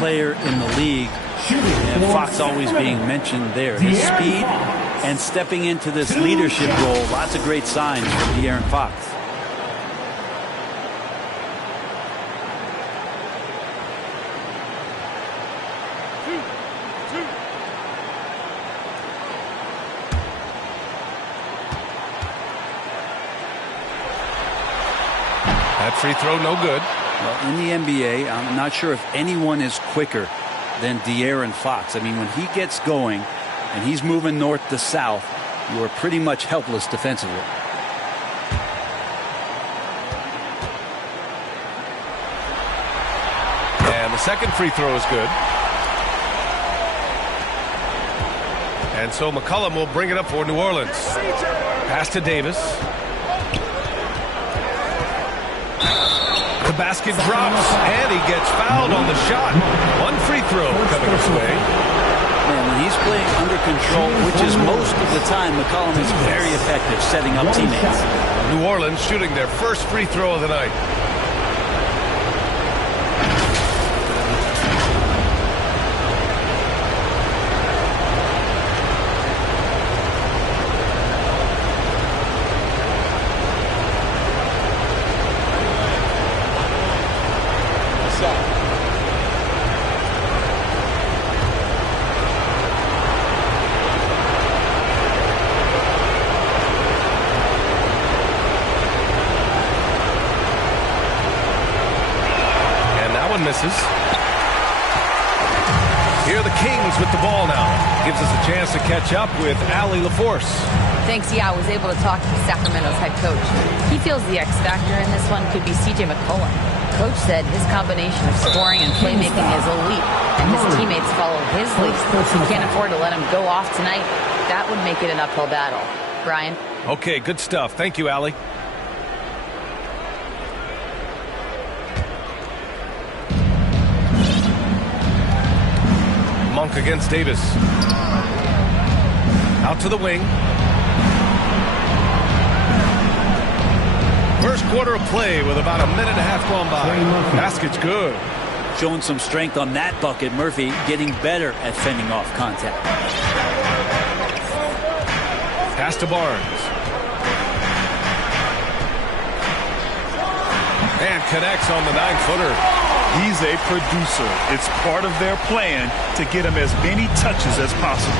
player in the league, and Fox always being mentioned there. His speed and stepping into this leadership role, lots of great signs from De'Aaron Fox. That free throw, no good. Well, in the NBA, I'm not sure if anyone is quicker than De'Aaron Fox. I mean, when he gets going and he's moving north to south, you are pretty much helpless defensively. And the second free throw is good. And so McCollum will bring it up for New Orleans. Pass to Davis. The basket drops, and he gets fouled on the shot. One free throw coming his way. Man, when he's playing under control, which is most of the time, McCollum is very effective setting up teammates. New Orleans shooting their first free throw of the night. Misses. Here are the Kings with the ball now. Gives us a chance to catch up with Allie LaForce. Thanks, yeah, I was able to talk to Sacramento's head coach. He feels the X factor in this one could be CJ McCollum. Coach said his combination of scoring and playmaking is elite, and his teammates follow his lead. He can't afford to let him go off tonight. That would make it an uphill battle. Brian? Okay, good stuff. Thank you, Allie. Monk against Davis. Out to the wing. First quarter of play with about a minute and a half gone by. Basket's good. Showing some strength on that bucket. Murphy getting better at fending off contact. Pass to Barnes. And connects on the 9-footer. He's a producer. It's part of their plan to get him as many touches as possible.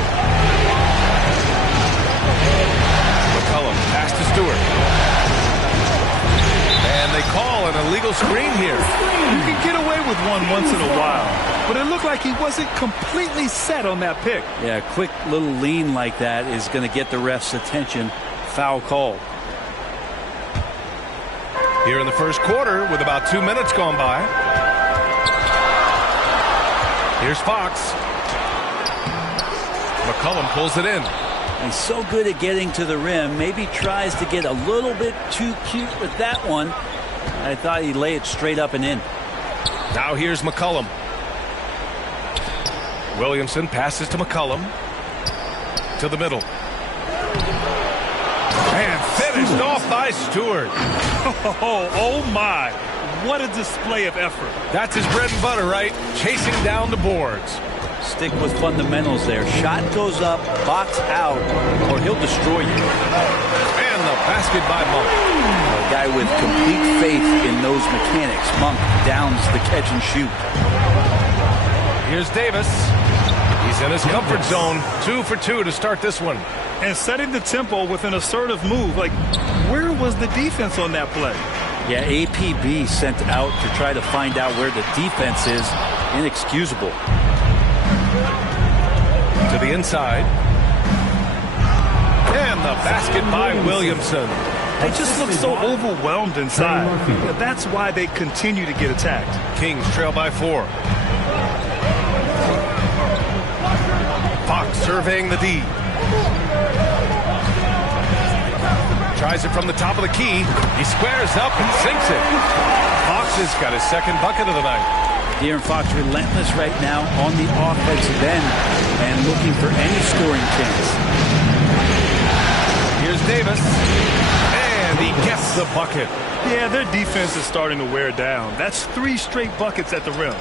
McCollum, pass to Stewart. And they call an illegal screen here. You can get away with one once in a while, but it looked like he wasn't completely set on that pick. Yeah, a quick little lean like that is going to get the ref's attention. Foul called. Here in the first quarter with about 2 minutes gone by. Here's Fox. McCollum pulls it in. He's so good at getting to the rim. Maybe tries to get a little bit too cute with that one. I thought he'd lay it straight up and in. Now here's McCollum. Williamson passes to McCollum. To the middle. And finished off by Stewart. Oh my. What a display of effort. That's his bread and butter, right? Chasing down the boards. Stick with fundamentals there. Shot goes up, box out, or he'll destroy you. And the basket by Monk. A guy with complete faith in those mechanics. Monk downs the catch and shoot. Here's Davis. He's in his comfort zone. 2 for 2 to start this one. And setting the tempo with an assertive move. Like, where was the defense on that play? Yeah, APB sent out to try to find out where the defense is. Inexcusable. To the inside. And the basket by Williamson. They just look so overwhelmed inside. That's why they continue to get attacked. Kings trail by 4. Fox surveying the D. Tries it from the top of the key. He squares up and sinks it. Fox has got his second bucket of the night. De'Aaron Fox relentless right now on the offensive end and looking for any scoring chance. Here's Davis. And he gets the bucket. Yeah, their defense is starting to wear down. That's 3 straight buckets at the rim.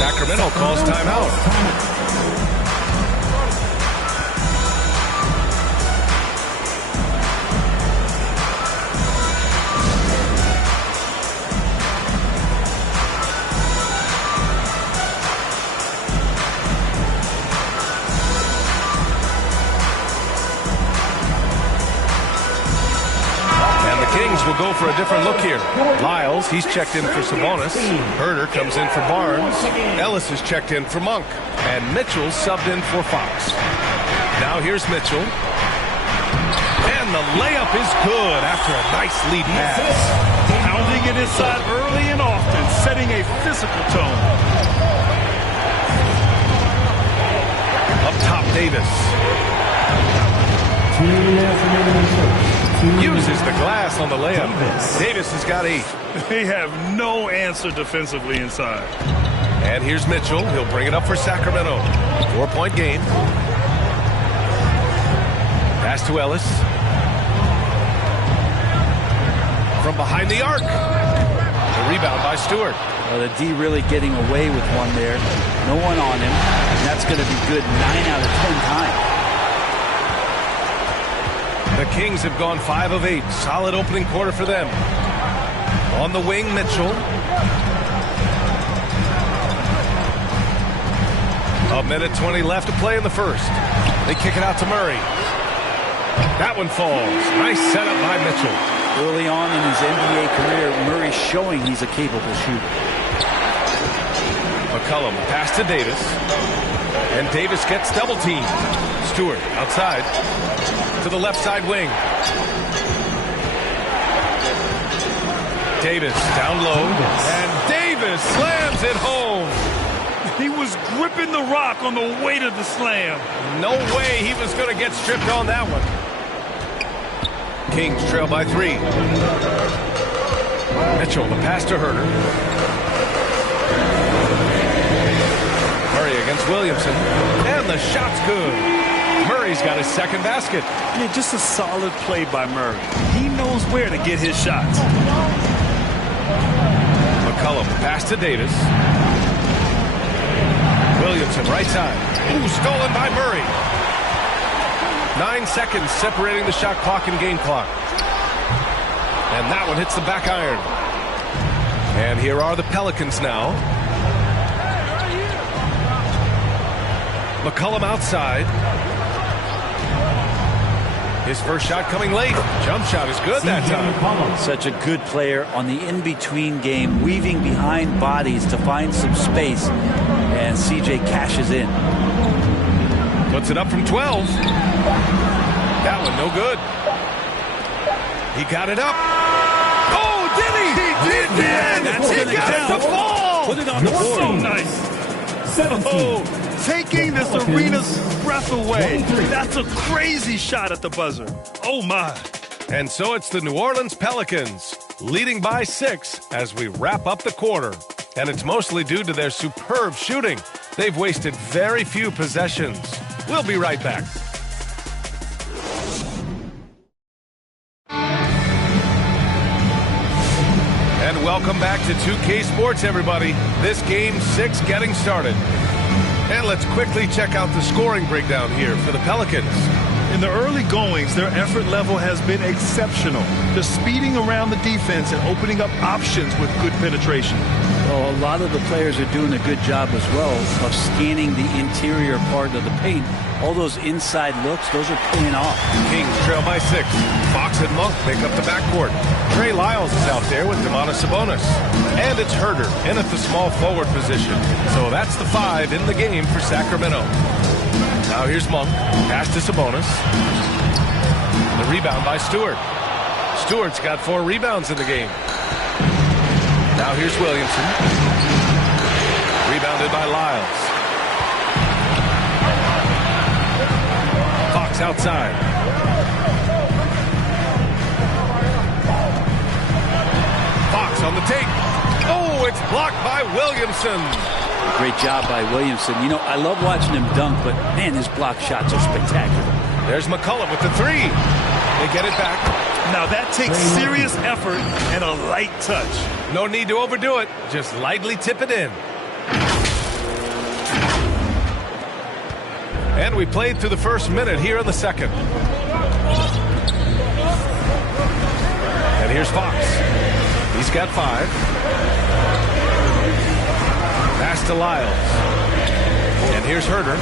Sacramento calls timeout. Will go for a different look here. Lyles, he's checked in for Sabonis. Herder comes in for Barnes. Ellis is checked in for Monk. And Mitchell's subbed in for Fox. Now here's Mitchell. And the layup is good after a nice lead pass. Pounding it inside early and often, setting a physical tone. Up top, Davis. Uses the glass on the layup. Davis has got 8. They have no answer defensively inside. And here's Mitchell. He'll bring it up for Sacramento. 4-point game. Pass to Ellis. From behind the arc. The rebound by Stewart. Well, the D really getting away with one there. No one on him. And that's going to be good 9 out of 10 times. The Kings have gone 5 of 8. Solid opening quarter for them. On the wing, Mitchell. A minute 20 left to play in the first. They kick it out to Murray. That one falls. Nice setup by Mitchell. Early on in his NBA career, Murray's showing he's a capable shooter. McCollum pass to Davis. And Davis gets double teamed. Stewart outside to the left side wing. Davis down low. And Davis slams it home. He was gripping the rock on the weight of the slam. No way he was going to get stripped on that one. Kings trail by 3. Mitchell, the pass to Herder. Murray against Williamson. And the shot's good. Murray's got his second basket. Yeah, just a solid play by Murray. He knows where to get his shots. McCollum pass to Davis. Williamson right side. Ooh, stolen by Murray. 9 seconds separating the shot clock and game clock. And that one hits the back iron. And here are the Pelicans now. McCollum outside. His first shot coming late. Jump shot is good that time. Such a good player on the in-between game, weaving behind bodies to find some space. And CJ cashes in. Puts it up from 12. That one no good. He got it up. Oh, did he? He did. He got it to fall. Put it on the board. So nice. Oh, taking this arena's breath away. That's a crazy shot at the buzzer. Oh, my. And so it's the New Orleans Pelicans leading by 6 as we wrap up the quarter. And it's mostly due to their superb shooting. They've wasted very few possessions. We'll be right back. And welcome back to 2K Sports, everybody. This game 6 getting started. And let's quickly check out the scoring breakdown here for the Pelicans. In the early goings, their effort level has been exceptional. They're speeding around the defense and opening up options with good penetration. Well, a lot of the players are doing a good job as well of scanning the interior part of the paint. All those inside looks, those are paying off. Kings trail by 6. Fox and Monk make up the backcourt. Trey Lyles is out there with Domantas Sabonis. And it's Herder in at the small forward position. So that's the 5 in the game for Sacramento. Now here's Monk. Pass to Sabonis. The rebound by Stewart. Stewart's got 4 rebounds in the game. Now here's Williamson. Rebounded by Lyles. Fox outside. Fox on the take. Oh, it's blocked by Williamson. Great job by Williamson. You know, I love watching him dunk, but man, his block shots are spectacular. There's McCollum with the 3. They get it back. Now that takes serious effort and a light touch. No need to overdo it. Just lightly tip it in. And we played through the first minute here in the second. And here's Fox. He's got 5. Pass to Lyles. And here's Herder.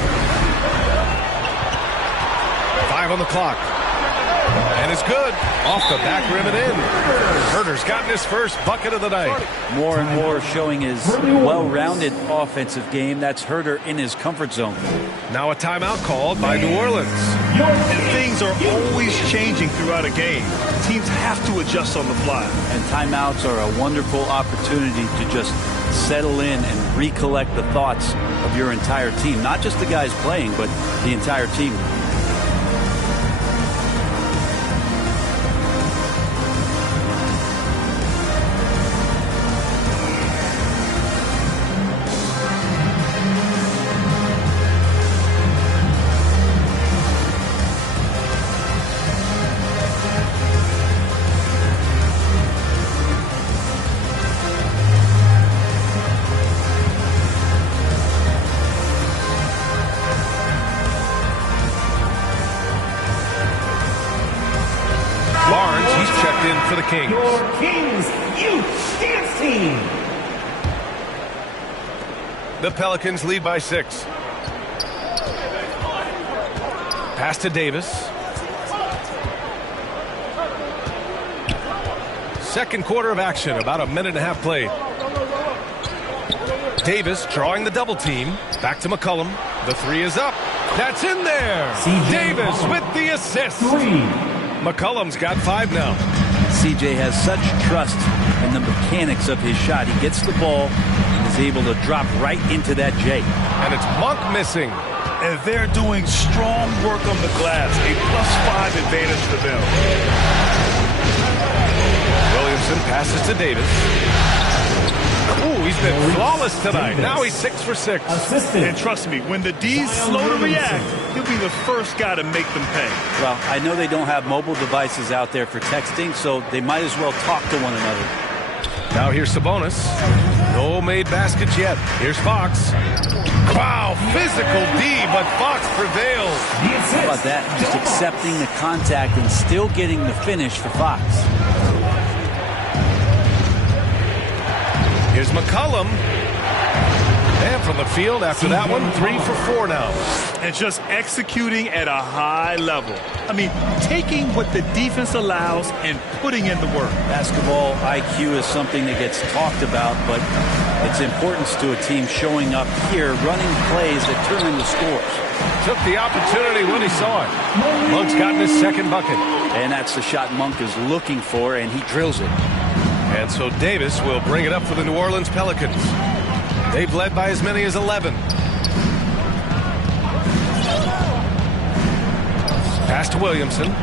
5 on the clock. And it's good. Off the back rim and in. Herder's gotten his first bucket of the night. More and more showing his well-rounded offensive game. That's Herder in his comfort zone. Now a timeout called by New Orleans. And things are always changing throughout a game. Teams have to adjust on the fly. And timeouts are a wonderful opportunity to just settle in and recollect the thoughts of your entire team. Not just the guys playing, but the entire team. For the Kings. Your Kings Youth Dance Team. The Pelicans lead by 6. Pass to Davis. Second quarter of action, about a minute and a half played. Davis drawing the double team. Back to McCollum. The 3 is up. That's in there. Davis with the assist. 3. McCollum's got 5 now. CJ has such trust in the mechanics of his shot. He gets the ball and is able to drop right into that J. And it's Monk missing. And they're doing strong work on the glass. A +5 advantage for them. Williamson passes to Davis. Ooh, he's been flawless tonight. Now he's 6 for 6. Assistant. And trust me, when the D's slow to react, he'll be the first guy to make them pay. Well, I know they don't have mobile devices out there for texting, so they might as well talk to one another. Now here's Sabonis. No made baskets yet. Here's Fox. Wow, physical D, but Fox prevails. How about that? Just accepting the contact and still getting the finish for Fox. Here's McCollum. And from the field after that one, 3 for 4 now. And just executing at a high level. I mean, taking what the defense allows and putting in the work. Basketball IQ is something that gets talked about, but its importance to a team showing up here, running plays that turn into scores. Took the opportunity when he saw it. Monk's gotten his second bucket. And that's the shot Monk is looking for, and he drills it. And so Davis will bring it up for the New Orleans Pelicans. They've led by as many as 11. Pass to Williamson.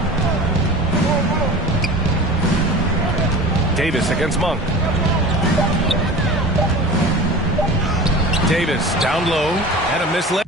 Davis against Monk. Davis down low and a misled.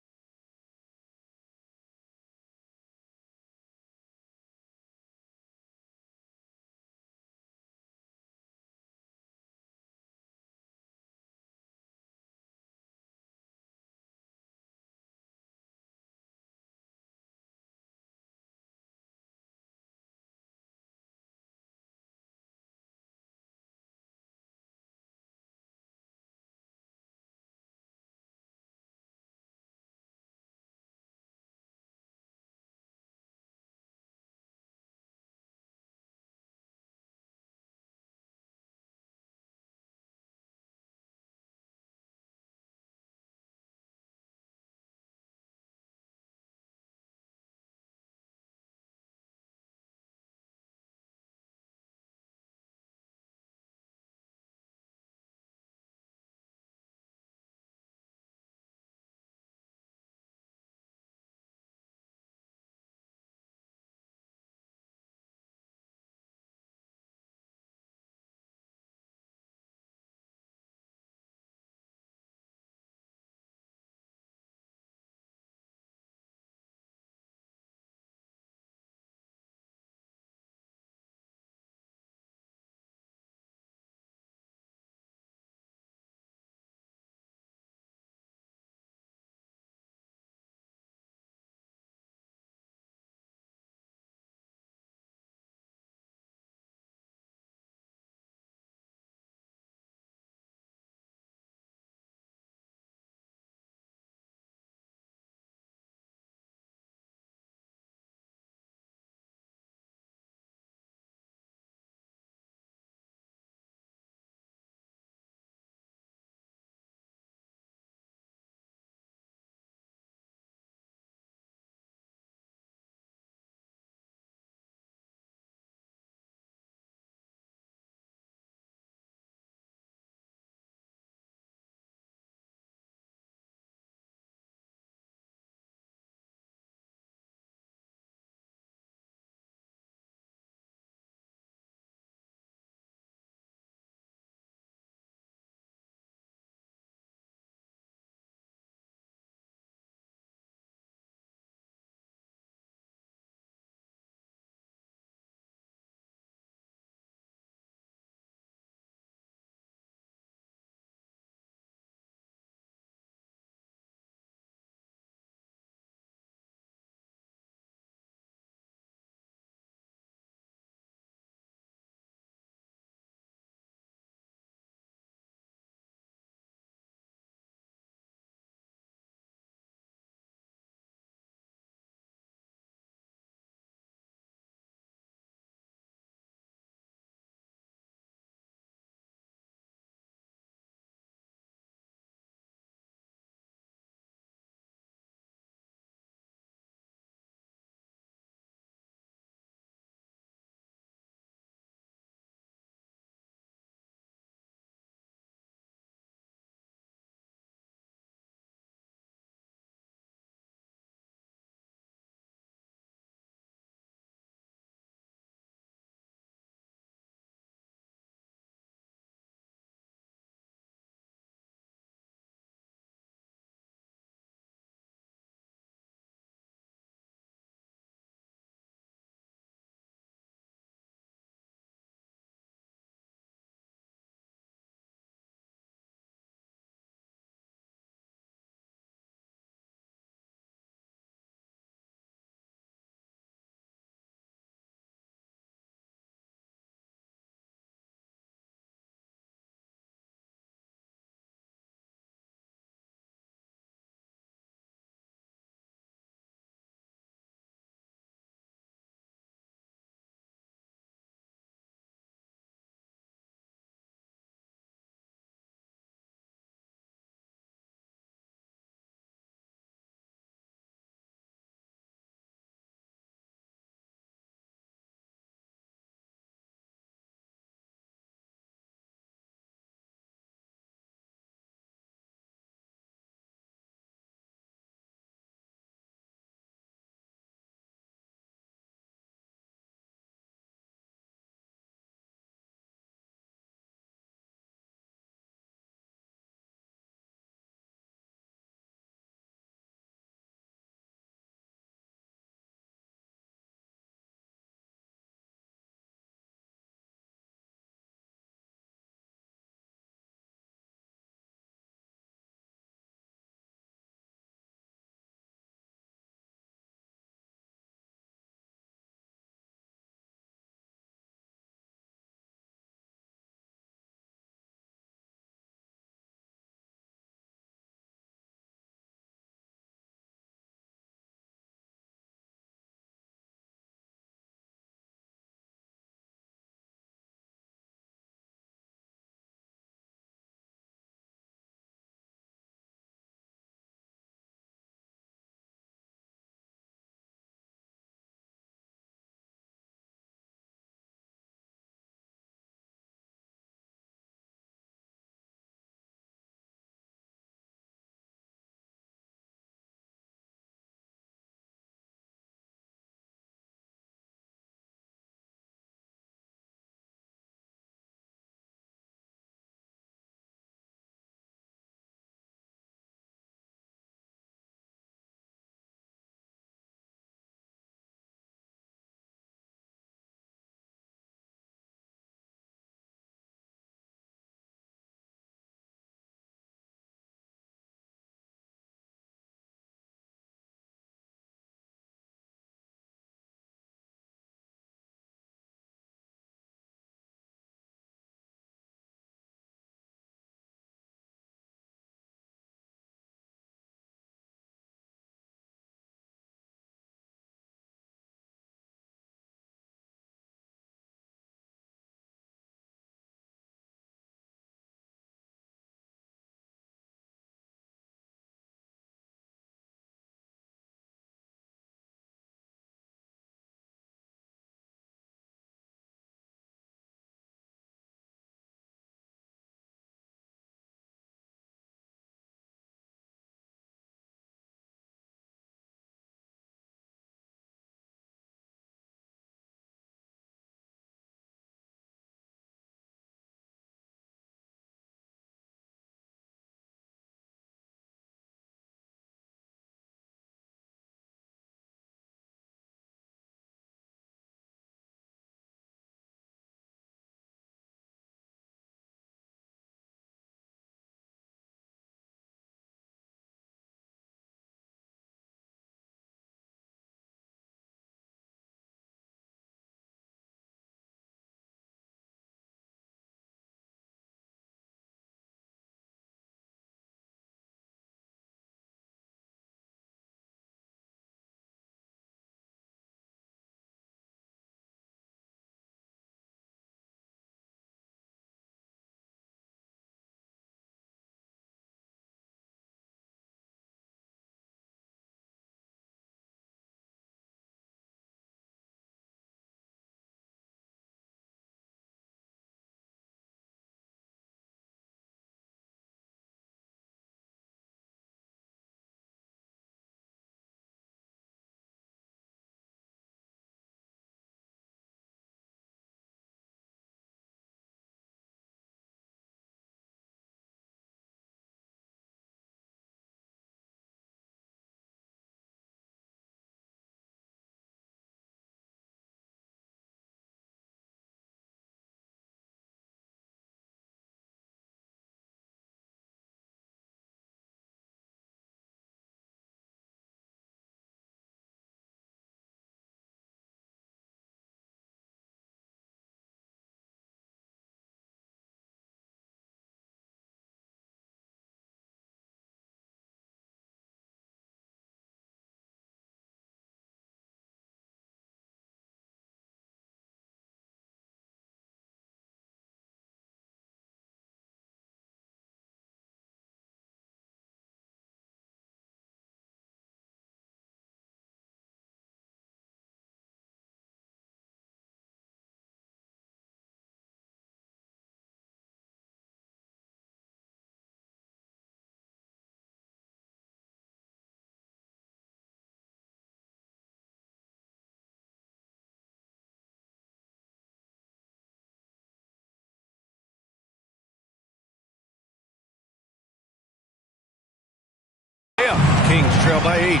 Kings trail by 8.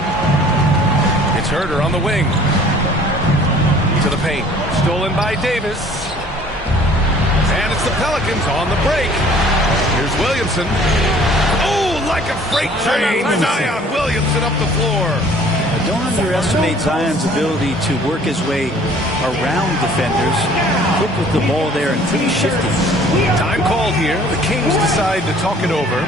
It's Herder on the wing. To the paint. Stolen by Davis. And it's the Pelicans on the break. Here's Williamson. Oh, like a freight train. Zion Williamson up the floor. Don't underestimate Zion's ability to work his way around defenders. Quick with the ball there and pretty shifty. Time called here. The Kings decide to talk it over.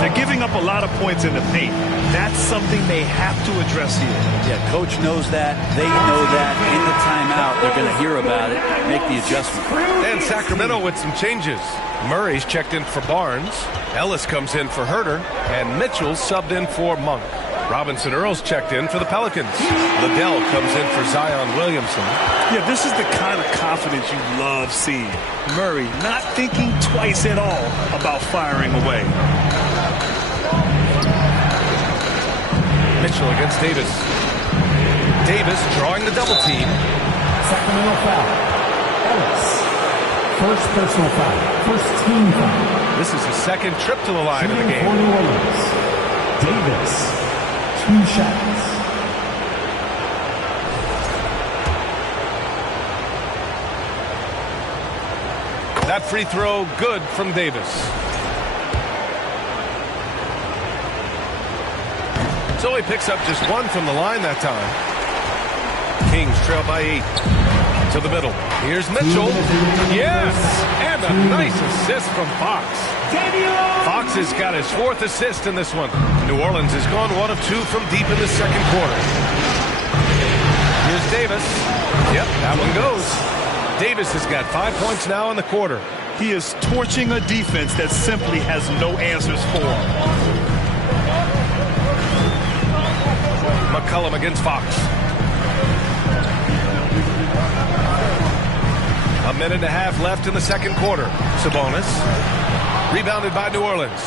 They're giving up a lot of points in the paint. That's something they have to address here. Yeah, coach knows that. They know that. In the timeout, they're going to hear about it, make the adjustment. And Sacramento with some changes. Murray's checked in for Barnes. Ellis comes in for Herder. And Mitchell's subbed in for Monk. Robinson Earls checked in for the Pelicans. Liddell comes in for Zion Williamson. Yeah, this is the kind of confidence you love seeing. Murray not thinking twice at all about firing away. Mitchell against Davis. Davis drawing the double team. Sacramento foul. Ellis. First personal foul. First team foul. This is his second trip to the line of the game. For New Orleans. Davis. 2 shots. That free throw good from Davis. So he picks up just 1 from the line that time. Kings trail by 8. To the middle. Here's Mitchell. Yes! And a nice assist from Fox. Fox has got his 4th assist in this one. New Orleans has gone 1 of 2 from deep in the second quarter. Here's Davis. Yep, that one goes. Davis has got 5 points now in the quarter. He is torching a defense that simply has no answers for him. McCollum against Fox. A minute and a half left in the second quarter. Sabonis. Rebounded by New Orleans.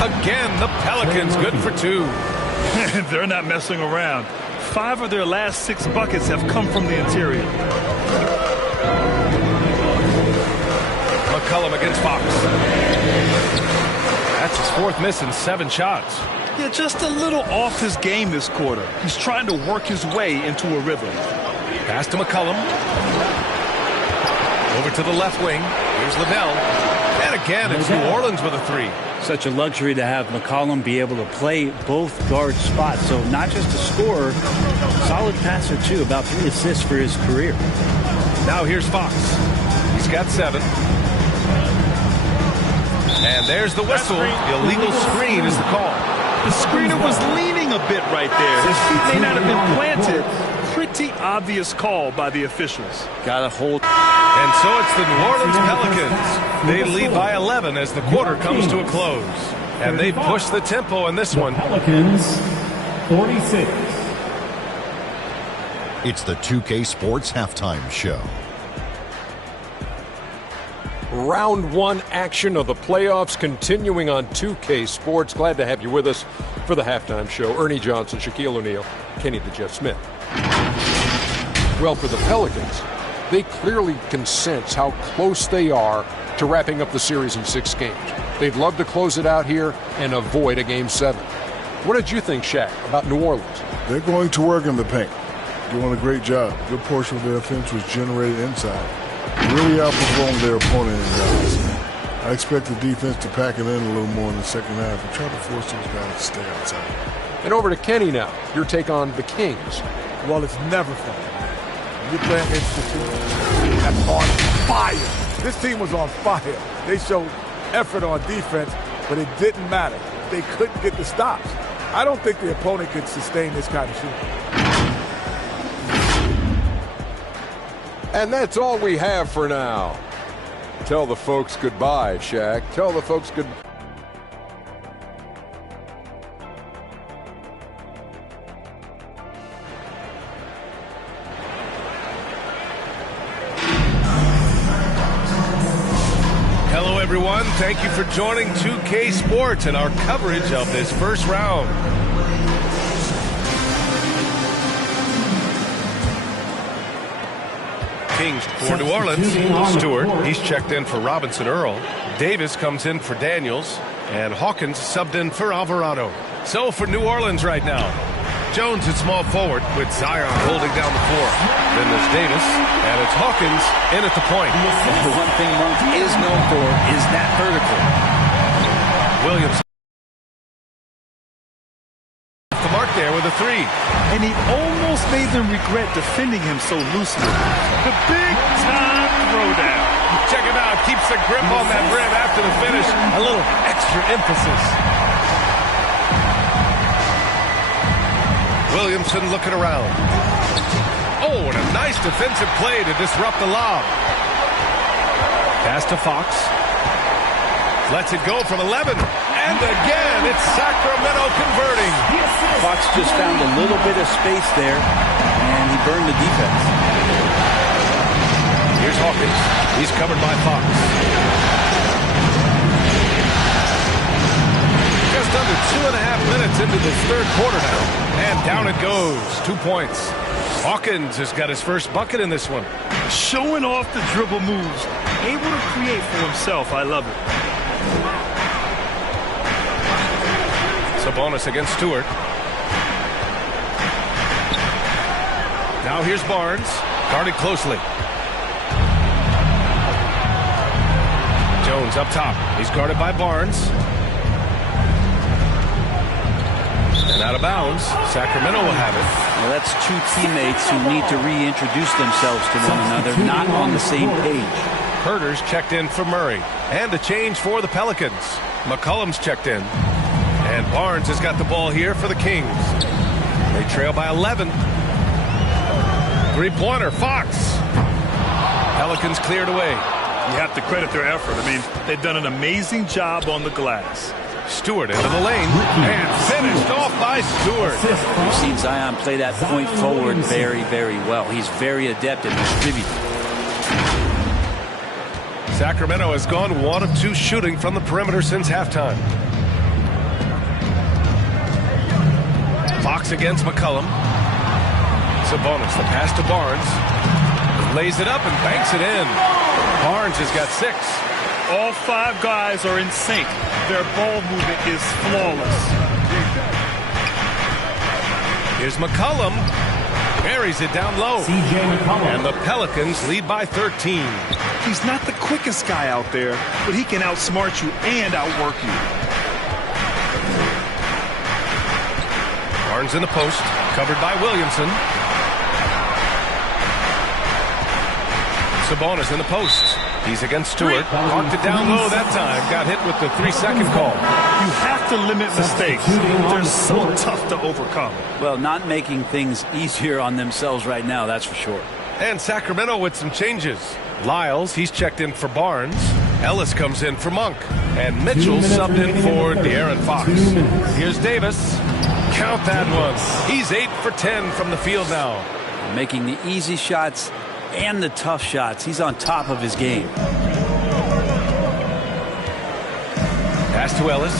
Again, the Pelicans good for 2. They're not messing around. 5 of their last 6 buckets have come from the interior. McCollum against Fox. That's his 4th miss in 7 shots. Yeah, just a little off his game this quarter. He's trying to work his way into a rhythm. Pass to McCollum. Over to the left wing. Here's Liddell. And again, it's New Orleans with a 3. Such a luxury to have McCollum be able to play both guard spots. So not just a scorer, solid passer too. About 3 assists for his career. Now here's Fox. He's got 7. And there's the whistle. The illegal screen is the call. The screener was leaning a bit right there. His feet may not have been planted. Pretty obvious call by the officials. Got to hold. And so it's the New Orleans Pelicans. They lead by 11 as the quarter comes to a close. And they push the tempo in this one. Pelicans, 46. It's the 2K Sports Halftime Show. Round 1 action of the playoffs continuing on 2K Sports. Glad to have you with us for the halftime show. Ernie Johnson, Shaquille O'Neal, Kenny the Jet Smith. Well, for the Pelicans, they clearly can sense how close they are to wrapping up the series in 6 games. They'd love to close it out here and avoid a Game 7. What did you think, Shaq, about New Orleans? They're going to work in the paint. Doing a great job. A good portion of their offense was generated inside. Really outperformed their opponent in guys. I expect the defense to pack it in a little more in the second half and try to force those guys to stay outside. And over to Kenny now. Your take on the Kings. Well, it's never fun. You're playing against the team that's on fire. This team was on fire. They showed effort on defense, but it didn't matter. They couldn't get the stops. I don't think the opponent could sustain this kind of shooting. And that's all we have for now. Tell the folks goodbye, Shaq. Tell the folks goodbye. Hello, everyone. Thank you for joining 2K Sports and our coverage of this first round. Kings for New Orleans. Stewart, he's checked in for Robinson Earl. Davis comes in for Daniels. And Hawkins subbed in for Alvarado. So for New Orleans right now, Jones at small forward with Zion holding down the floor. Then there's Davis, and it's Hawkins in at the point. The one thing Monk is known for is that vertical. Williams off the mark there with a three. And he almost made them regret defending him so loosely. The big-time throwdown. Check him out. Keeps the grip on that rim after the finish. A little extra emphasis. Williamson looking around. Oh, and a nice defensive play to disrupt the lob. Pass to Fox. Lets it go from 11. And again, it's Sacramento converting. Fox just found a little bit of space there, and he burned the defense. Here's Hawkins. He's covered by Fox. Just under 2.5 minutes into the third quarter now. And down it goes. 2 points. Hawkins has got his first bucket in this one. Showing off the dribble moves. Able to create for himself. I love it. Sabonis against Stewart. Now here's Barnes. Guarded closely. Jones up top. He's guarded by Barnes. And out of bounds. Sacramento will have it. Well, that's two teammates who need to reintroduce themselves to one another, not on the same page. Herter's checked in for Murray. And a change for the Pelicans. McCollum's checked in. And Barnes has got the ball here for the Kings. They trail by 11. Three-pointer, Fox. Pelicans cleared away. You have to credit their effort. I mean, they've done an amazing job on the glass. Stewart into the lane. And finished off by Stewart. We've seen Zion play that point forward very, very well. He's very adept at distributing. Sacramento has gone 1 of 2 shooting from the perimeter since halftime. Fox against McCollum. Sabonis, the pass to Barnes. Lays it up and banks it in. Barnes has got 6. All 5 guys are in sync. Their ball movement is flawless. Here's McCollum. Buries it down low. And the Pelicans lead by 13. He's not the quickest guy out there, but he can outsmart you and outwork you. Barnes in the post, covered by Williamson. Sabonis in the post. He's against Stewart. Parked it down low that time. Got hit with the 3-second call. You have to limit mistakes. They're so tough to overcome. Well, not making things easier on themselves right now, that's for sure. And Sacramento with some changes. Lyles, he's checked in for Barnes. Ellis comes in for Monk. And Mitchell subbed in for De'Aaron Fox. Here's Davis. Count that one. He's 8 for 10 from the field now. Making the easy shots and the tough shots. He's on top of his game. Pass to Ellis.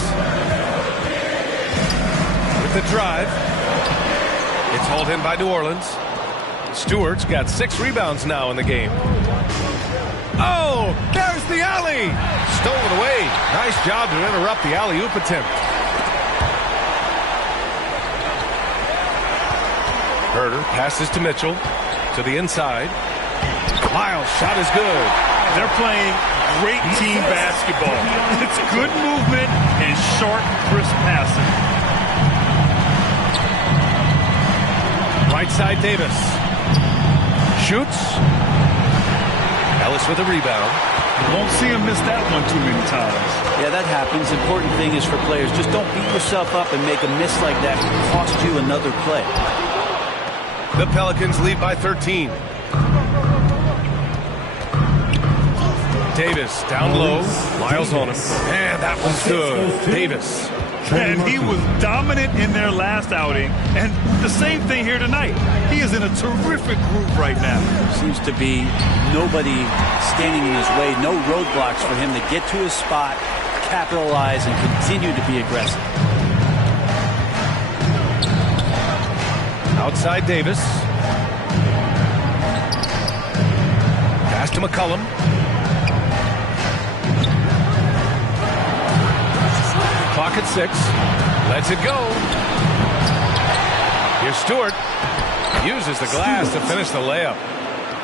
With the drive. It's hauled in by New Orleans. Stewart's got 6 rebounds now in the game. Oh, there's the alley. Stolen away. Nice job to interrupt the alley-oop attempt. Herter passes to Mitchell. To the inside. Lyles' shot is good. They're playing great team basketball. It's good movement and sharp, crisp passing. Right side, Davis. Shoots. Ellis with a rebound. Won't see him miss that one too many times. Yeah, that happens. Important thing is for players, just don't beat yourself up and make a miss like that cost you another play. The Pelicans lead by 13. Davis down low. Lyles on him. And that was good. Davis. And he was dominant in their last outing. And the same thing here tonight. He is in a terrific group right now. Seems to be nobody standing in his way. No roadblocks for him to get to his spot, capitalize, and continue to be aggressive. Outside Davis. Pass to McCollum. Clock at 6. Lets it go. Here's Stewart. Uses the glass to finish the layup.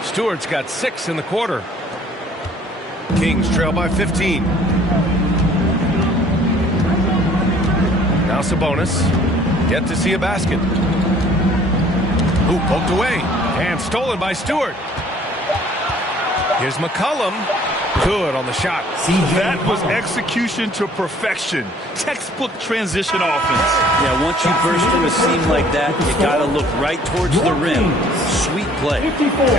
Stewart's got 6 in the quarter. Kings trail by 15. Now Sabonis. Yet to see a basket. Ooh, poked away. And stolen by Stewart. Here's McCollum. Good on the shot. That was execution to perfection. Textbook transition offense. Yeah, once you burst through a seam like that, you got to look right towards the rim. Sweet play.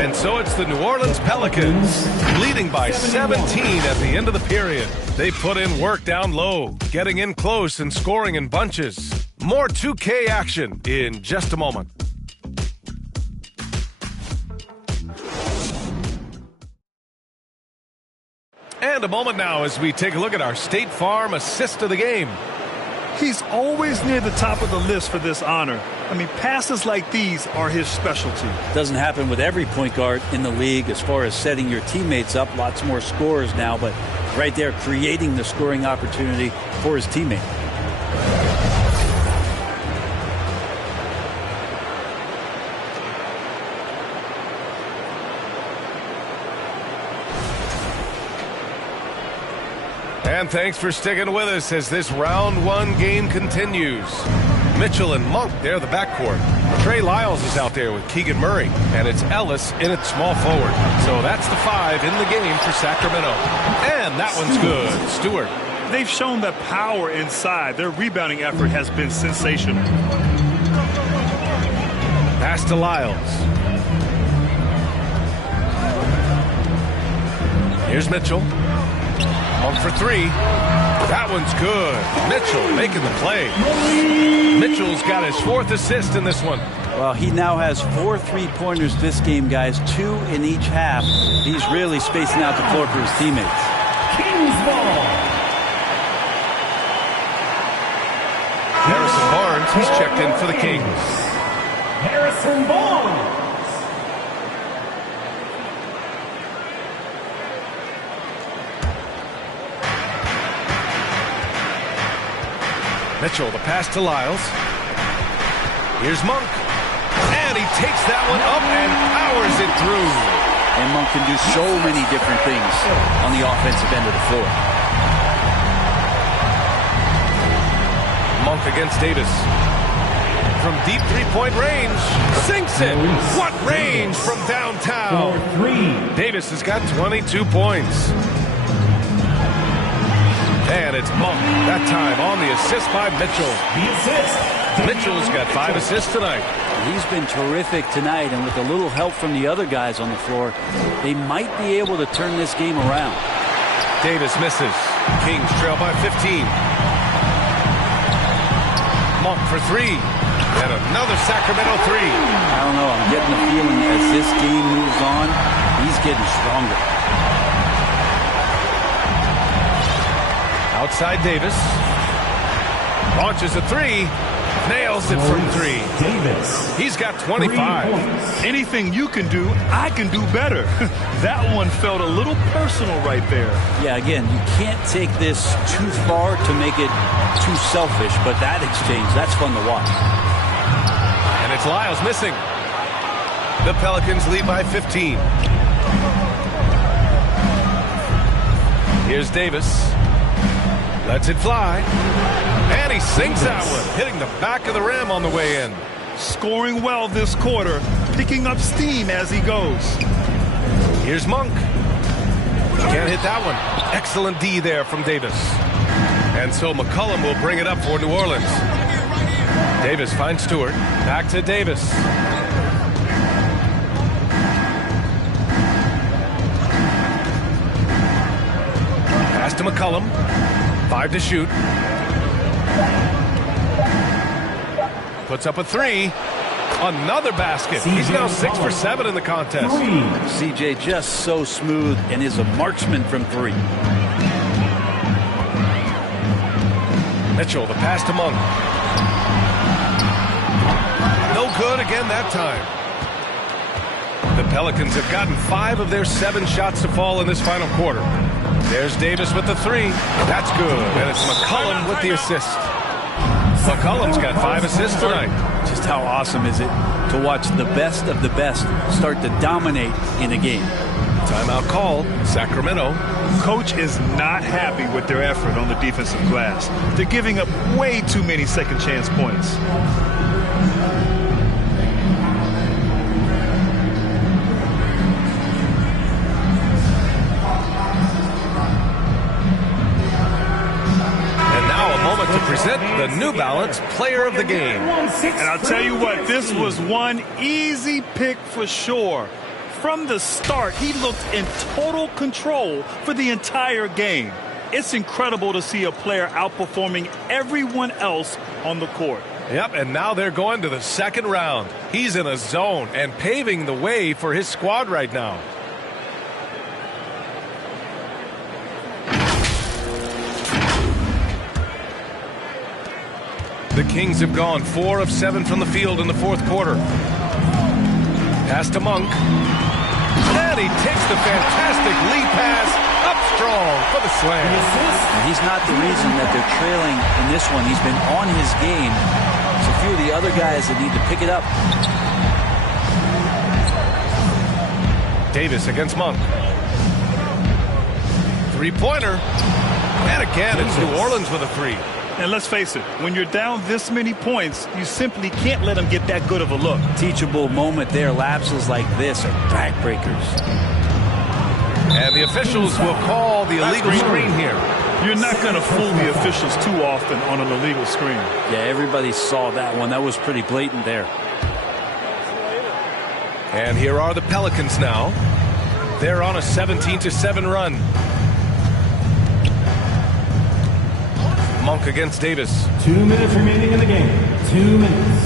And so it's the New Orleans Pelicans leading by 17 at the end of the period. They put in work down low, getting in close and scoring in bunches. More 2K action in just a moment. And a moment now as we take a look at our State Farm assist of the game. He's always near the top of the list for this honor. I mean, passes like these are his specialty. Doesn't happen with every point guard in the league as far as setting your teammates up. Lots more scorers now, but right there creating the scoring opportunity for his teammate. And thanks for sticking with us as this round 1 game continues. Mitchell and Monk, they're the backcourt. Trey Lyles is out there with Keegan Murray, and it's Ellis in at small forward. So that's the 5 in the game for Sacramento. And that one's good. Stewart. They've shown that power inside. Their rebounding effort has been sensational. Pass to Lyles. Here's Mitchell. Monk for 3. That one's good. Mitchell making the play. Mitchell's got his 4th assist in this one. Well, he now has 4 3-pointers this game, guys. 2 in each half. He's really spacing out the floor for his teammates. Kings ball. Harrison Barnes, he's checked in for the Kings. Harrison Barnes. Mitchell, the pass to Lyles. Here's Monk. And he takes that one up and powers it through. And Monk can do so many different things on the offensive end of the floor. Monk against Davis. From deep 3-point range. Sinks it. What range from downtown. Davis has got 22 points. And it's Monk, that time on the assist by Mitchell. Mitchell's got 5 assists tonight. He's been terrific tonight, and with a little help from the other guys on the floor, they might be able to turn this game around. Davis misses. Kings trail by 15. Monk for 3. And another Sacramento 3. I don't know, I'm getting the feeling as this game moves on, he's getting stronger. Outside Davis. Launches a 3. Nails it from 3. Davis. He's got 25. Anything you can do, I can do better. That one felt a little personal right there. Yeah, again, you can't take this too far to make it too selfish, but that exchange, that's fun to watch. And it's Lyles missing. The Pelicans lead by 15. Here's Davis. Lets it fly. And he sinks that one, hitting the back of the rim on the way in. Scoring well this quarter, picking up steam as he goes. Here's Monk. Can't hit that one. Excellent D there from Davis. And so McCollum will bring it up for New Orleans. Davis finds Stewart. Back to Davis. Pass to McCollum. 5 to shoot. Puts up a 3. Another basket. He's now 6 for 7 in the contest. CJ just so smooth and is a marksman from 3. Mitchell, the pass to Monk. No good again that time. The Pelicans have gotten 5 of their 7 shots to fall in this final quarter. There's Davis with the 3. That's good. And it's McCollum with the assist. McCollum's got 5 assists tonight. Just how awesome is it to watch the best of the best start to dominate in a game? Timeout called. Sacramento. Coach is not happy with their effort on the defensive glass. They're giving up way too many second chance points. To present the New Balance Player of the Game. And I'll tell you what, this was one easy pick for sure. From the start, he looked in total control for the entire game. It's incredible to see a player outperforming everyone else on the court. Yep, and now they're going to the second round. He's in a zone and paving the way for his squad right now. The Kings have gone 4 of 7 from the field in the fourth quarter. Pass to Monk. And he takes the fantastic lead pass up strong for the slam. He's not the reason that they're trailing in this one. He's been on his game. It's a few of the other guys that need to pick it up. Davis against Monk. 3-pointer. And again, it's New Orleans with a 3. And let's face it, when you're down this many points, you simply can't let them get that good of a look. Teachable moment there. Lapses like this are backbreakers. And the officials will call the illegal screen here. You're not going to fool the officials too often on an illegal screen. Yeah, everybody saw that one. That was pretty blatant there. And here are the Pelicans now. They're on a 17-7 run. Monk against Davis. 2 minutes remaining in the game. 2 minutes.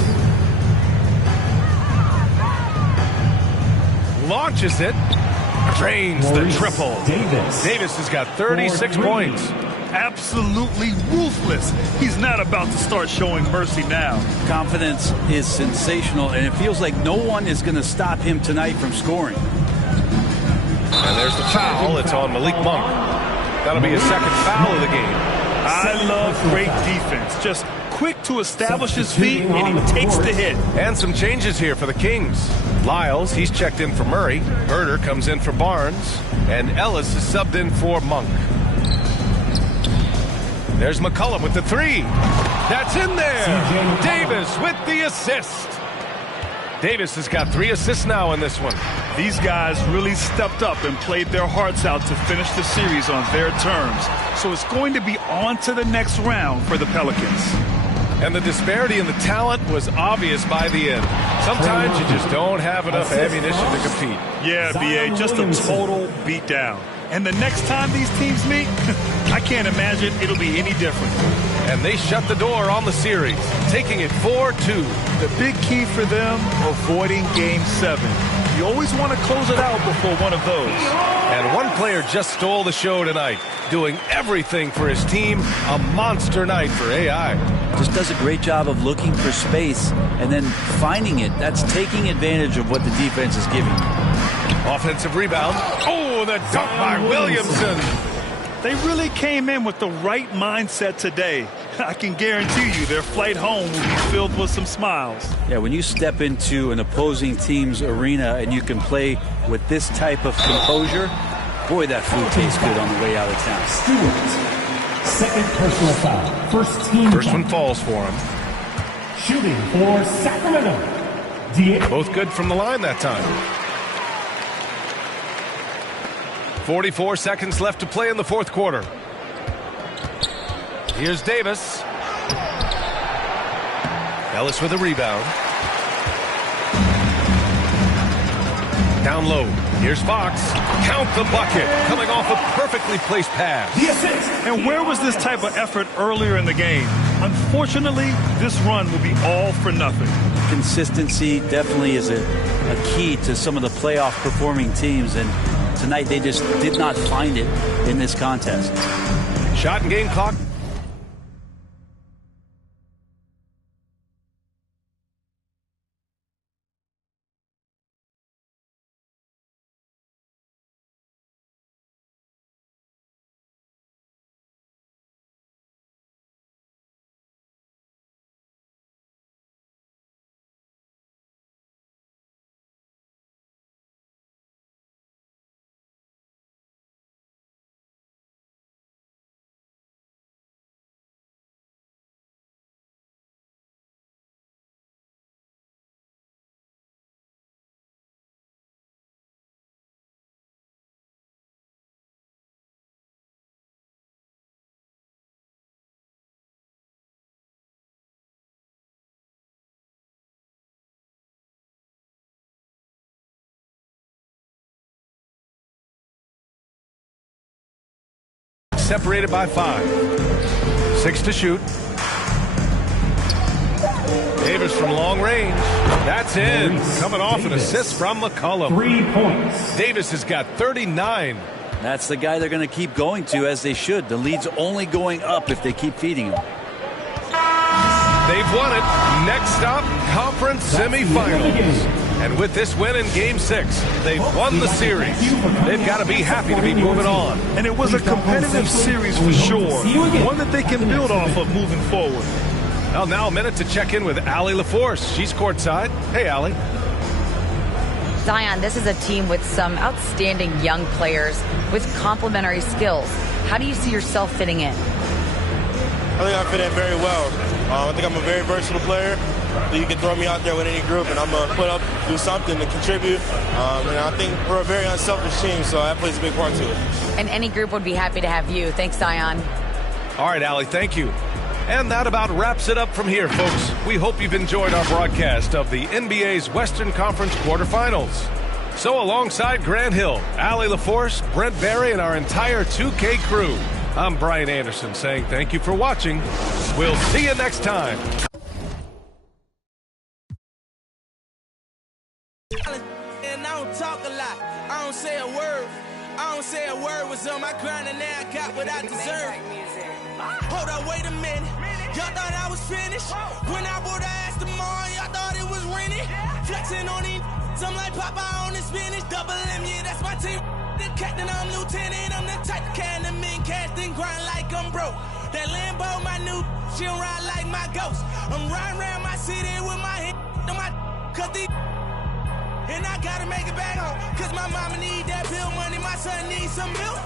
Launches it. Drains the triple. Davis has got 36 points. Absolutely ruthless. He's not about to start showing mercy now. Confidence is sensational, and it feels like no one is going to stop him tonight from scoring. And there's the foul. It's on Malik Monk. That'll be his second foul of the game. I love great defense. Just quick to establish his feet, and he takes the hit. And some changes here for the Kings. Lyles, he's checked in for Murray. Herder comes in for Barnes. And Ellis is subbed in for Monk. There's McCollum with the 3. That's in there. Davis with the assist. Davis has got 3 assists now in this one. These guys really stepped up and played their hearts out to finish the series on their terms. So it's going to be on to the next round for the Pelicans. And the disparity in the talent was obvious by the end. Sometimes you just don't have enough ammunition to compete. Yeah, B.A., just a total beatdown. And the next time these teams meet, I can't imagine it'll be any different. And they shut the door on the series, taking it 4-2. The big key for them, avoiding Game 7. You always want to close it out before one of those. And one player just stole the show tonight, doing everything for his team. A monster night for AI. Just does a great job of looking for space and then finding it. That's taking advantage of what the defense is giving. Offensive rebound. Oh, the dunk by Williamson. They really came in with the right mindset today. I can guarantee you their flight home will be filled with some smiles. Yeah, when you step into an opposing team's arena and you can play with this type of composure, boy, that food tastes good on the way out of town. Stewart, second personal foul. First team. First one falls for him. Shooting for Sacramento. Both good from the line that time. 44 seconds left to play in the fourth quarter. Here's Davis. Ellis with a rebound. Down low. Here's Fox. Count the bucket. Coming off a perfectly placed pass. And where was this type of effort earlier in the game? Unfortunately, this run will be all for nothing. Consistency definitely is a key to some of the playoff performing teams, and tonight they just did not find it in this contest. Shot and game clock separated by 5. 6 to shoot. Davis from long range. That's in. Coming off an assist from McCollum. 3 points. Davis has got 39. That's the guy they're going to keep going to, as they should. The lead's only going up if they keep feeding him. They've won it. Next stop, conference semifinals. And with this win in Game 6, they've won the series. They've got to be happy to be moving on. And it was a competitive series for sure. One that they can build off of moving forward. Well, now a minute to check in with Allie LaForce. She's courtside. Hey, Allie. Zion, this is a team with some outstanding young players with complementary skills. How do you see yourself fitting in? I think I fit in very well. I think I'm a very versatile player. You can throw me out there with any group, and I'm going to put up, do something to contribute. And I think we're a very unselfish team, so that plays a big part to it. And any group would be happy to have you. Thanks, Zion. All right, Allie, thank you. And that about wraps it up from here, folks. We hope you've enjoyed our broadcast of the NBA's Western Conference quarterfinals. So alongside Grant Hill, Allie LaForce, Brent Barry, and our entire 2K crew, I'm Brian Anderson saying thank you for watching. We'll see you next time. And I don't talk a lot. I don't say a word. I don't say a word. Was on my grind and now I got what I deserve. Hold up, wait a minute. Y'all thought I was finished. When I bought the ass tomorrow, y'all thought it was rented. Flexing on these, I'm like Popeye on the spinach. Double M, yeah, that's my team. The captain, I'm lieutenant. I'm the type of can the men cast and grind like I'm broke. That Lambo, my new, she'll ride like my ghost. I'm riding around my city with my hand on my, cause these, and I gotta make it back home. Cause my mama need that bill money, my son needs some milk.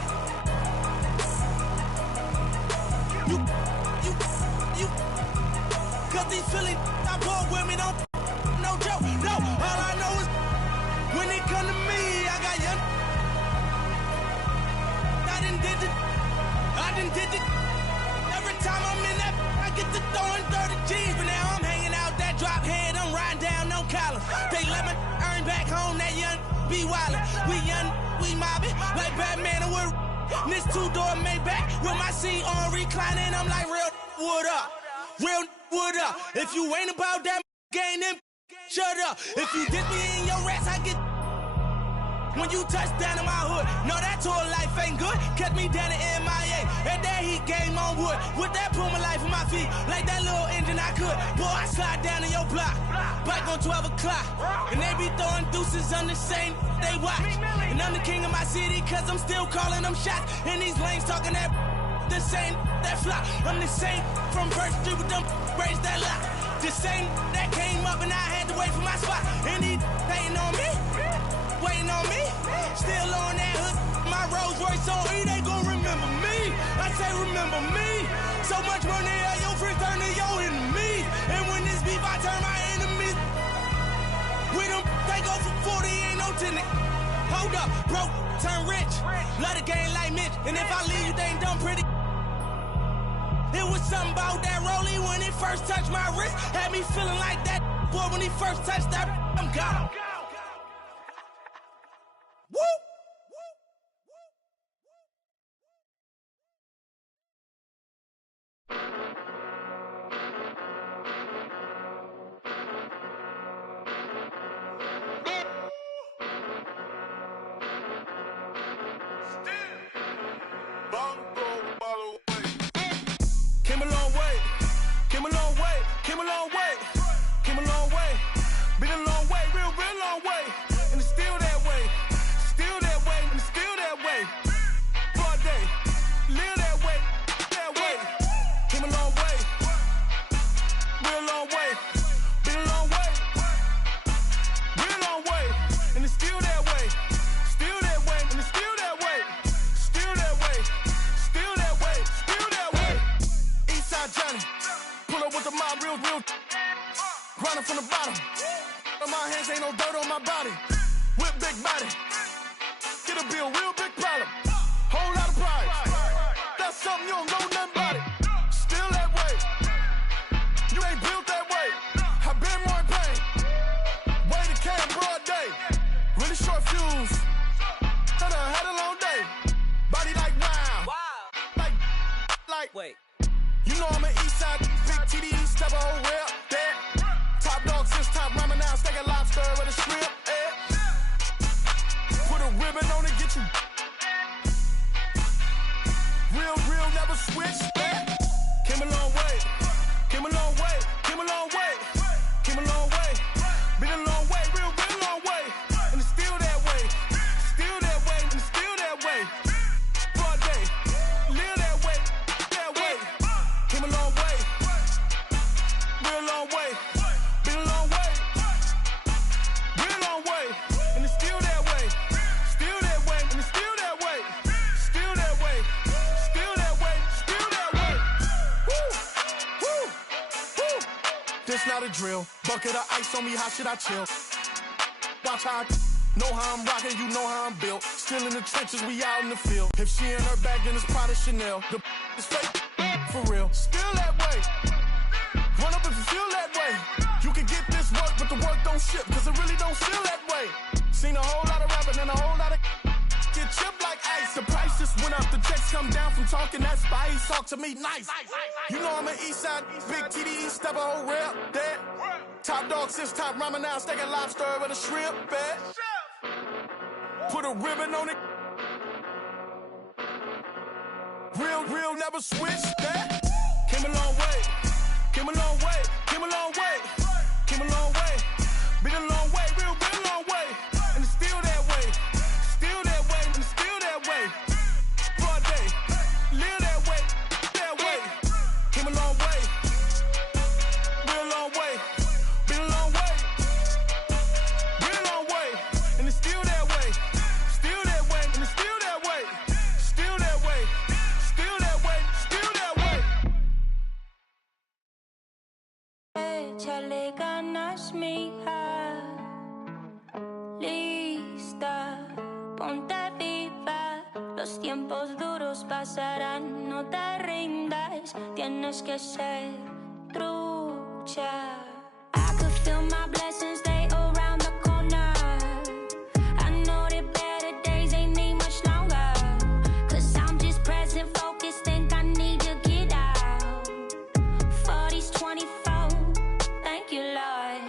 You, cause these Philly, I bought with me, don't, no joke, no. All I know is, when it come to me, I got young. I done did it. Every time I'm in that, I get to throwing 30 G's, but now I'm hanging out that drop head, I'm riding down no collar. They let me earn back home, that young be wildin'. We young, we mobbin', like Batman and we're this 2-door Maybach with my seat on reclining. I'm like, real wood up, real wood up. If you ain't about that game, then shut up. If you dip me in your rats, I get. When you touch down in my hood, no, that tour life ain't good. Cut me down to MIA, and that heat game on wood. With that Puma life on my feet, like that little engine I could. Boy, I slide down in your block, bike on 12 o'clock. And they be throwing deuces on the same, they watch. And I'm the king of my city, cause I'm still calling them shots. And these lanes talking that the same, that flop. I'm the same from First Street with them braids that lock. The same that came up and I had to wait for my spot. And he hating on me, waiting on me, still on that hood. My Rolls Royce on E, they gon' remember me. I say remember me. So much money at your friends turn to your enemies. And when this beef, I turn my enemies. With them, they go for 40, ain't no tenant. Hold up, broke, turn rich. Love the game like Mitch. And if I leave you, they ain't done pretty. It was something about that rollie when it first touched my wrist. Had me feeling like that boy when he first touched that. I'm gone. Woo! Came a long way, came a long way, came a long way, came a long way, been a long way, real long way, and it's still that way, and it's still that way, for a day, live that way, came a long way, real long way, been a long way, real long way, and it's still that way, and it's still that way, still that way, still that way, still that way. Johnny, pull up with the mob, real, grinding from the bottom. On my hands, ain't no dirt on my body. Whip big body, get a bill, real big problem. Whole lot of pride, that's something you don't know nothing about it. Still that way, you ain't built that way. I've been more in pain, way to came broad day. Really short fuse, had a long day. Body like wow, like TDE, step a whole rep, that. Top dog, 6 top ramen now, steak and lobster with a shrimp, Put a ribbon on it, get you. Real, never switch, Came a long way, came a long way, came a long way, came a long way. Been a long way, real long way. And it's still that way, still that way, and it's still that way. Broad day, live that way, that way. Came a long way, real long way. Been a long way, real long way. And it's still that way, still that way, and it's still that way. Still that way, still that way, still that way. Woo, woo, woo. This not a drill. Bucket of ice on me, how should I chill? Watch how I know how I'm rocking, you know how I'm built. Still in the trenches, we out in the field. If she in her bag, then it's Prada Chanel. The is fake, for real. Still that way. Run up if you feel that way. You can get this work, but the work don't ship, cause it really don't feel that way. Seen a whole lot of rapping and a whole lot of get chipped like ice. The price just went up, the checks come down from talking that spice. Talk to me nice. You know I'm an east side, big TDE, step a whole rep, that. Top dog, 6 top ramen now, steak and lobster with a shrimp, Put a ribbon on it. Real, never switch, that. Came a long way, came a long way, came a long way, came a long way. Been a long way, real long way. And it's still that way, still that way, and it's still that way. Broad day, live that way, that way. Came a long way, real long way. Been a long way, real long way. And it's still that way, still that way, and it's still that way. Still that way, still that way, still that way. Échale ganas, mija. Lista, ponte viva. Los tiempos duros pasarán, no te rindas. Tienes que ser trucha. I could feel my blessings, they around the corner. I know that better days ain't need much longer. Cause I'm just present, focused, think I need to get out. 40s, 24, thank you, Lord.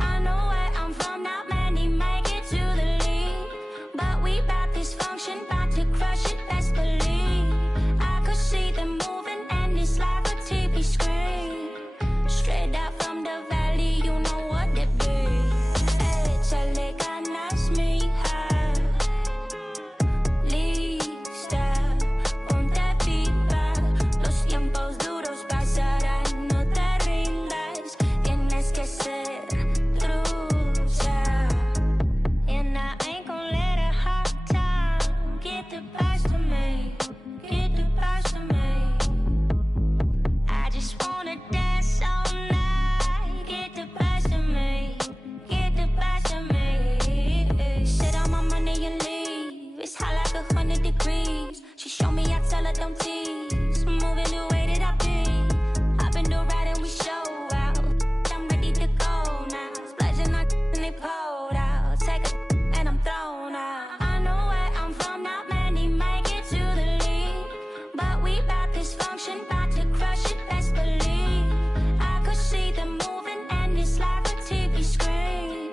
I know where I'm from, not many make it to the lead. But we bout this function, bout to crush it, best believe. I could see them moving and it's like a TV screen. Straight out from the valley, you know what it be. Échale ganas, mija. Lista, ponte viva. Los tiempos duros pasarán, no te rindas. Tienes que ser trucha. And I ain't gon' let a hard time get the best of me, get the best of me. I just wanna dance all night, get the best of me, get the best of me. Sit on my money and leave, it's hot like 100 degrees. She show me, I tell her don't tease, moving the way that I be. Hop in the ride and we show out, I'm ready to go now. Splashing on and they pulled out, take a and I'm thrown out. I know where I'm from, not many make it to the lead. But we bout this function, bout to crush it, best believe. I could see them moving and it's like a TV screen.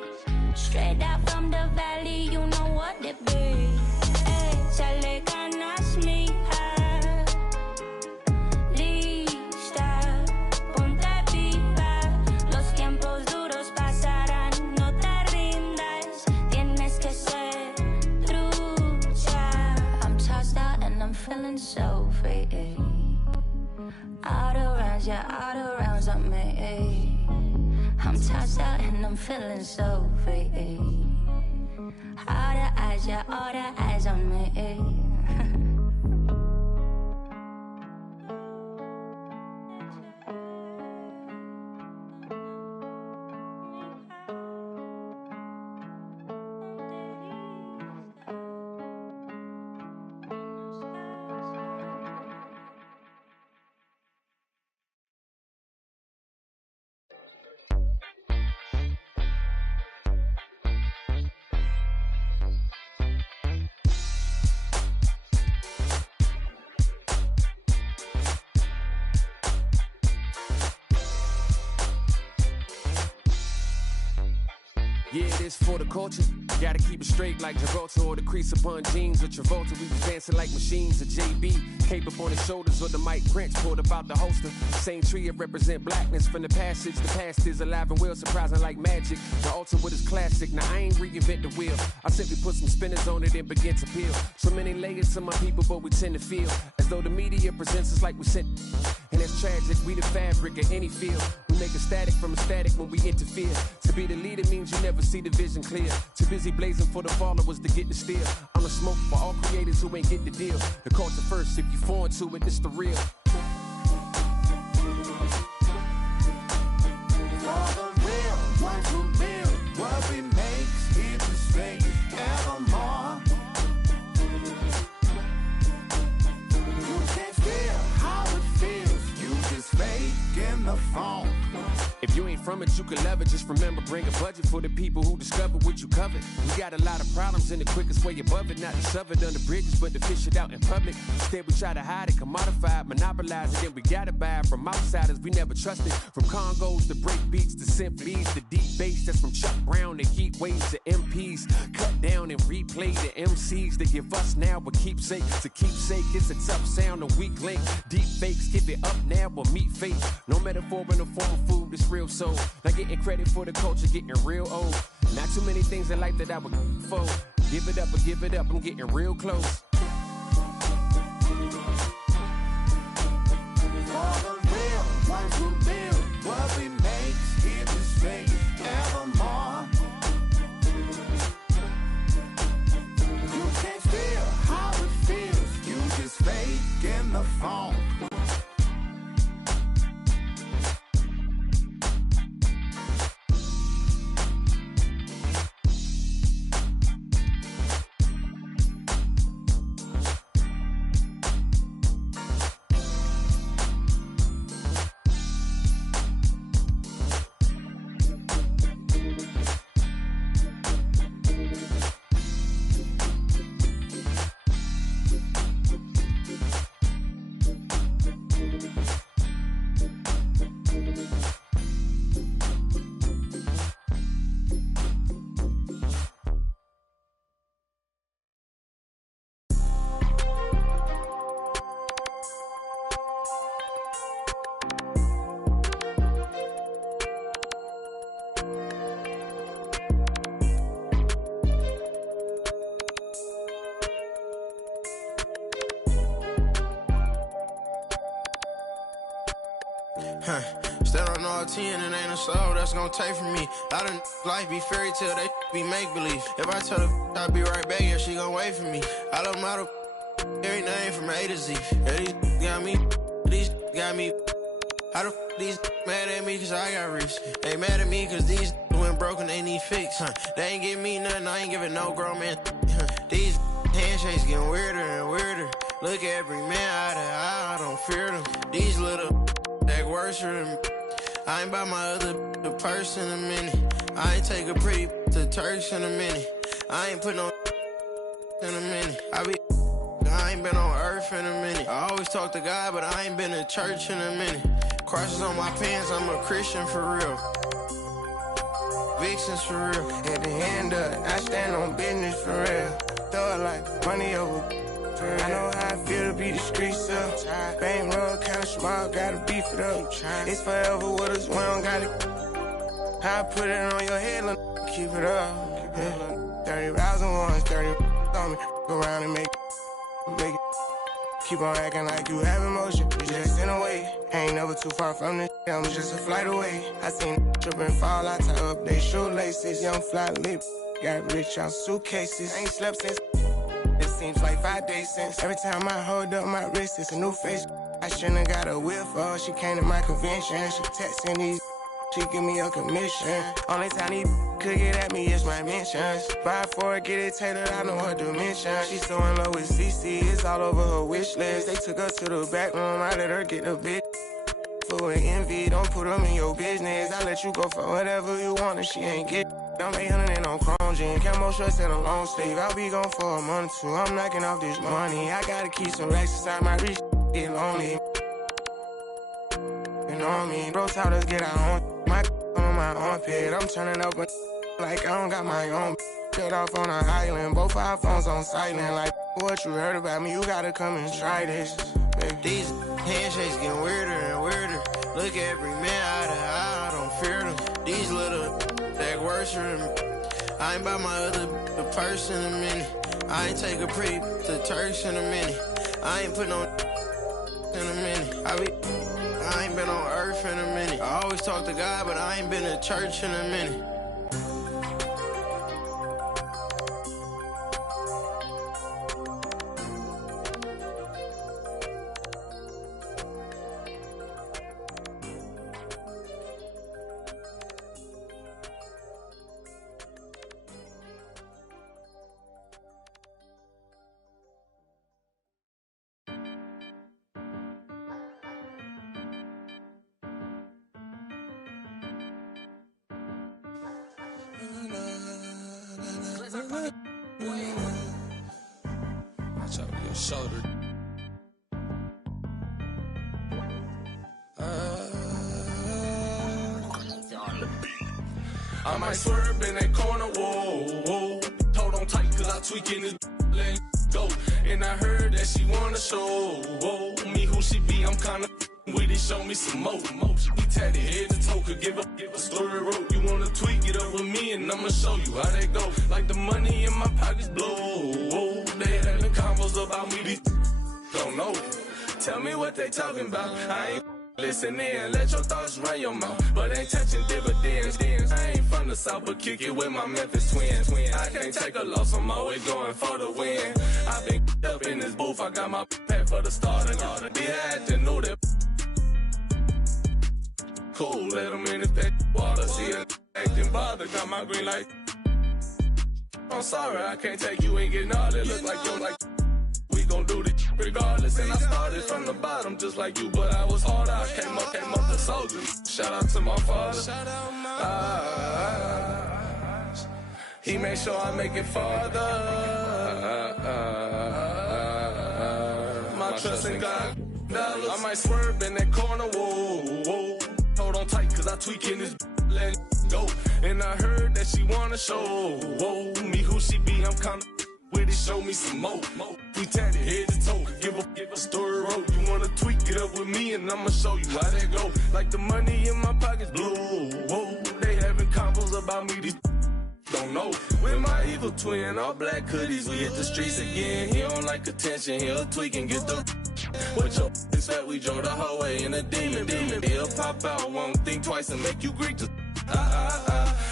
Straight out from the valley, you know what it be. Échale ganas, mija. Lista, ponte viva. Los tiempos duros pasarán, no te rindas. Tienes que ser trucha. I'm tossed out and I'm feeling so free. Out of rounds, yeah, out of rounds on me. I'm tossed out and I'm feeling so free. All the eyes, yeah, all the eyes on me. Yeah, it is for the culture. Gotta keep it straight like Gibraltar or the crease upon jeans or Travolta. We was dancing like machines or JB. Cape up on his shoulders or the Mike Prince pulled up out the holster. Same tree, it represent blackness from the passage. The past is alive and well, surprising like magic. The altar with his classic. Now I ain't reinvent the wheel. I simply put some spinners on it and begin to peel. So many layers to my people, but we tend to feel as though the media presents us like we sent. And it's tragic, we the fabric of any field. We make a static from a static when we interfere. To be the leader means you never see the vision clear. Too busy blazing for the followers to get the steal. I'm the smoke for all creators who ain't get the deal. The culture first, if you foreign to it, it's the real. For the real ones who build what we make, here to stay evermore. You can't feel how it feels, you just fake in the phone. If you ain't from it, you can love it. Just remember, bring a budget for the people who discover what you covered. We got a lot of problems, and the quickest way above it, not to shove it under bridges, but to fish it out in public. Instead, we try to hide it, commodify it, monopolize it, then we gotta buy it from outsiders we never trusted. From Congos to break beats to symphonies to deep bass, that's from Chuck Brown to heat waves to MPs. Cut down and replay the MCs that give us now a keepsake. To keepsake, it's a tough sound, a weak link. Deep fakes, give it up now or meet fate. No metaphor in the form of food, it's real soul. Not getting credit for the culture, getting real old. Not too many things in life that I would fold. Give it up or give it up, I'm getting real close. For the real ones who build what we make, here to stay evermore. You can't feel how it feels, you just fake in the phone. Stand on all 10 and ain't a soul that's gonna take from me. I done life be fairy tale, they be make believe. If I tell her I'll be right back, yeah, she gon' wait for me. I love model every name from A to Z. Yeah, these got me, these got me. How the these mad at me cause I got rich? They mad at me cause these went broken, they need fix. They ain't give me nothing, I ain't giving no grown man. These handshakes getting weirder and weirder. Look at every man eye to eye, I don't fear them. These little act worse than me. I ain't buy my other purse in a minute. I ain't take a pretty to Turks in a minute. I ain't put no in a minute. I ain't been on earth in a minute. I always talk to God, but I ain't been to church in a minute. Crosses on my pants, I'm a Christian for real. Vixens for real. At the end of it, I stand on business for real. Throw it like money over. I know how I feel to be the streets up. Bang road kinda small, gotta beef it up. It's forever with us, we don't got it. I put it on your head, keep it up. Yeah. 30,000 ones, 30 on me. Go around and make it. Keep on acting like you have emotion, you just in a way. Ain't never too far from this, I'm just a flight away. I seen trip and fall, I tie up they shoelaces. Young fly lip, got rich on suitcases. Ain't slept since. It seems like 5 days since. Every time I hold up my wrist, it's a new face. I shouldn't got a whip for her. She came to my convention. She texting these, she give me a commission. Only time these could get at me is my mentions. Buy for it, get it tailored, I know her dimension. She's so in love with CC, it's all over her wish list. They took her to the back room, I let her get the bit. Full of envy, don't put them in your business. I let you go for whatever you want and she ain't get. I'm 800 and on Chrome Gin, camo shorts and a long sleeve. I'll be gone for a month or two, I'm knocking off this money. I gotta keep some racks inside my reach, get lonely. You know what I mean? Bro told us get our own, my on my armpit. I'm turning up, but like I don't got my own. Cut off on an island, both our phones on silent. Like, what you heard about me, you gotta come and try this. Baby. These handshakes getting weirder and weirder. Look at every man eye to eye, I don't fear them. These little that worse than me. I ain't by my other purse in a minute. I ain't take a pretty to Turks in a minute. I ain't put no in a minute. I ain't been on earth in a minute. I always talk to God, but I ain't been to church in a minute. Watch out your shoulder. I might swerve in that corner, whoa, whoa. Hold on tight, cause I tweaking this let go. And I heard that she wanna show, whoa, me who she be, I'm kinda with it, show me some more. She be tatted head to toe, could give a story rope. You wanna tweak it up with me, and I'ma show you how that go. Like the money in my pockets blow, whoa. They having combos about me, these don't know. Tell me what they talking about, I ain't listen in, let your thoughts run your mouth, but ain't touching dividends. I ain't from the south, but kick it with my Memphis twins. I can't take a loss, I'm always going for the win. I've been up in this booth, I got my pack for the start and all the be had to know that. Cool, let them in if they water, see it acting bother, got my green light. I'm sorry, I can't take you, ain't getting all that, look like you like. We gon' do this regardless, and I started from the bottom just like you, but I was harder. I came up the soldier. Shout out to my father. He made sure I make it farther. My trust in God. I might swerve in that corner, whoa, whoa. Hold on tight, cause I tweaking this let it go. And I heard that she wanna show, whoa, me who she be, I'm kinda with it, show me some more. We tatted head to toe, give a story rope. You wanna tweak it up with me, and I'ma show you how that go. Like the money in my pockets blue, whoa. They having combos about me, these don't know. With my evil twin, all black hoodies, we hit the streets again. He don't like attention, he'll tweak and get the. What your expect? We drove the whole way in a demon. He'll pop out, won't think twice and make you Greek to.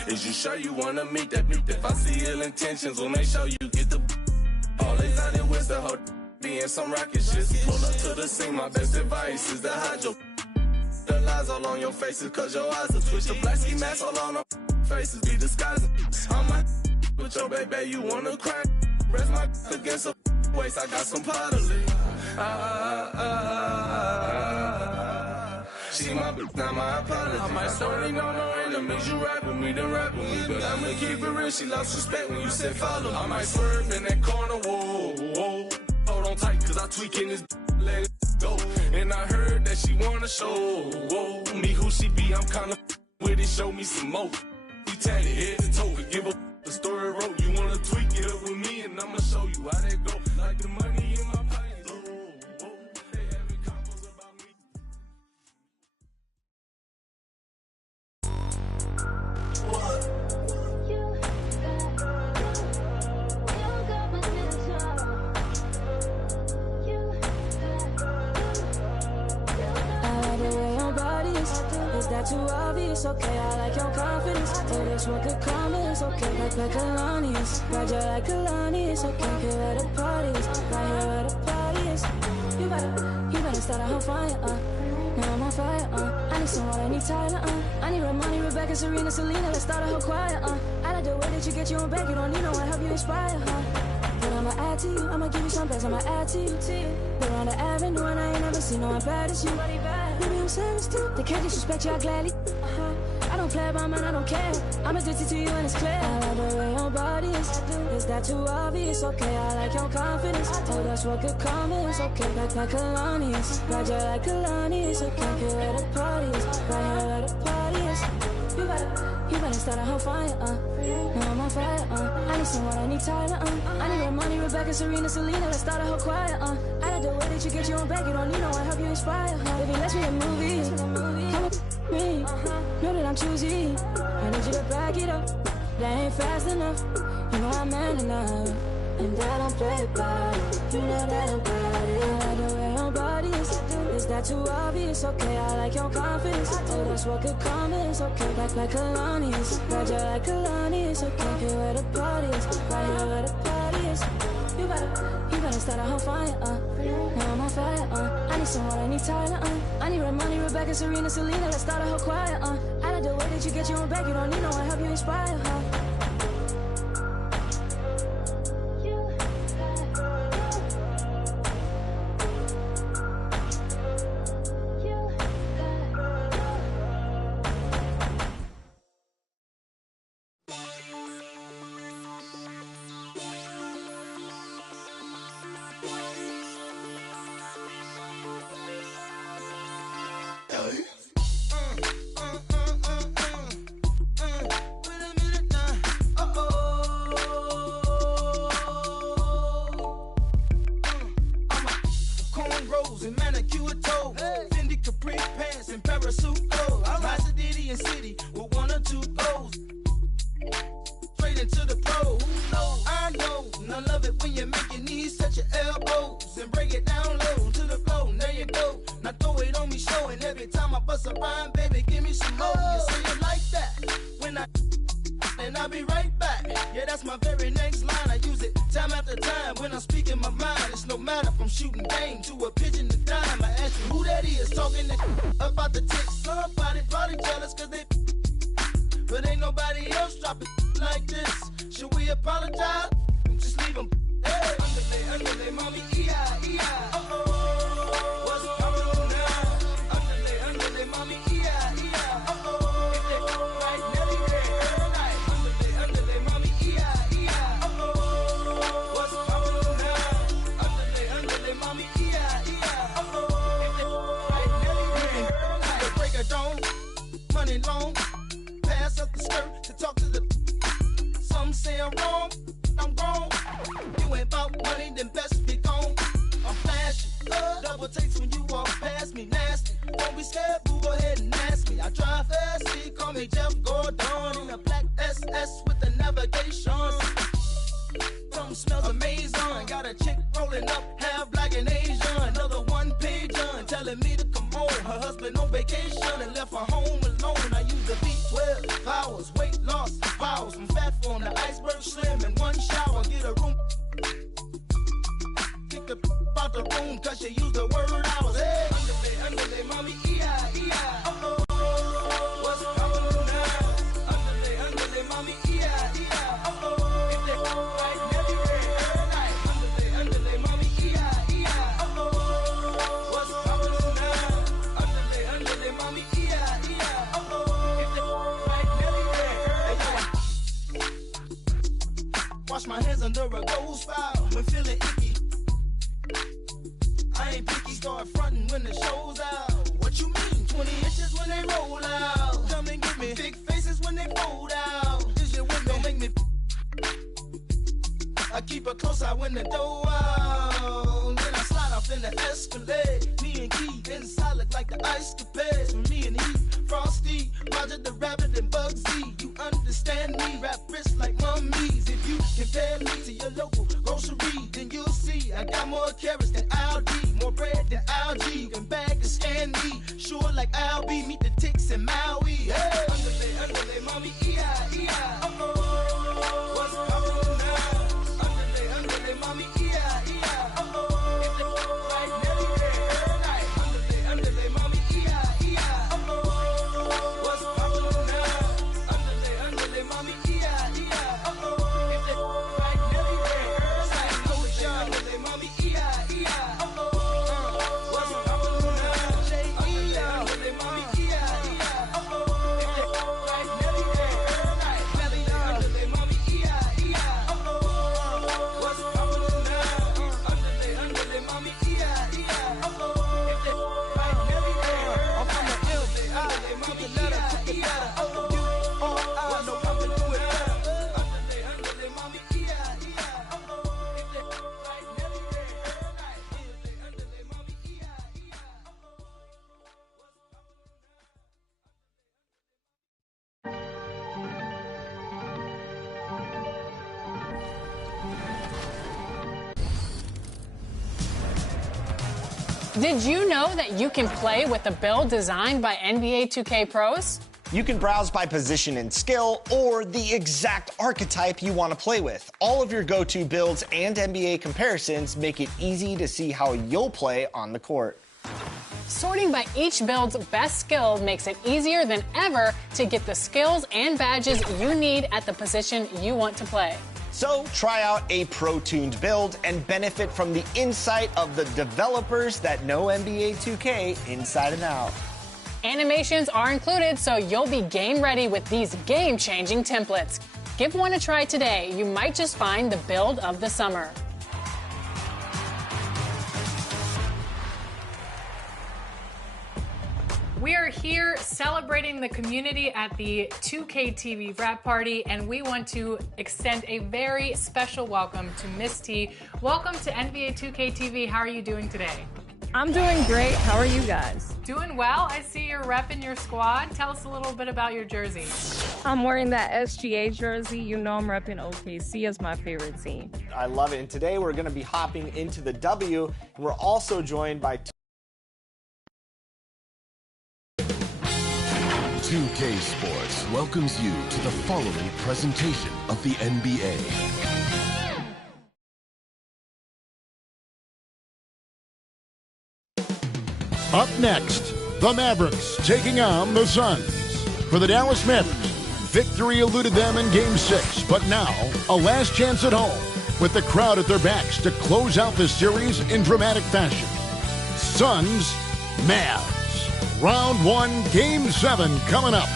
Is you sure you wanna meet that? If I see ill intentions, we'll make sure you get the. All they thought it was the whole being some rocket shit. Pull up to the scene, my best advice is to hide your. The lies all on your faces, cause your eyes will twitch. The black ski mask all on our faces be disguising. I'm my with your baby, you wanna cry. Rest my against a waist, I got some pottery. She my bitch, not my apology. I might start no more enemies. You rap with me, then rap with me. But I'ma keep it real. She lost respect when you said follow me. I might swerve in that corner, whoa, whoa. Hold on tight, cause I tweaking this let it go. And I heard that she wanna show, whoa, me who she be, I'm kinda with it, show me some more. We tatted head to toe, could give a story rope. You wanna tweak it up with me, and I'ma show you how that go. Like the money in my pocket, whoa, whoa. They having combos about me. Is that too obvious? Okay, I like your confidence. Oh, that's what could come is okay. Like Kalani is, ride you like Kalani is okay. Here at the parties, right here at the parties. You better start a whole fire, Now I'm on fire, I need someone, I need Tyler, I need Ramani, Rebecca, Serena, Selena. Let's start a whole choir, I like the way that you get your own back. You don't need no one, help you inspire, But I'ma add to you, I'ma give you some best, I'ma add to you. We're on the avenue and I ain't never seen no one bad as you. Maybe I'm serious too, they can't disrespect you, I gladly. I don't play about man, I don't care. I'm addicted to you and it's clear. I like the way your body is that too obvious? Okay, I like your confidence. Oh, that's what could come is okay. Like Kalani is, ride you like Kalani is okay. Here at the parties, right here at the parties. You better start a whole fire, now I'm on fire, I need someone, I need Tyler, I need Ramoni, Rebecca, Serena, Selena, let's start a whole choir, I like the way that you get your own back, you don't need no one, help you inspire, baby, let's make a movie, come with me, know that I'm choosy, I need you to back it up, that ain't fast enough, you know I'm man enough, and I don't play about it, you know that I'm about it, I like the way your body is that too obvious? Okay, I like your confidence. Oh, that's what could come is okay. Like Kalani is, ride you like Kalani is okay. Here where the party is, right here where the party is. You better start a whole fire, now I'm on fire, I need someone, I need Tyler, I need Ramoni, Rebecca, Serena, Selena, let's start a whole choir, I like the way that you get your own back, you don't need no one, help you inspire, Did you know that you can play with a build designed by NBA 2K pros? You can browse by position and skill or the exact archetype you want to play with. All of your go-to builds and NBA comparisons make it easy to see how you'll play on the court. Sorting by each build's best skill makes it easier than ever to get the skills and badges you need at the position you want to play. So try out a pro-tuned build and benefit from the insight of the developers that know NBA 2K inside and out. Animations are included, so you'll be game ready with these game-changing templates. Give one a try today. You might just find the build of the summer. We are here celebrating the community at the 2K TV wrap party, and we want to extend a very special welcome to Miss T. Welcome to NBA 2K TV. How are you doing today? I'm doing great. How are you guys? Doing well. I see you're repping your squad. Tell us a little bit about your jersey. I'm wearing that SGA jersey. You know I'm repping OKC as my favorite team. I love it. And today we're going to be hopping into the W, and we're also joined by 2K Sports welcomes you to the following presentation of the NBA. Up next, the Mavericks taking on the Suns. For the Dallas Mavericks, victory eluded them in Game 6, but now a last chance at home with the crowd at their backs to close out the series in dramatic fashion. Suns, Mavs. Round 1, Game 7 coming up.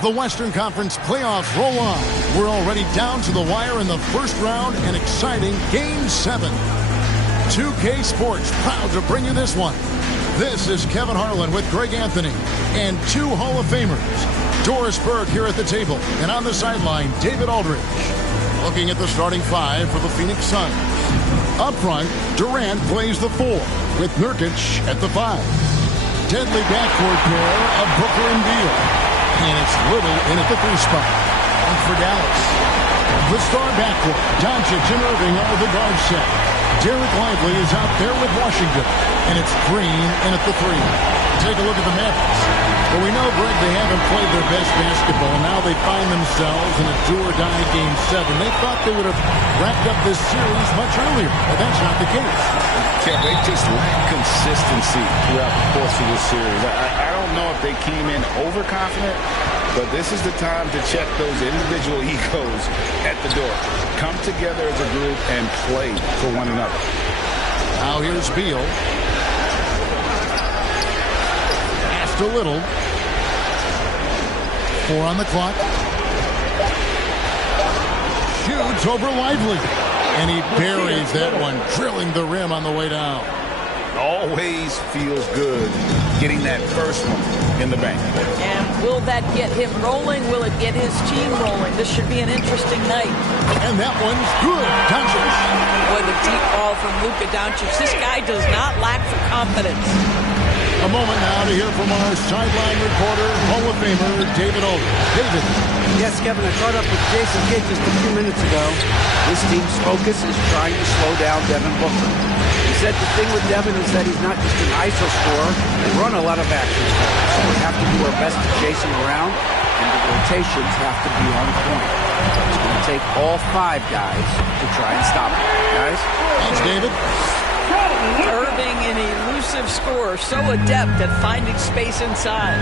The Western Conference playoffs roll on. We're already down to the wire in the first round, an exciting Game 7. 2K Sports proud to bring you this one. This is Kevin Harlan with Greg Anthony and two Hall of Famers. Doris Berg here at the table, and on the sideline, David Aldridge. Looking at the starting five for the Phoenix Suns. Up front, Durant plays the 4, with Nurkic at the 5. Deadly backcourt pair of Booker and Beal. And it's Little in at the 3 spot. And for Dallas, the star backcourt, Doncic and Irving are the guard set. Derek Lively is out there with Washington, and it's Green in at the 3. Take a look at the Mavericks. Well, we know, Greg, they haven't played their best basketball. Now they find themselves in a do-or-die Game 7. They thought they would have wrapped up this series much earlier, but that's not the case. Yeah, they just lack consistency throughout the course of this series. I don't know if they came in overconfident, but this is the time to check those individual egos at the door. Come together as a group and play for one another. Now here's Beal. A little. 4 on the clock. Shoots over Lively. And he buries that one, drilling the rim on the way down. Always feels good getting that first one in the bank. And will that get him rolling? Will it get his team rolling? This should be an interesting night. And that one's good. Doncic. Boy, the deep ball from Luka Doncic. This guy does not lack for confidence. A moment now to hear from our sideline reporter, Hall of Famer, David Aldridge. David. Yes, Kevin, I caught up with Jason Kidd just a few minutes ago. This team's focus is trying to slow down Devin Booker. He said the thing with Devin is that he's not just an ISO scorer. They run a lot of actions for him. So we have to do our best to chase him around, and the rotations have to be on point. It's going to take all 5 guys to try and stop him. Guys? Thanks, David. Irving, an elusive scorer, so adept at finding space inside.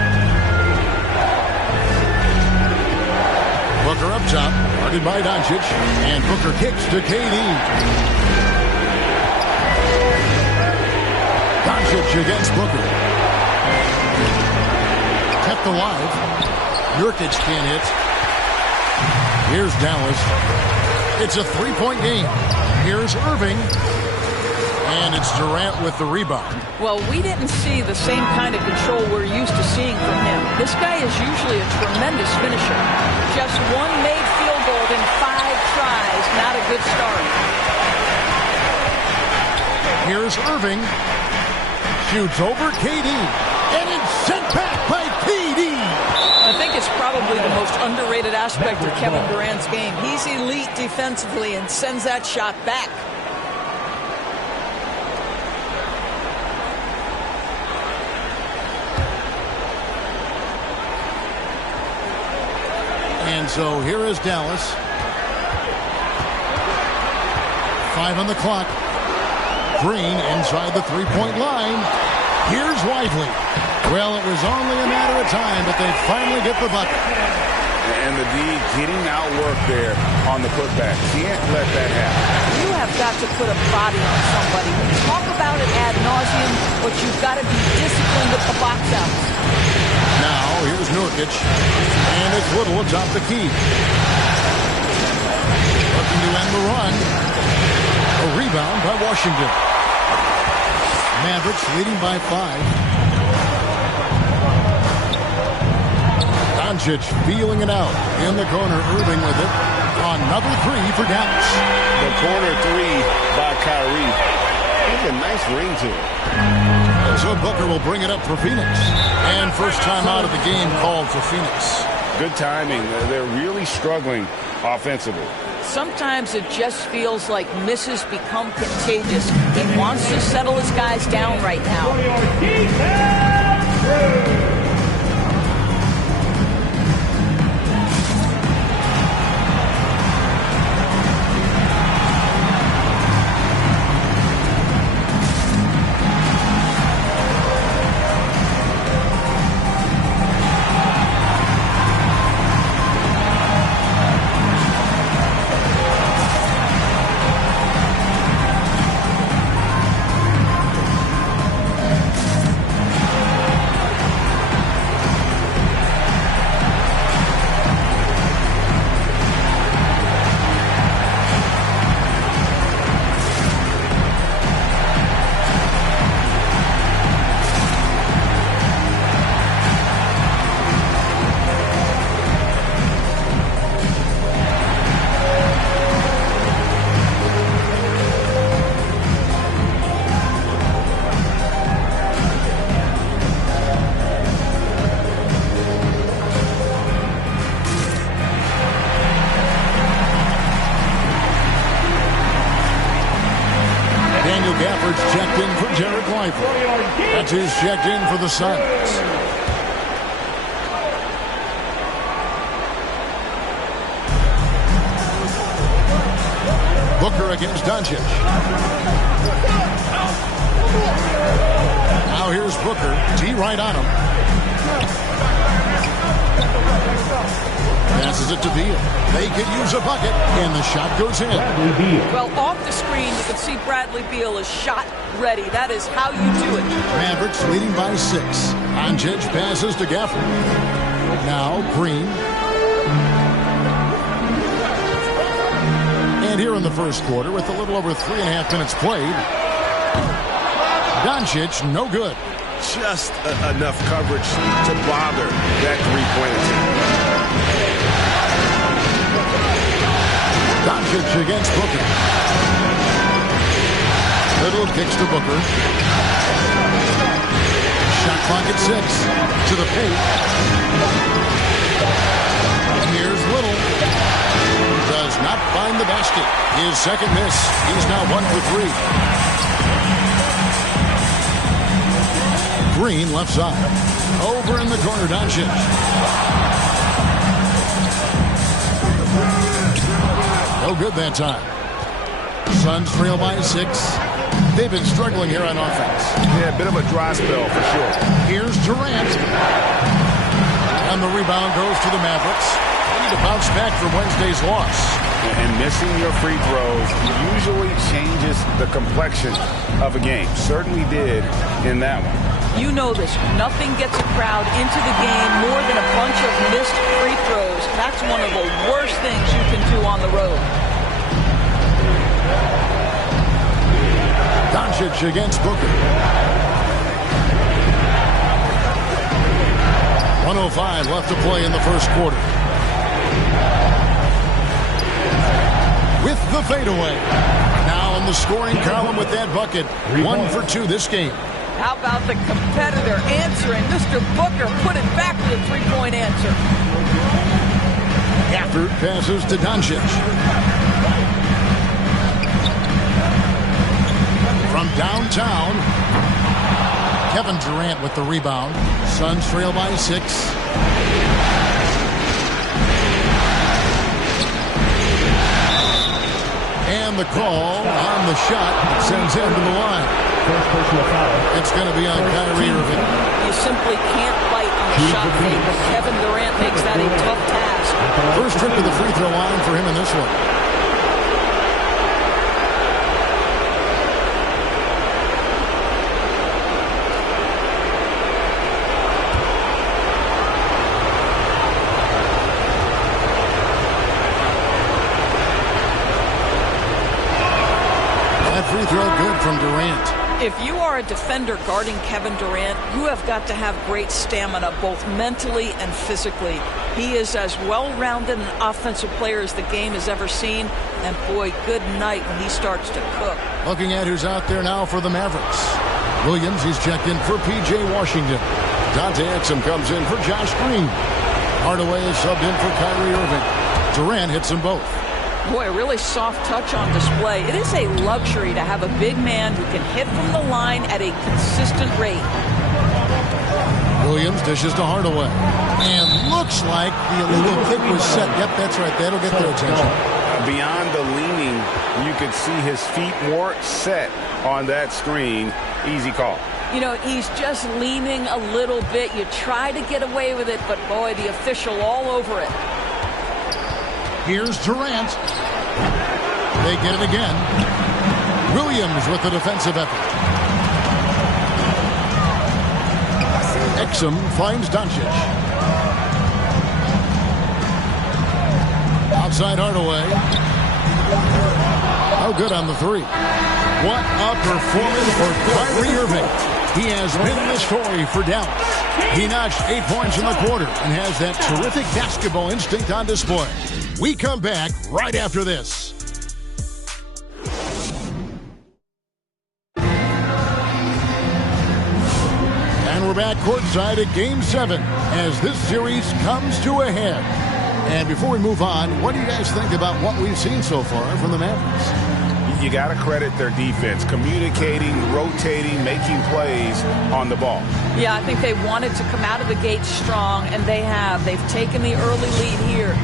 Booker up top, guarded by Doncic, and Booker kicks to KD. Doncic against Booker. Kept alive. Nurkic can't hit. Here's Dallas. It's a 3-point game. Here's Irving. And it's Durant with the rebound. Well, we didn't see the same kind of control we're used to seeing from him. This guy is usually a tremendous finisher. Just 1 made field goal in 5 tries. Not a good start. Here's Irving. Shoots over KD. And it's sent back by KD. That's probably the most underrated aspect of Kevin Durant's game. He's elite defensively and sends that shot back. And so here is Dallas. 5 on the clock. Green inside the three-point line. Here's Whiteley. Well, it was only a matter of time, but they finally get the bucket. And the D getting outworked there on the putback. Can't let that happen. You have got to put a body on somebody. We talk about it ad nauseum, but you've got to be disciplined at the box out. Now, here's Nurkic. And it's Little atop the key. Looking to end the run. A rebound by Washington. Mavericks leading by 5. Doncic feeling it out. In the corner, Irving with it. Another three for Dallas. The corner three by Kyrie. That's a nice ring to it. So Booker will bring it up for Phoenix. And first time out of the game called for Phoenix. Good timing. They're really struggling offensively. Sometimes it just feels like misses become contagious. He wants to settle his guys down right now. Checked in for Derek Lively. That's his checked in for the Suns. Booker against Doncic. Now here's Booker. D right on him. Passes it to Beal. They could use a bucket, and the shot goes in. Well, off the screen, you can see Bradley Beal is shot ready. That is how you do it. Mavericks leading by 6. Doncic passes to Gafford. Now Green. And here in the first quarter, with a little over 3.5 minutes played, Doncic, no good. Just enough coverage to bother that three-point attempt. Doncic against Booker. Little kicks to Booker. Shot clock at 6. To the paint. Here's Little. Does not find the basket. His second miss. He's now 1 for 3. Green left side. Over in the corner, Doncic. No good that time. Suns trail by 6. They've been struggling here on offense. Yeah, a bit of a dry spell for sure. Here's Durant. And the rebound goes to the Mavericks. They need to bounce back from Wednesday's loss. And missing your free throws usually changes the complexion of a game. Certainly did in that one. You know this. Nothing gets a crowd into the game more than a bunch of missed free throws. That's one of the worst things you can do on the road. Doncic against Booker. 1:05 left to play in the first quarter. With the fadeaway. Now in the scoring column with that bucket. 1 for 2 this game. How about the competitor answering? Mr. Booker put it back with a three-point answer. Gafford passes to Doncic. From downtown, Kevin Durant with the rebound. Suns trail by 6. And the call on the shot that sends him to the line. It's going to be on Kyrie Irving. You simply can't fight on the shot fake, but Kevin Durant makes that a tough task. First trip to the free throw line for him in this one. Free throw good from Durant. If you are a defender guarding Kevin Durant, you have got to have great stamina, both mentally and physically. He is as well-rounded an offensive player as the game has ever seen, and boy, good night when he starts to cook. Looking at who's out there now for the Mavericks. Williams, he's checked in for P.J. Washington. Dante Exum comes in for Josh Green. Hardaway is subbed in for Kyrie Irving. Durant hits them both. Boy, a really soft touch on display. It is a luxury to have a big man who can hit from the line at a consistent rate. Williams dishes to Hardaway. And looks like the illegal kick was set. Yep, that's right. That'll get their attention. Beyond the leaning, you could see his feet weren't set on that screen. Easy call. You know, he's just leaning a little bit. You try to get away with it, but boy, the official all over it. Here's Durant. They get it again. Williams with the defensive effort. Exum finds Doncic. Outside Hardaway. Oh, good on the three. What a performance for Kyrie Irving. He has been the story for Dallas. He notched 8 points in the quarter and has that terrific basketball instinct on display. We come back right after this. And we're back courtside at Game 7 as this series comes to a head. And before we move on, what do you guys think about what we've seen so far from the Mavericks? You got to credit their defense, communicating, rotating, making plays on the ball. Yeah, I think they wanted to come out of the gate strong, and they have. They've taken the early lead here.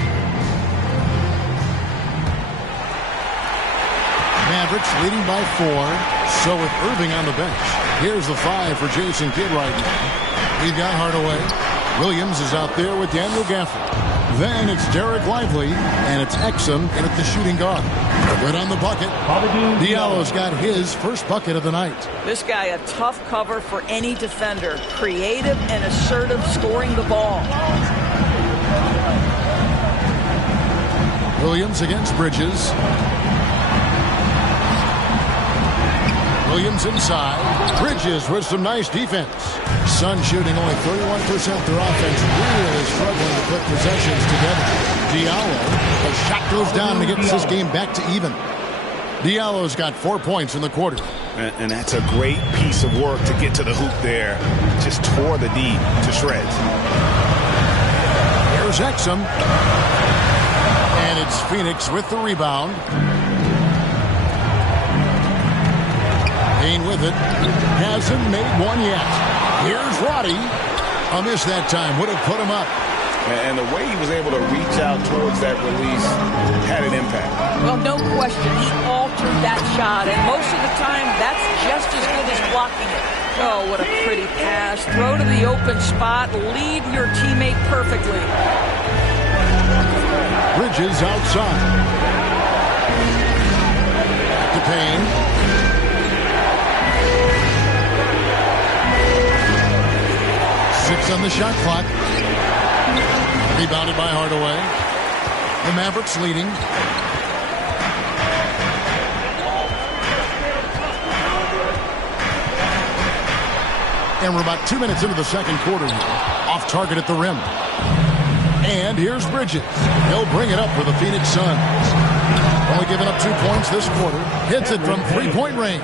Mavericks leading by 4. So with Irving on the bench. Here's the 5 for Jason Kidd right now. We've got Hardaway. Williams is out there with Daniel Gafford. Then it's Derek Lively, and it's Exum in at the shooting guard. Good on the bucket. Diallo's got his first bucket of the night. This guy, a tough cover for any defender. Creative and assertive scoring the ball. Williams against Bridges. Williams inside. Bridges with some nice defense. Suns shooting only 31%. Their offense really struggling to put possessions together. Diallo, the shot goes down and gets this game back to even. Diallo's got 4 points in the quarter. And that's a great piece of work to get to the hoop there. Just tore the D to shreds. Here's Exum. And it's Phoenix with the rebound. Payne with it. Hasn't made one yet. Here's Roddy. A miss that time. Would have put him up. And the way he was able to reach out towards that release had an impact. Well, no question. He altered that shot. And most of the time, that's just as good as blocking it. Oh, what a pretty pass. Throw to the open spot. Lead your teammate perfectly. Bridges outside. To Payne. On the shot clock. Rebounded by Hardaway. The Mavericks leading. And we're about 2 minutes into the second quarter here. Off target at the rim. And here's Bridges. He'll bring it up for the Phoenix Suns. Only giving up 2 points this quarter. Hits it from three-point range.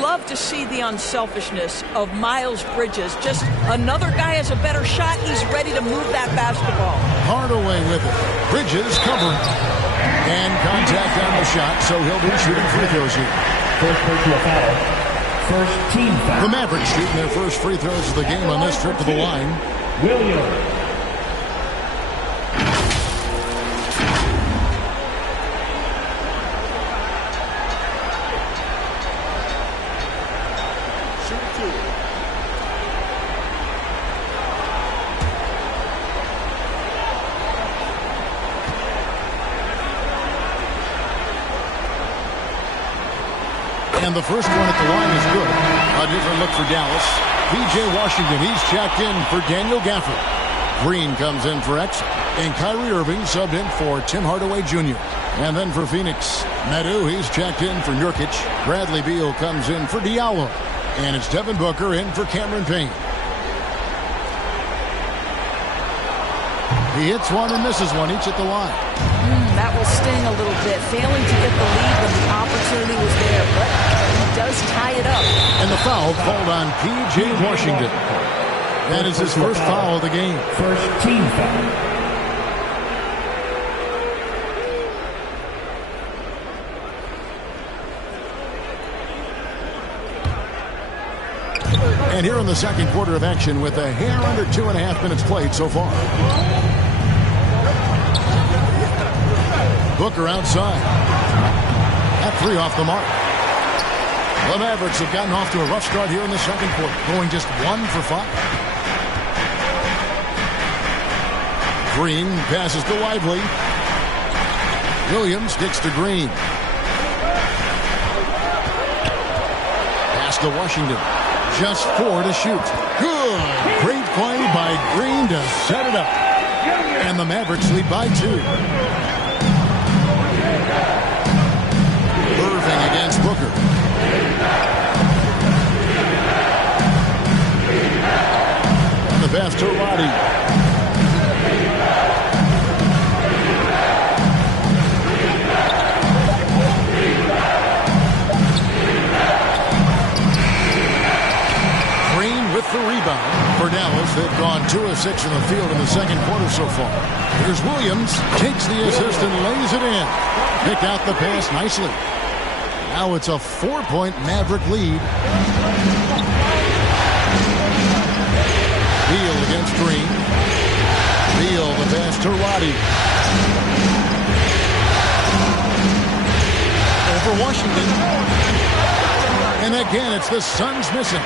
Love to see the unselfishness of Miles Bridges. Just another guy has a better shot. He's ready to move that basketball. Hardaway with it. Bridges covering. And contact on the shot, so he'll be shooting free throws here. First personal foul. First team foul. The Mavericks shooting their first free throws of the game on this trip to the line. Williams. And the first one at the line is good. A different look for Dallas. P.J. Washington, he's checked in for Daniel Gafford. Green comes in for X. And Kyrie Irving subbed in for Tim Hardaway Jr. And then for Phoenix, Medu, he's checked in for Nurkic. Bradley Beal comes in for Diallo. And it's Devin Booker in for Cameron Payne. He hits one and misses one, each at the line. That will sting a little bit. Failing to get the lead when the opportunity was there, but he does tie it up. And the foul called on P.J. Washington. That is his first foul of the game. First team foul. And here in the second quarter of action with a hair under 2.5 minutes played so far. Booker outside. That three off the mark. The Mavericks have gotten off to a rough start here in the second quarter, going just 1 for 5. Green passes to Lively. Williams gets to Green. Pass to Washington. Just 4 to shoot. Good. Great play by Green to set it up. And the Mavericks lead by 2. Irving against Booker. And the pass to Roddy. Green with the rebound for Dallas. They've gone 2 of 6 in the field in the second quarter so far. Here's Williams. Takes the assist and lays it in. Picked out the pass nicely. Now it's a 4-point Maverick lead. Beal against Green. Beal the pass to Roddy. Over Washington. And again, it's the Suns missing.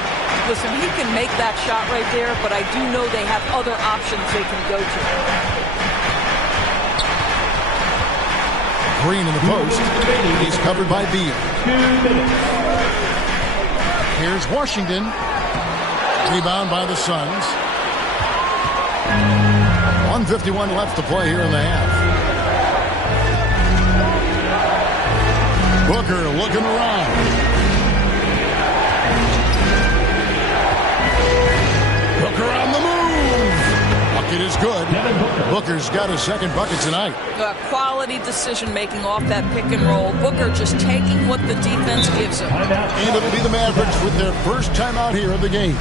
Listen, he can make that shot right there, but I do know they have other options they can go to. Green in the post. He's covered by Beal. Here's Washington. Rebound by the Suns. 1:51 left to play here in the half. Booker looking around. Booker on the move. Bucket is good. Booker's got his second bucket tonight. Quality decision-making off that pick and roll. Booker just taking what the defense gives him. And it'll be the Mavericks with their first timeout here of the game.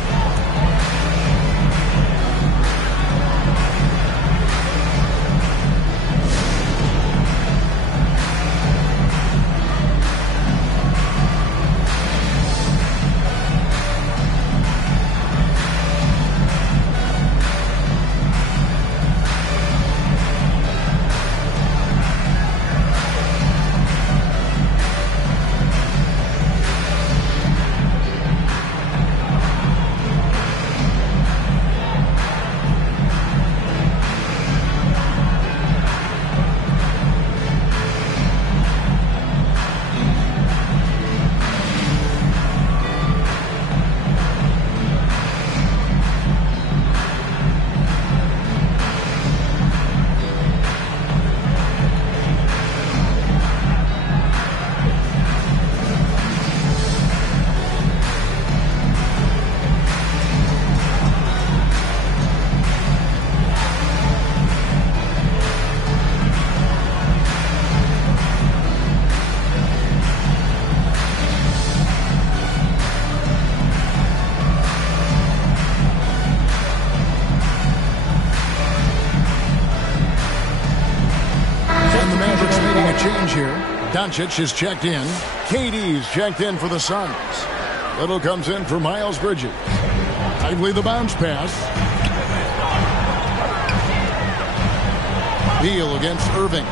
Doncic is checked in. KD's checked in for the Suns. Little comes in for Miles Bridges. Lively the bounce pass. Beal against Irving.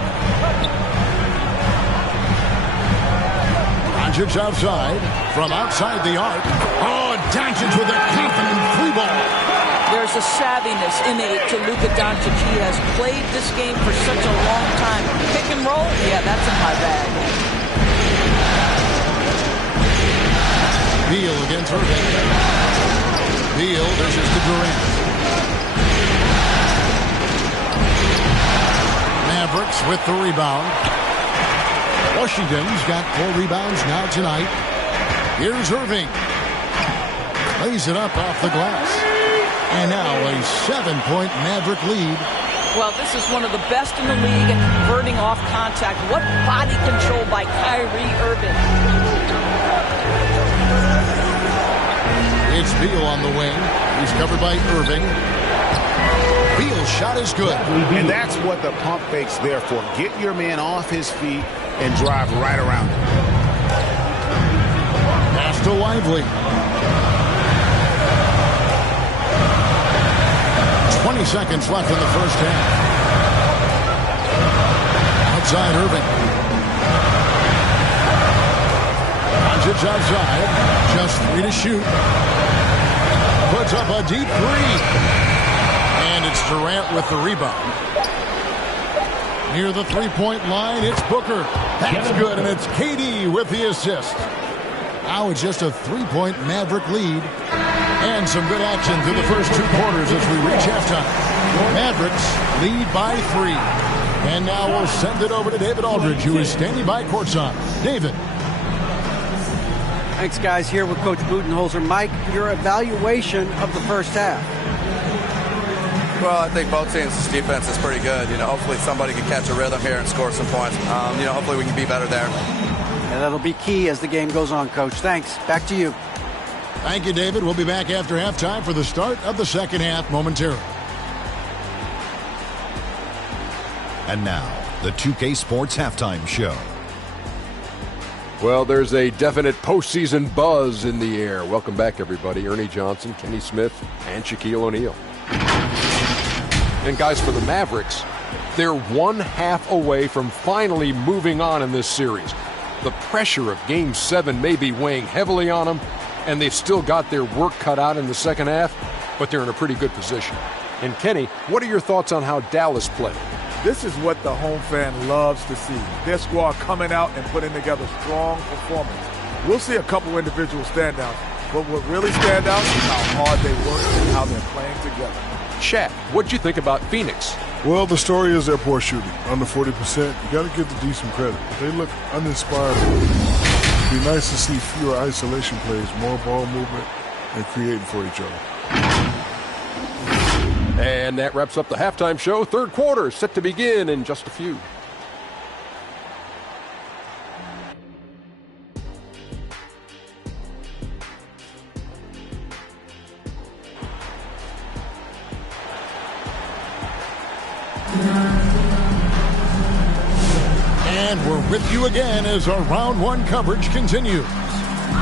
Doncic outside. From outside the arc. Oh, Doncic with a confident free ball. There's a savviness innate to Luka Doncic. He has played this game for such a long time. Pick and roll? Yeah, that's in my bag. Beal against Irving. Beal dishes to Durant. Mavericks with the rebound. Washington's got 4 rebounds now tonight. Here's Irving. Lays it up off the glass. And now a 7-point Maverick lead. Well, this is one of the best in the league at converting off contact. What body control by Kyrie Irving. It's Beal on the wing. He's covered by Irving. Beal's shot is good. And that's what the pump fake's there for. Get your man off his feet and drive right around him. Pass to Lively. 20 seconds left in the first half. Outside Irving. Doncic outside. Just 3 to shoot. Puts up a deep 3. And it's Durant with the rebound. Near the 3-point line, it's Booker. That's good, and it's KD with the assist. Now it's just a 3-point Maverick lead. And some good action through the first 2 quarters as we reach halftime. Mavericks lead by 3. And now we'll send it over to David Aldridge, who is standing by courtside. David. Thanks, guys. Here with Coach Budenholzer. Mike, your evaluation of the first half. Well, I think both teams' defense is pretty good. Hopefully somebody can catch a rhythm here and score some points. Hopefully we can be better there. And that'll be key as the game goes on, Coach. Thanks. Back to you. Thank you, David. We'll be back after halftime for the start of the second half momentarily. And now, the 2K Sports Halftime Show. Well, there's a definite postseason buzz in the air. Welcome back, everybody. Ernie Johnson, Kenny Smith, and Shaquille O'Neal. And guys, for the Mavericks, they're 1/2 away from finally moving on in this series. The pressure of Game 7 may be weighing heavily on them, and they've still got their work cut out in the second half, but they're in a pretty good position. And Kenny, what are your thoughts on how Dallas played? This is what the home fan loves to see. Their squad coming out and putting together strong performance. We'll see a couple individual standouts, but what really stand out is how hard they work and how they're playing together. Shaq, what'd you think about Phoenix? Well, the story is their poor shooting. Under 40%, you got to give the D some credit. They look uninspired. It'd be nice to see fewer isolation plays, more ball movement, and creating for each other. And that wraps up the halftime show. Third quarter set to begin in just a few. And we're with you again as our round 1 coverage continues.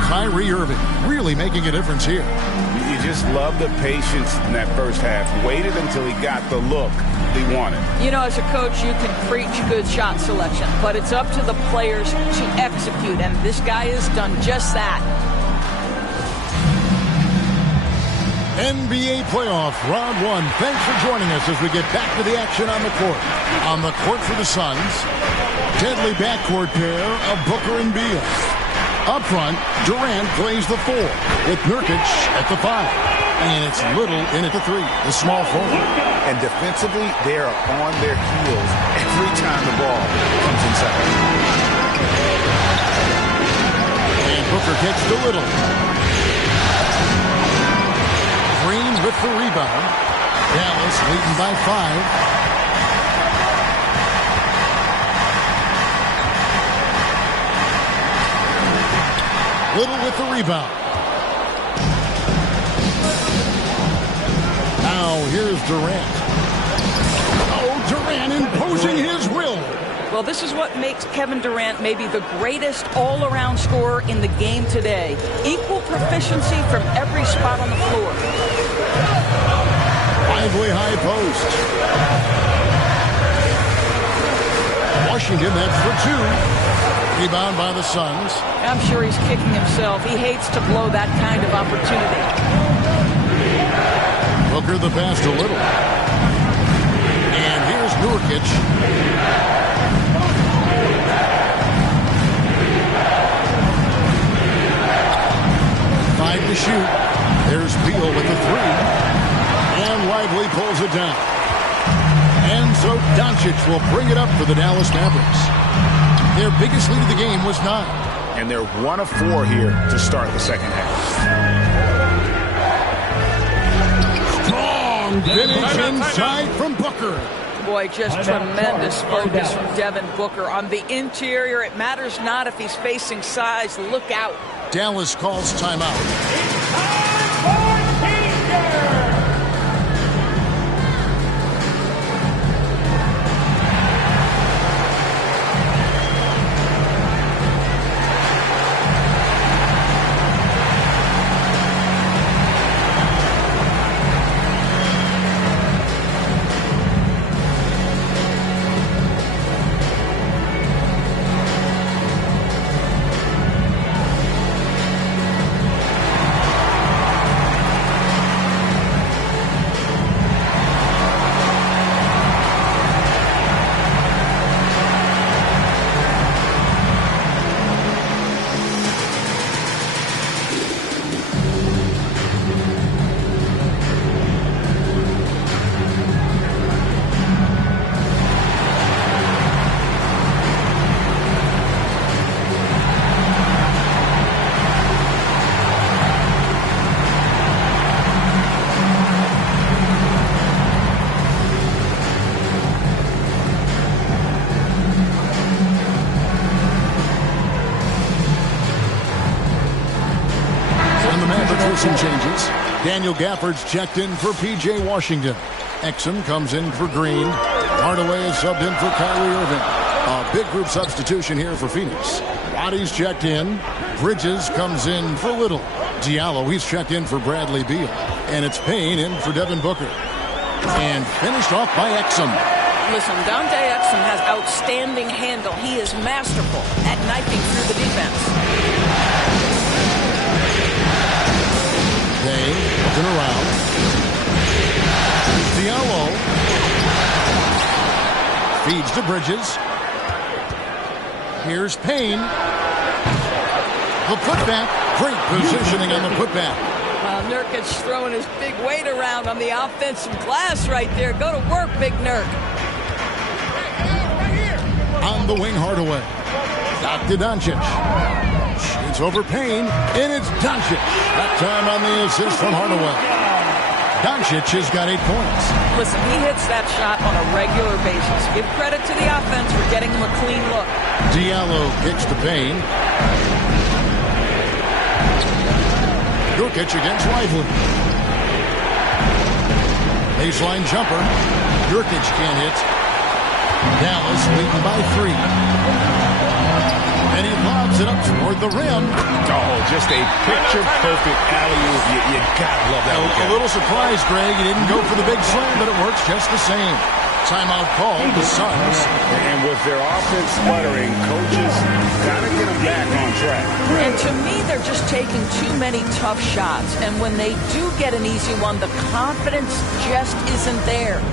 Kyrie Irving really making a difference here. You just love the patience in that first half. Waited until he got the look he wanted. As a coach, you can preach good shot selection, but it's up to the players to execute, and this guy has done just that. NBA playoff round 1. Thanks for joining us as we get back to the action on the court. On the court for the Suns, deadly backcourt pair of Booker and Beal. Up front, Durant plays the 4 with Nurkic at the 5. And it's Little in at the 3, the small forward. And defensively, they are on their heels every time the ball comes inside. And Booker kicks to Little. Green with the rebound. Dallas leading by 5. Little with the rebound. Now here's Durant. Oh, Durant imposing his will. Well, this is what makes Kevin Durant maybe the greatest all-around scorer in the game today. Equal proficiency from every spot on the floor. Lively high post. Washington, that's for two. Rebound by the Suns. I'm sure he's kicking himself. He hates to blow that kind of opportunity. Booker the pass to Little. And here's Nurkic. Five to shoot. There's Beal with the three. And Lively pulls it down. And so Doncic will bring it up for the Dallas Mavericks. Their biggest lead of the game was 9. And they're 1 of 4 here to start the second half. Strong finish inside from Booker. Boy, just tremendous focus from Devin Booker. On the interior, it matters not if he's facing size. Look out. Dallas calls timeout. Some changes. Daniel Gafford's checked in for P.J. Washington. Exum comes in for Green. Hardaway is subbed in for Kyrie Irving. A big group substitution here for Phoenix. Roddy's checked in. Bridges comes in for Little. Diallo, he's checked in for Bradley Beal. And it's Payne in for Devin Booker. And finished off by Exum. Listen, Dante Exum has outstanding handle. He is masterful at knifing through the defense. Payne, looking around. Diallo. Feeds to Bridges. Here's Payne. The putback. Great positioning on the putback. Nurkic throwing his big weight around on the offensive glass right there. Go to work, Big Nurk. On the wing, Hardaway. Back to Doncic. It's over Payne, and it's Doncic. That time on the assist from Hardaway. Doncic has got 8 points. Listen, he hits that shot on a regular basis. Give credit to the offense for getting him a clean look. Diallo kicks to Payne. Nurkic against Lively. Baseline jumper. Nurkic can't hit. Dallas leading by 3. And he lobs it up toward the rim. Oh, just a picture-perfect alley-oop. You gotta love that. A little surprise, Greg. He didn't go for the big slam, but it works just the same. Timeout called the Suns. And with their offense sputtering, coaches gotta get them back on track. And to me, they're just taking too many tough shots. And when they do get an easy one, the confidence just isn't there.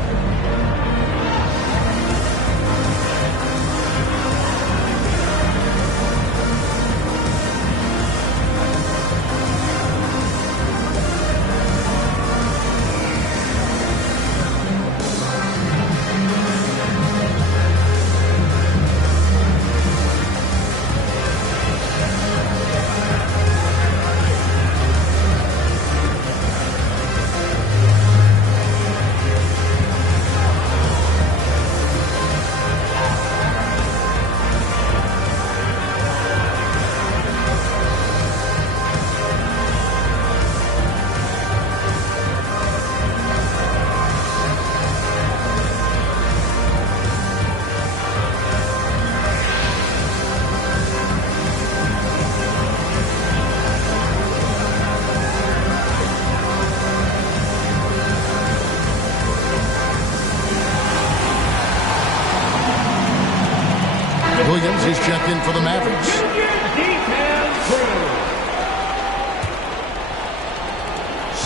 the Mavericks.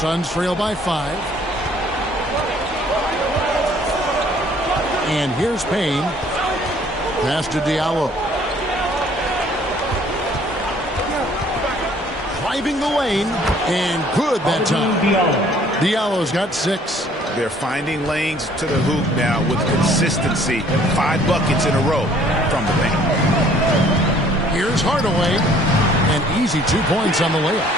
Suns trail by 5. And here's Payne. Pass to Diallo. Driving the lane, and good that time. Diallo's got 6. They're finding lanes to the hoop now with consistency. 5 buckets in a row from the lane. Here's Hardaway. An easy 2 points on the layup.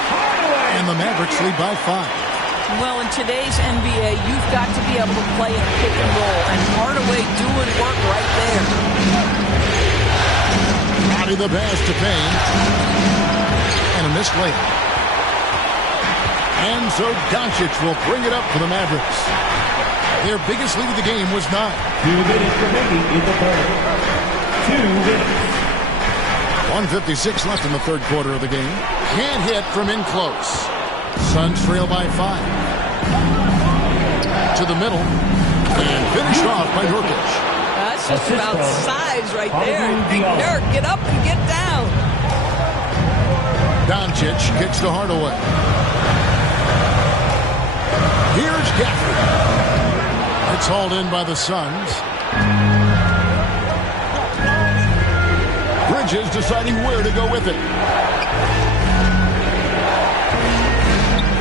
And the Mavericks lead by 5. Well, in today's NBA, you've got to be able to play in a pick and roll, and Hardaway doing work right there. Body the pass to Payne. And a missed layup. And so Doncic will bring it up for the Mavericks. Their biggest lead of the game was 9. 2 minutes remaining in the third. 2 minutes. 1:56 left in the third quarter of the game. Can't hit from in close. Suns trail by 5. To the middle. And finished off by Nurkic. That's just about size right there. Big Nurk, get up and get down. Doncic kicks to Hardaway. Here's Gafford. It's hauled in by the Suns. Bridges deciding where to go with it.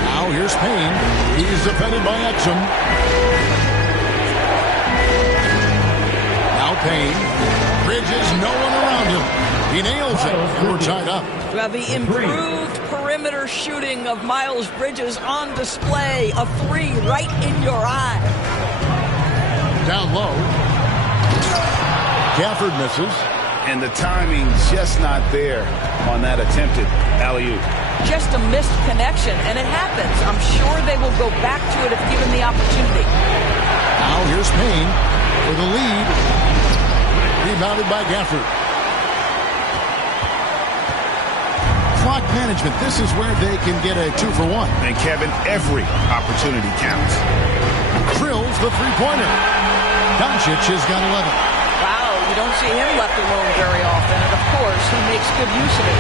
Now here's Payne. He's defended by Exum. Now Payne. Bridges, no one around him. He nails it, and we're tied up. Well, the improved perimeter shooting of Miles Bridges on display. A 3 right in your eye. Down low. Gafford misses. And the timing just not there on that attempted alley-oop. Just a missed connection, and it happens. I'm sure they will go back to it if given the opportunity. Now here's Payne for the lead. Rebounded by Gafford. Clock management. This is where they can get a 2-for-1. And Kevin, every opportunity counts. Drills the three-pointer. Doncic has got 11. Wow, you don't see him left alone very often, and of course, he makes good use of it.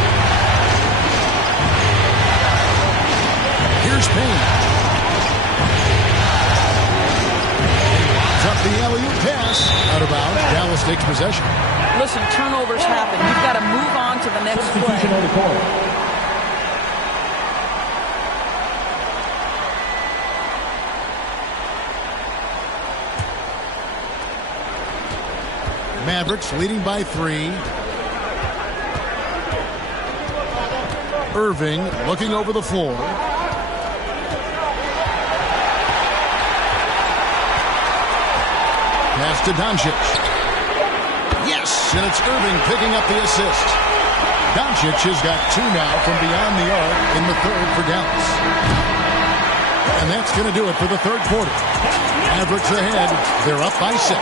Here's Payne. Lobs up the alley-oop pass. Out of bounds. Dallas takes possession. Listen, turnovers happen. You've got to move on to the next play. Mavericks leading by 3. Irving looking over the floor. Pass to Doncic. Yes, and it's Irving picking up the assist. Doncic has got 2 now from beyond the arc in the third for Dallas. And that's going to do it for the third quarter. Mavericks ahead. They're up by 6.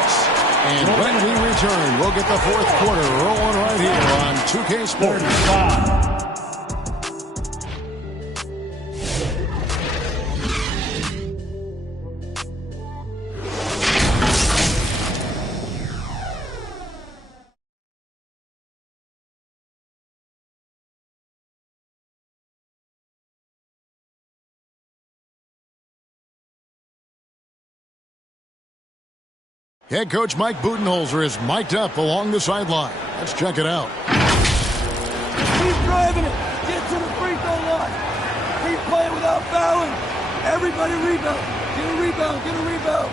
And when we return, we'll get the fourth quarter rolling right here on 2K Sports. Head coach Mike Budenholzer is mic'd up along the sideline. Let's check it out. Keep driving it. Get to the free throw line. Keep playing without fouling. Everybody rebound. Get a rebound. Get a rebound.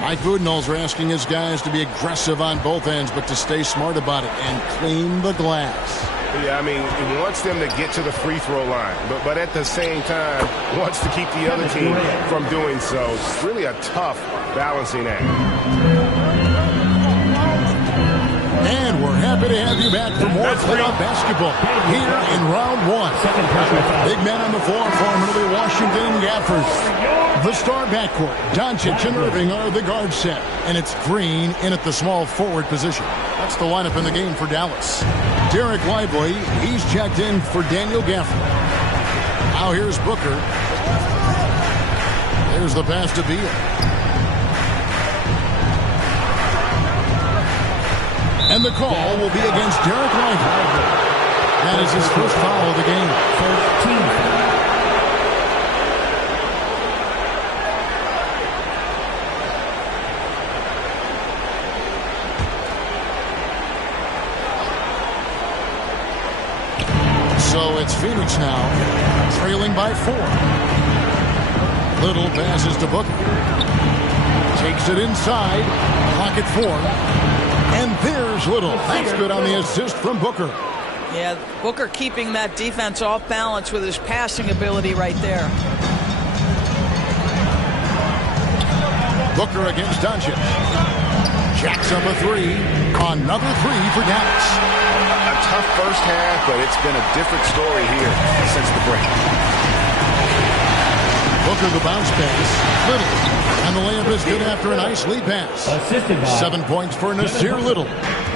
Mike Budenholzer asking his guys to be aggressive on both ends, but to stay smart about it and clean the glass. Yeah, I mean, he wants them to get to the free throw line, but at the same time, wants to keep the other team from doing so. It's really a tough balancing act. And we're happy to have you back for more playoff basketball here in round 1. Big man on the floor for Washington Gafford. The star backcourt, Doncic and Irving are the guard set, and it's Green in at the small forward position. That's the lineup in the game for Dallas. Derek Lively, he's checked in for Daniel Gafford. Now here's Booker. There's the pass to Beal. And the call will be against Derek Lively. That is his first foul of the game. First team foul. So it's Phoenix now, trailing by 4. Little passes to Booker. Takes it inside, pocket 4. And there's Little. That's good on the assist from Booker. Yeah, Booker keeping that defense off balance with his passing ability right there. Booker against Doncic. Jacks up a 3. Another 3 for Dallas. A tough first half, but it's been a different story here since the break. Booker the bounce pass. Little. And the layup is good after a nice lead pass. Assisted by 7 points for Nasir Little.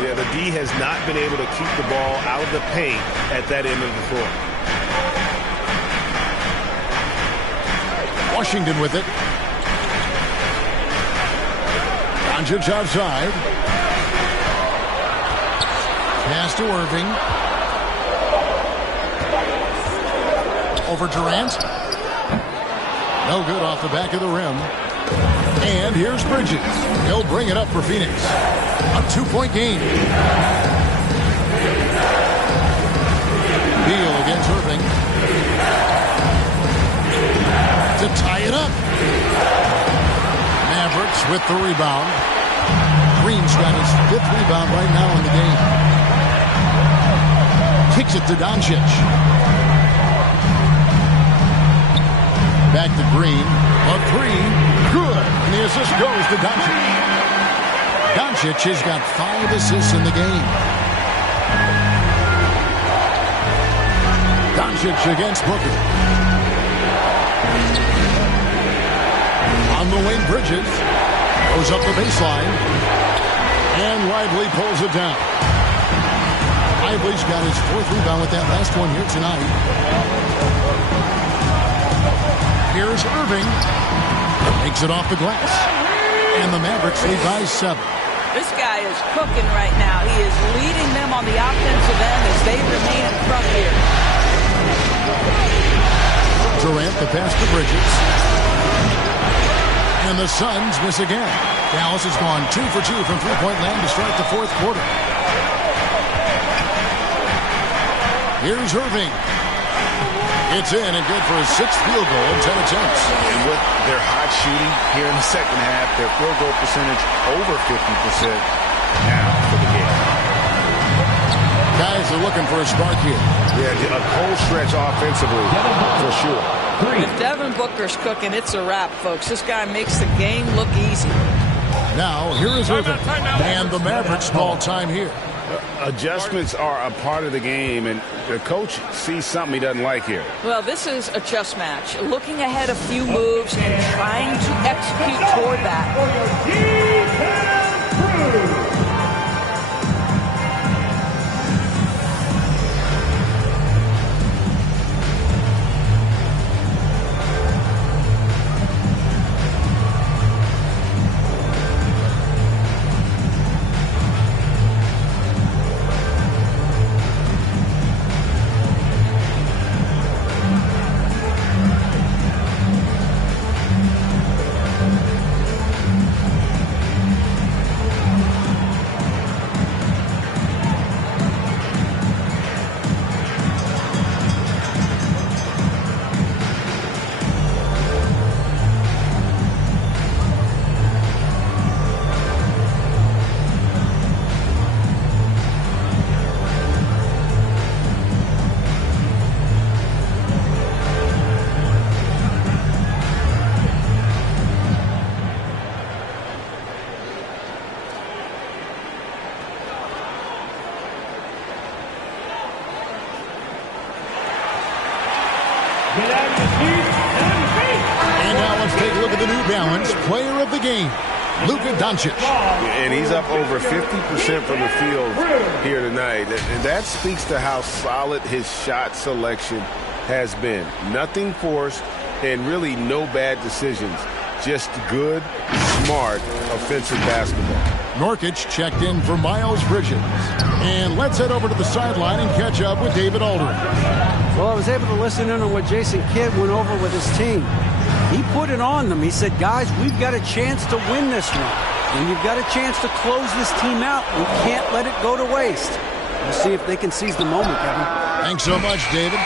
Yeah, the D has not been able to keep the ball out of the paint at that end of the floor. Washington with it. Doncic outside. Pass to Irving. Over Durant. No good off the back of the rim. And here's Bridges. He'll bring it up for Phoenix. A 2-point game. Beal against Irving. To tie it up. Mavericks with the rebound. Green's got his 5th rebound right now in the game. Kicks it to Doncic. Back to Green. A 3. Good. And the assist goes to Doncic. Doncic has got 5 assists in the game. Doncic against Booker. On the wing, Bridges. Goes up the baseline. And Lively pulls it down. Lively's got his 4th rebound with that last one here tonight. Here's Irving. Takes it off the glass. And the Mavericks lead by 7. This guy is cooking right now. He is leading them on the offensive end as they remain in front here. Durant, the pass to Bridges. And the Suns miss again. Dallas has gone 2 for 2 from three-point land to start the 4th quarter. Here's Irving. It's in and good for his 6th field goal in 10 attempts. And with their hot shooting here in the second half, their field goal percentage over 50% now for the game. Guys are looking for a spark here. Yeah, a cold stretch offensively for sure. If Devin Booker's cooking, it's a wrap, folks. This guy makes the game look easy. Now, here is Irving. And the Mavericks call time here. Adjustments are a part of the game, and the coach sees something he doesn't like here. Well, this is a chess match. Looking ahead a few moves and trying to execute toward that. And now let's take a look at the New Balance player of the game, Luka Doncic. And he's up over 50% from the field here tonight. And that speaks to how solid his shot selection has been. Nothing forced and really no bad decisions. Just good, smart offensive basketball. Nurkic checked in for Miles Bridges. And let's head over to the sideline and catch up with David Aldridge. Well, I was able to listen in on what Jason Kidd went over with his team. He put it on them. He said, guys, we've got a chance to win this one. And you've got a chance to close this team out. We can't let it go to waste. We'll see if they can seize the moment, Kevin. Thanks so much, David.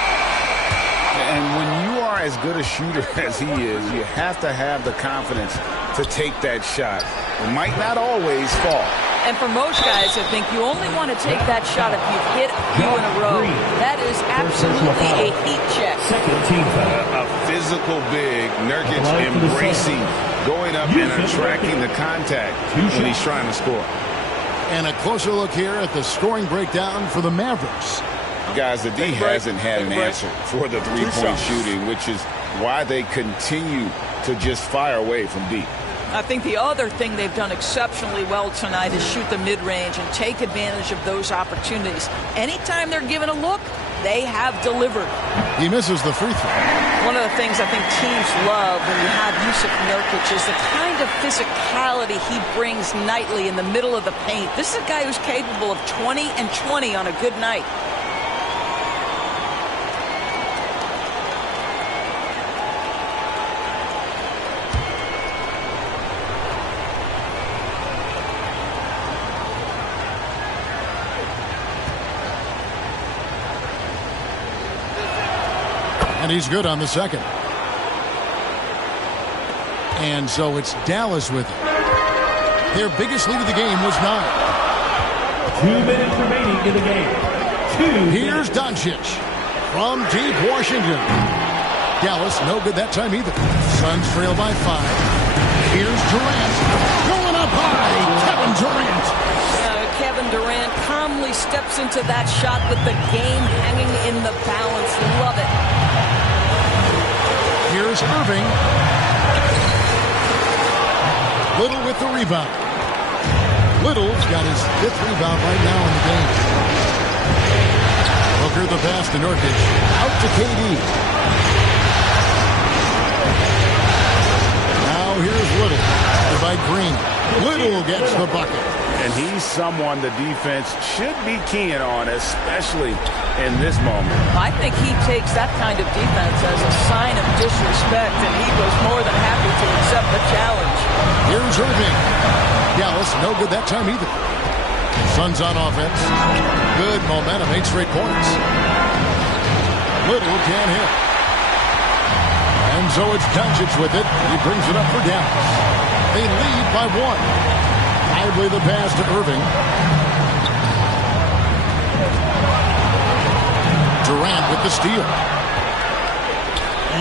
And when you are as good a shooter as he is, you have to have the confidence to take that shot. It might not always fall. And for most guys, I think you only want to take that shot if you've hit a few in a row. That is absolutely a heat check. A physical big, Nurkic embracing, going up and attracting the contact when he's trying to score. And a closer look here at the scoring breakdown for the Mavericks. Guys, the D hasn't had an answer for the three-point shooting, which is why they continue to just fire away from deep. I think the other thing they've done exceptionally well tonight is shoot the mid-range and take advantage of those opportunities. Anytime they're given a look, they have delivered. He misses the free throw. One of the things I think teams love when you have Jusuf Nurkic is the kind of physicality he brings nightly in the middle of the paint. This is a guy who's capable of 20 and 20 on a good night. And he's good on the second. And so it's Dallas with it. Their biggest lead of the game was 9. 2 minutes remaining in the game. Here's Doncic from deep Washington. Dallas, no good that time either. Suns trail by 5. Here's Durant. Going up high. Kevin Durant. Kevin Durant calmly steps into that shot with the game hanging in the balance. Love it. Here's Irving. Little with the rebound. Little's got his 5th rebound right now in the game. Booker the pass to Nurkic. Out to KD. Now here's Little. By Green. Little gets the bucket. And he's someone the defense should be keying on, especially in this moment. I think he takes that kind of defense as a sign of disrespect, and he was more than happy to accept the challenge. Here's Irving. Dallas, no good that time either. Suns on offense. Good momentum, 8 straight points. Little can't hit. And so it's Doncic with it. He brings it up for Dallas. They lead by 1. Lively the pass to Irving. Durant with the steal.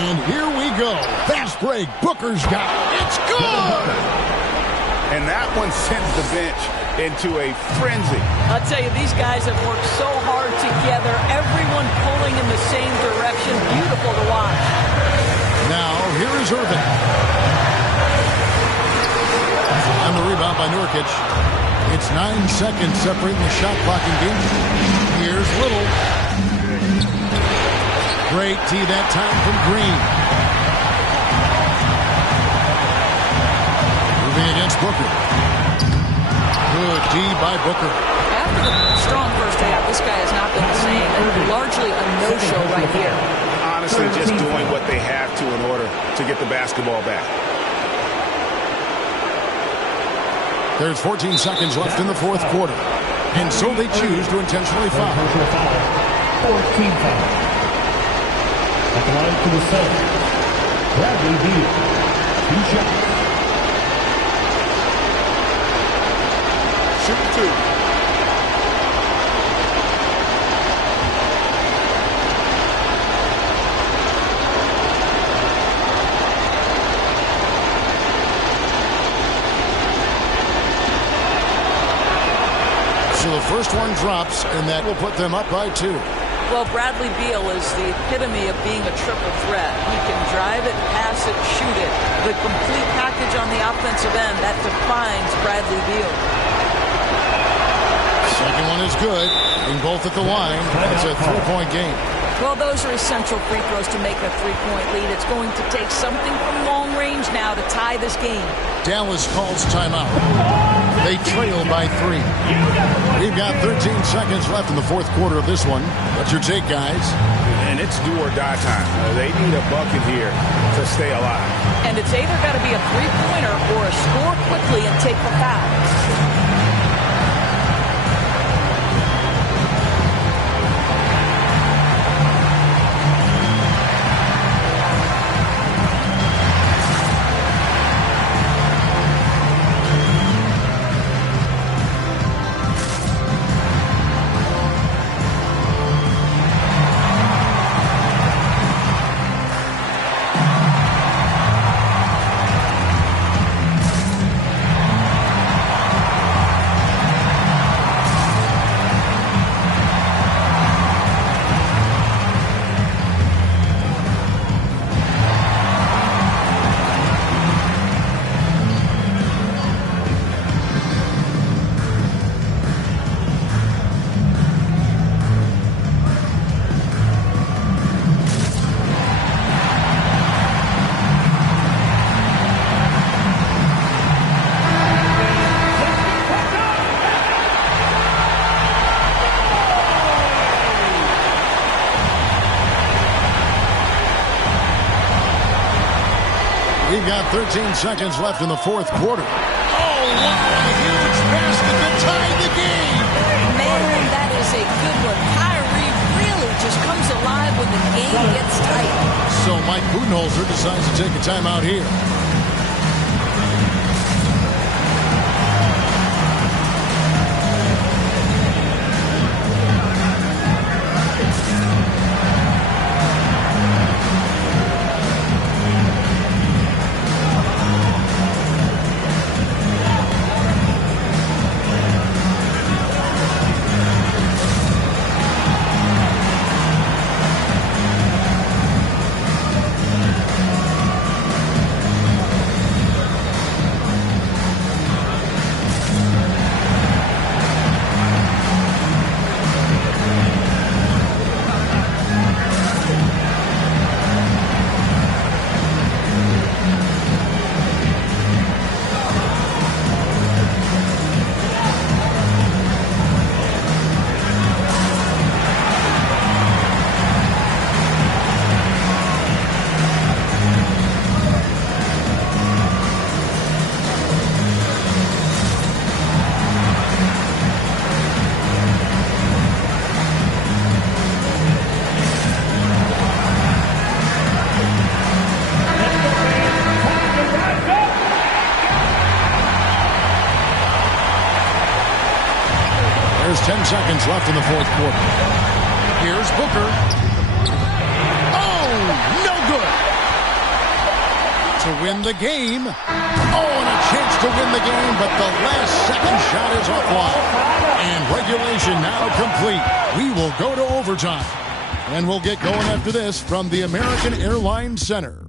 And here we go. Fast break. Booker's got it. It's good! And that one sends the bench into a frenzy. I'll tell you, these guys have worked so hard together. Everyone pulling in the same direction. Beautiful to watch. Now, here is Irving. On the rebound by Nurkic. It's 9 seconds separating the shot clock and game. Here's Little. Great tee that time from Green. Moving against Booker. Good tee by Booker. After the strong first half, this guy has not been the same, and largely a no-show right here. Honestly, just doing what they have to in order to get the basketball back. There's 14 seconds left in the 4th quarter. And so they choose to intentionally foul. 14 foul. At the line to the center. Bradley Beal. 2 shots. Shoot 2. So the first one drops, and that will put them up by 2. Well, Bradley Beal is the epitome of being a triple threat. He can drive it, pass it, shoot it. The complete package on the offensive end, that defines Bradley Beal. Second one is good. Being both at the line. It's a 3-point game. Well, those are essential free throws to make a three-point lead. It's going to take something from long range now to tie this game. Dallas calls timeout. They trail by 3. We've got 13 seconds left in the fourth quarter of this one. What's your take, guys? And it's do or die time. They need a bucket here to stay alive. And it's either got to be a three-pointer or score quickly and take the foul. We've got 13 seconds left in the fourth quarter. Oh, what a huge basket to tie the game. Man, that is a good one. Kyrie really just comes alive when the game gets tight. So Mike Budenholzer decides to take a timeout here. There's 10 seconds left in the fourth quarter. Here's Booker. Oh, no good. To win the game. Oh, and a chance to win the game, but the last second shot is offline. And regulation now complete. We will go to overtime. And we'll get going after this from the American Airlines Center.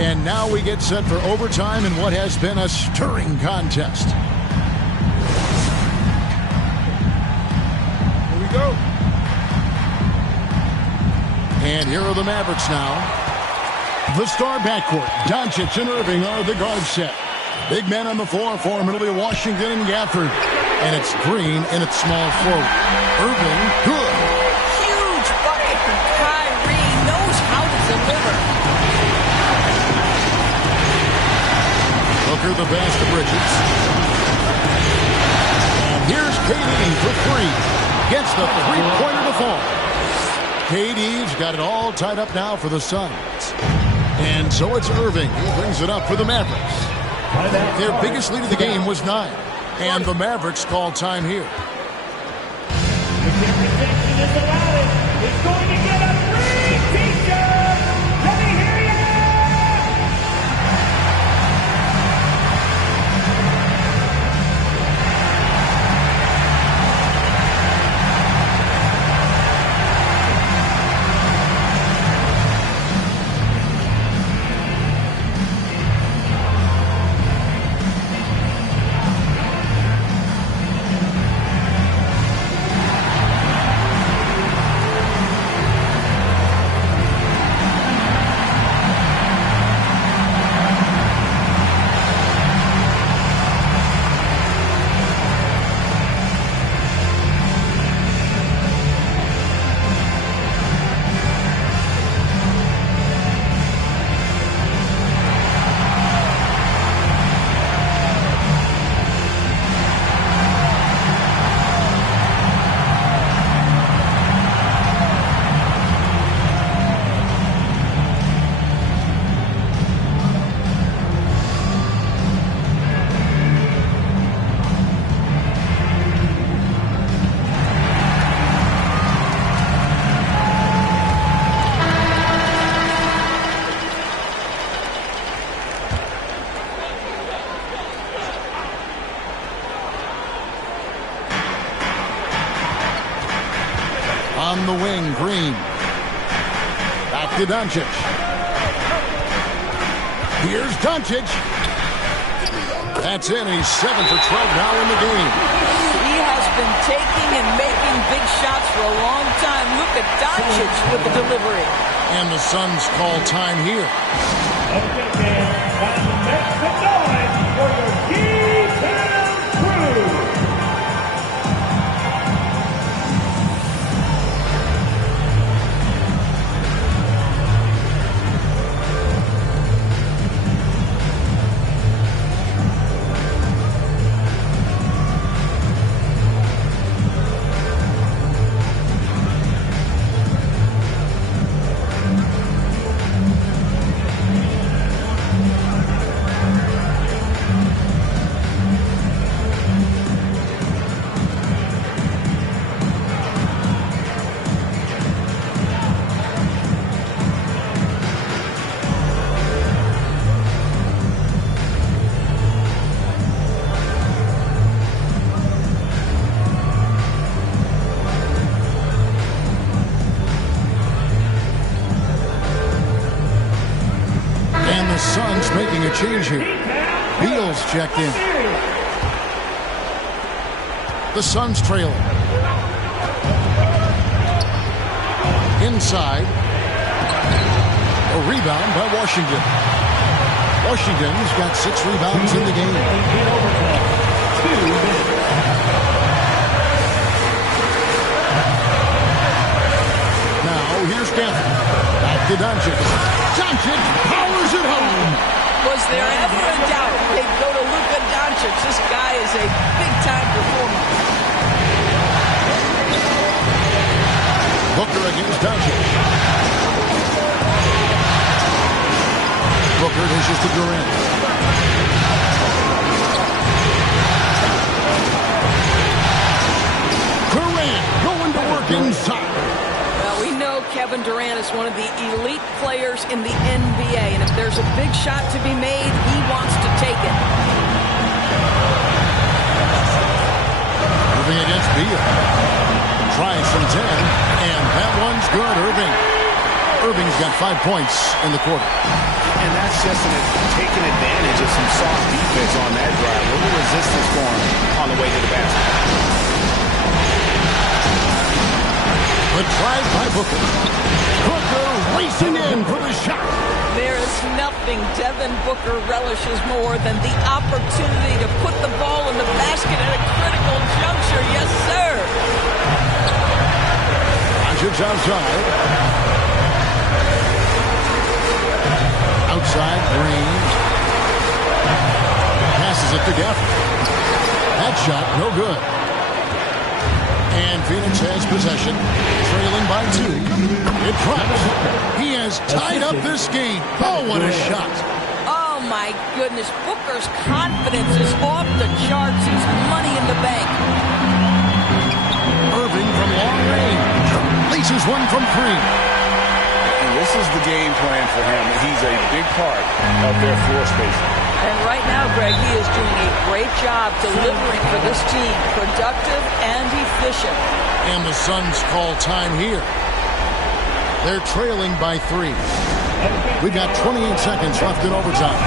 And now we get set for overtime in what has been a stirring contest. Here we go. And here are the Mavericks now. The star backcourt, Doncic and Irving are the guard set. Big men on the floor for him. It'll be Washington and Gafford. And it's Green in its small forward. Irving, good. Huge bucket from Kyrie. Knows how to deliver. Booker the pass to Bridges. And here's KD for three. Gets the three-pointer to fall. KD's got it all tied up now for the Suns. And so it's Irving who brings it up for the Mavericks. Their biggest lead of the game was 9. And the Mavericks call time here. It's going to get a free t-shirt. Let me hear ya! On the wing, Green. Back to Doncic. Here's Doncic. That's it. He's 7 for 12 now in the game. He has been taking and making big shots for a long time. Look at Doncic with the delivery. And the Suns call time here. Okay, time to make the noise for your G-Town crew. Suns making a change here. Beal's checked in. The Suns trailing. Inside. A rebound by Washington. Washington's got 6 rebounds in the game. Now here's Stanford. Back to Doncic. Doncic powers it home. Was there ever a doubt they'd go to Luka Doncic? This guy is a big-time performer. Booker against Doncic. Booker dishes to Durant. Durant going to work inside. Well, we know Kevin Durant is one of the elite players in the NBA, and if there's a big shot to be made, he wants to take it. Moving against Beal. Tries from 10, and that one's good. Irving's got 5 points in the quarter. And that's just taking advantage of some soft defense on that drive. A little resistance going on the way to the basket. The drive by Booker. Booker racing in for the shot. There is nothing Devin Booker relishes more than the opportunity to put the ball in the basket at a critical juncture. Yes, sir. Doncic's outside. Outside, Green. Passes it to Gafford. That shot, no good. And Phoenix has possession, trailing by 2. It drops. He has tied up this game. Oh, what a shot. Oh, my goodness. Booker's confidence is off the charts. He's money in the bank. Irving from long range. Laces one from 3. And this is the game plan for him. He's a big part of their floor spacing. And right now, Greg, he is doing a great job delivering for this team. Productive and efficient. And the Suns call time here. They're trailing by 3. We've got 28 seconds left in overtime.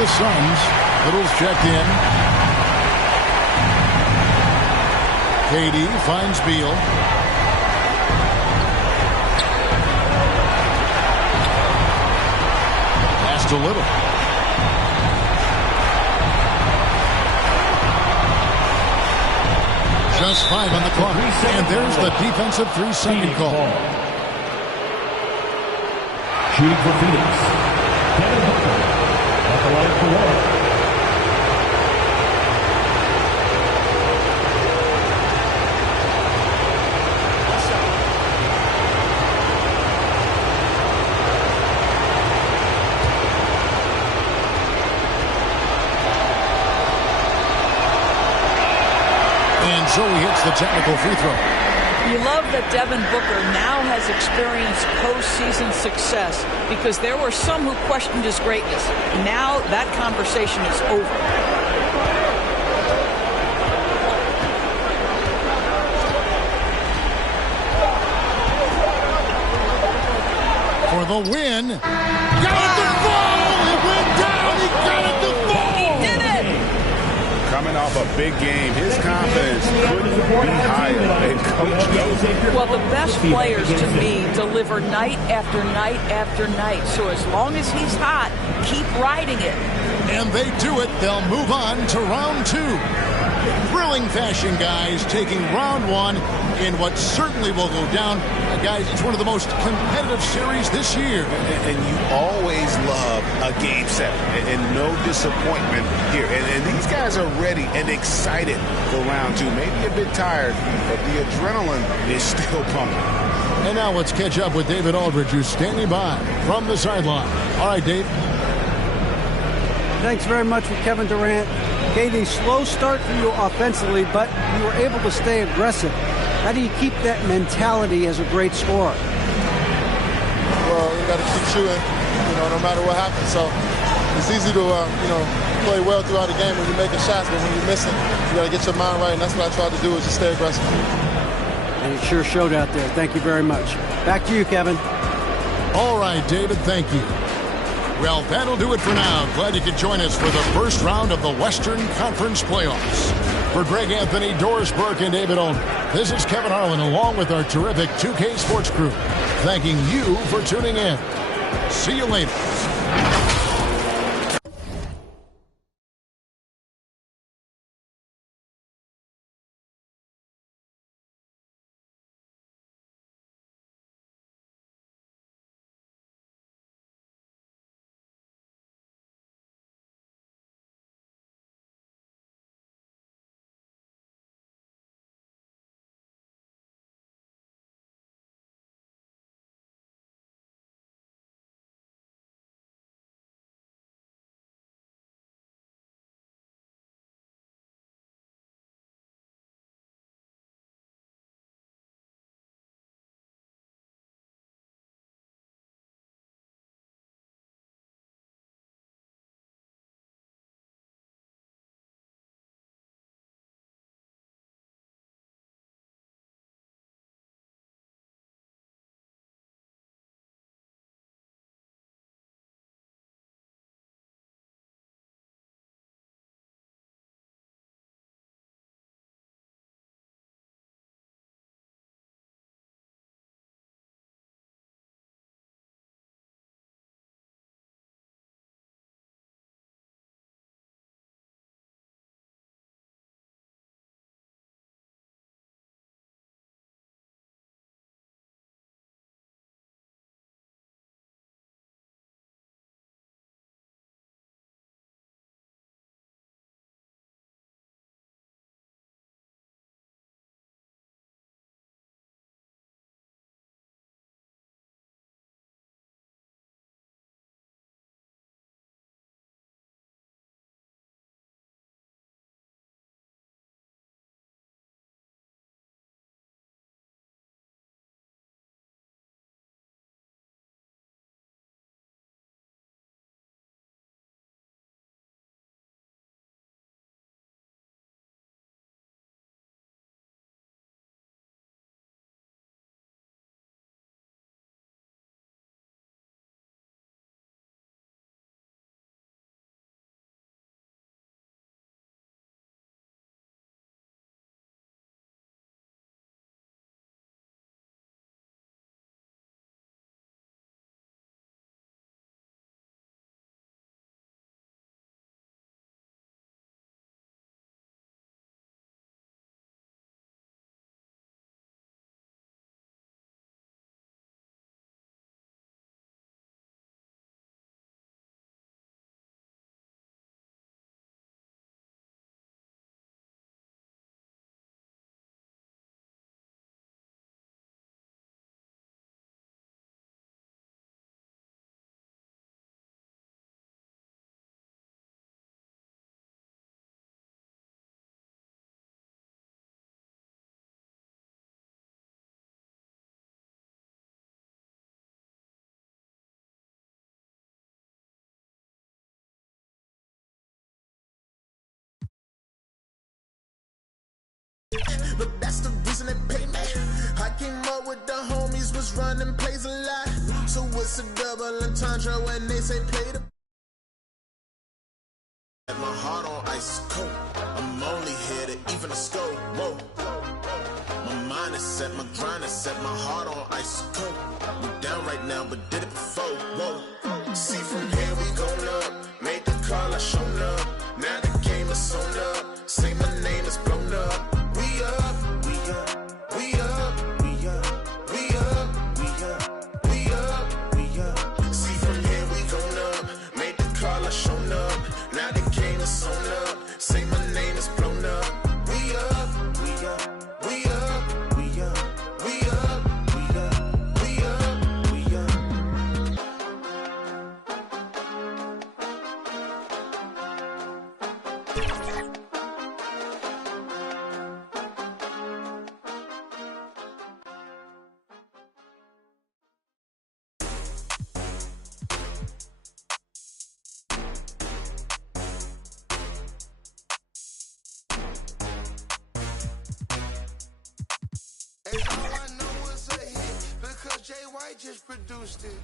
the Suns. Little's checked in. KD finds Beal. Pass to Little. Just 5 on the clock. And there's the defensive 3-second call. Shooting for Phoenix, Devin Booker at the line for one. And so he hits the technical free throw. You love that Devin Booker now has experienced postseason success because there were some who questioned his greatness. Now that conversation is over. For the win. Got it to fall! It went down! He got it to fall! He did it! Coming off a big game, his confidence couldn't be higher, and Coach knows it. Well, the best players to me deliver night after night after night. So as long as he's hot, keep riding it. And they do it. They'll move on to round 2. Thrilling fashion, guys, taking round 1 in what certainly will go down. Guys, it's one of the most competitive series this year. And you always love a game 7 and no disappointment here. And these guys are ready and excited for round 2. Maybe a bit tired, but the adrenaline is still pumping. And now let's catch up with David Aldridge, who's standing by from the sideline. All right, Dave. Thanks very much for Kevin Durant. KD, slow start for you offensively, but you were able to stay aggressive. How do you keep that mentality as a great scorer? Well, you got to keep shooting, no matter what happens. So it's easy to, play well throughout the game when you're making shots, but when you're missing, you got to get your mind right, and that's what I tried to do, is just stay aggressive. And it sure showed out there. Thank you very much. Back to you, Kevin. All right, David, thank you. Well, that'll do it for now. Glad you could join us for the first round of the Western Conference Playoffs. For Greg Anthony, Doris Burke, and David Aldridge, this is Kevin Harlan along with our terrific 2K Sports crew, thanking you for tuning in. See you later. but that's the reason they pay me. I came up with the homies, was running plays a lot. So it's a double entendre when they say play the. My heart on ice cold. I'm only here to even a scope. Whoa. My mind is set, my grind is set, my heart on ice cold. We down right now, but did it before. Whoa. See from here we going up. Made the call, I shown up. Now the game is sewn up. Say my name is blown up. We up, we up, we up, we up, we up, we up, we up, we up. See from here we going up. Made the call, I shown up. Now the game is sewn up. Say my name is blown up. We up, we up, we up, we up, we up, we up, we up, we up. And all I know is a hit because Jay White just produced it.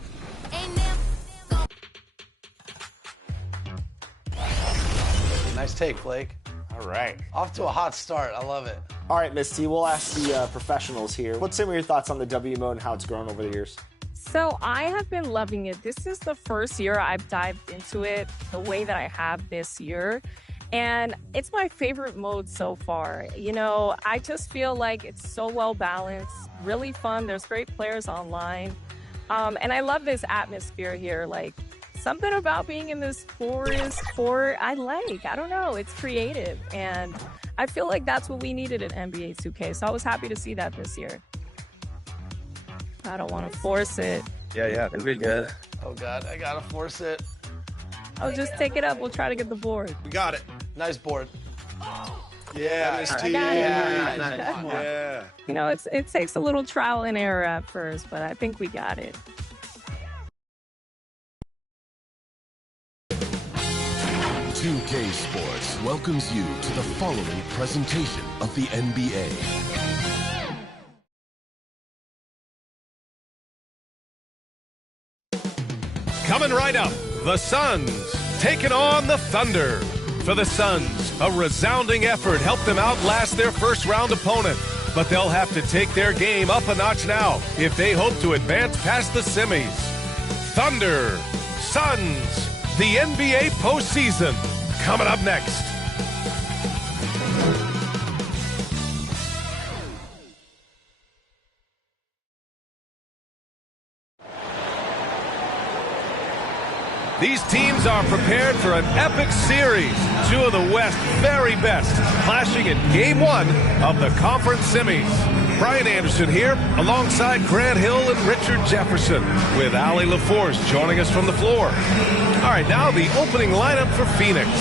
Nice take, Blake. All right. Off to a hot start. I love it. All right, Miss T, we'll ask the professionals here. What's some of your thoughts on the W mode and how it's grown over the years? So I have been loving it. This is the first year I've dived into it the way that I have this year. And it's my favorite mode so far. You know, I just feel like it's so well balanced, really fun. There's great players online. And I love this atmosphere here. Like, something about being in this forest fort I like. I don't know. It's creative. And I feel like that's what we needed in NBA 2K. So I was happy to see that this year. I don't want to force it. Yeah, we're good. Oh, God, I got to force it. Oh, just take it up. We'll try to get the board. We got it. Nice board. Yeah, Miss T. Yeah. Yeah. You know, it takes a little trial and error at first, but I think we got it. .2K Sports welcomes you to the following presentation of the NBA. Coming right up, the Suns taking on the Thunder. For the Suns, a resounding effort helped them outlast their first-round opponent. But they'll have to take their game up a notch now if they hope to advance past the semis. Thunder, Suns, the NBA postseason, coming up next. These teams are prepared for an epic series. Two of the West's very best, clashing in Game 1 of the conference semis. Brian Anderson here, alongside Grant Hill and Richard Jefferson, with Allie LaForce joining us from the floor. All right, now the opening lineup for Phoenix.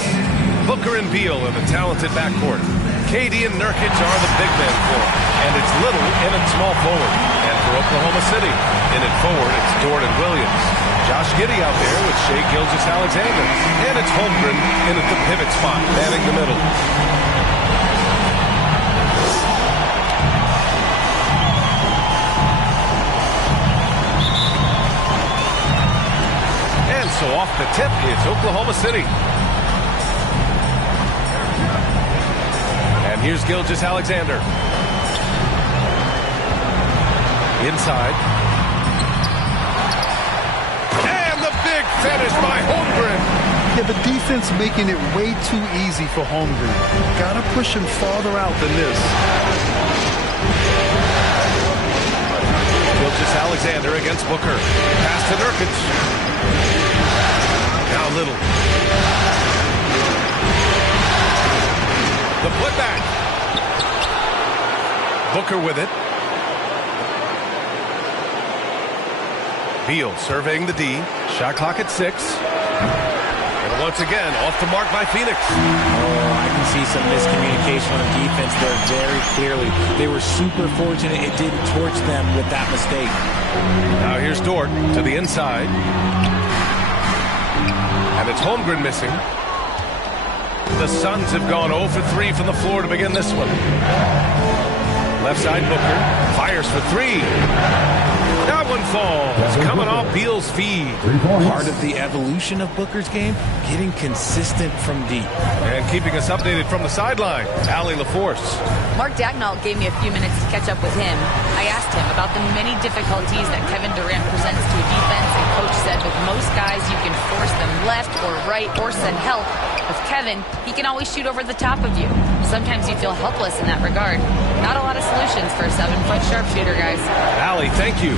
Booker and Beal in the talented backcourt. KD and Nurkic are the big men for him, and it's Little in at small forward. And for Oklahoma City, in at forward, it's Dort and Williams. Josh Giddey out there with Shai Gilgeous-Alexander. And it's Holmgren in at the pivot spot, manning the middle. And so off the tip, it's Oklahoma City. And here's Gilgeous-Alexander. Inside. Finish by Holmgren. Yeah, the defense making it way too easy for Holmgren. Gotta push him farther out than this. Gilgeous-Alexander against Booker. Pass to Nurkic. Now Little. The putback. Booker with it. Beal surveying the D. Shot clock at 6. And once again, off the mark by Phoenix. Oh, I can see some miscommunication on defense there very clearly. They were super fortunate it didn't torch them with that mistake. Now here's Dort to the inside. And it's Holmgren missing. The the Suns have gone 0 for 3 from the floor to begin this one. Left side, Booker fires for 3. That one falls, coming off Beal's feed. Part of the evolution of Booker's game, getting consistent from deep. And keeping us updated from the sideline, Allie LaForce. Mark Dagnall gave me a few minutes to catch up with him. I asked him about the many difficulties that Kevin Durant presents to a defense, and Coach said with most guys you can force them left or right or send help. With Kevin, he can always shoot over the top of you. Sometimes you feel helpless in that regard. Not a lot of solutions for a 7-foot sharpshooter, guys. Allie, thank you.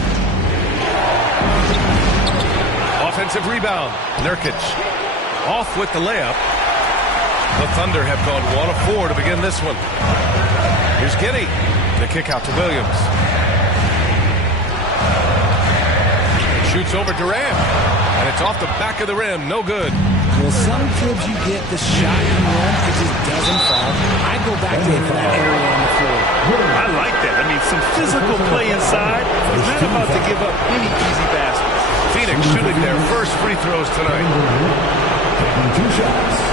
Offensive rebound, Nurkic. Off with the layup. The Thunder have gone 1 of 4 to begin this one. Here's Giddey. The kick out to Williams. Shoots over Durant. And it's off the back of the rim. No good. Well, some trips you get the shot you want, it just doesn't fall. I go back to that area on the floor. I like that. I mean, some physical play inside. He's not about to give up any easy baskets. Phoenix shooting their first free throws tonight. 2 shots.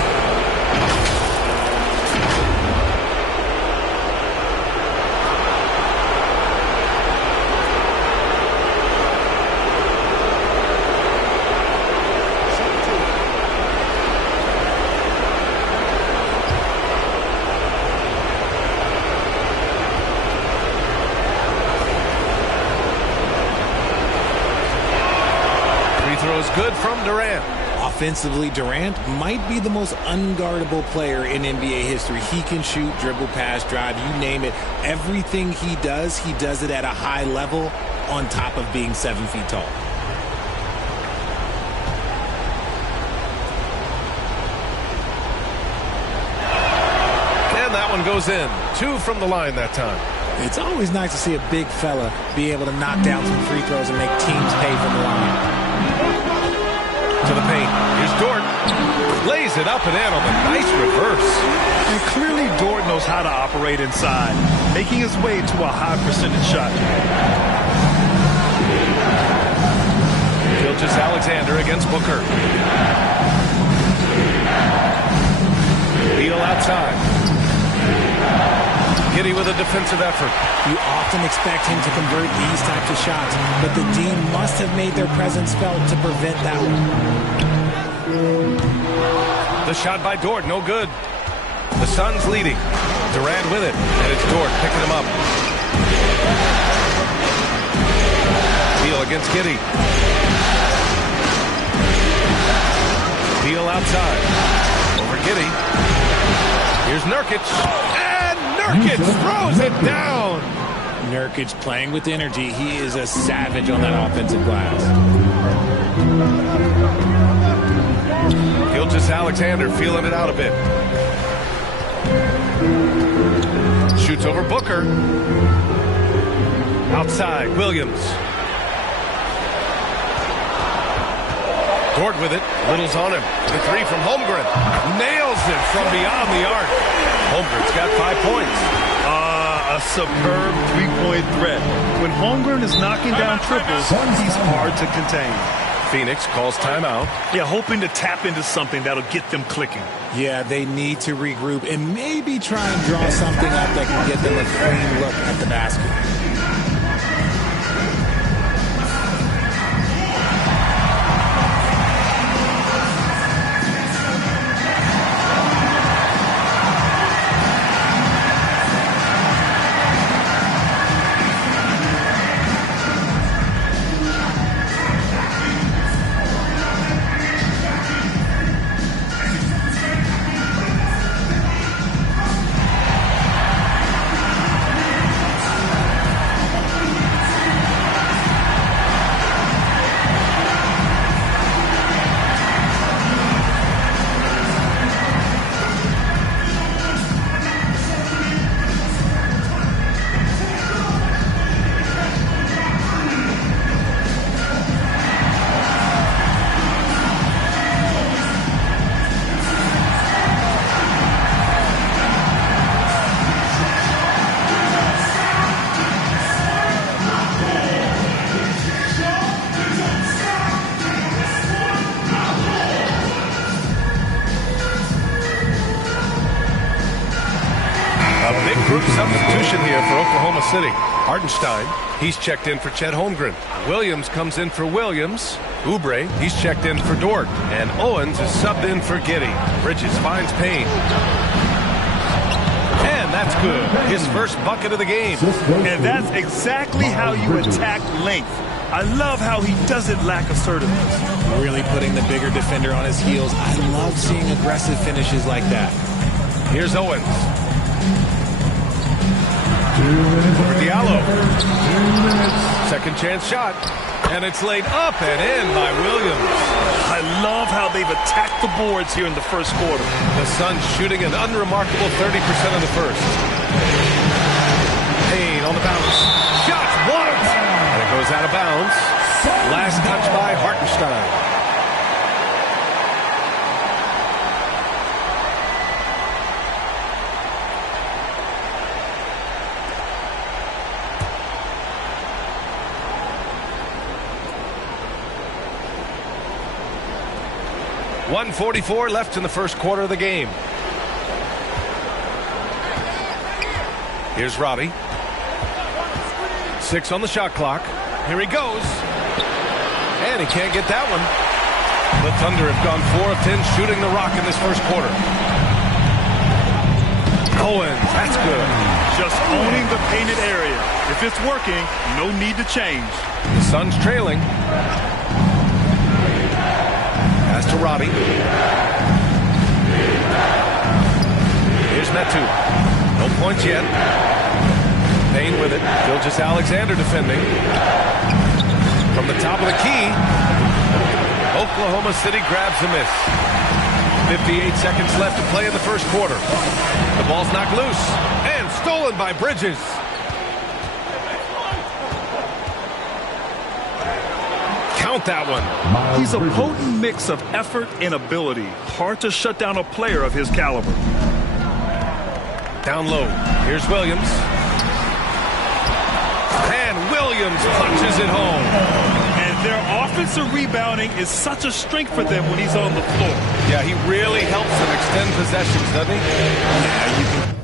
Good from Durant. Offensively, Durant might be the most unguardable player in NBA history. He can shoot, dribble, pass, drive, you name it. Everything he does it at a high level on top of being 7 feet tall. And that one goes in. 2 from the line that time. It's always nice to see a big fella be able to knock down some free throws and make teams pay from the line. To the paint. Here's Dort. Lays it up and in on the nice reverse. And clearly Dort knows how to operate inside, making his way to a high percentage shot. Gilgeous-Alexander against Booker. Beal outside. Giddey with a defensive effort. You often expect him to convert these types of shots, but the D must have made their presence felt to prevent that one. The shot by Dort, no good. The Suns leading. Durant with it, and it's Dort picking him up. Beal against Giddey. Beal outside. Over Giddey. Here's Nurkic. Nurkic throws it down. Nurkic playing with energy. He is a savage on that offensive glass. Gilgeous-Alexander feeling it out a bit. Shoots over Booker. Outside, Williams. Dort with it. Little's on him. The 3 from Holmgren. Nails it from beyond the arc. Holmgren's got 5 points. A superb three-point threat. When Holmgren is knocking down triples, he's hard to contain. Phoenix calls timeout. Yeah, hoping to tap into something that'll get them clicking. Yeah, they need to regroup and maybe try and draw something up that can get them a clean look at the basket. first substitution here for Oklahoma City. Hartenstein, he's checked in for Chet Holmgren. Williams comes in for Williams. Oubre, he's checked in for Dort. And Owens is subbed in for Giddey. Bridges finds Payne. And that's good. His first bucket of the game. And that's exactly how you attack length. I love how he doesn't lack assertiveness. Really putting the bigger defender on his heels. I love seeing aggressive finishes like that. Here's Owens. For Diallo. Second chance shot. And it's laid up and in by Williams. I love how they've attacked the boards here in the first quarter. The Suns shooting an unremarkable 30% of the first. Payne on the bounce. Shots blocked. And it goes out of bounds. Last touch by Hartenstein. .144 left in the first quarter of the game. Here's Robbie. 6 on the shot clock. Here he goes. And he can't get that one. The Thunder have gone 4 of 10 shooting the rock in this first quarter. Owens, that's good. Just owning the painted area. If it's working, no need to change. The Suns trailing. Pass to Robbie. Here's Metu. No points yet. Payne with it. Gilgeous-Alexander defending. From the top of the key. Oklahoma City grabs the miss. 58 seconds left to play in the first quarter. The ball's knocked loose. And stolen by Bridges. Count that one. He's a potent mix of effort and ability. Hard to shut down a player of his caliber. Down low. Here's Williams. And Williams punches it home. And their offensive rebounding is such a strength for them when he's on the floor. Yeah, he really helps them extend possessions, doesn't he? Yeah, you can.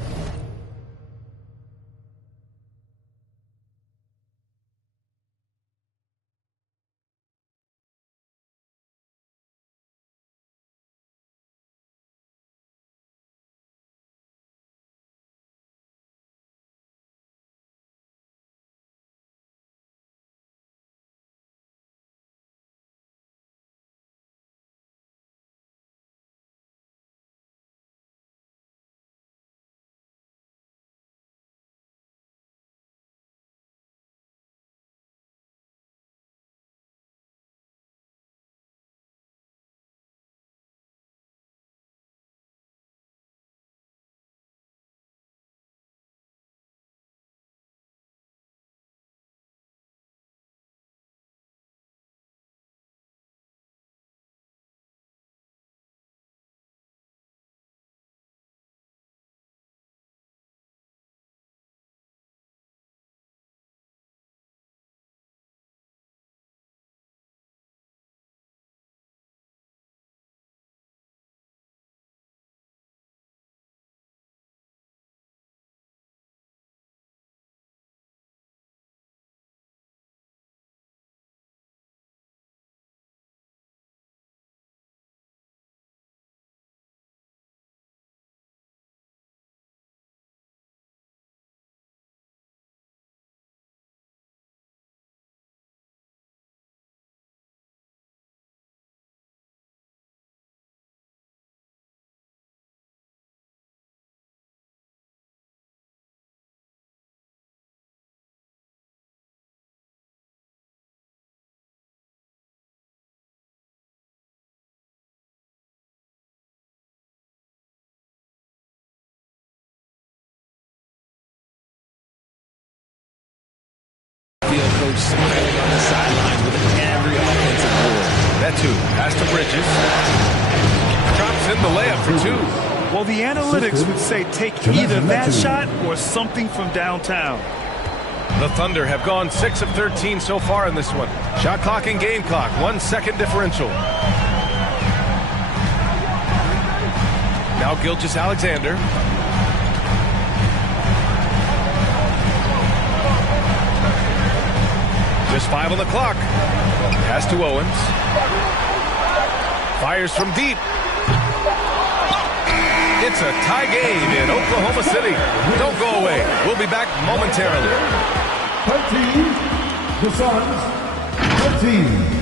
Field coach smiling on the sidelines with every offensive board. Metu, pass to Bridges. Drops in the layup for 2. Well, the analytics would say take either that shot or something from downtown. The Thunder have gone 6 of 13 so far in this one. Shot clock and game clock, 1 second differential. Now Gilgeous-Alexander. Just 5 on the clock. Pass to Owens. Fires from deep. It's a tie game in Oklahoma City. Don't go away. We'll be back momentarily. 13, the Suns, 13.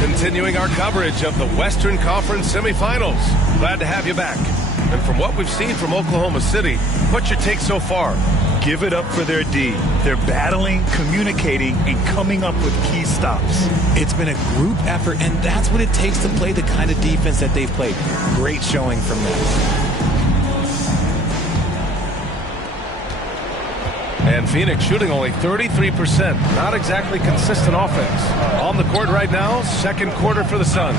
Continuing our coverage of the Western Conference semifinals. Glad to have you back. And from what we've seen from Oklahoma City, what's your take so far? Give it up for their D. They're battling, communicating, and coming up with key stops. It's been a group effort, and that's what it takes to play the kind of defense that they've played. Great showing from them. And Phoenix shooting only 33%. Not exactly consistent offense. On the court right now, second quarter for the Suns.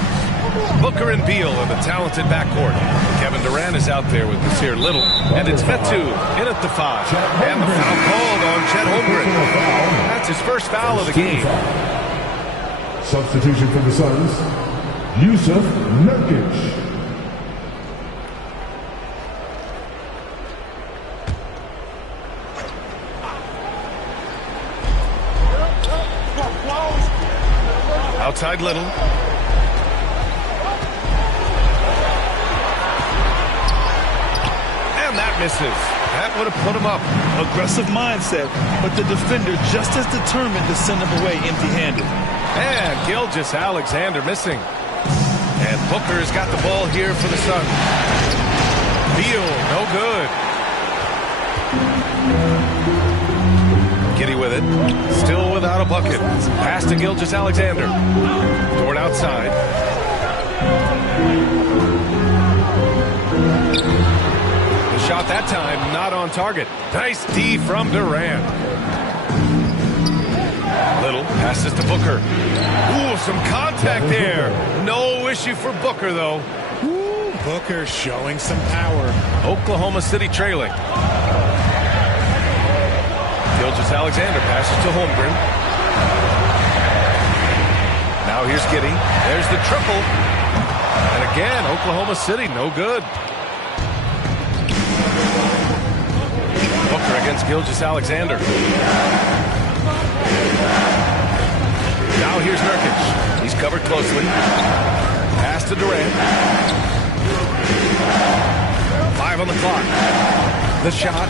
Booker and Beal in the talented backcourt. Kevin Durant is out there with Nasir Little. And it's Metu in at the 5. And the foul called on Chet Holmgren. That's his first foul of the game. Substitution for the Suns, Yusuf Nurkic. Outside Little. And that misses. That would have put him up. Aggressive mindset, but the defender just as determined to send him away empty-handed. And Gilgeous-Alexander missing. And Booker's got the ball here for the Suns. Beal, no good. Giddy with it. Still without a bucket. Pass to Gilgeous-Alexander. Toward outside. The shot that time not on target. Nice D from Durant. Little passes to Booker. Ooh, some contact there. No issue for Booker, though. Ooh, Booker showing some power. Oklahoma City trailing. Gilgeous-Alexander passes to Holmgren. Now here's Giddy. There's the triple. And again, Oklahoma City, no good. Booker against Gilgeous-Alexander. Now here's Nurkic. He's covered closely. Pass to Durant. 5 on the clock. The shot.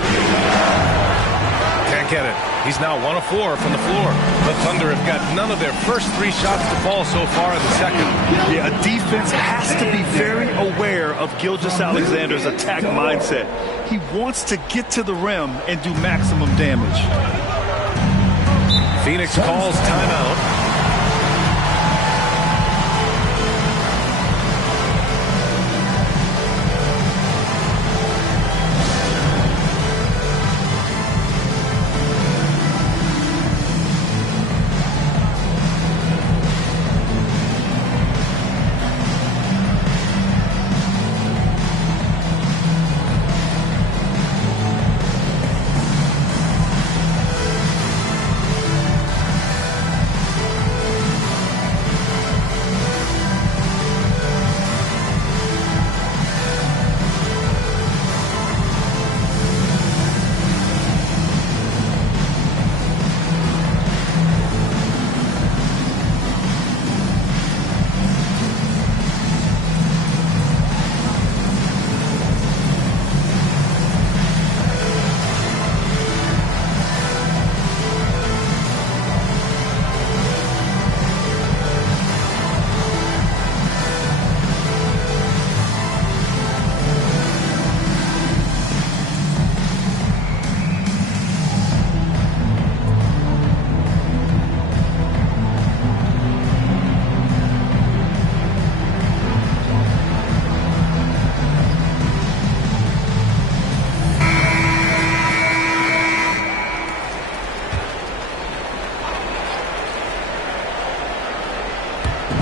Can't get it. He's now 1 of 4 from the floor. The Thunder have got none of their first 3 shots to fall so far in the second. Yeah, a defense has to be very aware of Gilgeous-Alexander's attack mindset. He wants to get to the rim and do maximum damage. Phoenix calls timeout.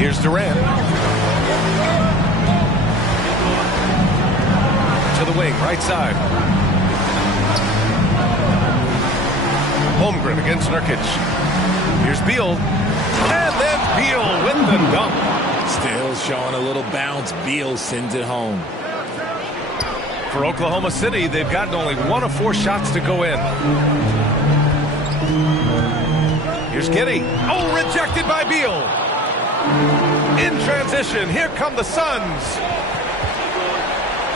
Here's Durant. To the wing, right side. Holmgren against Nurkic. Here's Beal. And then Beal with the dunk. Still showing a little bounce. Beal sends it home. For Oklahoma City, they've gotten only 1 of 4 shots to go in. Here's Giddey. Oh, rejected by Beal. In transition, here come the Suns.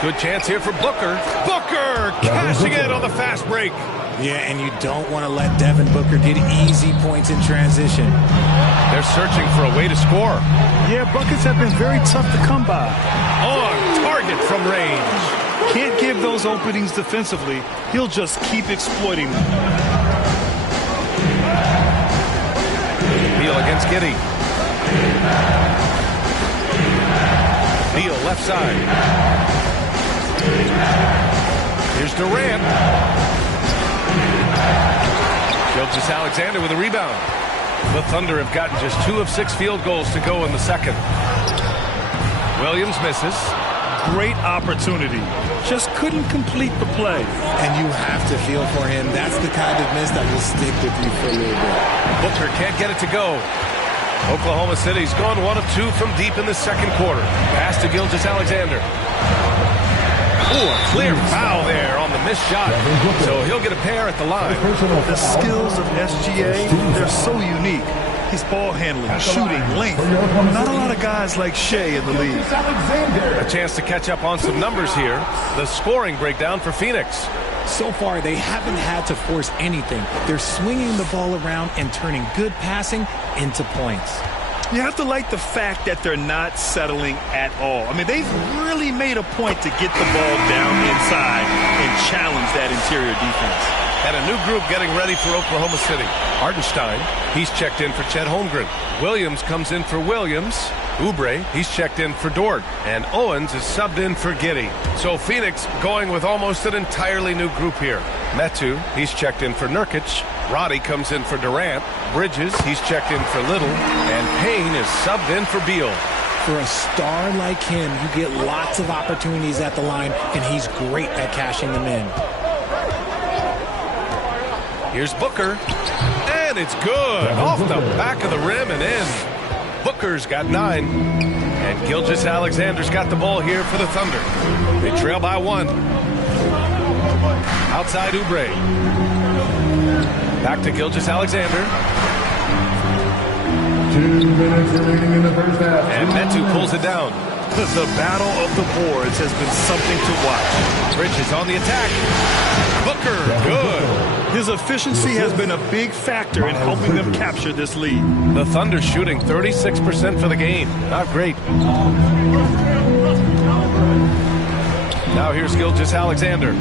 Good chance here for Booker. Booker cashing in on the fast break. Yeah, and you don't want to let Devin Booker get easy points in transition. They're searching for a way to score. Yeah, buckets have been very tough to come by. On target from range. Can't give those openings defensively. He'll just keep exploiting them. Beal against Giddey. Beal left side. Here's Durant. Gilgeous-Alexander with a rebound. The Thunder have gotten just 2 of 6 field goals to go in the second. Williams misses. Great opportunity. Just couldn't complete the play. And you have to feel for him. That's the kind of miss that will stick with you for a little bit. Booker can't get it to go. Oklahoma City's gone 1 of 2 from deep in the second quarter. Pass to Gilgeous-Alexander. Ooh, a clear foul there on the missed shot. So he'll get a pair at the line. The skills of SGA, they're so unique. He's ball handling, shooting, length. Not a lot of guys like Shea in the league. A chance to catch up on some numbers here. The scoring breakdown for Phoenix. So far, they haven't had to force anything. They're swinging the ball around and turning good passing into points. You have to like the fact that they're not settling at all. I mean, they've really made a point to get the ball down inside and challenge that interior defense. And a new group getting ready for Oklahoma City. Hartenstein, he's checked in for Chet Holmgren. Williams comes in for Williams. Oubre, he's checked in for Dort. And Owens is subbed in for Giddey. So Phoenix going with almost an entirely new group here. Metu, he's checked in for Nurkic. Roddy comes in for Durant. Bridges, he's checked in for Little. And Payne is subbed in for Beal. For a star like him, you get lots of opportunities at the line, and he's great at cashing them in. Here's Booker, and it's good. Off the back of the rim and in. Booker's got 9, and Gilgeous-Alexander's got the ball here for the Thunder. They trail by 1. Outside Oubre. Back to Gilgeous-Alexander. 2 minutes remaining in the first half. And Metu pulls it down. The battle of the boards has been something to watch. Bridges on the attack. Booker, good. His efficiency has been a big factor in helping them capture this lead. The Thunder shooting 36% for the game. Not great. Now here's Gilgeous-Alexander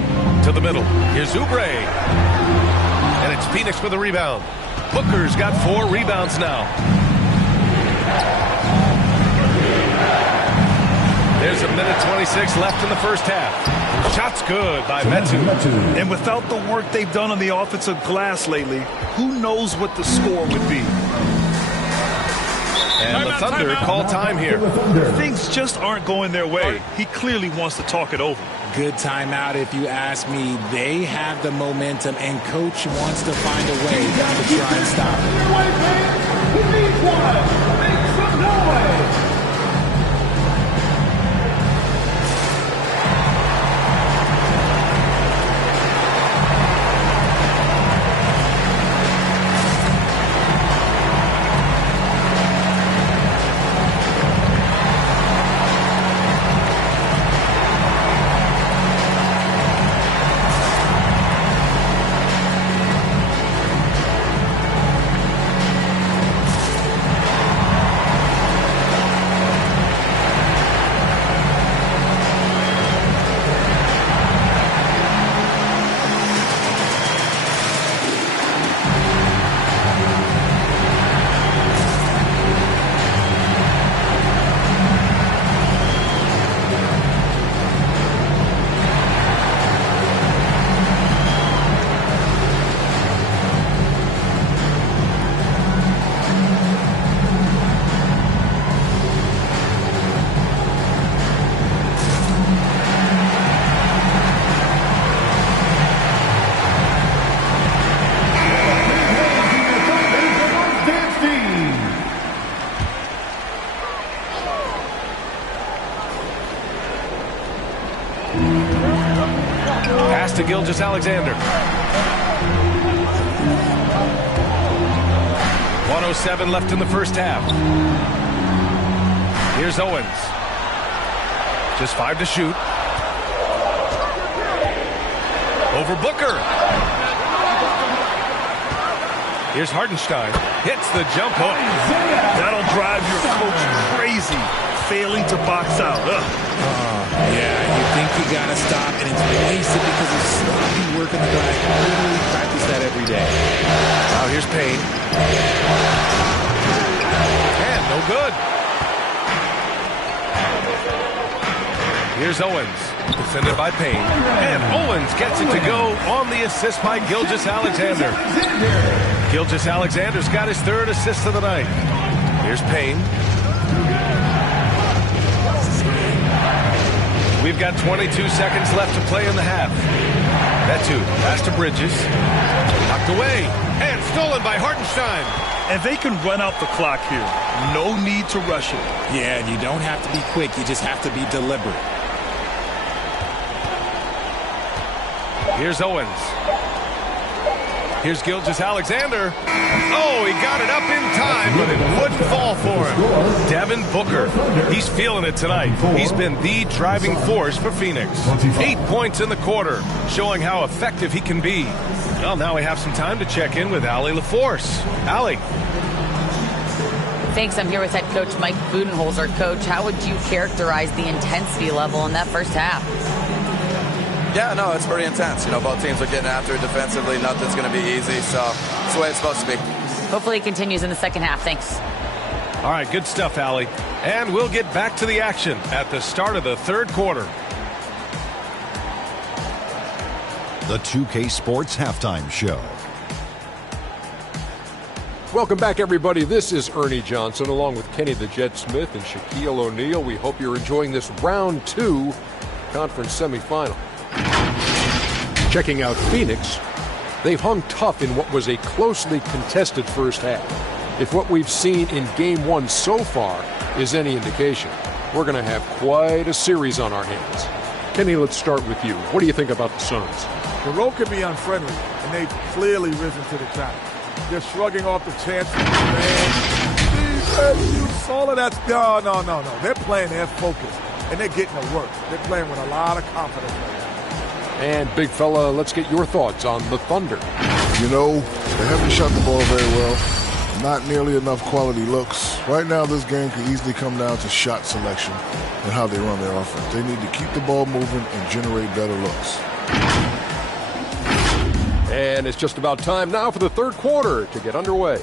to the middle. Here's Oubre. And it's Phoenix with a rebound. Booker's got 4 rebounds now. There's a minute 26 left in the first half. Shot's good by Metu. And without the work they've done on the offensive glass lately, who knows what the score would be? And the Thunder call time here. Things just aren't going their way. He clearly wants to talk it over. Good timeout if you ask me. They have the momentum, and Coach wants to find a way to try and stop it. He needs one. Make some noise. Gilgeous-Alexander. 1:07 left in the first half. Here's Owens. Just 5 to shoot. Over Booker. Here's Hartenstein. Hits the jump hook. That'll drive your coach crazy, failing to box out. Yeah, you think you got to stop, and it's wasted because of sloppy work in the glass. You literally practice that every day. Now here's Payne. And no good. Here's Owens, defended by Payne. And Owens gets it to go on the assist by Gilgeous-Alexander. Gilgeous-Alexander's got his 3rd assist of the night. Here's Payne. We've got 22 seconds left to play in the half. Betu, pass to Bridges. Knocked away. And stolen by Hartenstein. And they can run out the clock here. No need to rush it. Yeah, and you don't have to be quick. You just have to be deliberate. Here's Owens. Here's Gilgeous-Alexander. Oh, he got it up in time, but it wouldn't fall for him. Devin Booker. He's feeling it tonight. He's been the driving force for Phoenix. 8 points in the quarter, showing how effective he can be. Well, now we have some time to check in with Allie LaForce. Allie. Thanks. I'm here with head coach Mike Budenholzer. Coach, how would you characterize the intensity level in that first half? Yeah, no, it's pretty intense. You know, both teams are getting after it defensively. Nothing's going to be easy, so it's the way it's supposed to be. Hopefully it continues in the second half. Thanks. All right, good stuff, Allie. And we'll get back to the action at the start of the 3rd quarter. The 2K Sports Halftime Show. Welcome back, everybody. This is Ernie Johnson along with Kenny the Jet Smith and Shaquille O'Neal. We hope you're enjoying this round 2 conference semifinal. Checking out Phoenix, they've hung tough in what was a closely contested first half. If what we've seen in Game 1 so far is any indication, we're going to have quite a series on our hands. Kenny, let's start with you. What do you think about the Suns? The road can be unfriendly, and they've clearly risen to the challenge. They're shrugging off the chances. You saw that. No. They're playing their focus, and they're getting to work. They're playing with a lot of confidence. And, big fella, let's get your thoughts on the Thunder. You know, they haven't shot the ball very well. Not nearly enough quality looks. Right now, this game could easily come down to shot selection and how they run their offense. They need to keep the ball moving and generate better looks. And it's just about time now for the 3rd quarter to get underway.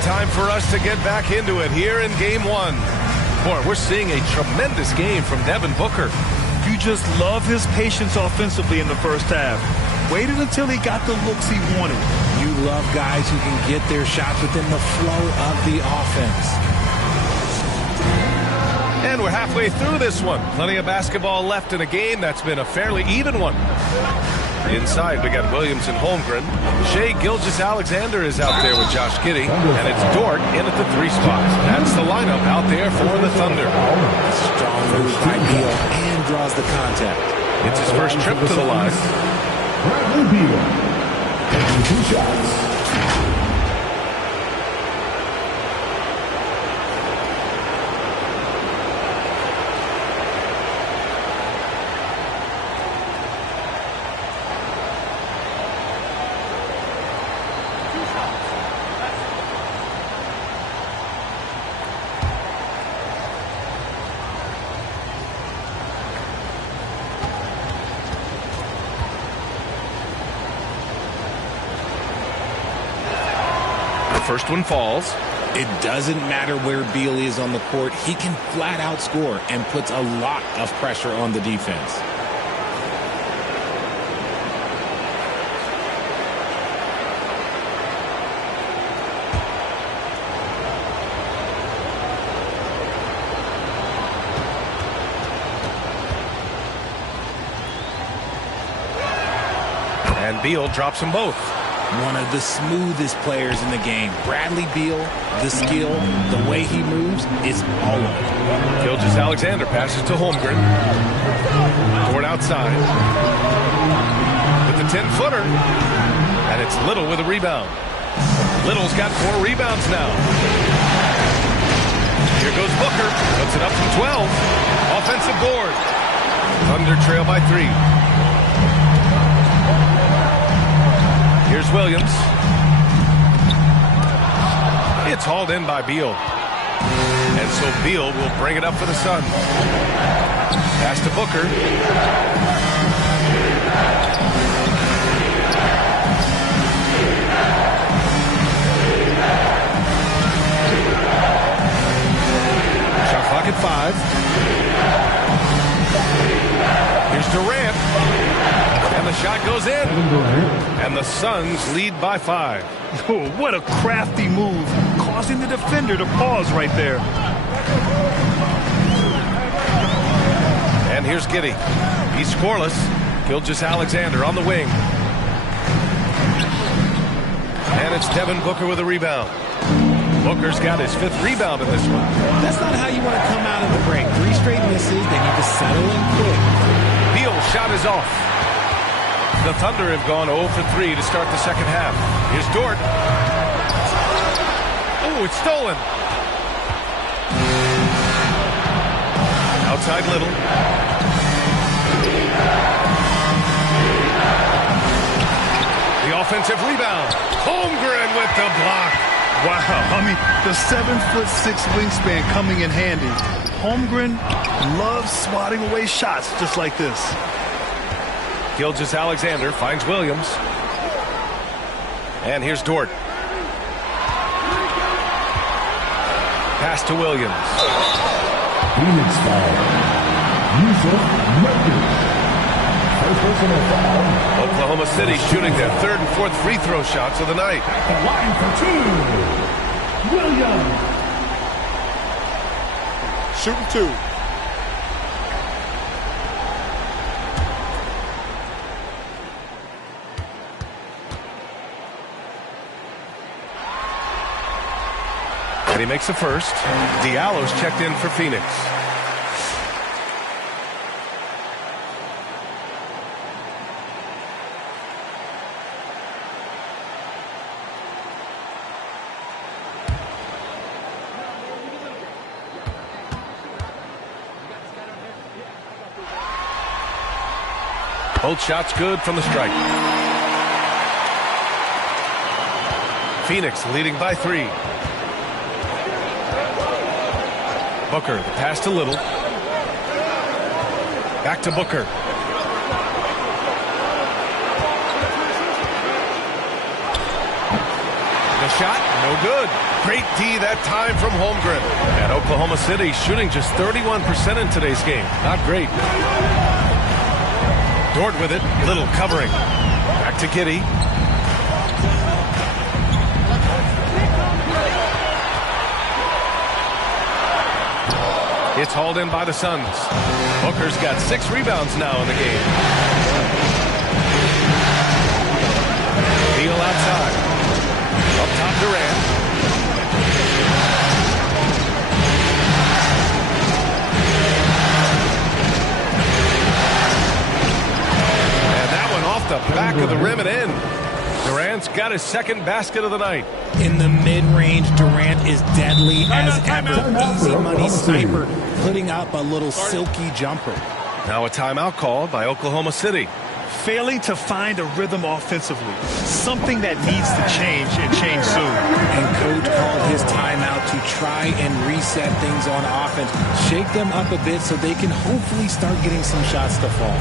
Time for us to get back into it here in Game 1. Boy, we're seeing a tremendous game from Devin Booker. You just love his patience offensively in the first half. Waited until he got the looks he wanted. You love guys who can get their shots within the flow of the offense. And we're halfway through this one. Plenty of basketball left in a game that's been a fairly even one. Inside, we got Williams and Holmgren. Shai Gilgeous-Alexander is out there with Josh Giddey, and it's Dort in at the 3 spot. That's the lineup out there for the Thunder. Strong move by Beal and draws the contact. It's his first trip to the line. Bradley Beal taking 2 shots. First one falls. It doesn't matter where Beal is on the court. He can flat out score and puts a lot of pressure on the defense. And And Beal drops them both. One of the smoothest players in the game. Bradley Beal, the skill, the way he moves, is all of it. Gilgeous-Alexander passes to Holmgren. Toward outside. With the 10-footer. And it's Little with a rebound. Little's got 4 rebounds now. Here goes Booker. Puts it up from 12. Offensive board. Thunder trail by 3. Here's Williams. It's hauled in by Beal. And so Beal will bring it up for the Suns. Pass to Booker. Shot clock at 5. Here's Durant. And the shot goes in. And the Suns lead by 5. Oh, what a crafty move, causing the defender to pause right there. And here's Giddey. He's scoreless. Gilgeous-Alexander on the wing. And it's Devin Booker with a rebound. Booker's got his 5th rebound in this one. That's not how you want to come out of the break. 3 straight misses. They need to settle in quick. Beal's shot is off. The Thunder have gone 0 for 3 to start the second half. Here's Dort. Oh, it's stolen. Outside Little. The offensive rebound. Holmgren with the block. Wow, I mean, the 7'6" wingspan coming in handy. Holmgren loves swatting away shots just like this. Gilgeous-Alexander finds Williams. And here's Dort. Pass to Williams. Phoenix foul. Yusuf Nurkic. First personal foul. Oklahoma City shooting their 3rd and 4th free throw shots of the night. At the line for 2. Williams. Shooting 2. And he makes the first. Diallo's checked in for Phoenix. Both shots good from the strike. Phoenix leading by 3. Booker, the pass to Little. Back to Booker. The shot, no good. Great D that time from Holmgren. And Oklahoma City shooting just 31% in today's game. Not great. Dort with it. Little covering. Back to Giddey. It's hauled in by the Suns. Booker's got 6 rebounds now in the game. Beal outside. Up top, Durant. And that one off the back of the rim and in. Durant's got his 2nd basket of the night. In the mid-range, Durant is deadly as ever. Easy money sniper, putting up a little silky jumper. Now a timeout called by Oklahoma City. Failing to find a rhythm offensively. Something that needs to change and change soon. And coach called his timeout to try and reset things on offense. Shake them up a bit so they can hopefully start getting some shots to fall.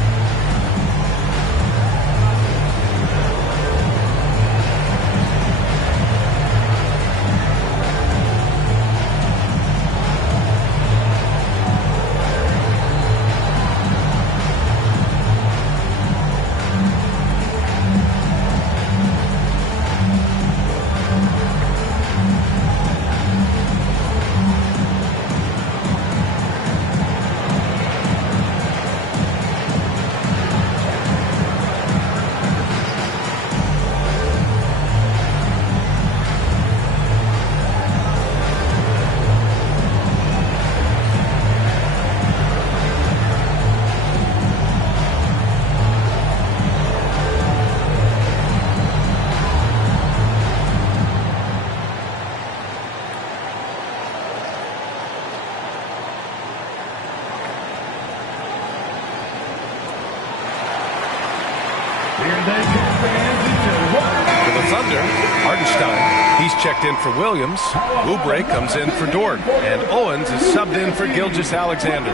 Hartenstein, he's checked in for Williams. Oubre comes in for Dort. And Owens is subbed in for Gilgeous-Alexander.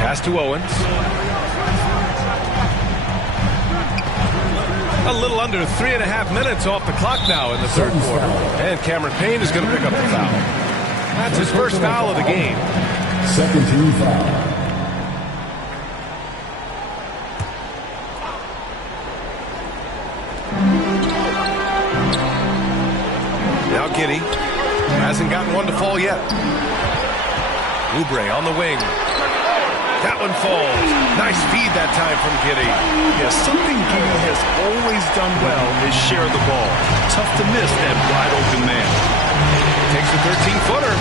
Pass to Owens. A little under 3.5 minutes off the clock now in the third quarter. And Cameron Payne is going to pick up the foul. That's his first foul of the game. Second team foul. Now Giddey hasn't gotten one to fall yet. Oubre on the wing. That one falls. Nice feed that time from Giddey. Yeah, something Giddey has always done well is share the ball. Tough to miss that wide open man. Takes a 13-footer.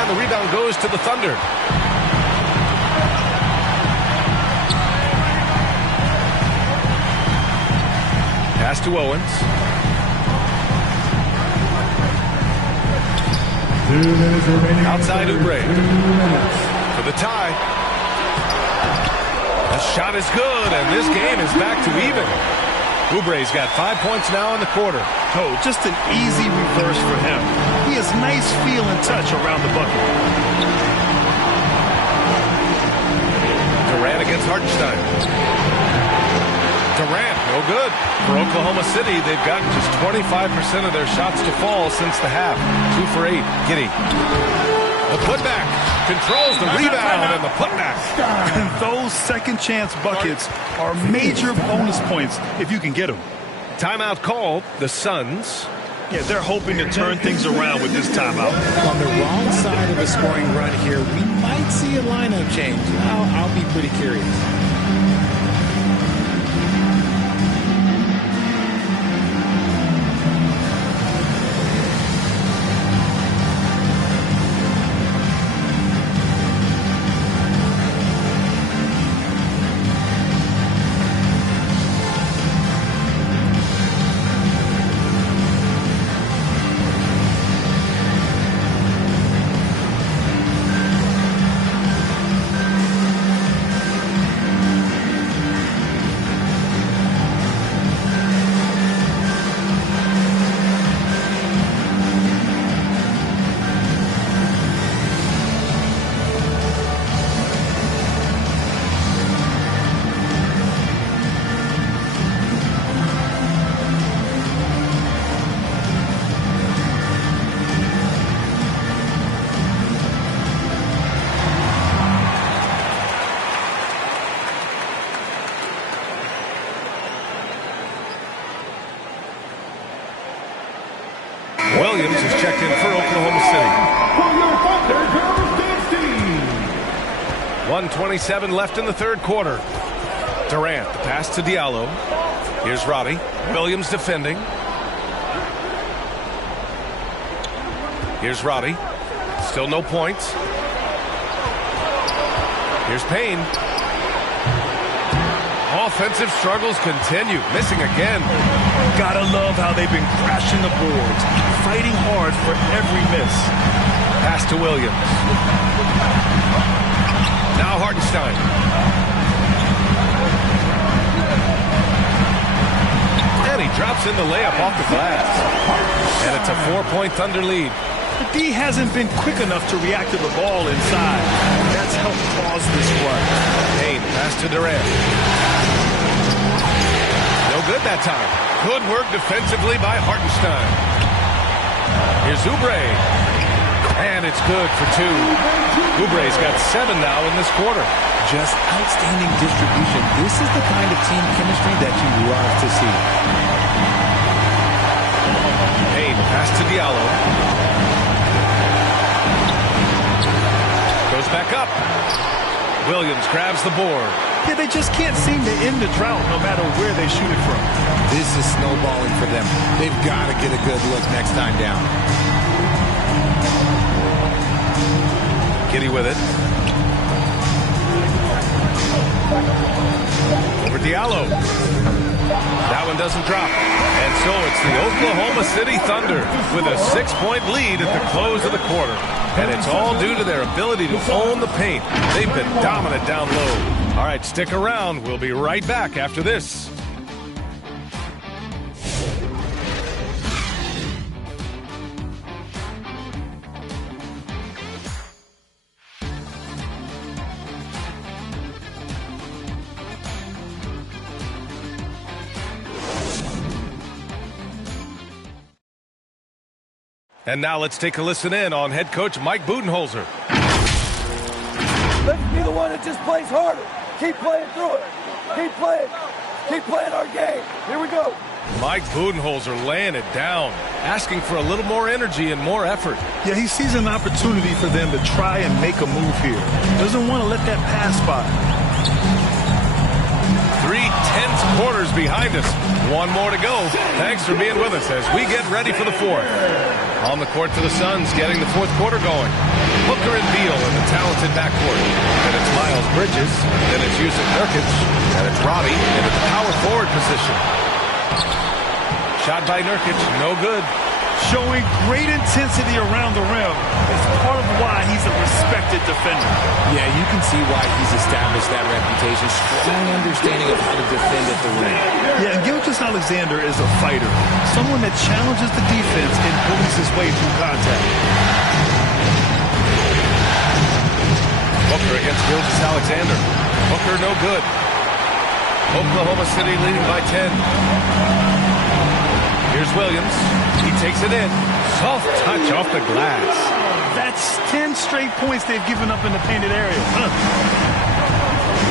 And the rebound goes to the Thunder. Pass to Owens. 2 minutes remaining. Outside Oubre. For the tie. The shot is good, and this game is back to even. Oubre's got 5 points now in the quarter. Oh, just an easy reverse for him. He has nice feel and touch around the bucket. Durant against Hartenstein. Durant, no good. For Oklahoma City, they've gotten just 25% of their shots to fall since the half. 2 for 8. Giddey. The putback. Controls the rebound and the putback. And those second chance buckets are major bonus points if you can get them. Timeout called. The Suns. Yeah, they're hoping to turn things around with this timeout. On the wrong side of a scoring run here, we might see a lineup change. I'll be pretty curious. Williams is checked in for Oklahoma City. 1:27 left in the third quarter. Durant, the pass to Diallo. Here's Roddy. Williams defending. Here's Roddy. Still no points. Here's Payne. Offensive struggles continue. Missing again. Gotta love how they've been crashing the boards, fighting hard for every miss. Pass to Williams. Now Hartenstein. And he drops in the layup off the glass. And it's a 4-point Thunder lead. The D hasn't been quick enough to react to the ball inside. That's helped cause this run. Payne, pass to Durant. No good that time. Good work defensively by Hartenstein. Here's Oubre. And it's good for 2. Oubre's got 7 now in this quarter. Just outstanding distribution. This is the kind of team chemistry that you love to see. Payne, pass to Diallo. Goes back up. Williams grabs the board. Yeah, they just can't seem to end the drought no matter where they shoot it from. This is snowballing for them. They've got to get a good look next time down. Giddey with it. Over Diallo. That one doesn't drop. And so it's the Oklahoma City Thunder with a 6-point lead at the close of the quarter. And it's all due to their ability to own the paint. They've been dominant down low. All right, stick around. We'll be right back after this. And now let's take a listen in on head coach Mike Budenholzer. Let's be the one that just plays harder. Keep playing through it. Keep playing. Keep playing our game. Here we go. Mike Budenholzer laying it down, asking for a little more energy and more effort. Yeah, he sees an opportunity for them to try and make a move here. Doesn't want to let that pass by. 3 tense quarters behind us. One more to go. Thanks for being with us as we get ready for the fourth. On the court for the Suns, getting the fourth quarter going. Booker and Beal in the talented backcourt. Then it's Miles Bridges. Then it's Yusuf Nurkic. And it's Robbie in the power forward position. Shot by Nurkic, no good. Showing great intensity around the rim is part of why he's a respected defender. Yeah, you can see why he's established that reputation. Strong understanding of how to defend at the rim. Yeah, and Gilgeous-Alexander is a fighter. Someone that challenges the defense and bullies his way through contact. Booker against Gilgeous-Alexander. Booker no good. Oklahoma City leading by 10. Here's Williams. He takes it in. Soft touch off the glass. That's 10 straight points they've given up in the painted area.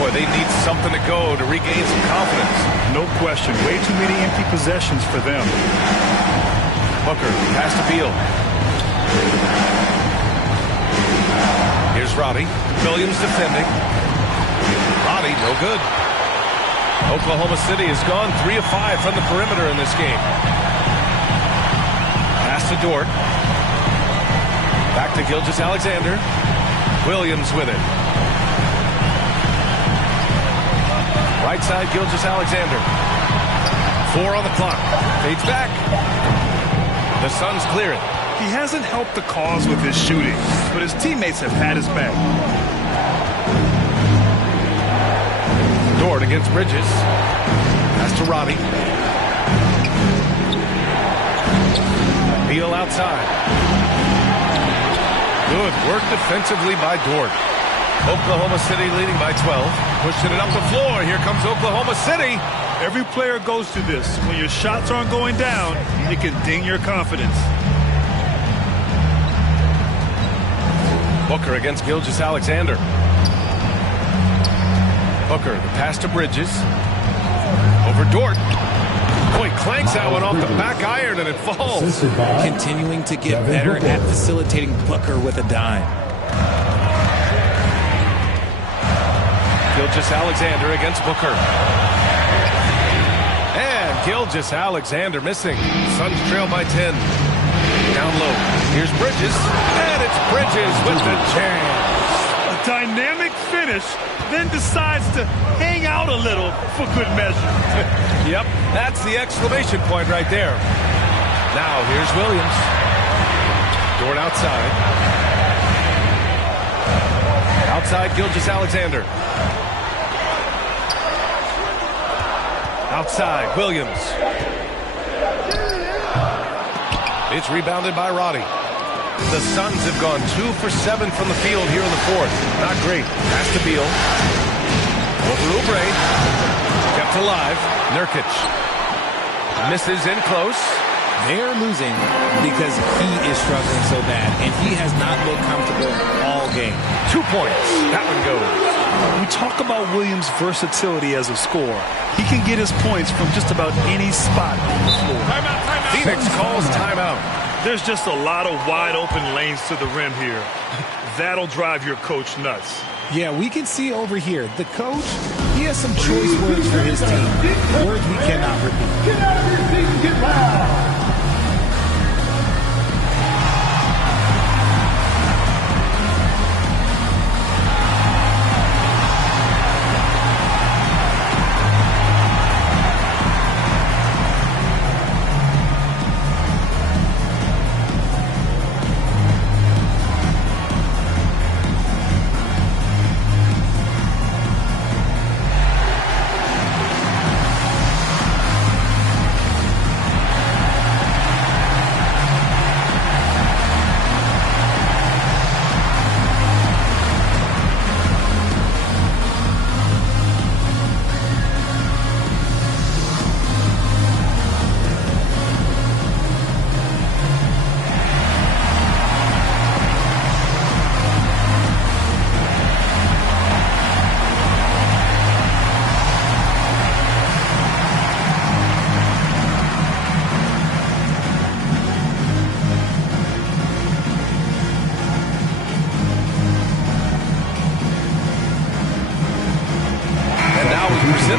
Boy, they need something to go to regain some confidence. No question. Way too many empty possessions for them. Booker, pass to Beal. Here's Roddy. Williams defending. Roddy, no good. Oklahoma City has gone 3 of 5 from the perimeter in this game. Pass to Dort. Back to Gilgeous-Alexander. Williams with it. Right side, Gilgeous-Alexander. 4 on the clock. Fades back. The Suns clear it. He hasn't helped the cause with his shooting, but his teammates have had his back. Dort against Bridges. Pass to Robbie. Beal outside. Good work defensively by Dort. Oklahoma City leading by 12. Pushing it up the floor. Here comes Oklahoma City. Every player goes through this. When your shots aren't going down, it can ding your confidence. Booker against Gilgeous-Alexander. Booker, the pass to Bridges. Over Dort. Boy, clanks that one off the back iron and it falls. Continuing to get better at facilitating Booker with a dime. Gilgeous-Alexander against Booker. And Gilgeous-Alexander missing. Suns trail by 10. Down low. Here's Bridges. And it's Bridges with the jam. A dynamic finish, then decides to hang out a little for good measure. Yep, that's the exclamation point right there. Now here's Williams. Dort outside. Outside Gilgeous-Alexander. Outside Williams. It's rebounded by Roddy. The Suns have gone 2 for 7 from the field here in the fourth. Not great. Pass to Beal. Over Oubre. Kept alive. Nurkic. Misses in close. They're losing because he is struggling so bad, and he has not looked comfortable all game. 2 points. That one goes. We talk about Williams' versatility as a scorer. He can get his points from just about any spot on the floor. Timeout. Phoenix calls timeout. There's just a lot of wide open lanes to the rim here. That'll drive your coach nuts. Yeah, we can see over here. The coach, he has some choice words for his team. Words we cannot repeat. Get out of your seat and get loud.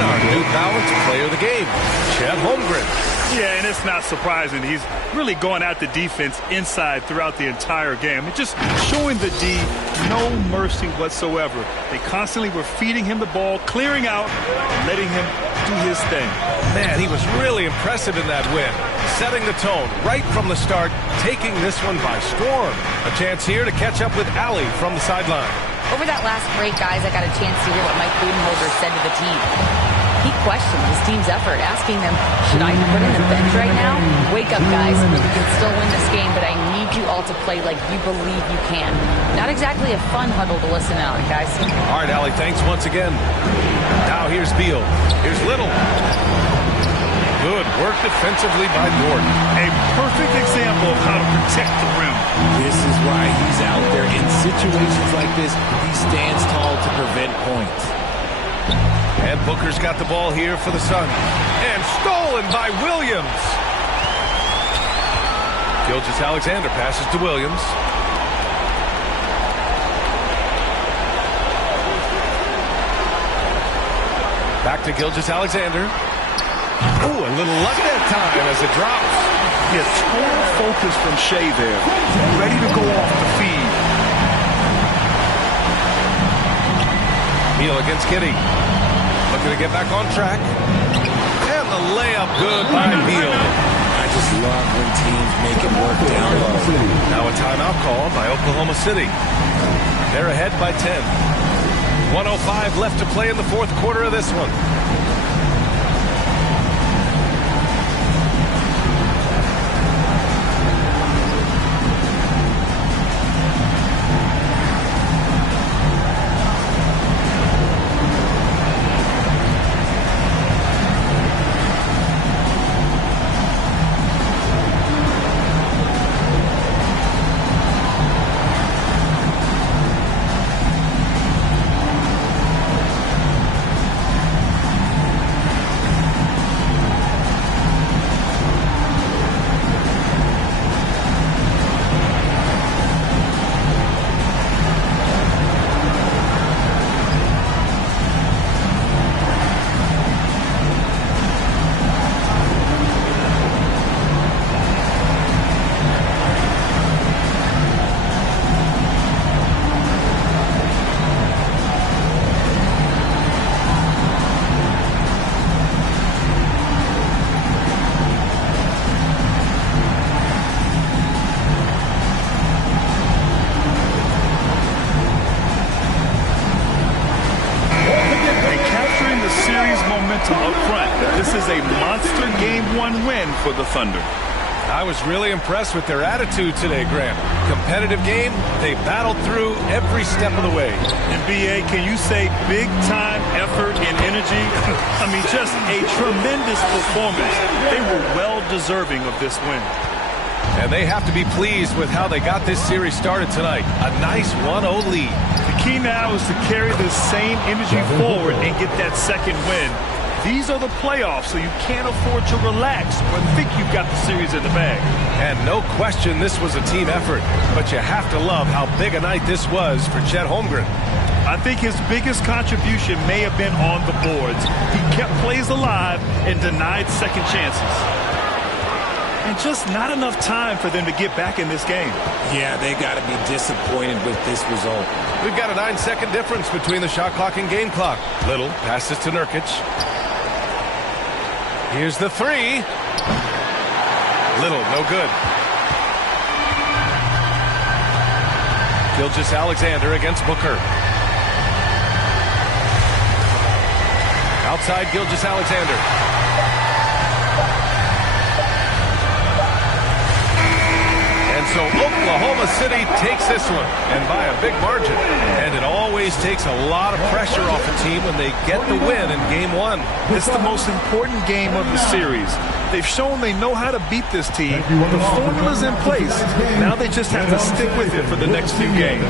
our New Balance Player of the Game, Chet Holmgren. Yeah, and it's not surprising. He's really going at the defense inside throughout the entire game. It's just showing the D no mercy whatsoever. They constantly were feeding him the ball, clearing out, letting him do his thing. Man, he was really impressive in that win. Setting the tone right from the start, taking this one by storm. A chance here to catch up with Allie from the sideline. Over that last break, guys, I got a chance to hear what Mike Budenholzer said to the team. He questioned his team's effort, asking them, should I be put in the bench right now? Wake up, guys. We can still win this game, but I need you all to play like you believe you can. Not exactly a fun huddle to listen on, guys. All right, Allie, thanks once again. Now here's Beal. Here's Little. Good work defensively by Gordon. A perfect example of how to protect the rim. This is why he's out there in situations like this. He stands tall to prevent points. And Booker's got the ball here for the Suns. And stolen by Williams. Gilgeous-Alexander passes to Williams. Back to Gilgeous-Alexander. Ooh, a little luck that time as it drops. Yeah, total focus from Shea there. Ready to go off the feed. Beal against Kitty. Looking to get back on track. And the layup good by Beal. I just love when teams make it work down low. Now a timeout call by Oklahoma City. They're ahead by 10. 1:05 left to play in the fourth quarter of this one. For the Thunder. I was really impressed with their attitude today, Graham. Competitive game, they battled through every step of the way. NBA, can you say big time effort and energy? I mean, just a tremendous performance. They were well deserving of this win. And they have to be pleased with how they got this series started tonight. A nice 1-0 lead. The key now is to carry this same energy forward and get that second win. These are the playoffs, so you can't afford to relax or think you've got the series in the bag. And no question this was a team effort, but you have to love how big a night this was for Chet Holmgren. I think his biggest contribution may have been on the boards. He kept plays alive and denied second chances. And just not enough time for them to get back in this game. Yeah, they got to be disappointed with this result. We've got a 9-second difference between the shot clock and game clock. Little passes to Nurkic. Here's the three. Little, no good. Gilgeous-Alexander against Booker. Outside Gilgeous-Alexander. And so Oklahoma City takes this one, and by a big margin. And it always takes a lot of pressure off a team when they get the win in Game 1. It's the most important game of the series. They've shown they know how to beat this team. The formula's in place. Now they just have to stick with it for the next few games.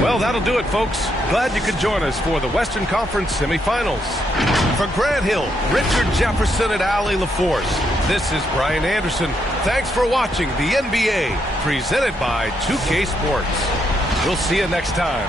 Well, that'll do it, folks. Glad you could join us for the Western Conference semifinals. For Grant Hill, Richard Jefferson, and Allie LaForce, this is Brian Anderson. Thanks for watching the NBA, presented by 2K Sports. We'll see you next time.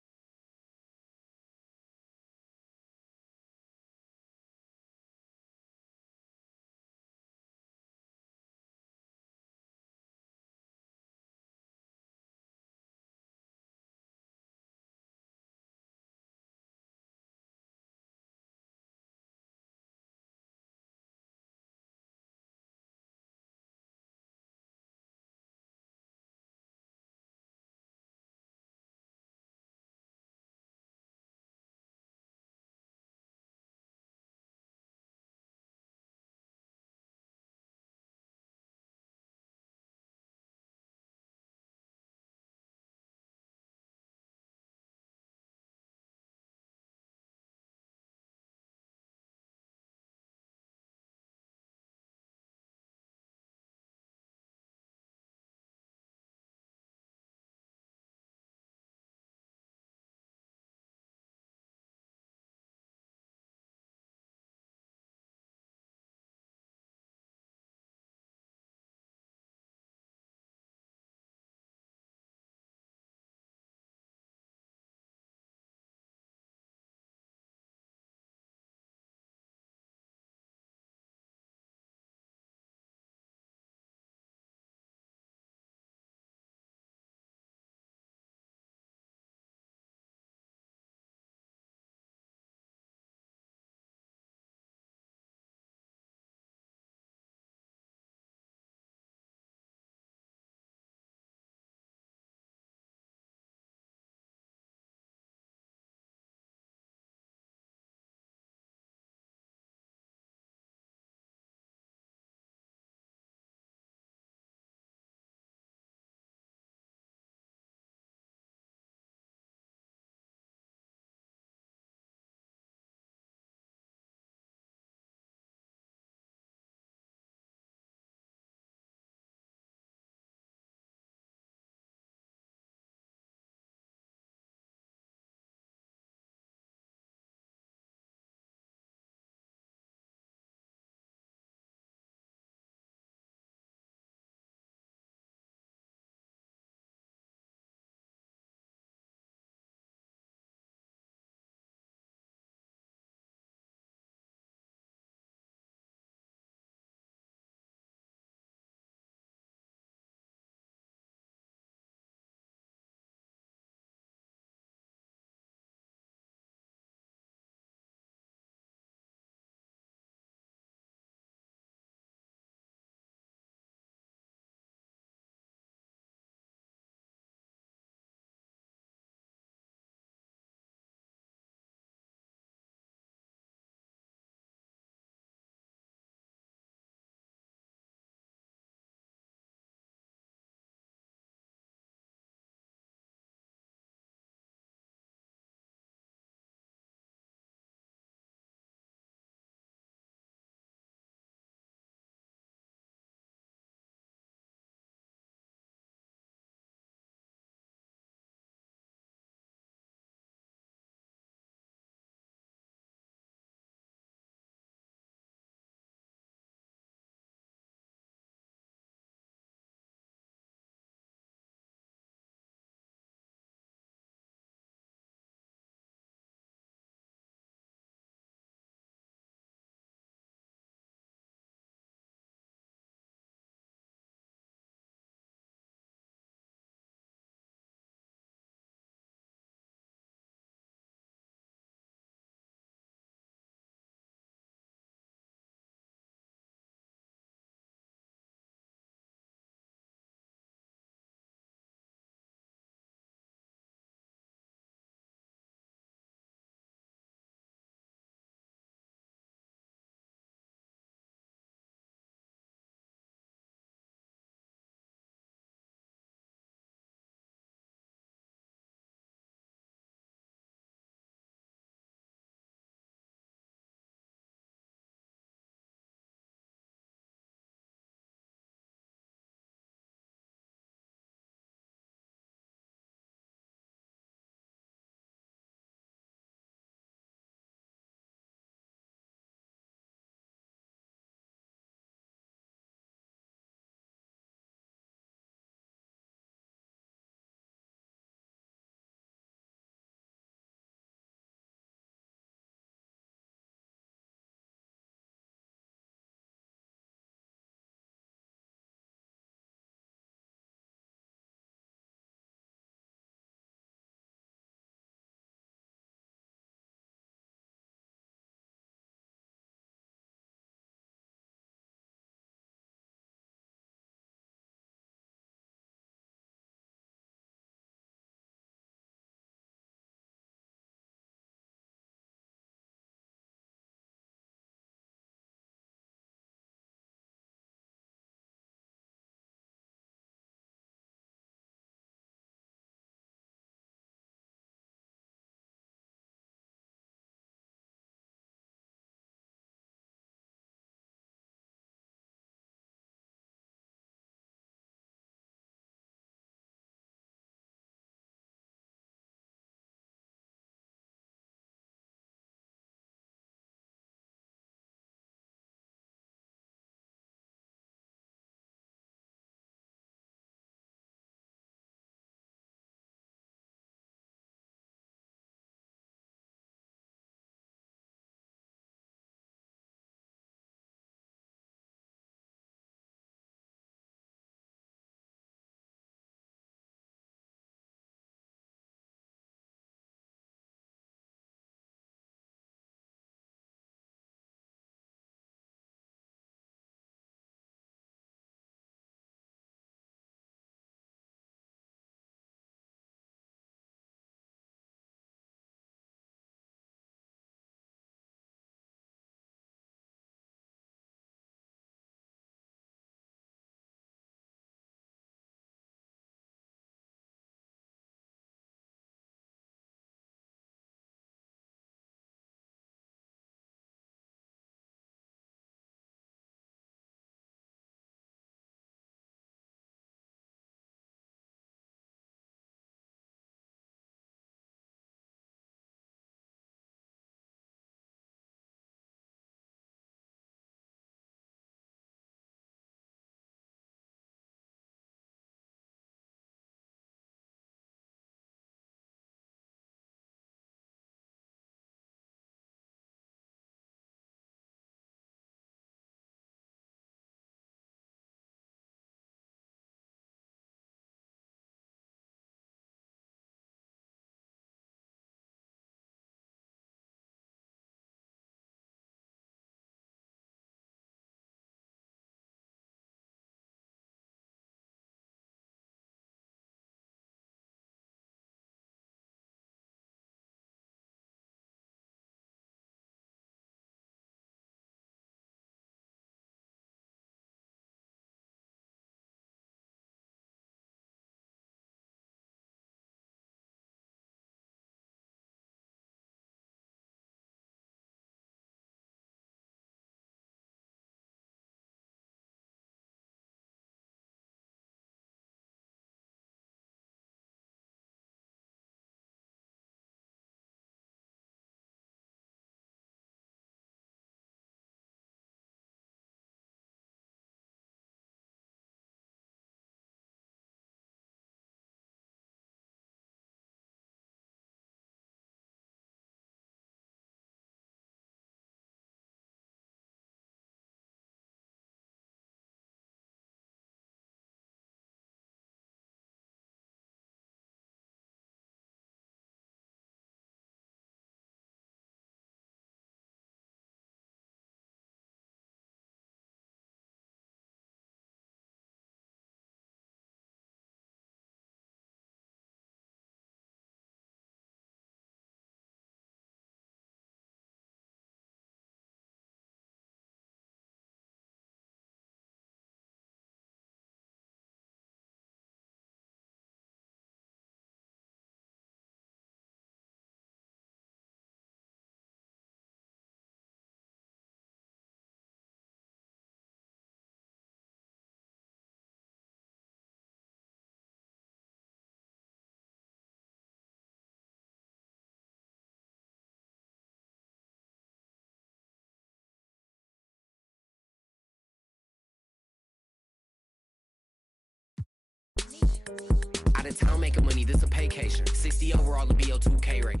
of town making money, this a vacation. 60 overall, the BO2K rate.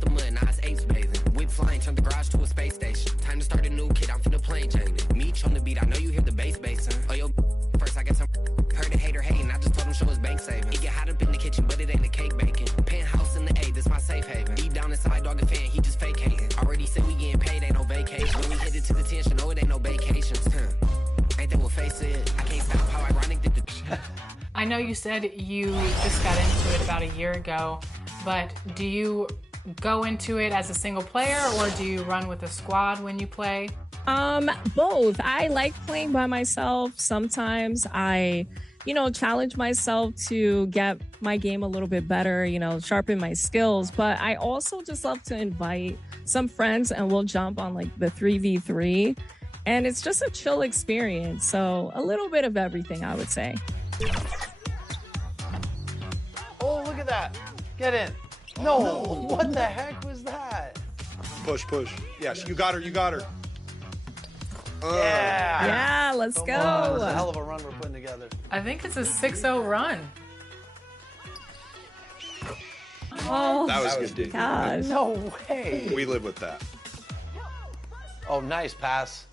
The mud, now it's ace bathing. Whip flying, turn the garage to a space station. Time to start a new kid, I'm finna plane changing. Meech on the beat, I know you hear the bass basin. Oh, yo, first I got some heard a hater hating. I just told him show his bank saving. It get hot up in the kitchen, but it ain't a cake baking. Penthouse in the A, this my safe haven. Deep down inside, dog a fan, he just fake hating. Already said we getting paid, ain't no vacation. When we hit it to the 10, no, it ain't no vacations. Ain't that what face it? I can't stop how ironic that the... I know you said you just got into it about a year ago, but do you go into it as a single player or do you run with a squad when you play? Both. I like playing by myself. Sometimes I, challenge myself to get my game a little bit better, sharpen my skills. But I also just love to invite some friends and we'll jump on like the 3v3. And it's just a chill experience. So a little bit of everything, I would say. Oh, look at that. Get in. No, what the heck was that? Push. Yes, you got her. Yeah, let's go. That's a hell of a run we're putting together. I think it's a 6-0 run. Oh, that was good, dude. Gosh. No way. We live with that. Oh, nice pass.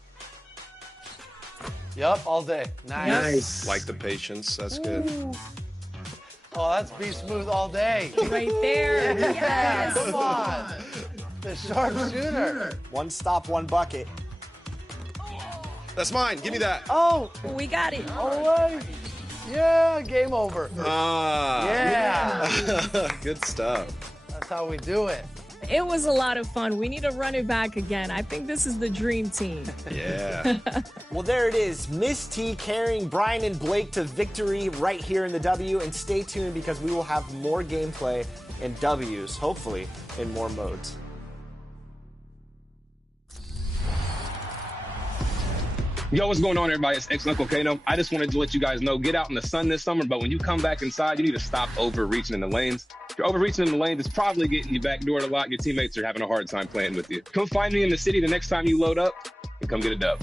Yup, all day. Nice. Like the patience. That's good. Oh, that's be smooth all day. Right there. Yes. Come on. The sharpshooter. One stop, one bucket. That's mine. Give me that. Oh, we got it. All right. Yeah, game over. Yeah. Good stuff. That's how we do it. It was a lot of fun. We need to run it back again. I think this is the dream team. Yeah. Well, there it is. Miss T carrying Brian and Blake to victory right here in the W. And stay tuned because we will have more gameplay and W's, hopefully, in more modes. Yo, what's going on, everybody? It's Uncle Kano. I just wanted to let you guys know, get out in the sun this summer, but when you come back inside, you need to stop overreaching in the lanes. If you're overreaching in the lanes, it's probably getting you backdoored a lot. Your teammates are having a hard time playing with you. Come find me in the city the next time you load up and come get a dub.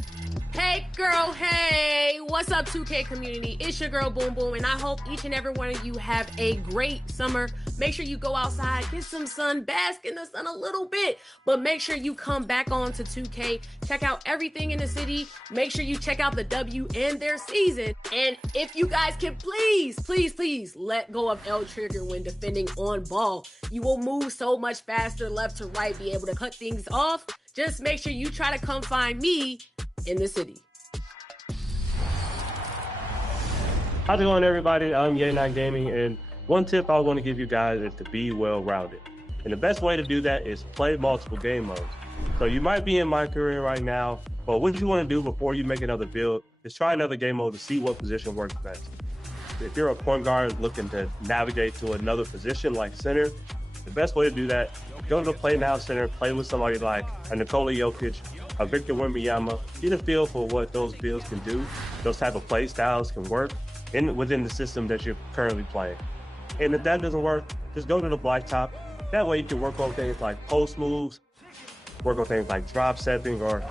Hey girl, hey, what's up 2K community? It's your girl Boom Boom, and I hope each and every one of you have a great summer. Make sure you go outside, get some sun, bask in the sun a little bit, but make sure you come back on to 2K, check out everything in the city, make sure you check out the W and their season, and if you guys can please let go of L trigger when defending on ball. You will move so much faster left to right, be able to cut things off. Just make sure you try to come find me in the city. How's it going, everybody? I'm Ye9 Gaming, and one tip I want to give you guys is to be well-rounded. And the best way to do that is play multiple game modes. So you might be in my career right now, but what you want to do before you make another build is try another game mode to see what position works best. If you're a point guard looking to navigate to another position like center, the best way to do that, go to the Play Now Center, play with somebody like a Nikola Jokic, a Victor Wembanyama, get a feel for what those builds can do, those type of play styles can work within the system that you're currently playing. And if that doesn't work, just go to the blacktop. That way you can work on things like post moves, work on things like drop stepping, or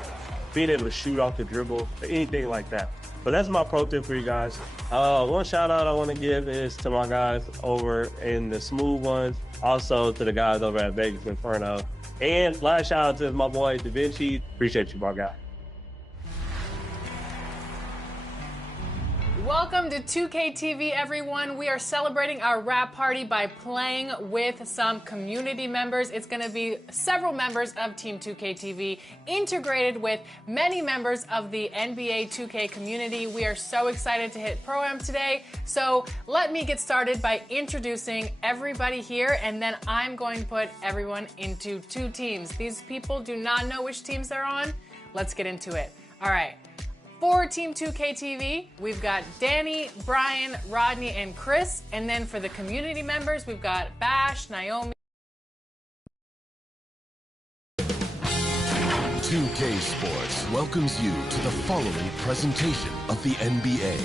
being able to shoot off the dribble, or anything like that. But that's my pro tip for you guys. One shout out I want to give is to my guys over in the smooth ones, also to the guys over at Vegas Inferno. And last shout out to my boy Da Vinci. Appreciate you, my guy. Welcome to 2K TV, everyone. We are celebrating our wrap party by playing with some community members. It's going to be several members of Team 2K TV integrated with many members of the NBA 2K community. We are so excited to hit Pro-Am today. So let me get started by introducing everybody here, and then I'm going to put everyone into two teams. These people do not know which teams they're on. Let's get into it. All right. For Team 2K TV, we've got Danny, Brian, Rodney, and Chris. And then for the community members, we've got Bash, Naomi. 2K Sports welcomes you to the following presentation of the NBA.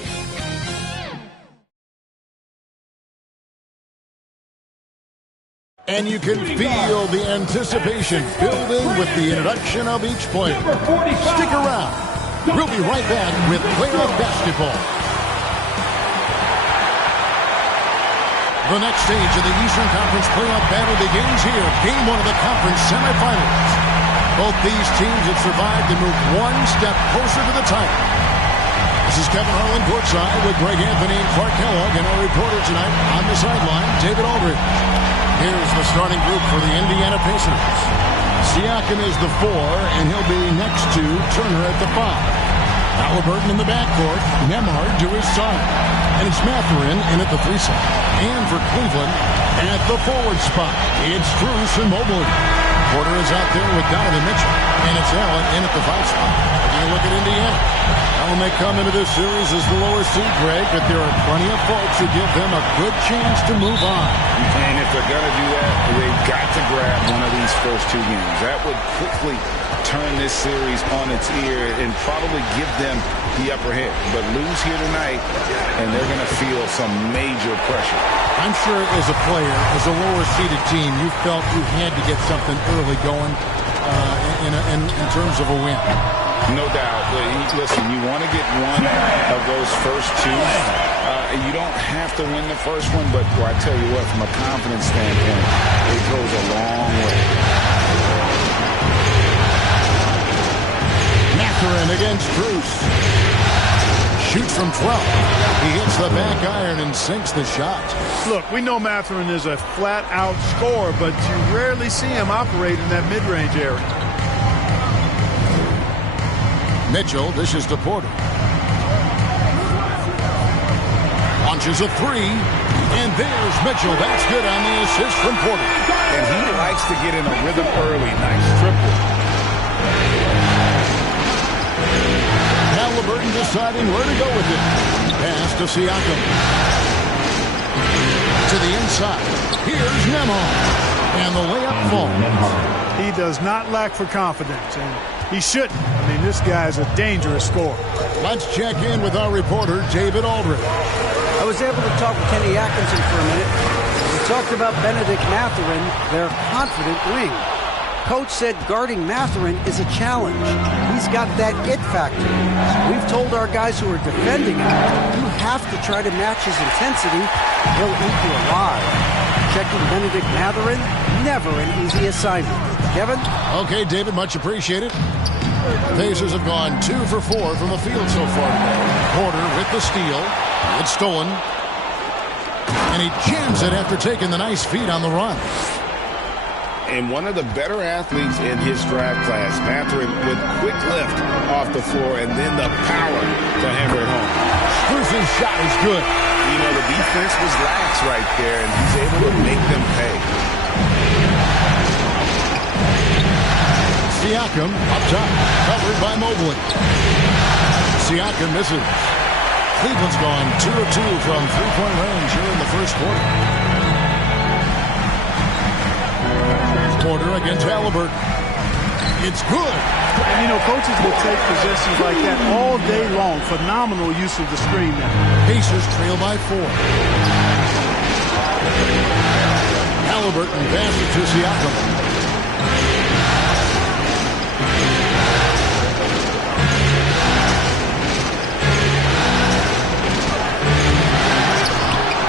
And you can feel the anticipation building with the introduction of each player. Stick around. We'll be right back with playoff basketball. The next stage of the Eastern Conference playoff battle begins here. Game 1 of the conference semifinals. Both these teams have survived and moved one step closer to the title. This is Kevin Harlan courtside with Greg Anthony and Clark Kellogg, and our reporter tonight on the sideline, David Aldridge. Here's the starting group for the Indiana Pacers. Siakam is the 4, and he'll be next to Turner at the 5. Halliburton in the backcourt, Nembhard to his side. And it's Mathurin in at the 3 spot. And for Cleveland, at the forward spot, it's Strus and Mobley. Porter is out there with Donovan Mitchell. And it's Allen in at the 5 spot. Taking a look at Indiana. Allen may come into this series as the lower seed, Greg, but there are plenty of folks who give them a good chance to move on. And if they're going to do that, they've got to grab one of these first 2 games. That would quickly turn this series on its ear and probably give them the upper hand. But lose here tonight, and they're going to feel some major pressure. I'm sure as a player, as a lower-seeded team, you felt you had to get something early going in terms of a win. No doubt. Listen, you want to get one of those first 2. You don't have to win the first one, but I tell you what, from a confidence standpoint, it goes a long way. Mathurin against Strus. Shoots from 12. He hits the back iron and sinks the shot. Look, we know Mathurin is a flat-out scorer, but you rarely see him operate in that mid-range area. Mitchell dishes to Porter. Launches a 3. And there's Mitchell. That's good on the assist from Porter. And he likes to get in a rhythm early. Nice triple. Halliburton deciding where to go with it. Pass to Siakam. To the inside. Here's Nembhard. And the layup falls. He does not lack for confidence, and he shouldn't. I mean, this guy's a dangerous scorer. Let's check in with our reporter, David Aldridge. I was able to talk with Kenny Atkinson for a minute. We talked about Benedict Mathurin, their confident wing. Coach said guarding Mathurin is a challenge. He's got that it factor. We've told our guys who are defending him, you have to try to match his intensity. He'll eat you alive. Checking Benedict Mathurin, never an easy assignment. Kevin? Okay, David, much appreciated. The Pacers have gone 2 for 4 from the field so far today. Porter with the steal. It's stolen. And he jams it after taking the nice feed on the run. And one of the better athletes in his draft class, Mathurin, with quick lift off the floor and then the power to hammer it home. Strus's shot is good. You know, the defense was lax right there, and he's able to make them pay. Siakam up top, covered by Mobley. Siakam misses. Cleveland's gone 2 of 2 from three-point range here in the first quarter. Porter against Halliburton. It's good. And, you know, coaches will take possessions like that all day long. Phenomenal use of the screen there. Pacers trail by 4. Halliburton passes to Siakam.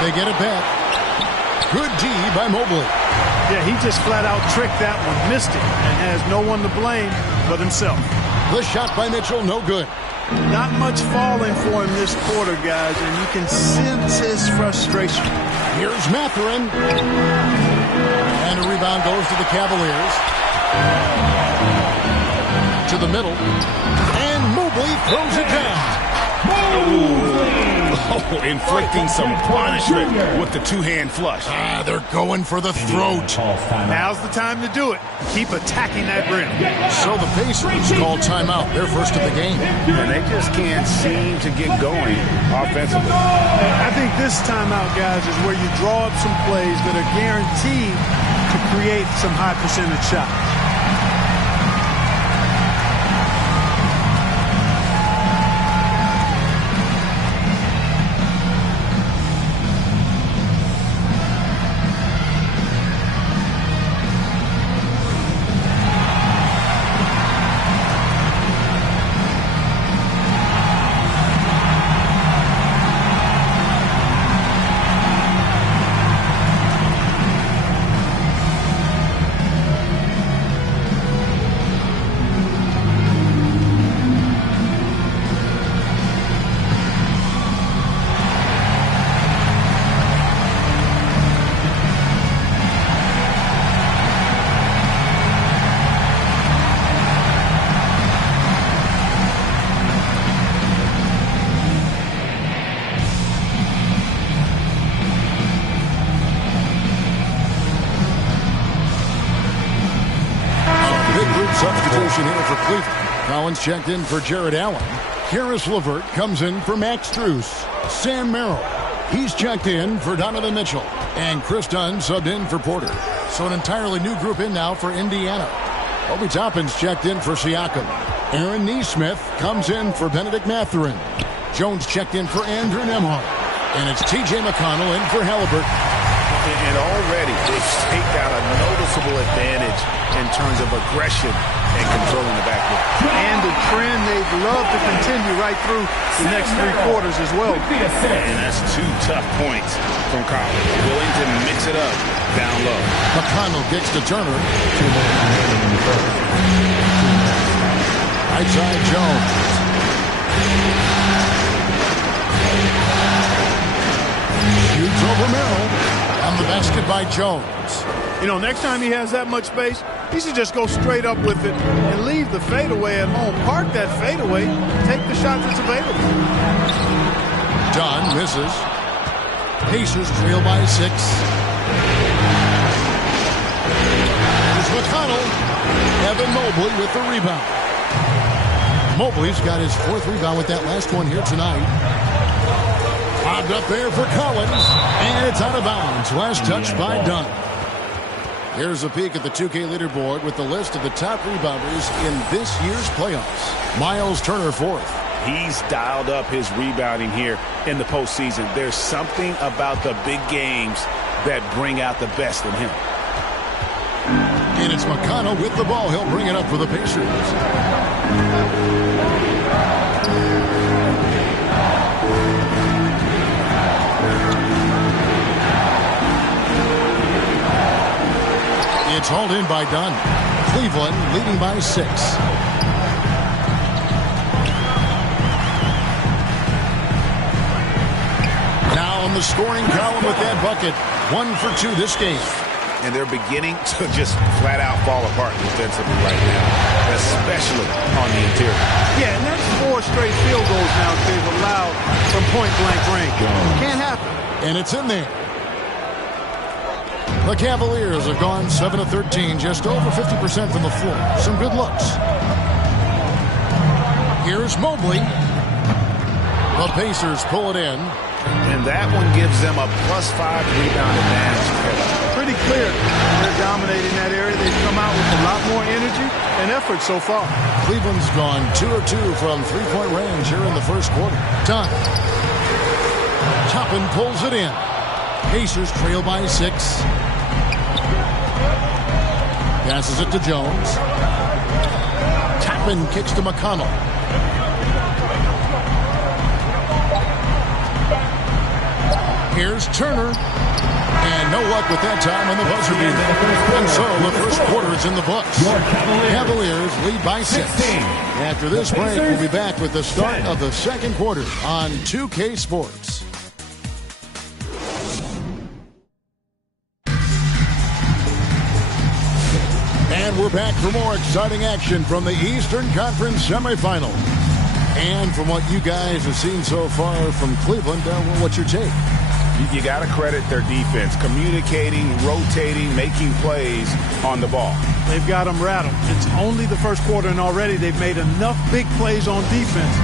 They get it back. Good D by Mobley. Yeah, he just flat out tricked that one, missed it, and has no one to blame but himself. The shot by Mitchell, no good. Not much falling for him this quarter, guys, and you can sense his frustration. Here's Mathurin. And a rebound goes to the Cavaliers. To the middle. And Mobley throws it down. Oh, inflicting some punishment with the two-hand flush. They're going for the throat. Now's the time to do it. Keep attacking that rim. So the Pacers call timeout. They're first of the game. And they just can't seem to get going offensively. I think this timeout, guys, is where you draw up some plays that are guaranteed to create some high percentage shots. substitution here for Cleveland. Collins checked in for Jared Allen. Karis LeVert comes in for Max Strus. Sam Merrill, he's checked in for Donovan Mitchell. And Chris Dunn subbed in for Porter. So an entirely new group in now for Indiana. Obi Toppin's checked in for Siakam. Aaron Nesmith comes in for Benedict Mathurin. Jones checked in for Andrew Nembhard. And it's T.J. McConnell in for Halliburton. And already they've staked out a noticeable advantage in terms of aggression and controlling the backcourt. And the trend they'd love to continue right through the next 3 quarters as well. And that's 2 tough points from Collins. Willing to mix it up down low. McConnell kicks to Turner. Right side Jones. Shoots over Merrill. On the basket by Jones. You know, next time he has that much space, he should just go straight up with it and leave the fadeaway at home. Park that fadeaway. Take the shot that's available. Dunn misses. Pacers trail by 6. Here's McConnell. Evan Mobley with the rebound. Mobley's got his 4th rebound with that last one here tonight. Lobbed up there for Collins, and it's out of bounds. Last touch by Dunn. Here's a peek at the 2K leaderboard with the list of the top rebounders in this year's playoffs. Miles Turner 4th. He's dialed up his rebounding here in the postseason. There's something about the big games that bring out the best in him. And it's McConnell with the ball. He'll bring it up for the Pacers. It's hauled in by Dunn. Cleveland leading by 6. Now on the scoring column with that bucket. 1 for 2 this game. And they're beginning to just flat out fall apart defensively right now, especially on the interior. Yeah, and that's 4 straight field goals now they've allowed from point-blank range. Can't happen. And it's in there. The Cavaliers have gone 7 of 13, just over 50% from the floor. Some good looks. Here's Mobley. The Pacers pull it in. And that one gives them a +5 rebound advantage. Pretty clear. They're dominating that area. They've come out with a lot more energy and effort so far. Cleveland's gone 2 of 2 from 3-point range here in the first quarter. Dunn. Toppin pulls it in. Pacers trail by 6. Passes it to Jones. Toppin kicks to McConnell. Here's Turner. And no luck with that time on the buzzer beater. And so the first quarter is in the books. Cavaliers lead by 6. After this break, we'll be back with the start of the second quarter on 2K Sports. And we're back for more exciting action from the Eastern Conference semifinal. And from what you guys have seen so far from Cleveland, what's your take? You got to credit their defense, communicating, rotating, making plays on the ball. They've got them rattled. It's only the first quarter, and already they've made enough big plays on defense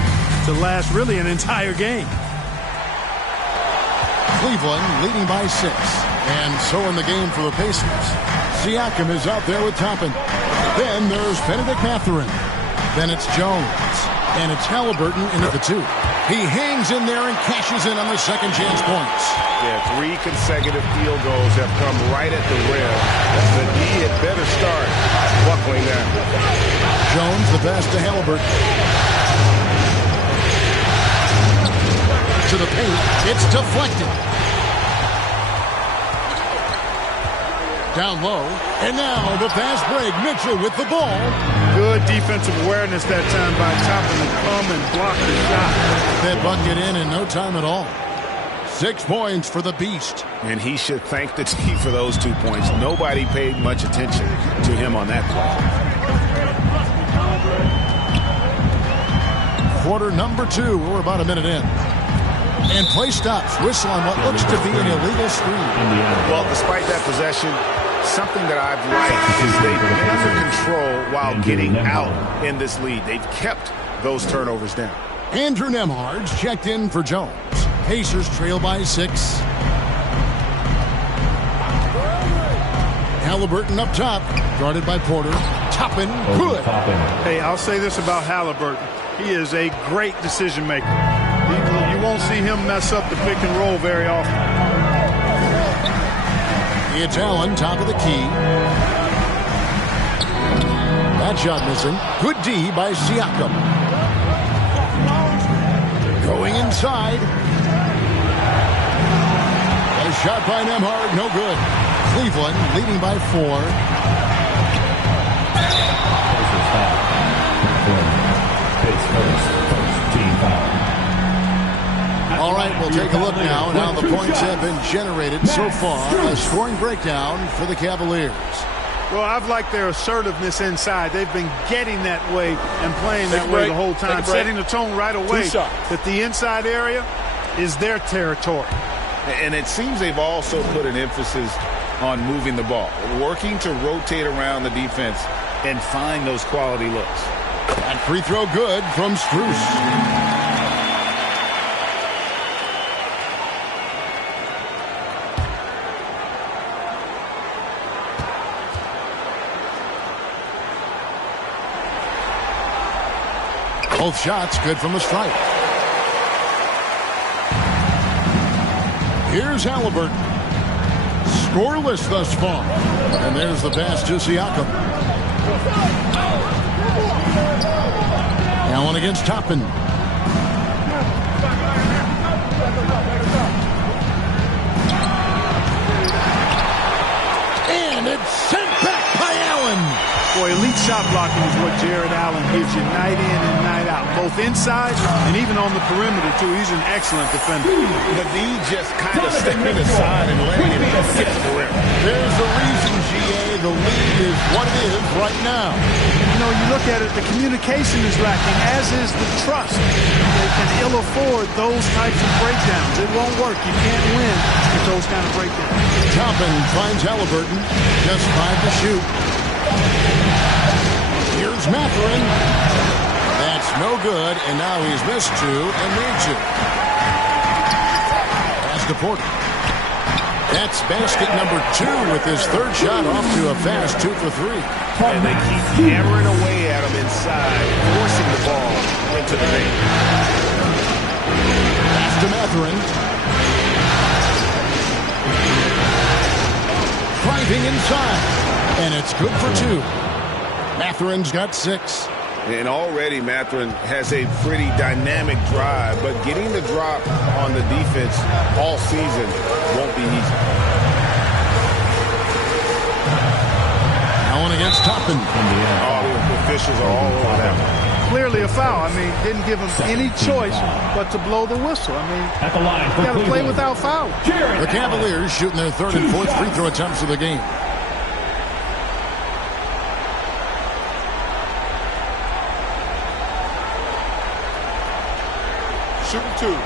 to last really an entire game. Cleveland leading by 6. And so in the game for the Pacers. Siakam is out there with Toppin. Then there's Benedict Mathurin. Then it's Jones. And it's Halliburton in at the 2. He hangs in there and cashes in on the second chance points. Yeah, 3 consecutive field goals have come right at the rim. The D had better start buckling that. Jones the pass to Halliburton. To the paint. It's deflected. Down low. And now the fast break. Mitchell with the ball. Good defensive awareness that time by Toppin to come and block the shot. That bucket in no time at all. 6 points for the Beast. And he should thank the team for those 2 points. Nobody paid much attention to him on that play. Quarter number 2. We're about a minute in. And play stops. Whistle on what looks to be an illegal screen. Well, despite that possession, something that I've liked is they've been under control while getting out in this lead. They've kept those turnovers down. Andrew Nembhard's checked in for Jones. Pacers trail by 6. Halliburton up top, guarded by Porter. Toppin, good. Hey, I'll say this about Halliburton. He is a great decision maker. You won't see him mess up the pick and roll very often. It's Allen, top of the key. That shot missing. Good D by Siakam. Going inside. A shot by Nembhard, no good. Cleveland leading by 4. All right, we'll take a look now at how the points have been generated so far. A scoring breakdown for the Cavaliers. Well, I've liked their assertiveness inside. They've been getting that way and playing that way the whole time, setting the tone right away that the inside area is their territory. And it seems they've also put an emphasis on moving the ball, working to rotate around the defense and find those quality looks. That free throw good from Strus. Both shots good from the stripe. Here's Halliburton. Scoreless thus far. And there's the pass to Siakam. Allen against Toppin. And it's sent back by Allen. Boy, elite shot blocking is what Jared Allen gives you night in and night out, both inside and even on the perimeter, too. He's an excellent defender. But he just kind of stepping aside and letting him get to the rim. There's a reason, GA, the lead is what it is right now. You know, you look at it, the communication is lacking, as is the trust. They can ill afford those types of breakdowns. It won't work. You can't win with those kind of breakdowns. Toppin finds Halliburton. Just 5 to shoot. Here's Mathurin. That's no good, and now he's missed 2 and made 2. Pass to Porter. That's basket number 2 with his 3rd shot off to a fast 2 for 3. And they keep hammering away at him inside, forcing the ball into the paint. Pass to Mathurin. Driving inside. And it's good for 2. Mathurin's got 6. And already Mathurin has a pretty dynamic drive, but getting the drop on the defense all season won't be easy. Allen against Toppin. All the officials are all over that one. Clearly a foul. I mean, didn't give him any choice but to blow the whistle. I mean, you got to play without foul. The Cavaliers shooting their 3rd and 4th free throw attempts of the game. Shooting 2.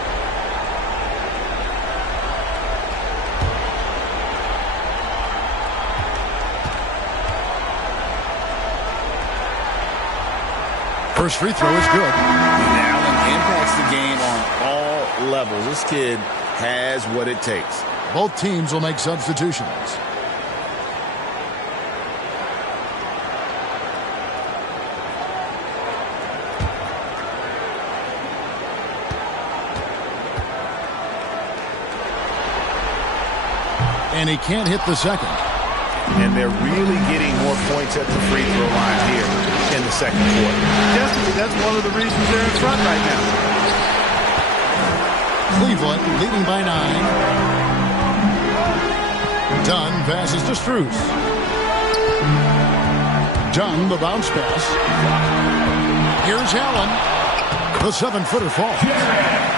First free throw is good. Allen impacts the game on all levels. This kid has what it takes. Both teams will make substitutions. And he can't hit the second. And they're really getting more points at the free throw line here in the second quarter. Definitely, that's one of the reasons they're in front right now. Cleveland leading by 9. Dunn passes to Strus. Dunn, the bounce pass. Here's Allen. The 7-footer falls.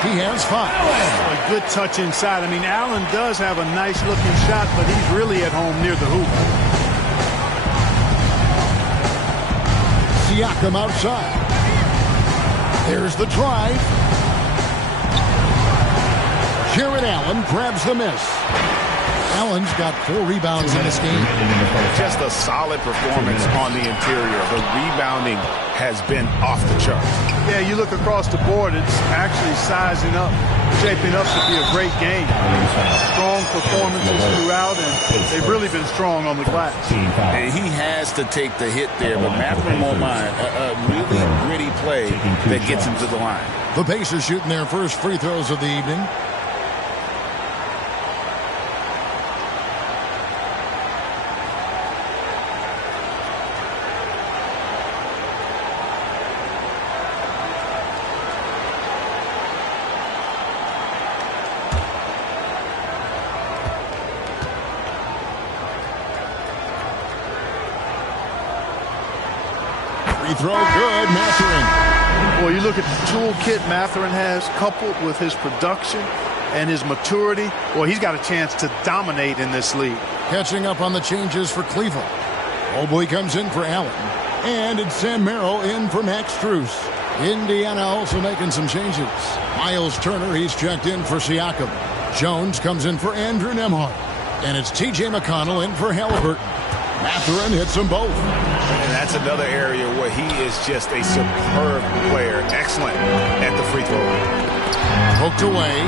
He has 5. A good touch inside. I mean, Allen does have a nice-looking shot, but he's really at home near the hoop. Siakam outside. There's the drive. Jared Allen grabs the miss. Allen's got 4 rebounds in this game. Just a solid performance on the interior. The rebounding has been off the charts. Yeah, you look across the board, it's actually sizing up, shaping up to be a great game. Strong performances throughout, and they've really been strong on the glass. And he has to take the hit there, but Mathurin won't mind. A really gritty play that gets him to the line. The Pacers shooting their first free throws of the evening. Free throw good, Mathurin. Well, you look at the toolkit Mathurin has, coupled with his production and his maturity. Well, he's got a chance to dominate in this league. Catching up on the changes for Cleveland. Mobley comes in for Allen. And it's Sam Merrill in for Max Strus. Indiana also making some changes. Miles Turner, he's checked in for Siakam. Jones comes in for Andrew Nembhard. And it's T.J. McConnell in for Halliburton. Mathurin hits them both. And that's another area where he is just a superb player. Excellent at the free throw line. Poked away.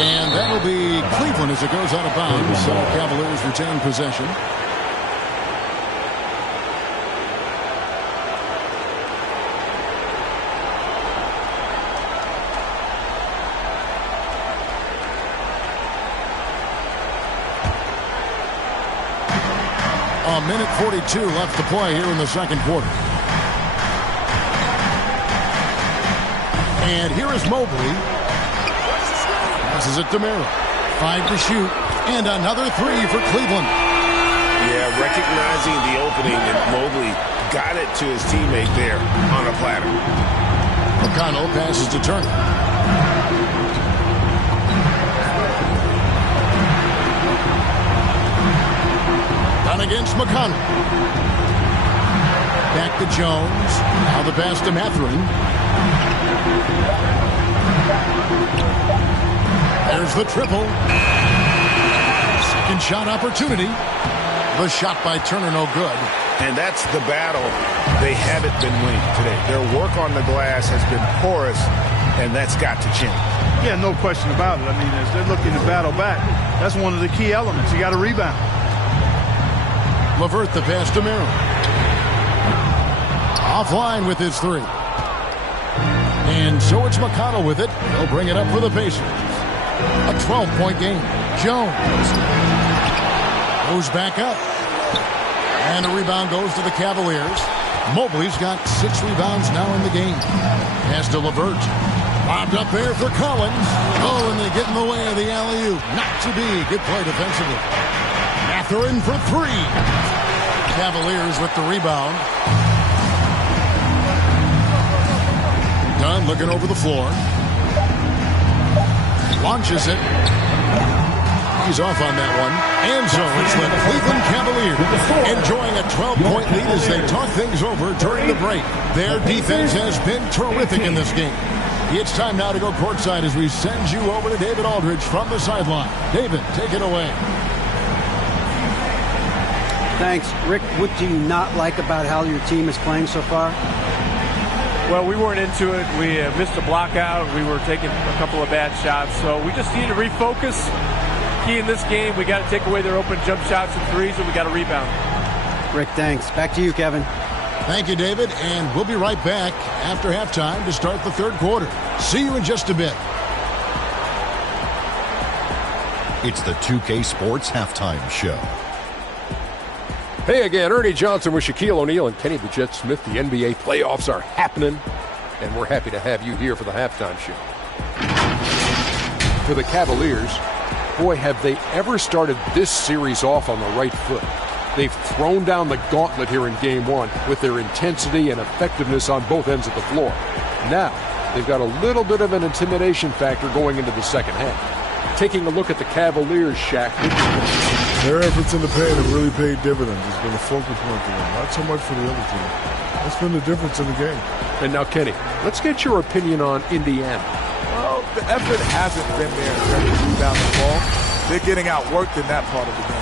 And that'll be Cleveland as it goes out of bounds. So Cavaliers retain possession. A minute 42 left to play here in the second quarter. And here is Mobley. Passes it to Merrill. 5 to shoot. And another 3 for Cleveland. Yeah, recognizing the opening, and Mobley got it to his teammate there on a platter. McConnell passes to Turner. Done against McConnell. Back to Jones. Now the pass to Mathurin. There's the triple. Second shot opportunity. The shot by Turner no good. And that's the battle they haven't been winning today. Their work on the glass has been porous, and that's got to change. Yeah, no question about it. I mean, as they're looking to battle back, that's one of the key elements. You got to rebound. LeVert the pass to Merrill. Offline with his 3. And so it's McConnell with it. He'll bring it up for the Pacers. A 12-point game. Jones goes back up. And the rebound goes to the Cavaliers. Mobley's got 6 rebounds now in the game. Pass to LeVert. Bobbed up there for Collins. Oh, and they get in the way of the alley-oop. Not to be. Good play defensively. Mathurin for 3. Cavaliers with the rebound. Dunn looking over the floor. Launches it. He's off on that one. And so it's the Cleveland Cavaliers enjoying a 12-point lead as they talk things over during the break. Their defense has been terrific in this game. It's time now to go courtside as we send you over to David Aldridge from the sideline. David, take it away. Thanks. Rick, what do you not like about how your team is playing so far? Well, we weren't into it. We missed a block out. We were taking a couple of bad shots. So we just need to refocus. Key in this game, we got to take away their open jump shots and threes, and we got to rebound. Rick, thanks. Back to you, Kevin. Thank you, David. And we'll be right back after halftime to start the third quarter. See you in just a bit. It's the 2K Sports Halftime Show. Hey again, Ernie Johnson with Shaquille O'Neal and Kenny the Jet Smith. The NBA playoffs are happening, and we're happy to have you here for the halftime show. For the Cavaliers, boy, have they ever started this series off on the right foot. They've thrown down the gauntlet here in Game 1 with their intensity and effectiveness on both ends of the floor. Now, they've got a little bit of an intimidation factor going into the second half. Taking a look at the Cavaliers, Shaq. Their efforts in the paint have really paid dividends. It's been a focal point for them, not so much for the other team. That's been the difference in the game. And now, Kenny, let's get your opinion on Indiana. Well, the effort hasn't been there to rebound the ball. They're getting outworked in that part of the game.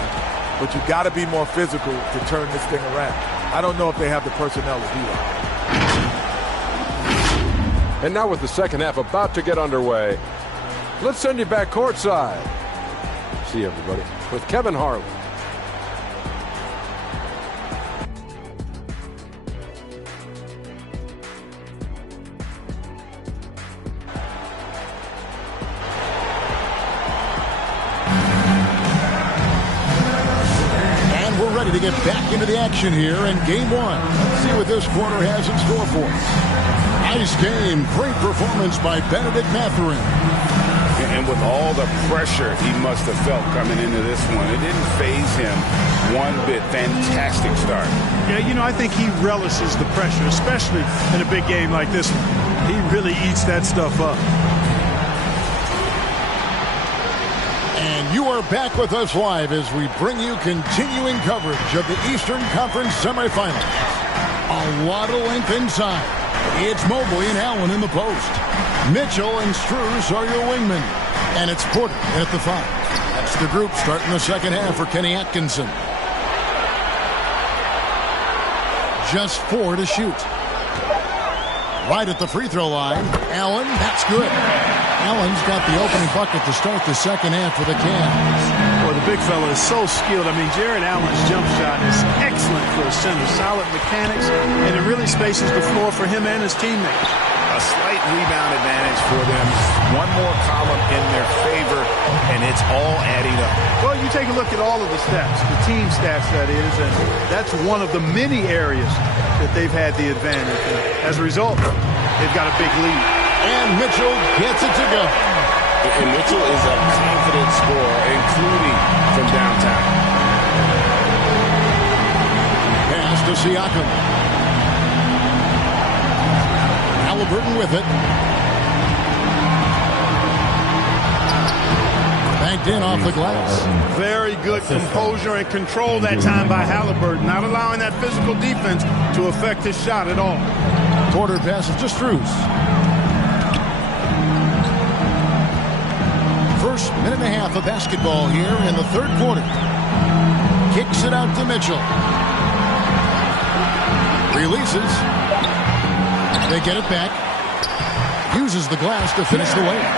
But you got to be more physical to turn this thing around. I don't know if they have the personnel to do that. And now with the second half about to get underway, let's send you back courtside. See you, everybody, with Kevin Harlan. Ready to get back into the action here in game one. Let's see what this quarter has in store for us. Nice game. Great performance by Benedict Mathurin. And with all the pressure he must have felt coming into this one, it didn't faze him one bit. Fantastic start. Yeah, you know, I think he relishes the pressure, especially in a big game like this one. He really eats that stuff up. And you are back with us live as we bring you continuing coverage of the Eastern Conference semifinals. A lot of length inside. It's Mobley and Allen in the post. Mitchell and Strus are your wingmen. And it's Porter at the 5. That's the group starting the second half for Kenny Atkinson. Just 4 to shoot. Right at the free throw line. Allen, that's good. Allen's got the opening bucket to start the second half for the Cavs. Boy, the big fella is so skilled. I mean, Jared Allen's jump shot is excellent for a center. Solid mechanics, and it really spaces the floor for him and his teammates. A slight rebound advantage for them. One more column in their favor, and it's all adding up. Well, you take a look at all of the stats, the team stats, that is, and that's one of the many areas that they've had the advantage. And as a result, they've got a big lead. And Mitchell gets it to go. And Mitchell is a confident scorer, including from downtown. Pass to Siakam. Halliburton with it. Banked in off the glass. Very good composure and control that time by Halliburton, not allowing that physical defense to affect his shot at all. Porter passes to Strus. First minute and a half of basketball here in the third quarter. Kicks it out to Mitchell. Releases. They get it back. Uses the glass to finish the layup.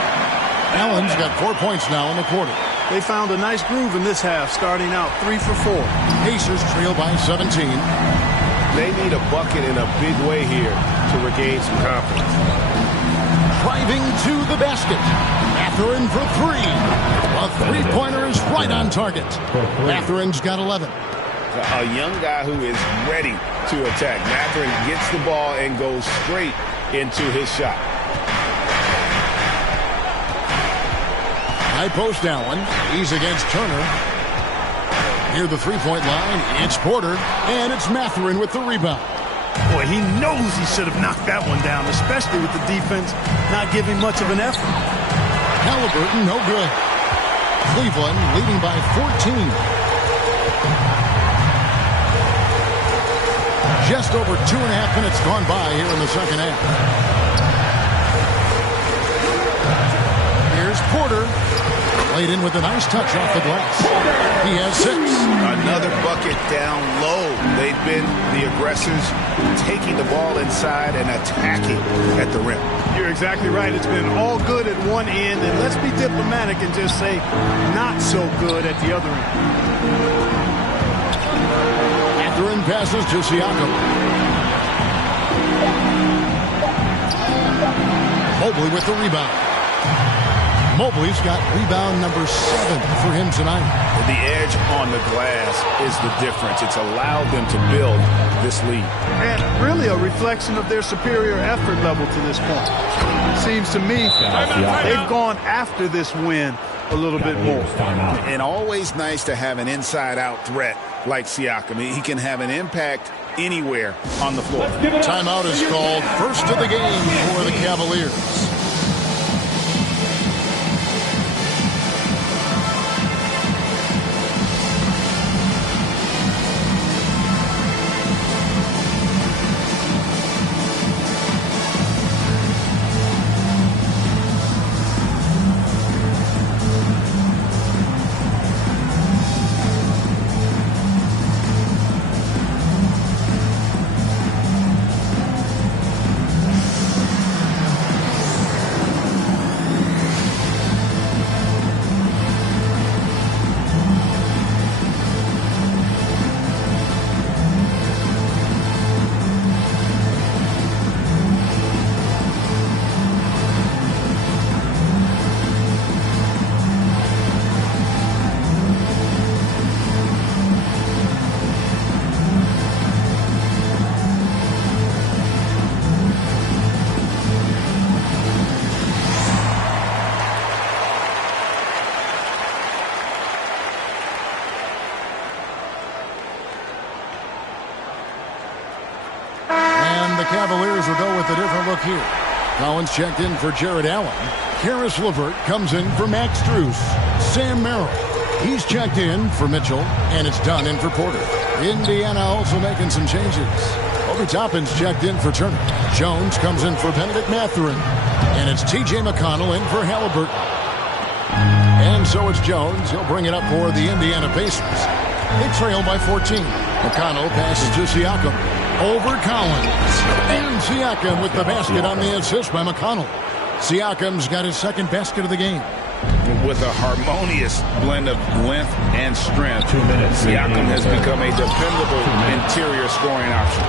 Allen's got 4 points now in the quarter. They found a nice groove in this half, starting out 3 for 4. Pacers trail by 17. They need a bucket in a big way here to regain some confidence. Driving to the basket. Mathurin for 3. A three-pointer is right on target. Mathurin's got 11. A young guy who is ready to attack. Mathurin gets the ball and goes straight into his shot. High post Allen. He's against Turner. Near the three-point line, it's Porter, and it's Mathurin with the rebound. Boy, he knows he should have knocked that one down, especially with the defense not giving much of an effort. Halliburton, no good. Cleveland leading by 14. Just over 2.5 minutes gone by here in the second half. Here's Porter. Laid in with a nice touch off the glass. He has 6. Another bucket down low. They've been the aggressors, taking the ball inside and attacking at the rim. You're exactly right. It's been all good at one end, and let's be diplomatic and just say not so good at the other end. Mathurin passes to Siakam. Mobley with the rebound. Mobley's got rebound number 7 for him tonight. The edge on the glass is the difference. It's allowed them to build this lead. And really a reflection of their superior effort level to this point. It seems to me they've gone after this win a little bit more. And always nice to have an inside-out threat like Siakam. He can have an impact anywhere on the floor. Timeout is called. First of the game for the Cavaliers. Cavaliers will go with a different look here. Collins checked in for Jared Allen. Karis LeVert comes in for Max Strus. Sam Merrill, he's checked in for Mitchell, and it's Dunn in for Porter. Indiana also making some changes. Obi Toppin's checked in for Turner. Jones comes in for Benedict Mathurin, and it's T.J. McConnell in for Halliburton. And so it's Jones. He'll bring it up for the Indiana Pacers. They trail by 14. McConnell passes to Siakam. Over Collins. And Siakam with the basket on the assist by McConnell. Siakam's got his second basket of the game. With a harmonious blend of length and strength, Siakam has become a dependable interior scoring option.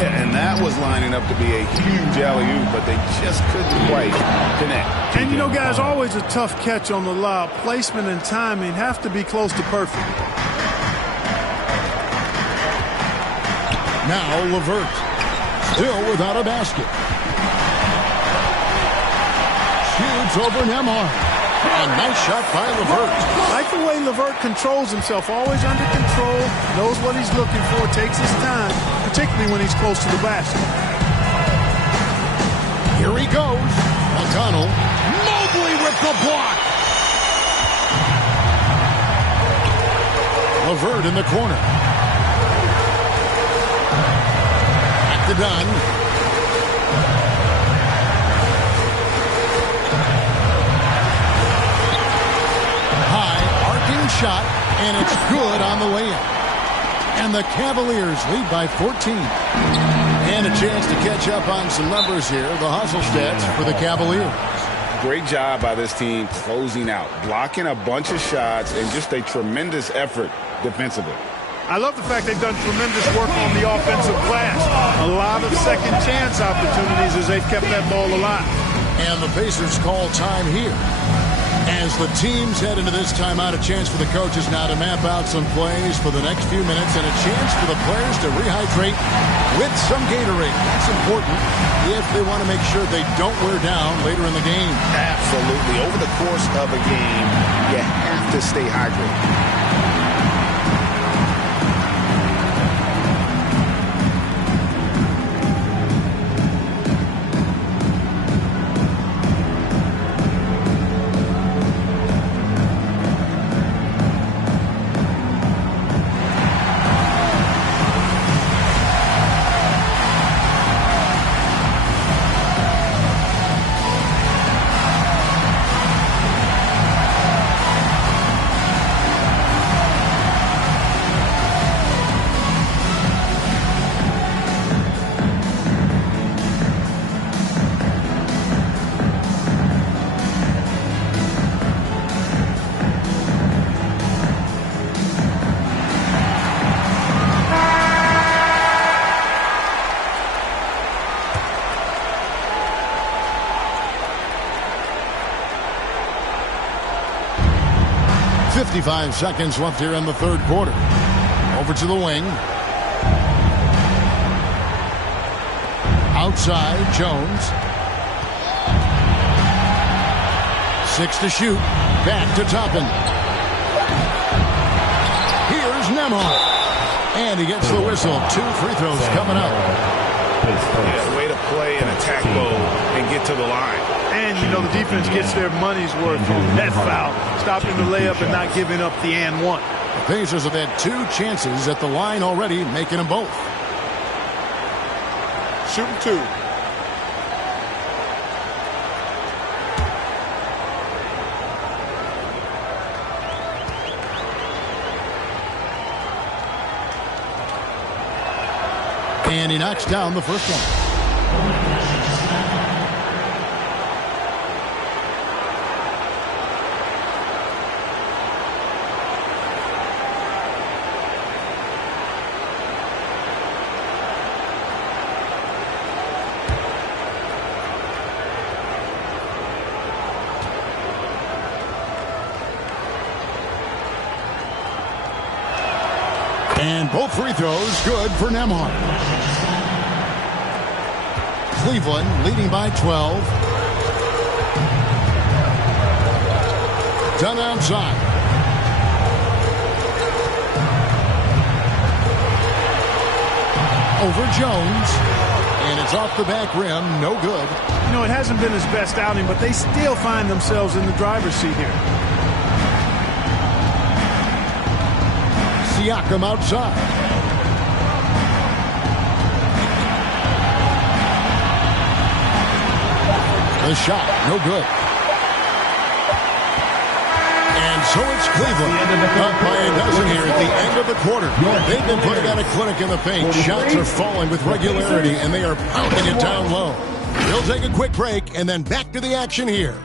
Yeah, and that was lining up to be a huge alley-oop, but they just couldn't quite connect. And you know, guys, always a tough catch on the lob. Placement and timing have to be close to perfect. Now LeVert, still without a basket. Shoots over Nembhard. A nice shot by LeVert. Like the way LeVert controls himself, always under control, knows what he's looking for, takes his time, particularly when he's close to the basket. Here he goes. McConnell. Mobley with the block. LeVert in the corner. Back to Dunn. Shot, and it's good on the way in. And the Cavaliers lead by 14. And a chance to catch up on some numbers here. The hustle stats for the Cavaliers. Great job by this team closing out, blocking a bunch of shots, and just a tremendous effort defensively. I love the fact they've done tremendous work on the offensive glass. A lot of second chance opportunities as they've kept that ball alive. And the Pacers call time here. As the teams head into this timeout, a chance for the coaches now to map out some plays for the next few minutes and a chance for the players to rehydrate with some Gatorade. That's important if they want to make sure they don't wear down later in the game. Absolutely. Over the course of a game, you have to stay hydrated. .55 seconds left here in the third quarter. Over to the wing. Outside, Jones. 6 to shoot. Back to Toppin. Here's Nembhard. And he gets the whistle. 2 free throws coming up. Yeah, way to play an attack mode and get to the line. And, you know, the defense gets their money's worth on that foul, stopping the layup and not giving up the and one. The Pacers have had 2 chances at the line already, making them both. Shooting 2. And he knocks down the first one. And both free throws good for Nembhard. Cleveland leading by 12. Dunn outside. Over Jones. And it's off the back rim. No good. You know, it hasn't been his best outing, but they still find themselves in the driver's seat here. Siakam outside. The shot, no good. And so it's Cleveland up by a dozen here at the end of the quarter. They've been putting on a clinic in the paint. Shots are falling with regularity, and they are pounding it down low. We'll take a quick break, and then back to the action here.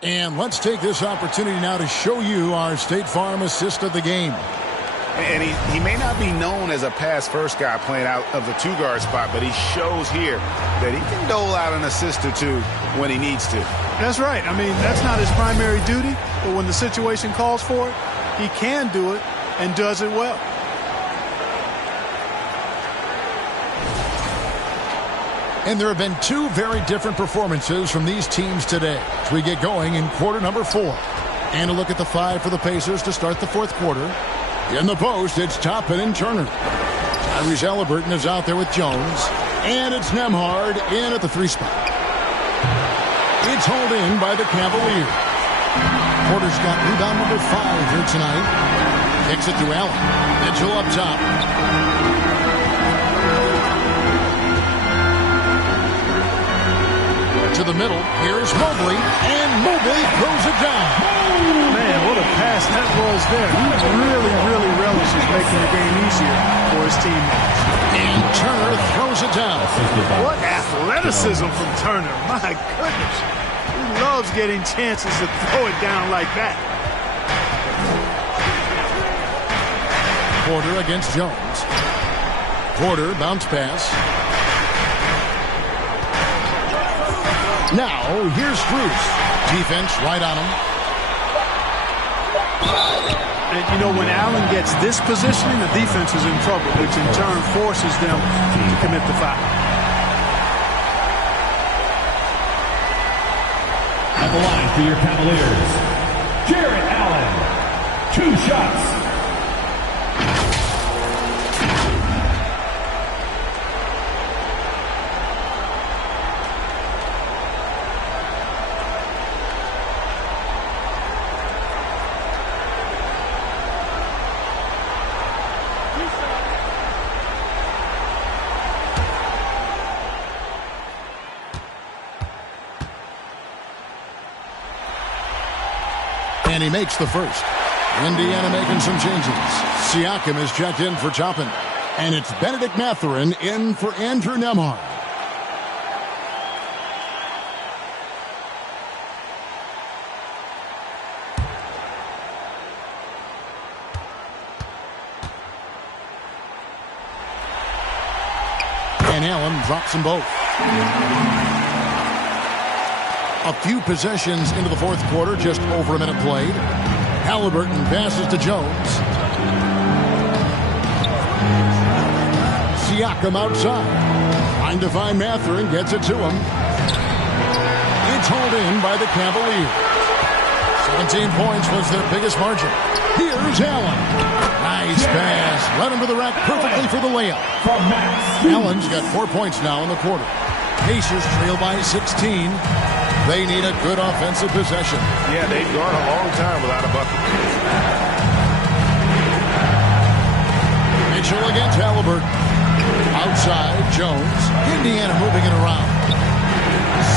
And let's take this opportunity now to show you our State Farm assist of the game. And he may not be known as a pass-first guy playing out of the two-guard spot, but he shows here that he can dole out an assist or two when he needs to. That's right. I mean, that's not his primary duty, but when the situation calls for it, he can do it and does it well. And there have been two very different performances from these teams today as we get going in quarter number 4. And a look at the 5 for the Pacers to start the fourth quarter. In the post, it's Toppin and Turner. Tyrese Halliburton is out there with Jones. And it's Nembhard in at the 3 spot. It's hauled in by the Cavaliers. Porter's got rebound number 5 here tonight. Kicks it to Allen. Mitchell up top. To the middle. Here's Mobley, and Mobley throws it down. Man, what a pass that was there. He really relishes making the game easier for his teammates. And Turner throws it down. What athleticism from Turner. My goodness. He loves getting chances to throw it down like that. Porter against Jones. Porter, bounce pass. Now, here's Bruce. Defense right on him. And, you know, when Allen gets this positioning, the defense is in trouble, which in turn forces them to commit the foul. At the line for your Cavaliers, Jarrett Allen. 2 shots. And he makes the first. Indiana making some changes. Siakam is checked in for Toppin. And it's Benedict Mathurin in for Andrew Nembhard. And Allen drops them both. A few possessions into the fourth quarter, just over a minute played. Halliburton passes to Jones. Siakam outside. Trying to find Mathurin, gets it to him. It's hauled in by the Cavaliers. 17 points was their biggest margin. Here's Allen. Nice pass. Led him to the rack perfectly for the layup. Allen's got 4 points now in the quarter. Pacers trail by 16. They need a good offensive possession. Yeah, they've gone a long time without a bucket. Mitchell against Halliburton. Outside, Jones. Indiana moving it around.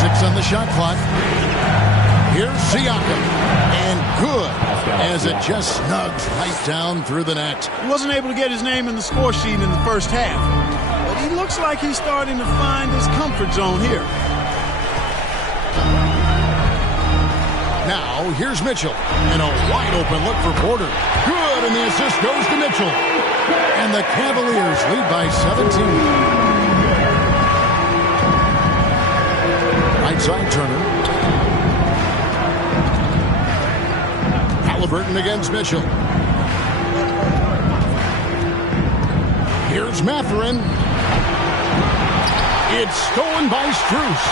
6 on the shot clock. Here's Siakam. And good, as it just snugs right down through the net. He wasn't able to get his name in the score sheet in the first half. But he looks like he's starting to find his comfort zone here. Now, here's Mitchell. And a wide open look for Porter. Good, and the assist goes to Mitchell. And the Cavaliers lead by 17. Right side, Turner. Halliburton against Mitchell. Here's Mathurin. It's stolen by Strus.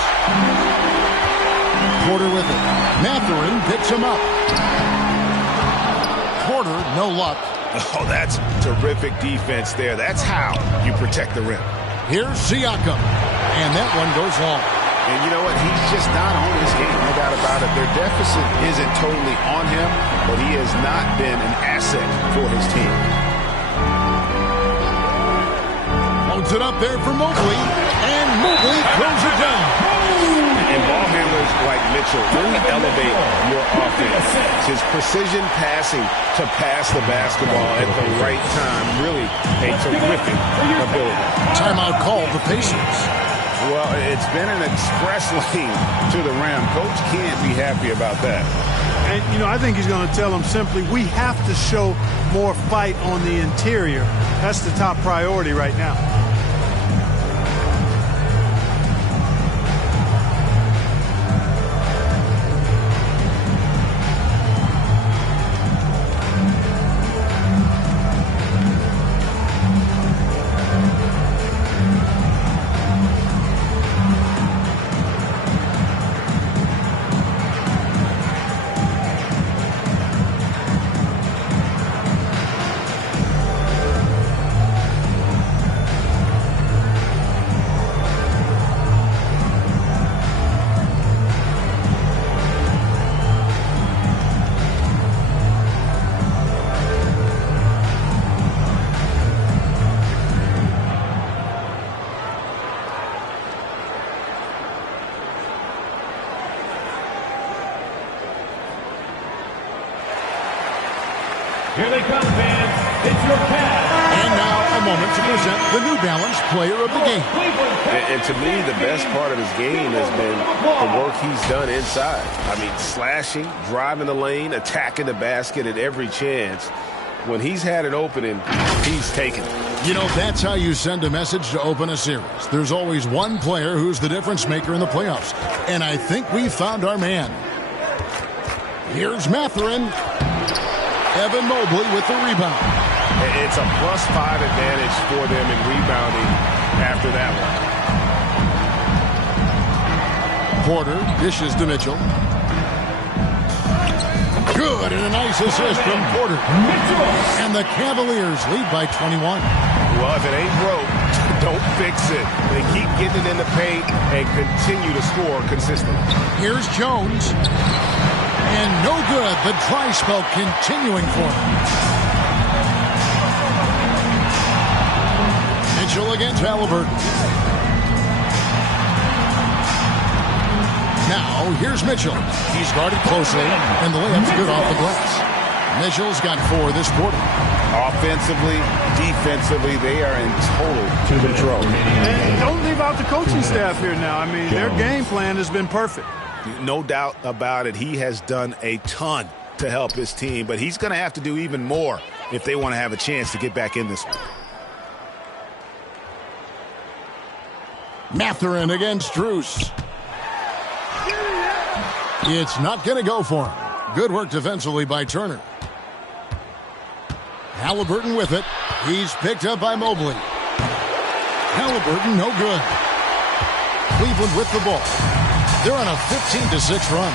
Porter with it. Mathurin picks him up. Porter, no luck. Oh, that's terrific defense there. That's how you protect the rim. Here's Siakam. And that one goes long. And you know what? He's just not on his game, no doubt about it. Their deficit isn't totally on him, but he has not been an asset for his team. Loads it up there for Mobley. And Mobley throws it down. And ball handlers like Mitchell really elevate your offense. His precision passing to pass the basketball at the right time, really a terrific ability. Timeout called the Pacers. Well, it's been an express lane to the rim. Coach can't be happy about that. And, you know, I think he's going to tell them simply, we have to show more fight on the interior. That's the top priority right now. Here they come, fans. It's your Cavs. And now a moment to present the New Balance Player of the Game. And to me, the best part of his game has been the work he's done inside. I mean, slashing, driving the lane, attacking the basket at every chance. When he's had an opening, he's taken it. You know, that's how you send a message to open a series. There's always one player who's the difference maker in the playoffs. And I think we found our man. Here's Mathurin. Evan Mobley with the rebound. It's a +5 advantage for them in rebounding after that one. Porter dishes to Mitchell. Good, and a nice assist from Porter. And the Cavaliers lead by 21. Well, if it ain't broke, don't fix it. They keep getting it in the paint and continue to score consistently. Here's Jones. And no good. The dry spell continuing for him. Mitchell against Halliburton. Now, here's Mitchell. He's guarded closely, and the layup's good off the glass. Mitchell's got 4 this quarter. Offensively, defensively, they are in total control. And don't leave out the coaching staff here now. I mean, their game plan has been perfect. No doubt about it. He has done a ton to help his team, but he's going to have to do even more if they want to have a chance to get back in this one. Mathurin against Strus. It's not going to go for him. Good work defensively by Turner. Halliburton with it. He's picked up by Mobley. Halliburton, no good. Cleveland with the ball. They're on a 15-6 run.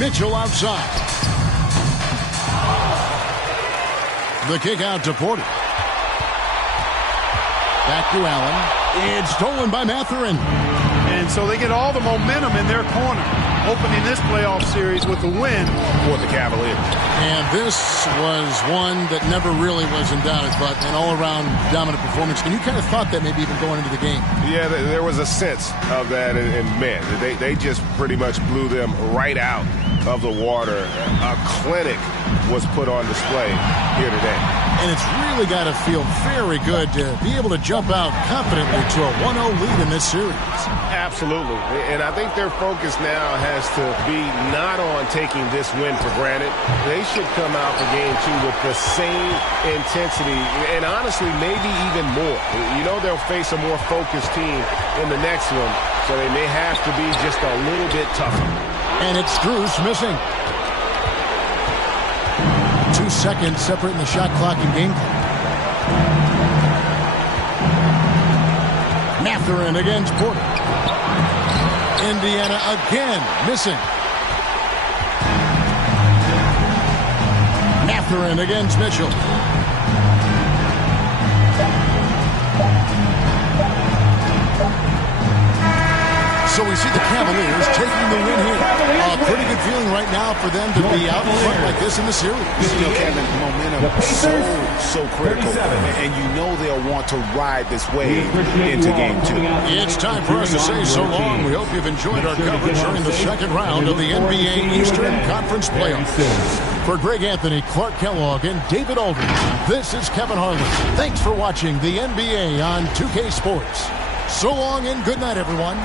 Mitchell outside. The kick out to Porter. Back to Allen. It's stolen by Mathurin. And so they get all the momentum in their corner, opening this playoff series with a win for the Cavaliers. And this was one that never really was in doubt, but an all-around dominant performance. And you kind of thought that maybe even going into the game. Yeah, there was a sense of that in men. They just pretty much blew them right out of the water. A clinic was put on display here today. And it's really got to feel very good to be able to jump out confidently to a 1-0 lead in this series. Absolutely. And I think their focus now has to be not on taking this win for granted. They should come out for game 2 with the same intensity and honestly maybe even more. You know they'll face a more focused team in the next one, so they may have to be just a little bit tougher. And it's Strus missing. 2 seconds separating the shot clock and game clock. Mathurin against Porter. Indiana again missing. Mathurin against Mitchell. So we see the Cavaliers taking the win here. A pretty good feeling right now for them to be out in front like this in the series. You know, Kevin, momentum so critical. And you know they'll want to ride this wave into game 2. It's time for us to say so long. We hope you've enjoyed our coverage during the second round of the NBA Eastern Conference Playoffs. For Greg Anthony, Clark Kellogg, and David Aldridge, this is Kevin Harlan. Thanks for watching the NBA on 2K Sports. So long and good night, everyone.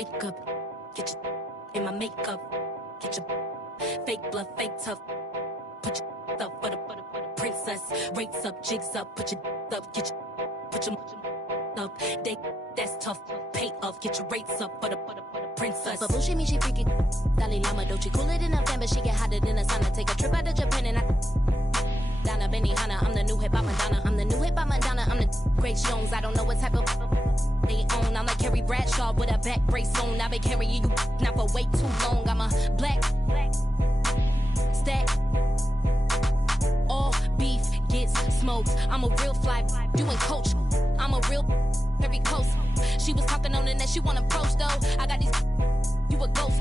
Wake up, get your in my makeup, get your fake bluff, fake tough. Put your up for the princess. Rates up, jigs up, put your up, get your put your up. That's tough. Pay up, get your rates up for the princess. But bullshit me, she freaky. Dalai Lama, don't she cooler than a fan, but she get hotter than a sauna. Take a trip out to Japan and Donna Benihana, I'm the new hip hop Madonna. I'm the new hip hop Madonna. I'm the Grace Jones. I don't know what type of they own. I'm like Carrie Bradshaw with a back brace on. I've been carrying you not for way too long. I'm a black stack. All beef gets smoked. I'm a real fly doing coach. I'm a real very close. She was talking on the net. She want approach though. I got these. You a ghost.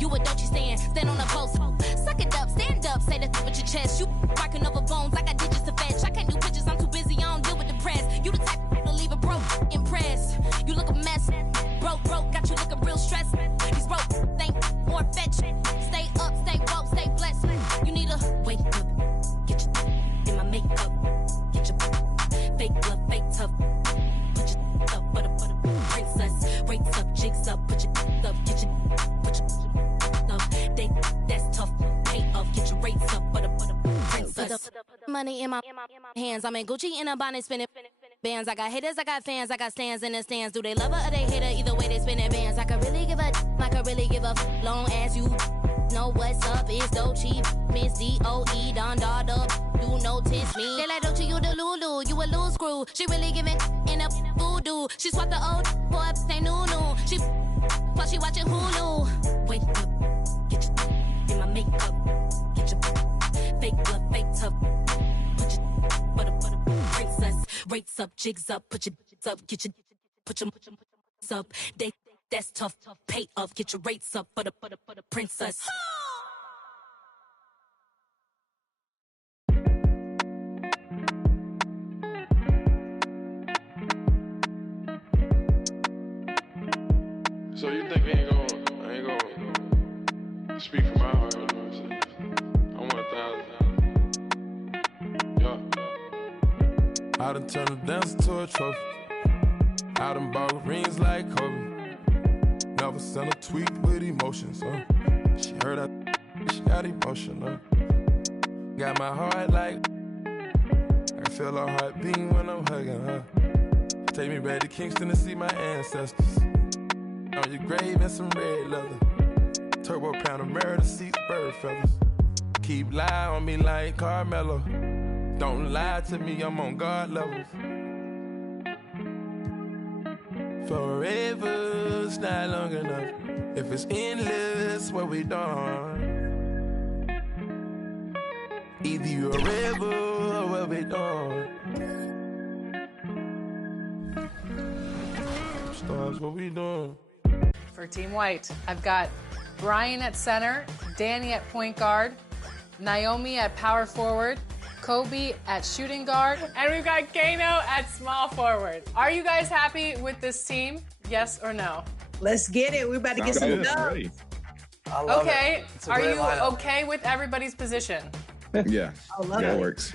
You a don't you stand on a post. Suck it up, stand up, say the with your chest. You rocking over bones, I got digits to fetch. I can't do pictures, I'm too busy, I don't deal with the press. You the type to leave a broke impressed. You look a mess, broke, got you looking real stressed. These broke think more fetch. Stay up, stay woke, stay blessed. You need a wake up, get your in my makeup, get your fake love, fake tough. Put your up for the princess. Rates up, jigs up, put your up, get your that's tough. Pay up, get your rates up for the princess. Money in my hands. I'm in Gucci in a bonnet, spinning bands. I got haters, I got fans, I got stands in the stands. Do they love her or they hate her? Either way, they spinning bands. I could really give a, I could really give a long as you know what's up. It's Dolce, Miss D.O.E. Don Dada. You notice me. They like Dolce, you the Lulu, you a loose screw. She really giving in a voodoo. She swapped the old for a say new. She plus she watching Hulu. Wake up. Get your in my makeup, get your fake blood, fake tough. Put your for the princess. Rates up, jigs up, put your up, get your put your up. That's tough. Pay up, get your rates up for the princess. So you think I ain't gonna speak from my heart, you know what I'm saying? I want 1,000. Yeah. I done turned a dancer to a trophy. I done bought rings like Kobe. Never sent a tweet with emotions, She heard she got emotional. Got my heart like I can feel her heart beating when I'm hugging her. Take me back to Kingston to see my ancestors. On your grave and some red leather. Turbo Panamera to see bird feathers. Keep lying on me like Carmelo. Don't lie to me, I'm on God levels. Forever's not long enough. If it's endless, what we done? Either you're a rebel or what we done. Stars, what we doing? For Team White, I've got Brian at center, Danny at point guard, Naomi at power forward, Kobe at shooting guard, and we've got Kano at small forward. Are you guys happy with this team? Yes or no? Let's get it. We're about to get some dubs. Okay. Are you okay with everybody's position? Yeah. I love that it. works.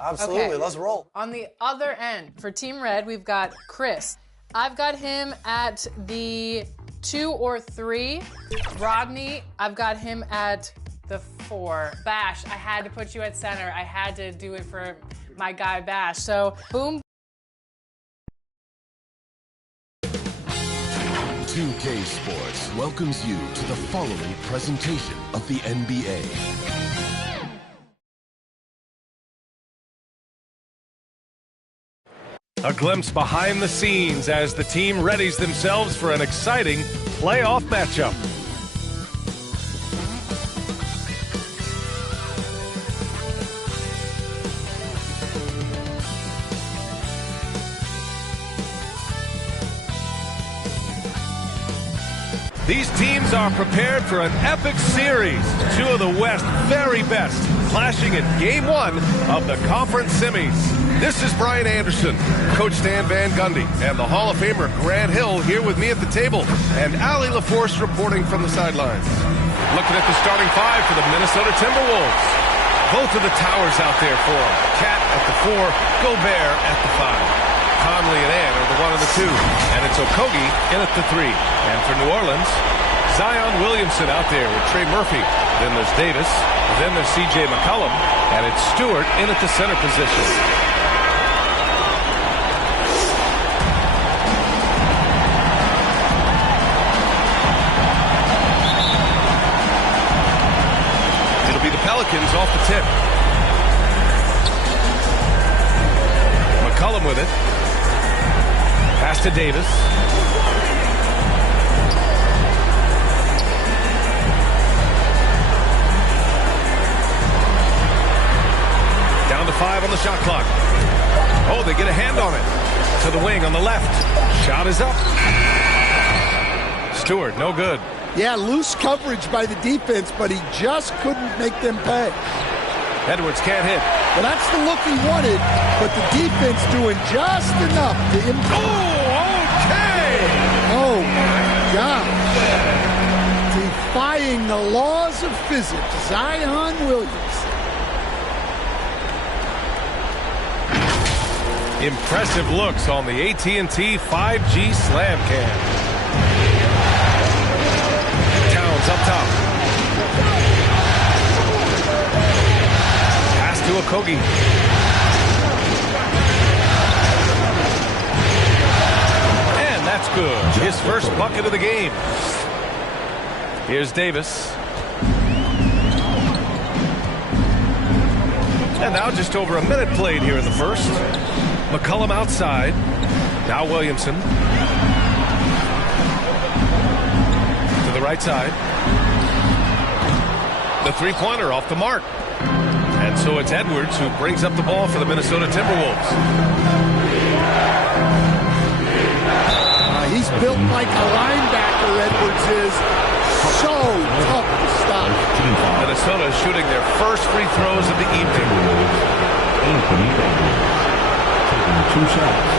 Absolutely. Okay. Let's roll. On the other end, for Team Red, we've got Chris. I've got him at the 2 or 3. Rodney, I've got him at the 4. Bash, I had to put you at center. I had to do it for my guy Bash. So, boom. 2K Sports welcomes you to the following presentation of the NBA. A glimpse behind the scenes as the team readies themselves for an exciting playoff matchup. These teams are prepared for an epic series. Two of the West's very best clashing in Game 1 of the conference semis. This is Brian Anderson, Coach Stan Van Gundy, and the Hall of Famer Grant Hill here with me at the table, and Allie LaForce reporting from the sidelines. Looking at the starting 5 for the Minnesota Timberwolves. Both of the towers out there for them. Cat at the 4, Gobert at the 5. Conley and Ann are the 1 and the 2. And it's Okogie in at the 3. And for New Orleans, Zion Williamson out there with Trey Murphy. Then there's Davis. Then there's C.J. McCollum. And it's Stewart in at the center position. It'll be the Pelicans off the tip. McCollum with it. Pass to Davis. Down to 5 on the shot clock. Oh, they get a hand on it. To the wing on the left. Shot is up. Stewart, no good. Yeah, loose coverage by the defense, but he just couldn't make them pay. Edwards can't hit. Well, that's the look he wanted, but the defense doing just enough to impact. Oh, okay! Oh, my gosh. Defying the laws of physics, Zion Williamson. Impressive looks on the AT&T 5G Slam Cam. Towns up top. Pass to Okogie. And that's good. His first bucket of the game. Here's Davis. And now just over a minute played here in the first. McCollum outside. Now Williamson. To the right side. The three-pointer off the mark. And so it's Edwards who brings up the ball for the Minnesota Timberwolves. He's built like a linebacker, Edwards is. So tough to stop. Minnesota shooting their first free throws of the evening. Taking 2 shots.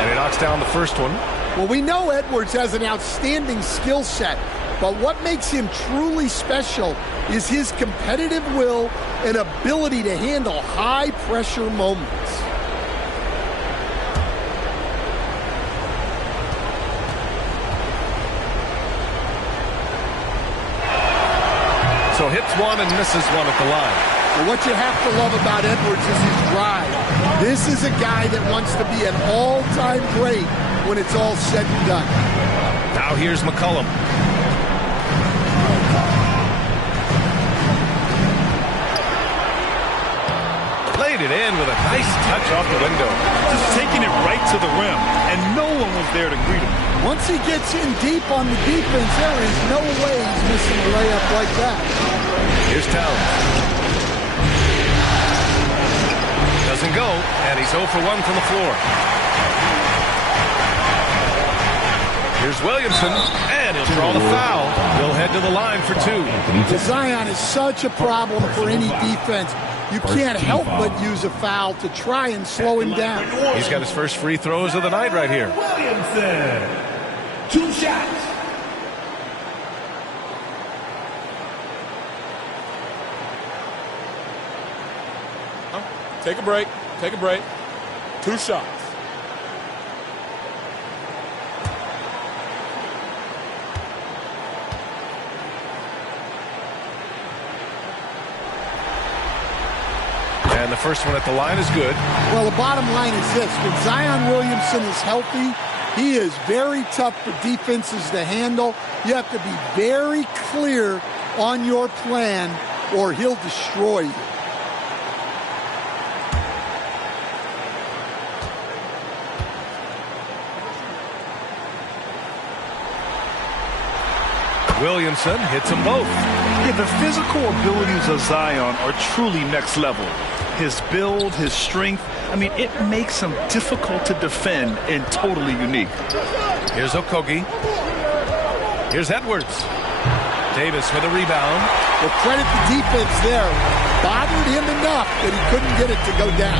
And he knocks down the first one. Well, we know Edwards has an outstanding skill set, but what makes him truly special is his competitive will and ability to handle high-pressure moments. So hits one and misses one at the line. Well, what you have to love about Edwards is his drive. This is a guy that wants to be an all-time great when it's all said and done. Now here's McCollum. Played it in with a nice touch off the window. Just taking it right to the rim, and no one was there to greet him. Once he gets in deep on the defense, there is no way he's missing a layup like that. Here's Towns. Doesn't go, and he's 0 for 1 from the floor. Here's Williamson, and he'll draw the foul. He'll head to the line for 2. Zion is such a problem for any defense. You can't help but use a foul to try and slow him down. He's got his first free throws of the night right here. Williamson, 2 shots. Take a break. Take a break. 2 shots. And the first one at the line is good. Well, the bottom line is this. When Zion Williamson is healthy, he is very tough for defenses to handle. You have to be very clear on your plan or he'll destroy you. Williamson hits them both. Yeah, the physical abilities of Zion are truly next level. His build, his strength, I mean, it makes him difficult to defend and totally unique. Here's Okogie. Here's Edwards. Davis with a rebound. Well, credit the defense there. Bothered him enough that he couldn't get it to go down.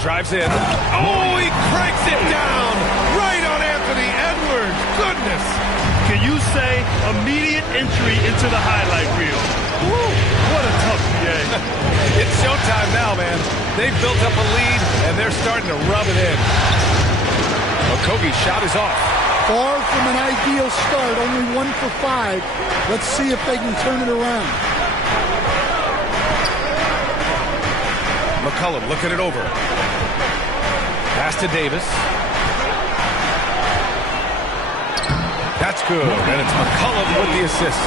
drives in. Oh, he cranks it down right on Anthony Edwards. Goodness. Can you say immediate entry into the highlight reel? Woo, what a tough game. It's showtime now, man. They've built up a lead, and they're starting to rub it in. Okogie's shot is off. Far from an ideal start, only 1 for 5. Let's see if they can turn it around. McCollum looking it over. Pass to Davis. That's good, and it's McCollum with the assist.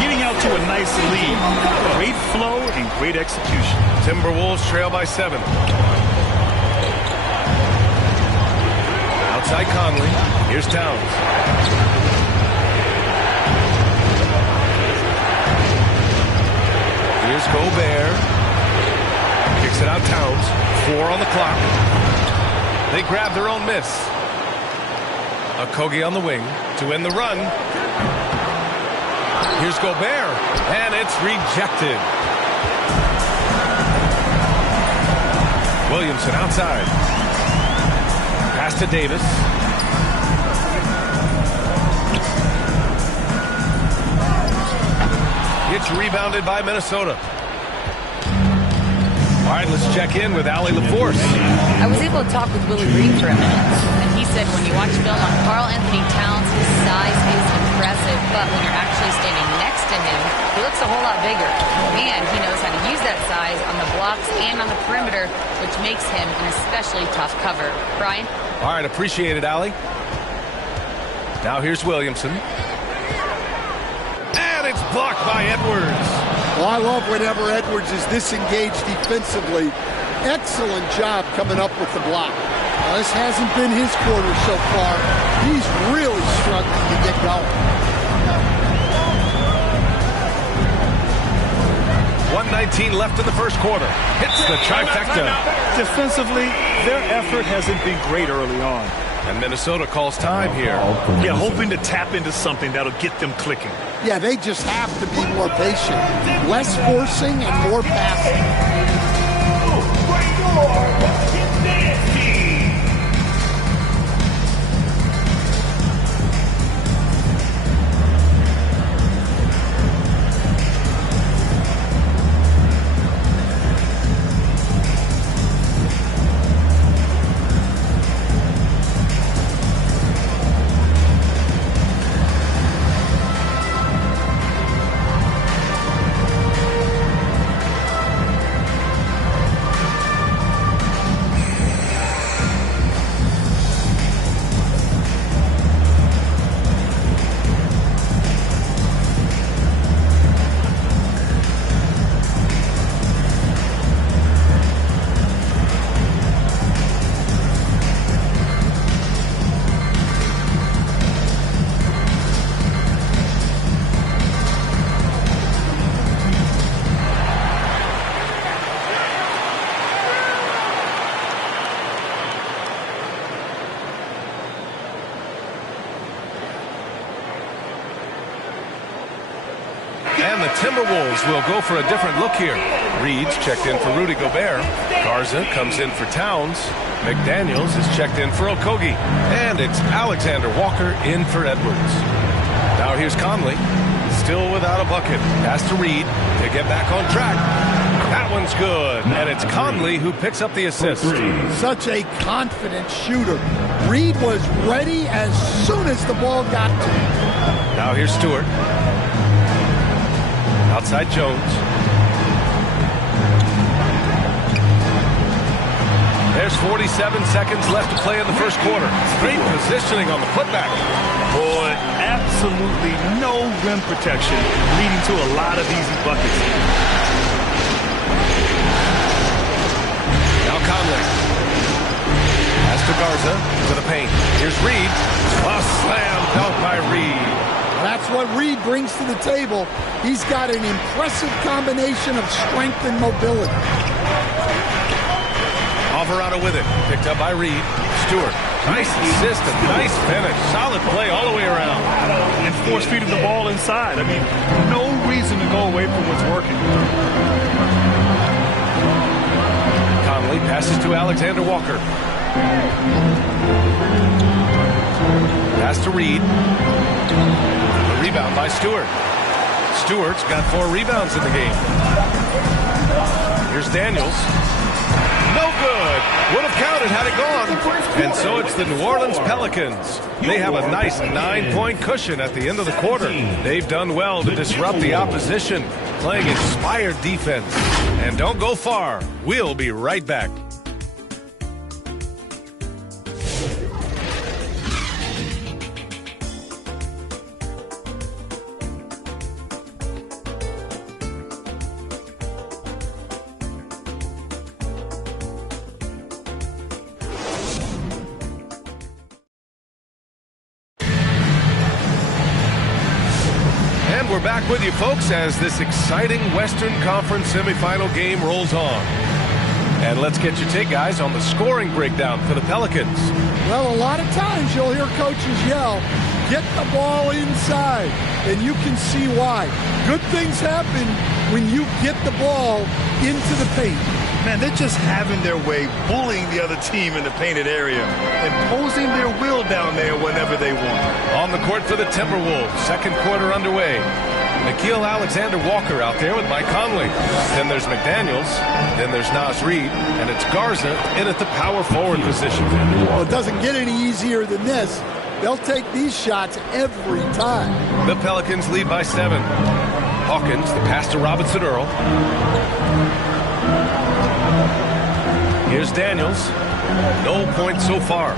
Getting out to a nice lead. Great flow and great execution. Timberwolves trail by 7. Outside Conley. Here's Towns. Here's Gobert. Kicks it out Towns. 4 on the clock. They grab their own miss. Okogie on the wing to end the run. Here's Gobert, and it's rejected. Williamson outside. Pass to Davis. It's rebounded by Minnesota. All right, let's check in with Allie LaForce. I was able to talk with Willie Reed for a minute, and he said when you watch film on Karl Anthony Towns, his size is impressive, but when you're actually standing next to him, he looks a whole lot bigger. And he knows how to use that size on the blocks and on the perimeter, which makes him an especially tough cover. Brian? All right, appreciate it, Allie. Now here's Williamson. And it's blocked by Edwards. Well, I love whenever Edwards is disengaged defensively. Excellent job coming up with the block. Now, this hasn't been his quarter so far. He's really struggling to get going. 1:19 left in the first quarter. Hits the trifecta. Defensively, their effort hasn't been great early on. And Minnesota calls time here. Yeah, hoping to tap into something that'll get them clicking. Yeah, they just have to be more patient. Less forcing and more passing. And the Timberwolves will go for a different look here. Reed's checked in for Rudy Gobert. Garza comes in for Towns. McDaniels is checked in for Okogie. And it's Alexander Walker in for Edwards. Now here's Conley. Still without a bucket. Pass to Reed to get back on track. That one's good. And it's Conley who picks up the assist. Such a confident shooter. Reed was ready as soon as the ball got to him. Now here's Stewart. Outside Jones. There's 47 seconds left to play in the first quarter. Great positioning on the putback. Boy, absolutely no rim protection, leading to a lot of easy buckets. Now Conley. Pass to Garza to the paint. Here's Reed. A slam dunk by Reed. That's what Reed brings to the table. He's got an impressive combination of strength and mobility. Alvarado with it. Picked up by Reed. Stewart. Nice assist and nice finish. Solid play all the way around. And force feeding the ball inside. I mean, no reason to go away from what's working. Conley passes Passes to Alexander Walker. Pass to Reed. A rebound by Stewart. Stewart's got 4 rebounds in the game. Here's Daniels. No good. Would have counted had it gone. And so it's the New Orleans Pelicans. They have a nice 9-point cushion at the end of the quarter. They've done well to disrupt the opposition, playing inspired defense. And don't go far. We'll be right back. We're back with you, folks, as this exciting Western Conference semifinal game rolls on. And let's get your take, guys, on the scoring breakdown for the Pelicans. Well, a lot of times you'll hear coaches yell, get the ball inside, and you can see why. Good things happen when you get the ball into the paint. Man, they're just having their way, bullying the other team in the painted area, imposing their will down there whenever they want. On the court for the Timberwolves, second quarter underway. Nickeil Alexander-Walker out there with Mike Conley. Then there's McDaniels. Then there's Naz Reid. And it's Garza in at the power forward position. Well, it doesn't get any easier than this. They'll take these shots every time. The Pelicans lead by 7. Hawkins, the pass to Robinson Earl. Here's Daniels. No points so far.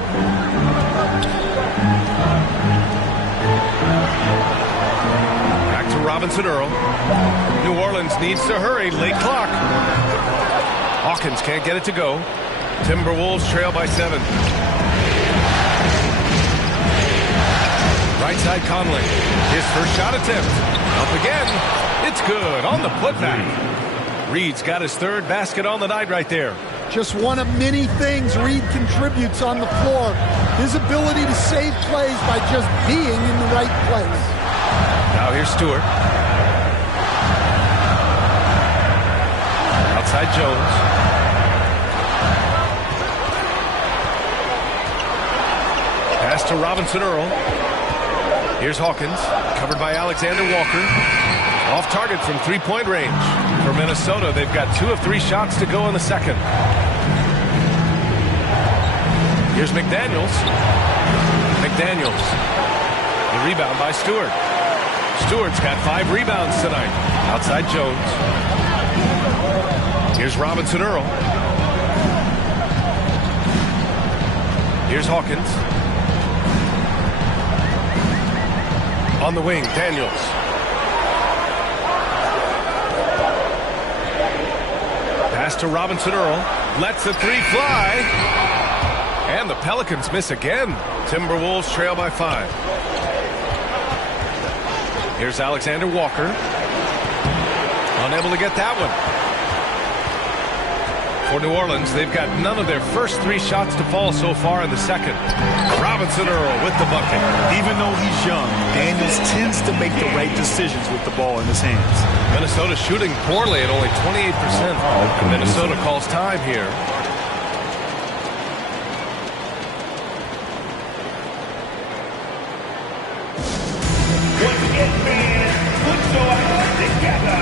Back to Robinson Earl. New Orleans needs to hurry. Late clock. Hawkins can't get it to go. Timberwolves trail by 7. Right side Conley. His first shot attempt. Up again. It's good on the putback. Reed's got his 3rd basket on the night right there. Just one of many things Reed contributes on the floor. His ability to save plays by just being in the right place. Now here's Stewart. Outside Jones. Pass to Robinson Earl. Here's Hawkins. Covered by Alexander Walker. Off target from 3-point range. For Minnesota, they've got 2 of 3 shots to go in the second. Here's McDaniels. McDaniels. The rebound by Stewart. Stewart's got 5 rebounds tonight. Outside Jones. Here's Robinson Earl. Here's Hawkins. On the wing, Daniels. Pass to Robinson Earl. Lets the 3 fly. And the Pelicans miss again. Timberwolves trail by 5. Here's Alexander Walker. Unable to get that one. For New Orleans, they've got none of their first 3 shots to fall so far in the second. Robinson Earl with the bucket. Even though he's young, Daniels tends to make the right decisions with the ball in his hands. Minnesota shooting poorly at only 28%. Minnesota calls time here. Once again, fans, put your hands together.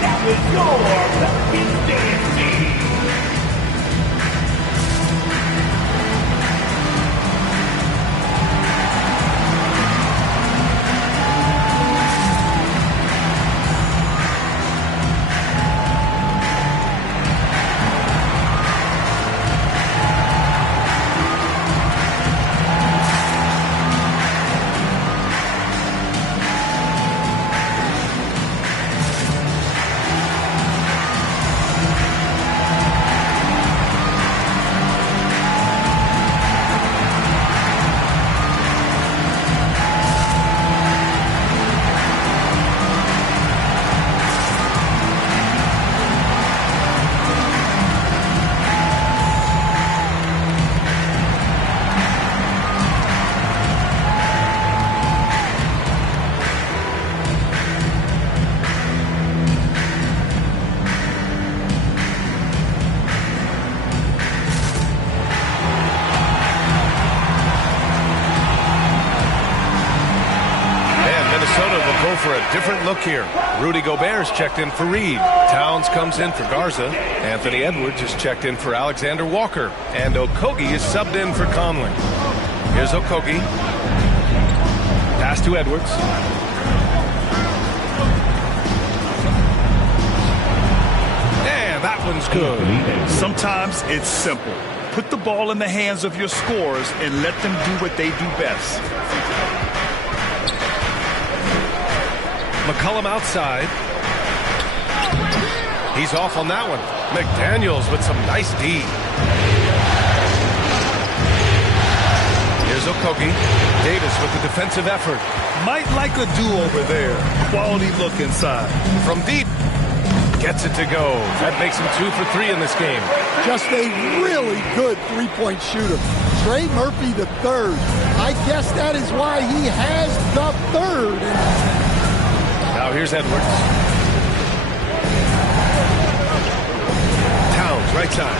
That was your Pelicans dancing. different look here. Rudy Gobert's checked in for Reed. Towns comes in for Garza. Anthony Edwards is checked in for Alexander Walker. And Okogie is subbed in for Conley. Here's Okogie. Pass to Edwards. And that one's good. Sometimes it's simple. Put the ball in the hands of your scorers and let them do what they do best. McCollum outside. He's off on that one. McDaniels with some nice D. Here's Okogie. Davis with the defensive effort. Might like a do-over there. Quality look inside. From deep. Gets it to go. That makes him 2 for 3 in this game. Just a really good three-point shooter. Trey Murphy the third. I guess that is why he has the third. Now here's Edwards. Towns, right side.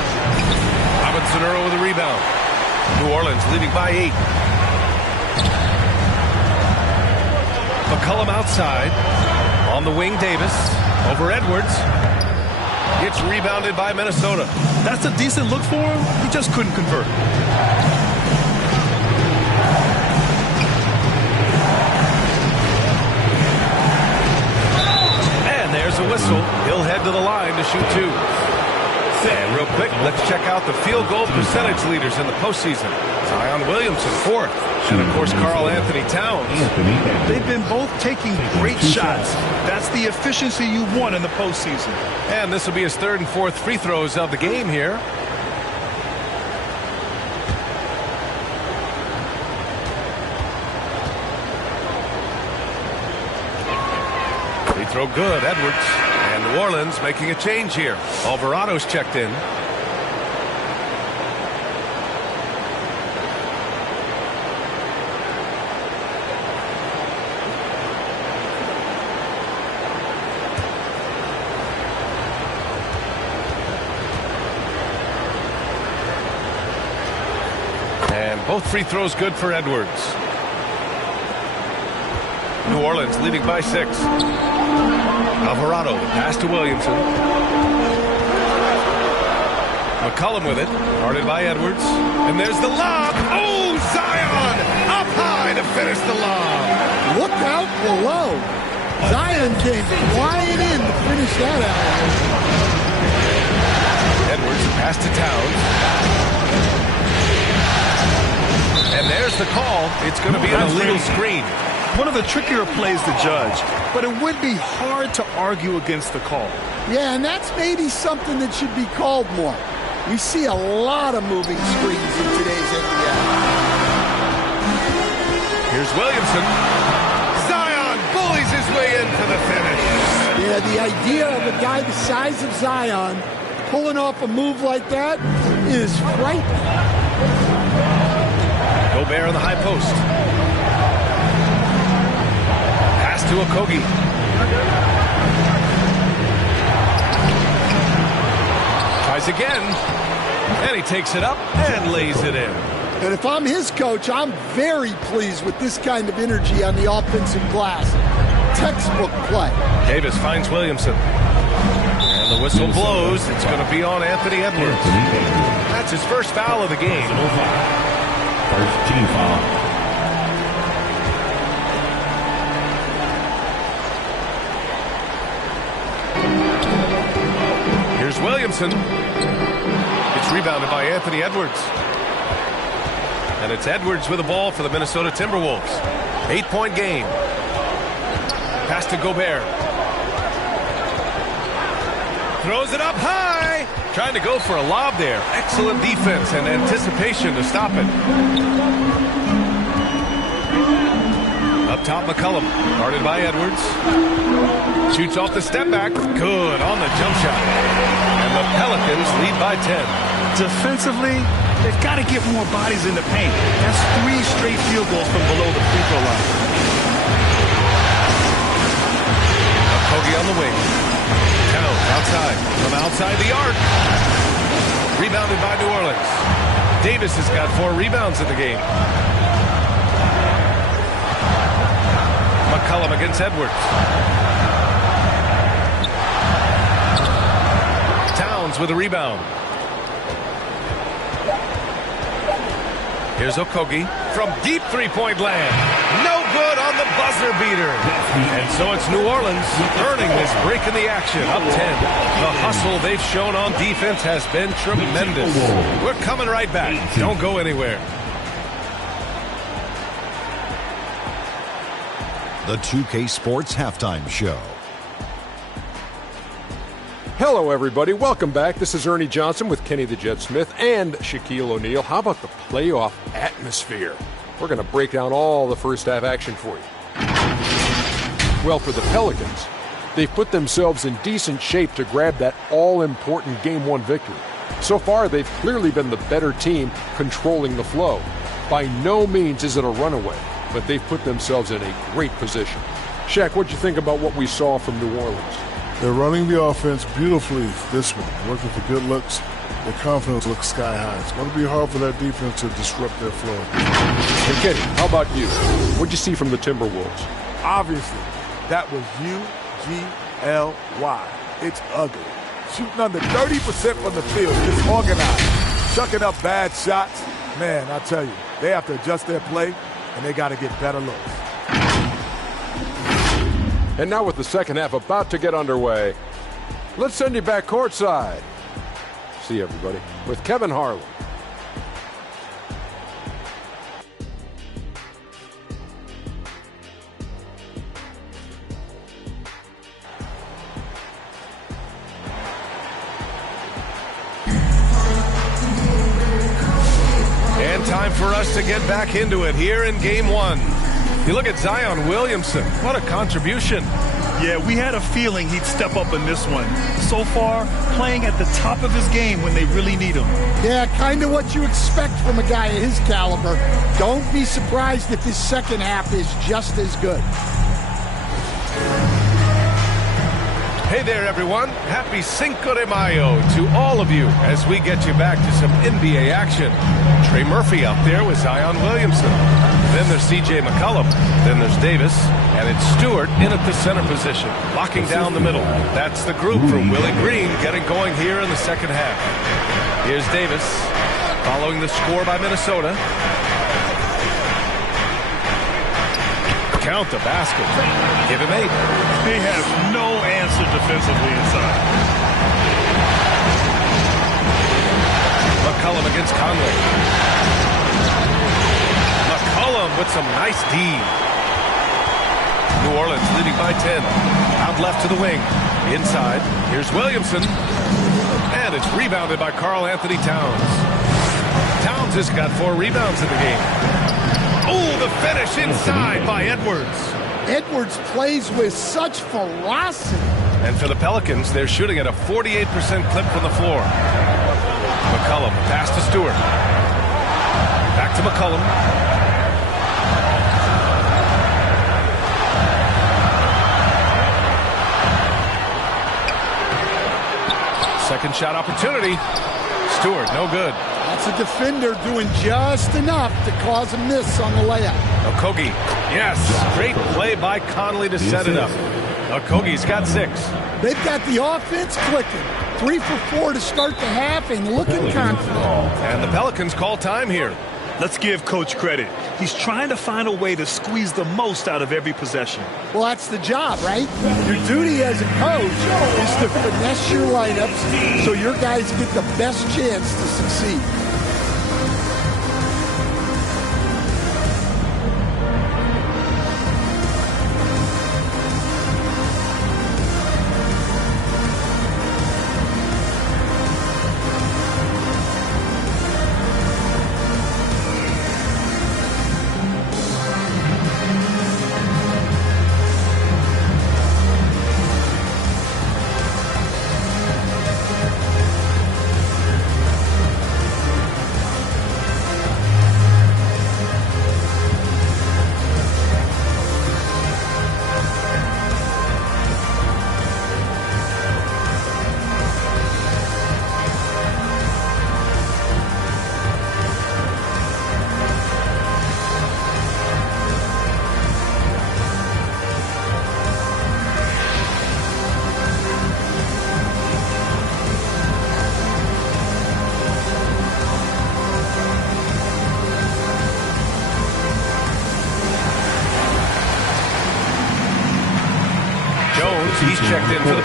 Robinson Earl with a rebound. New Orleans leading by 8. McCollum outside. On the wing, Davis. Over Edwards. It's rebounded by Minnesota. That's a decent look for him. He just couldn't convert. And there's a whistle. He'll head to the line to shoot 2. And real quick, let's check out the field goal percentage leaders in the postseason. Zion Williamson, 4th. And, of course, Karl Anthony Towns. They've been both taking great shots. That's the efficiency you want in the postseason. And this will be his 3rd and 4th free throws of the game here. Free throw good, Edwards. And New Orleans making a change here. Alvarado's checked in. Both free throws good for Edwards. New Orleans leading by 6. Alvarado, the pass to Williamson. McCollum with it, guarded by Edwards. And there's the lob. Oh, Zion up high to finish the lob. Look out below. Zion came flying in to finish that out. Edwards, pass to Towns. And there's the call. It's going to be an illegal screen. One of the trickier plays to judge, but it would be hard to argue against the call. Yeah, and that's maybe something that should be called more. We see a lot of moving screens in today's NBA. Here's Williamson. Zion bullies his way in for the finish. Yeah, the idea of a guy the size of Zion pulling off a move like that is frightening. Gobert on the high post. Pass to Okogie. Tries again. And he takes it up and lays it in. And if I'm his coach, I'm very pleased with this kind of energy on the offensive glass. Textbook play. Davis finds Williamson. And the whistle blows. It's going to be on Anthony Edwards. That's his first foul of the game. First team foul. Here's Williamson. It's rebounded by Anthony Edwards. And it's Edwards with the ball for the Minnesota Timberwolves. 8-point game. Pass to Gobert. Throws it up high. Trying to go for a lob there. Excellent defense and anticipation to stop it. Up top, McCollum. Guarded by Edwards. Shoots off the step back. Good on the jump shot. And the Pelicans lead by 10. Defensively, they've got to get more bodies in the paint. That's 3 straight field goals from below the free throw line. Okogie on the wing. Towns outside. From outside the arc. Rebounded by New Orleans. Davis has got 4 rebounds in the game. McCollum against Edwards. Towns with a rebound. Here's Okogie from deep three-point land. No good on the buzzer beater. And so it's New Orleans earning this break in the action, up 10. The hustle they've shown on defense has been tremendous. We're coming right back. Don't go anywhere. The 2K Sports Halftime Show. Hello, everybody. Welcome back. This is Ernie Johnson with Kenny the Jet Smith and Shaquille O'Neal. How about the playoff atmosphere? We're going to break down all the first half action for you. Well, for the Pelicans, they've put themselves in decent shape to grab that all-important Game 1 victory. So far, they've clearly been the better team controlling the flow. By no means is it a runaway, but they've put themselves in a great position. Shaq, what'd you think about what we saw from New Orleans? They're running the offense beautifully this one, working for good looks. Their confidence looks sky high. It's going to be hard for that defense to disrupt their flow. Hey, Kenny, how about you? What'd you see from the Timberwolves? Obviously, that was U-G-L-Y. It's ugly. Shooting under 30% from the field, disorganized, chucking up bad shots. Man, I tell you, they have to adjust their play, and they got to get better looks. And now with the second half about to get underway, let's send you back courtside. See you, everybody, with Kevin Harlan. And time for us to get back into it here in Game 1. You look at Zion Williamson. What a contribution. Yeah, we had a feeling he'd step up in this one. So far, playing at the top of his game when they really need him. Yeah, kind of what you expect from a guy of his caliber. Don't be surprised if his second half is just as good. Hey there, everyone. Happy Cinco de Mayo to all of you as we get you back to some NBA action. Trey Murphy out there with Zion Williamson. Then there's C.J. McCollum. Then there's Davis. And it's Stewart in at the center position, locking down the middle. That's the group from Willie Green getting going here in the second half. Here's Davis following the score by Minnesota. Count the basket. Give him 8. They have no answer defensively inside. McCollum against Conley. McCollum with some nice D. New Orleans leading by 10. Out left to the wing. Inside. Here's Williamson. And it's rebounded by Karl Anthony Towns. Towns has got 4 rebounds in the game. Oh, the finish inside by Edwards. Edwards plays with such ferocity. And for the Pelicans, they're shooting at a 48% clip from the floor. McCollum, pass to Stewart. Back to McCollum. Second shot opportunity. Stewart, no good. That's a defender doing just enough to cause a miss on the layup. Okogie, yes, great play by Conley to set it up. Okogie's got 6. They've got the offense clicking. 3 for 4 to start the half and looking confident. And the Pelicans call time here. Let's give Coach credit. He's trying to find a way to squeeze the most out of every possession. Well, that's the job, right? Your duty as a coach is to finesse your lineups so your guys get the best chance to succeed.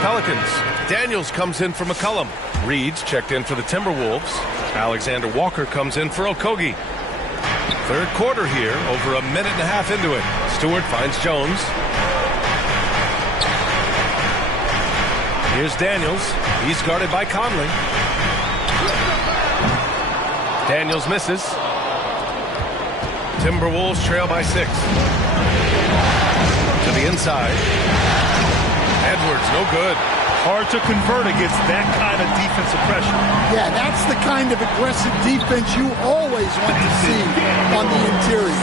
Pelicans. Daniels comes in for McCollum. Reed's checked in for the Timberwolves. Alexander Walker comes in for Okogie. Third quarter here, over a minute and a half into it. Stewart finds Jones. Here's Daniels. He's guarded by Conley. Daniels misses. Timberwolves trail by 6. To the inside. Edwards, no good. Hard to convert against that kind of defensive pressure. Yeah, that's the kind of aggressive defense you always want to see on the interior.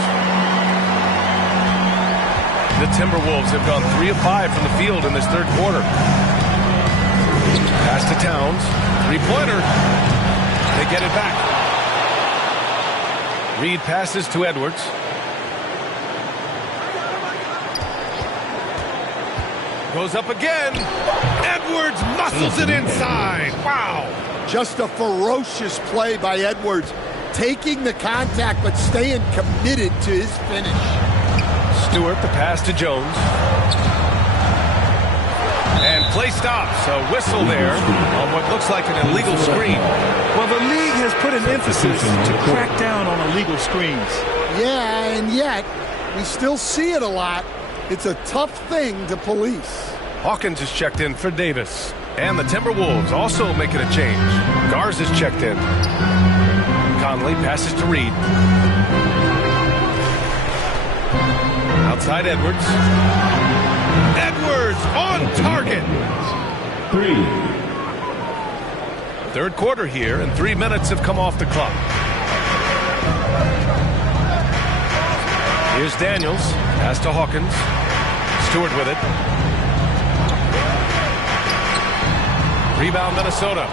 The Timberwolves have gone 3 of 5 from the field in this third quarter. Pass to Towns. Three-pointer. They get it back. Reed passes to Edwards. Goes up again. Edwards muscles it inside. Wow. Just a ferocious play by Edwards. Taking the contact, but staying committed to his finish. Stewart, the pass to Jones. And play stops. A whistle there on what looks like an illegal screen. Well, the league has put an emphasis to crack down on illegal screens. Yeah, and yet we still see it a lot. It's a tough thing to police. Hawkins is checked in for Davis. And the Timberwolves also making a change. Garza's checked in. Conley passes to Reed. Outside Edwards. Edwards on target. 3. Third quarter here, and 3 minutes have come off the clock. Here's Daniels. Pass to Hawkins. Stewart with it. Rebound Minnesota.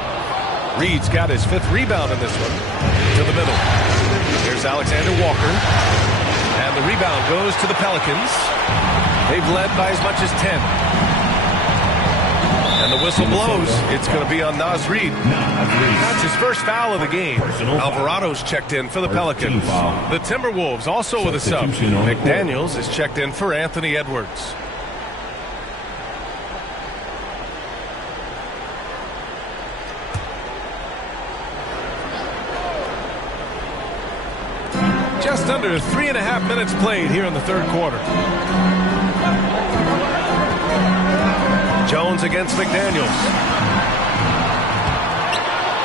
Reed's got his 5th rebound in this one. To the middle. Here's Alexander Walker. And the rebound goes to the Pelicans. They've led by as much as 10. And the whistle blows. It's going to be on Naz Reid. That's his first foul of the game. Alvarado's checked in for the Pelicans. The Timberwolves also with a sub. McDaniels is checked in for Anthony Edwards. Just under 3.5 minutes played here in the third quarter. Jones against McDaniels.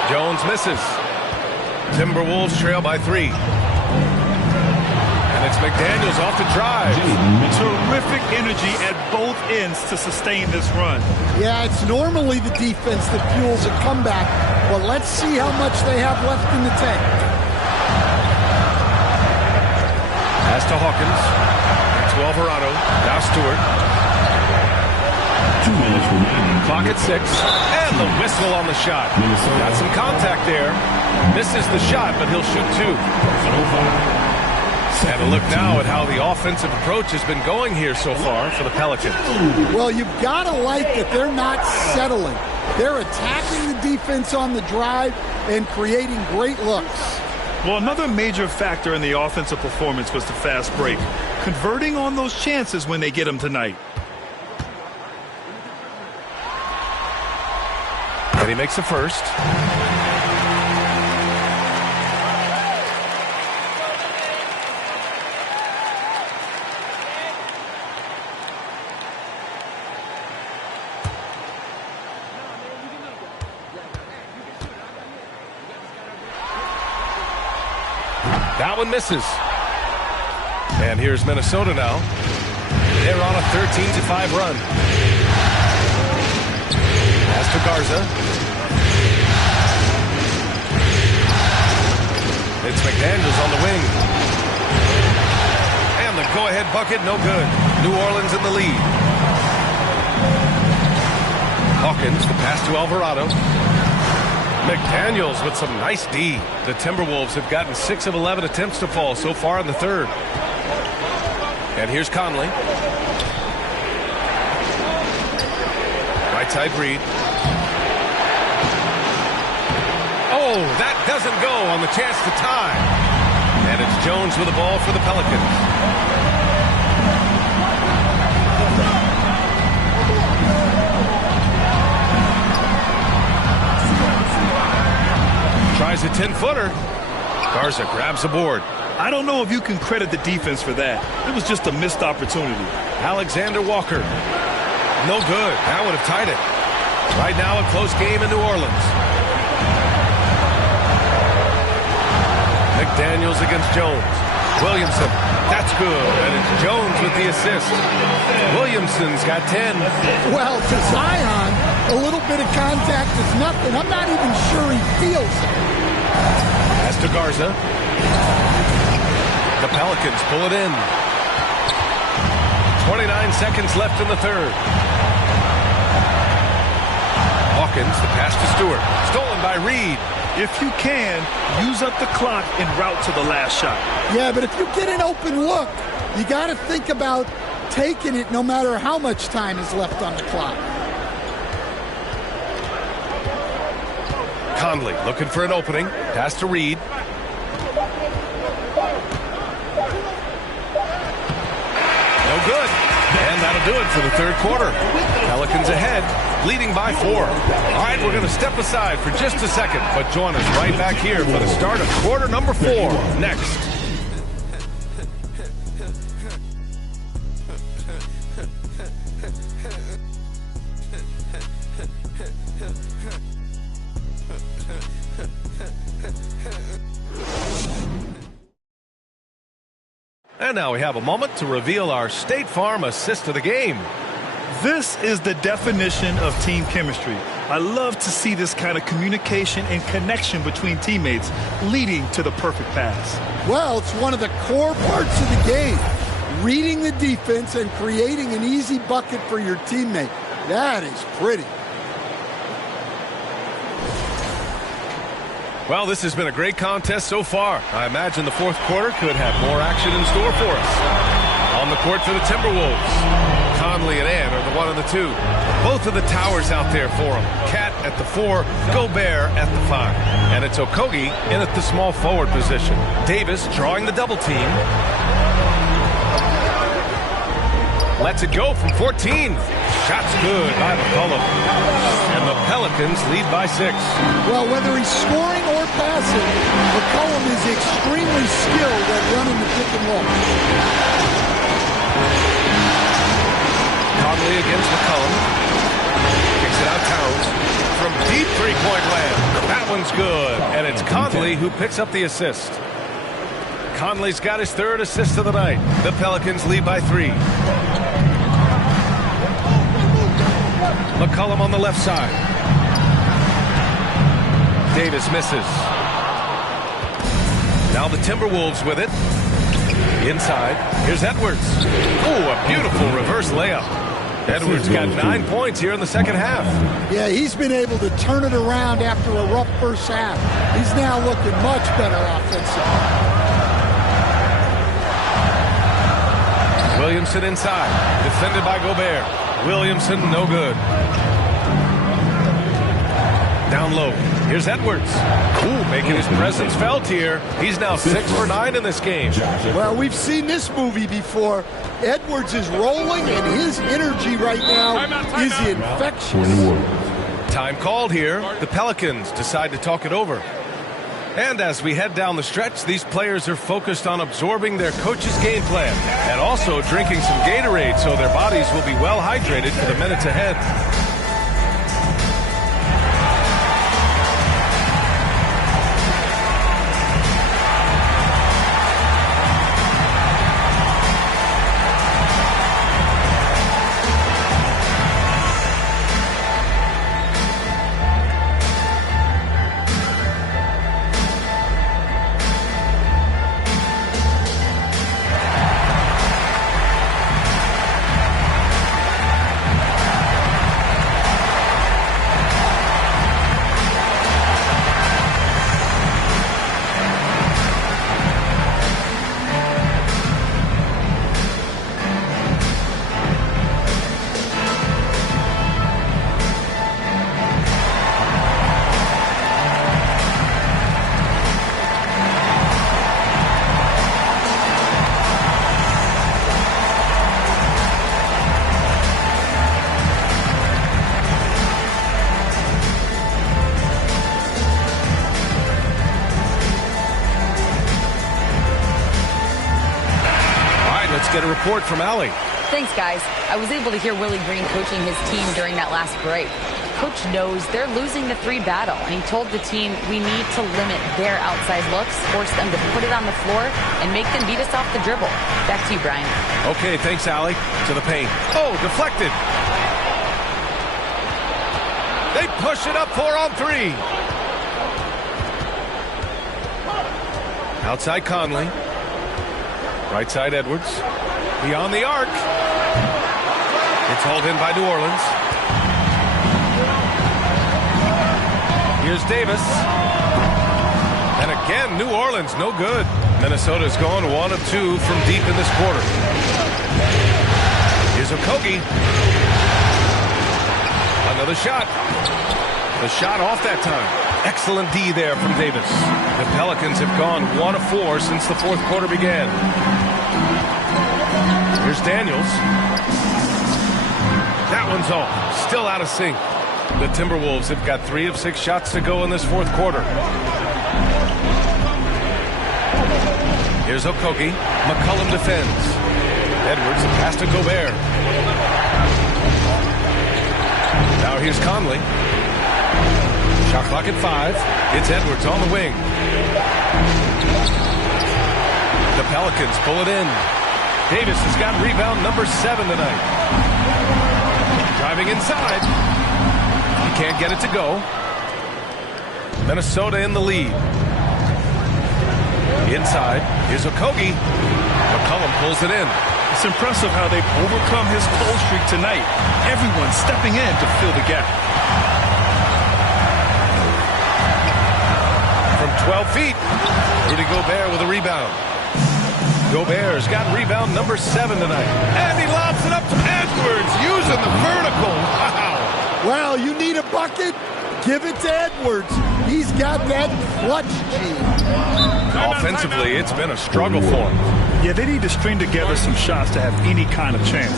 Jones misses. Timberwolves trail by 3. And it's McDaniels off the drive. Terrific energy at both ends to sustain this run. Yeah, it's normally the defense that fuels a comeback, but let's see how much they have left in the tank. Pass to Hawkins. To Alvarado. Now Stewart. 2 minutes remaining. Clock at 6. And the whistle on the shot. Got some contact there. Misses the shot, but he'll shoot 2. And a look now at how the offensive approach has been going here so far for the Pelicans. Well, you've got to like that they're not settling. They're attacking the defense on the drive and creating great looks. Well, another major factor in the offensive performance was the fast break. Converting on those chances when they get them tonight. And he makes the first. That one misses. And here's Minnesota now. They're on a 13-5 run. Pass to Garza. It's McDaniels on the wing. And the go-ahead bucket, no good. New Orleans in the lead. Hawkins, the pass to Alvarado. McDaniels with some nice D. The Timberwolves have gotten 6 of 11 attempts to fall so far in the third. And here's Conley. Right side Reed. Oh, that doesn't go on the chance to tie. And it's Jones with the ball for the Pelicans. Here's a 10-footer. Garza grabs the board. I don't know if you can credit the defense for that. It was just a missed opportunity. Alexander Walker. No good. That would have tied it. Right now, a close game in New Orleans. McDaniels against Jones. Williamson. That's good. And it's Jones with the assist. Williamson's got 10. Well, to Zion, a little bit of contact is nothing. I'm not even sure he feels it. Pass to Garza. The Pelicans pull it in. 29 seconds left in the third. Hawkins, the pass to Stewart. Stolen by Reed. If you can, use up the clock en route to the last shot. Yeah, but if you get an open look, you got to think about taking it no matter how much time is left on the clock. Conley looking for an opening. Pass to Reed. No good. And that'll do it for the third quarter. Pelicans ahead, leading by 4. All right, we're going to step aside for just a second, but join us right back here for the start of quarter number 4 next. And now we have a moment to reveal our State Farm assist of the game. This is the definition of team chemistry. I love to see this kind of communication and connection between teammates leading to the perfect pass. Well, it's one of the core parts of the game. Reading the defense and creating an easy bucket for your teammate. That is pretty. Well, this has been a great contest so far. I imagine the fourth quarter could have more action in store for us. On the court for the Timberwolves, Conley and Ann are the 1 and the 2. Both of the towers out there for them. Cat at the 4, Gobert at the 5. And it's Okogie in at the small forward position. Davis drawing the double team. Lets it go from 14. Shot's good by McCollum. And the Pelicans lead by 6. Well, whether he's scoring or passing, McCollum is extremely skilled at running the pick and roll. Conley against McCollum. Kicks it out Towns. From deep three-point land. That one's good. And it's Conley who picks up the assist. Conley's got his 3rd assist of the night. The Pelicans lead by 3. McCollum on the left side. Davis misses. Now the Timberwolves with it. Inside. Here's Edwards. Oh, a beautiful reverse layup. Edwards got 9 points here in the second half. Yeah, he's been able to turn it around after a rough first half. He's now looking much better offensively. Williamson inside. Defended by Gobert. Williamson, no good. Down low. Here's Edwards. Ooh, making his presence felt here. He's now 6 for 9 in this game. Well, we've seen this movie before. Edwards is rolling, and his energy right now is infectious. Time called here. The Pelicans decide to talk it over. And as we head down the stretch, these players are focused on absorbing their coach's game plan and also drinking some Gatorade so their bodies will be well hydrated for the minutes ahead. get a report from Allie. Thanks, guys. I was able to hear Willie Green coaching his team during that last break. Coach knows they're losing the 3 battle, and he told the team we need to limit their outside looks, force them to put it on the floor, and make them beat us off the dribble. Back to you, Brian. Okay, thanks, Allie. To the paint. Oh, deflected. They push it up 4 on 3. Outside Conley. Right side Edwards. Beyond the arc. It's hauled in by New Orleans. Here's Davis. And again, New Orleans, no good. Minnesota's gone 1 of 2 from deep in this quarter. Here's Okogie. Another shot. The shot off that time. Excellent D there from Davis. The Pelicans have gone 1 of 4 since the 4th quarter began. Here's Daniels. That one's off. Still out of sync. The Timberwolves have got 3 of 6 shots to go in this 4th quarter. Here's Okogie. McCollum defends. Edwards, a pass to Gobert. Now here's Conley. Shot clock at 5. It's Edwards on the wing. The Pelicans pull it in. Davis has got rebound number 7 tonight. Driving inside. He can't get it to go. Minnesota in the lead. Inside. Here's Okogie. McCollum pulls it in. It's impressive how they've overcome his cold streak tonight. Everyone stepping in to fill the gap. From 12 feet, Rudy Gobert with a rebound. Gobert's got rebound number 7 tonight. And he lobs it up to Edwards using the vertical. Wow. Well, you need a bucket? Give it to Edwards. He's got that clutch gene. Offensively, it's been a struggle for him. Yeah, they need to string together some shots to have any kind of chance.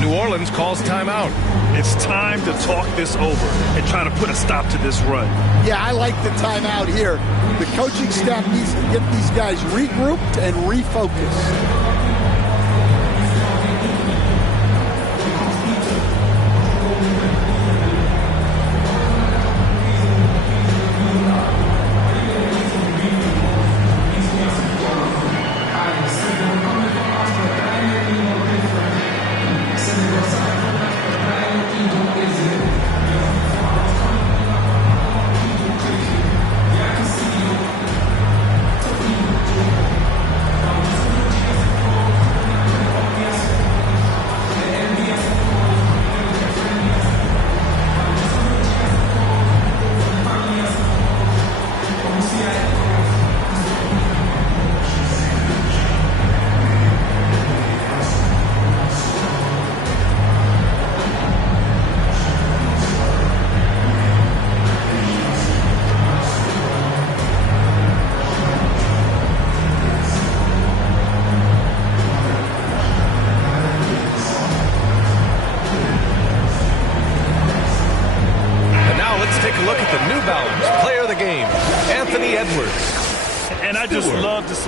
New Orleans calls timeout. It's time to talk this over and try to put a stop to this run. Yeah, I like the timeout here. The coaching staff needs to get these guys regrouped and refocused.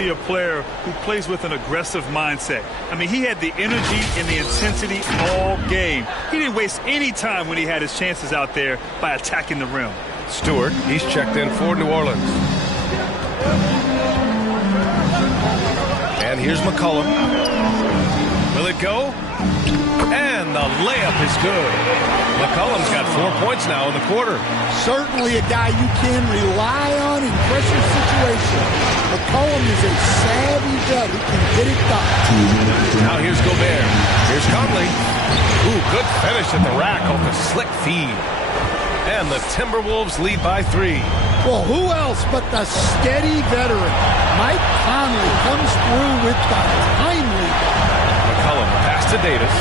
A player who plays with an aggressive mindset. I mean, he had the energy and the intensity all game. He didn't waste any time when he had his chances out there by attacking the rim. Stewart, he's checked in for New Orleans. And here's McCollum. Will it go? And the layup is good. McCollum's got 4 points now in the quarter. Certainly a guy you can rely on in pressure situations. McCollum is a savvy vet who can get it done. Now here's Gobert. Here's Conley. Ooh, good finish at the rack off a slick feed. And the Timberwolves lead by 3. Well, who else but the steady veteran? Mike Conley comes through with the timely. McCollum pass to Davis.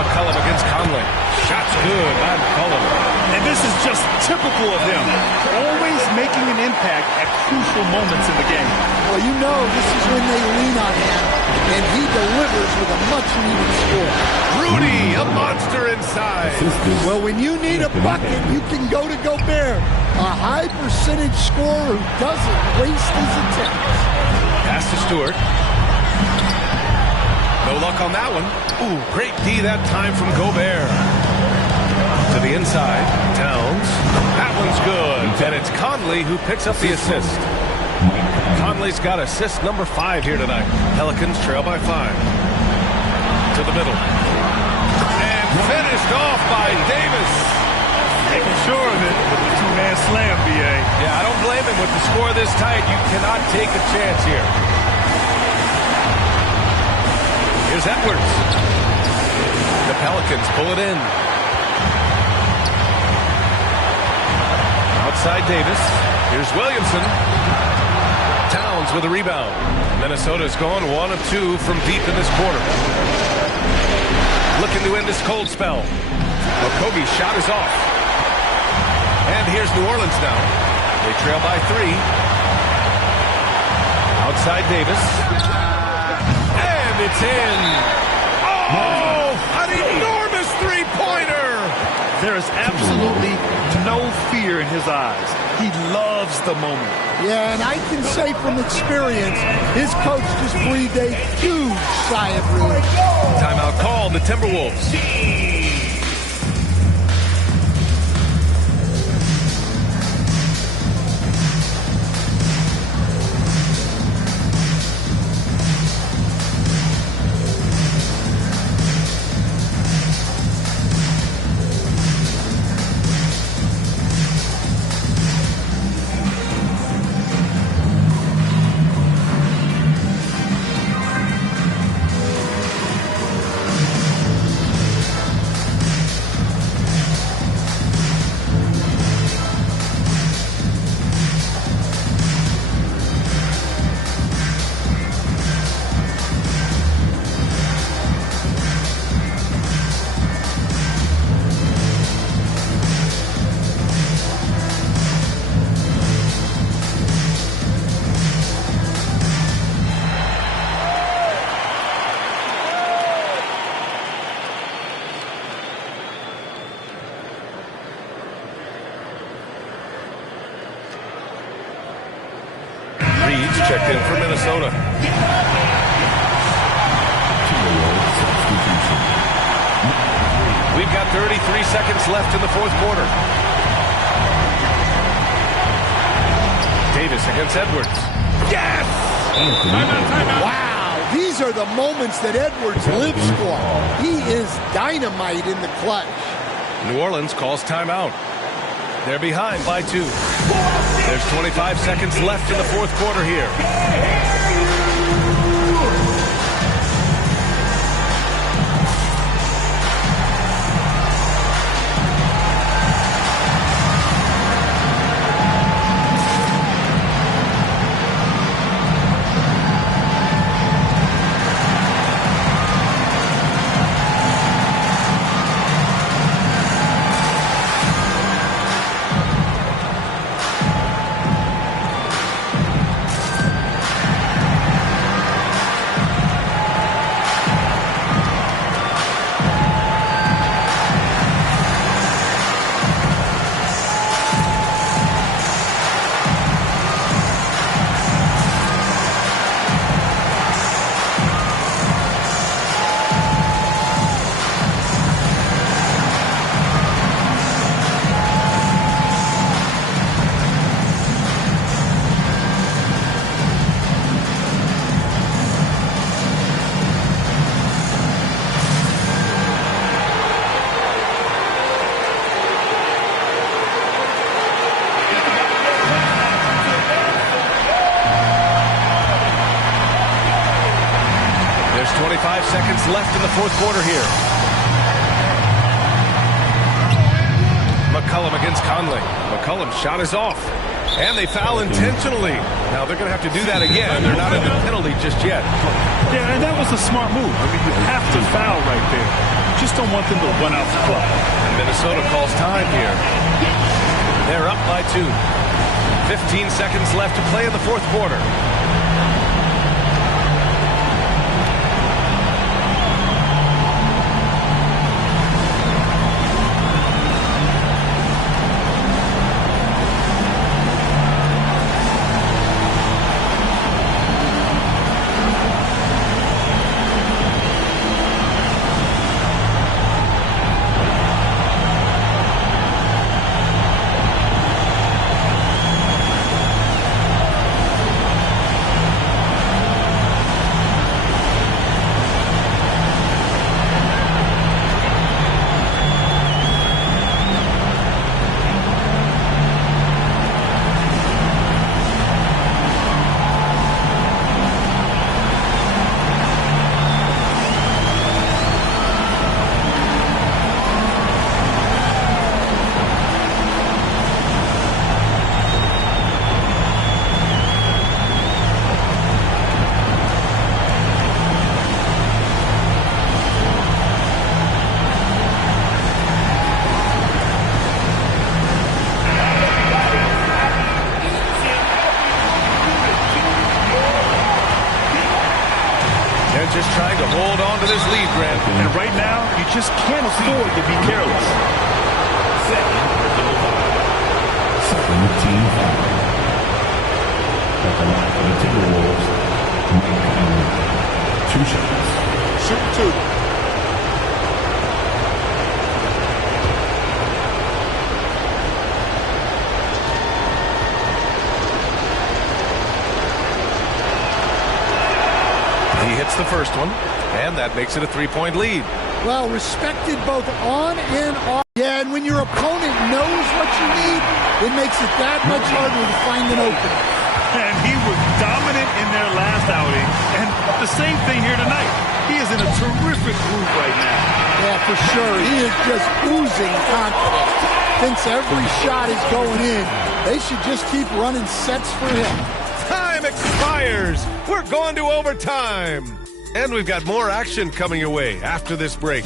McCollum against Conley. Shot's good by McCollum. And this is just typical of him. Always making an impact at crucial moments in the game. Well, you know this is when they lean on him, and he delivers with a much-needed score. Rudy, a monster inside. Well, when you need a bucket, you can go to Gobert, a high-percentage scorer who doesn't waste his attempts. Pass to Stewart. No luck on that one. Ooh, great D that time from Gobert. To the inside, Towns. That one's good. And it's Conley who picks up the assist. Conley's got assist number 5 here tonight. Pelicans trail by 5. To the middle. And finished off by Davis. Making sure of it with the two-man slam, B.A. Yeah, I don't blame him. With the score this tight, you cannot take a chance here. Here's Edwards. The Pelicans pull it in. Outside Davis. Here's Williamson. Towns with a rebound. Minnesota's gone 1 of 2 from deep in this quarter. Looking to end this cold spell. Okogie's shot is off. And here's New Orleans now. They trail by 3. Outside Davis. And it's in. Oh, an enormous three-pointer. There is absolutely no fear in his eyes. He loves the moment. Yeah, and I can say from experience, his coach just breathed a huge sigh of relief. Timeout called, the Timberwolves. Checked in for Minnesota. We've got 33 seconds left in the fourth quarter. Davis against Edwards. Yes! Timeout. Wow, these are the moments that Edwards lives for. He is dynamite in the clutch. New Orleans calls timeout. They're behind by 2. There's 25 seconds left in the fourth quarter here. There's 25 seconds left in the fourth quarter here. McCollum against Conley. McCollum's shot is off. And they foul intentionally. Now they're going to have to do that again. They're not in the penalty just yet. Yeah, and that was a smart move. I mean, you have to foul right there. You just don't want them to run out the clock. And Minnesota calls time here. They're up by 2. 15 seconds left to play in the fourth quarter. Just trying to hold on to this lead, Grant. And right now, you just can't afford to be careless. Second team foul. At the line for the Timberwolves, Mike Conley. 2 shots. Shoot 2. He hits the first one, and that makes it a 3-point lead. Well, respected both on and off. Yeah, and when your opponent knows what you need, it makes it that much harder to find an opening. And he was dominant in their last outing, and the same thing here tonight. He is in a terrific groove right now. Yeah, for sure. He is just oozing confidence. Thinks every shot is going in. They should just keep running sets for him. Time expires. We're going to overtime. And we've got more action coming your way after this break.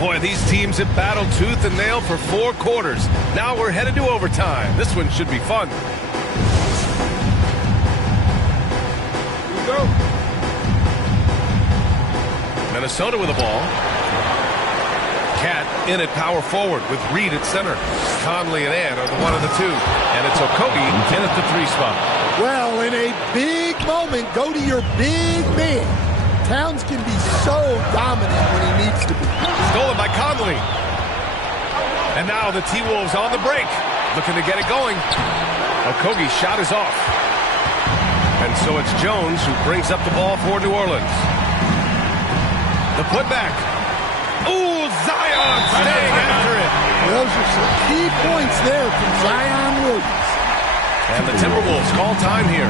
Boy, these teams have battled tooth and nail for 4 quarters. Now we're headed to overtime. This one should be fun. Here we go. Minnesota with the ball. Cat in at power forward with Reed at center. Conley and Ann are the 1 and the 2. And it's Okogie in at the 3 spot. Well, in a big moment, go to your big man. Towns can be so dominant when he needs to be. Stolen by Conley. And now the T-Wolves on the break. Looking to get it going. Okogie's shot is off. And so it's Jones who brings up the ball for New Orleans. The putback. Ooh, Zion staying after it. Those are some key points there from Zion Williams. And the Timberwolves call time here.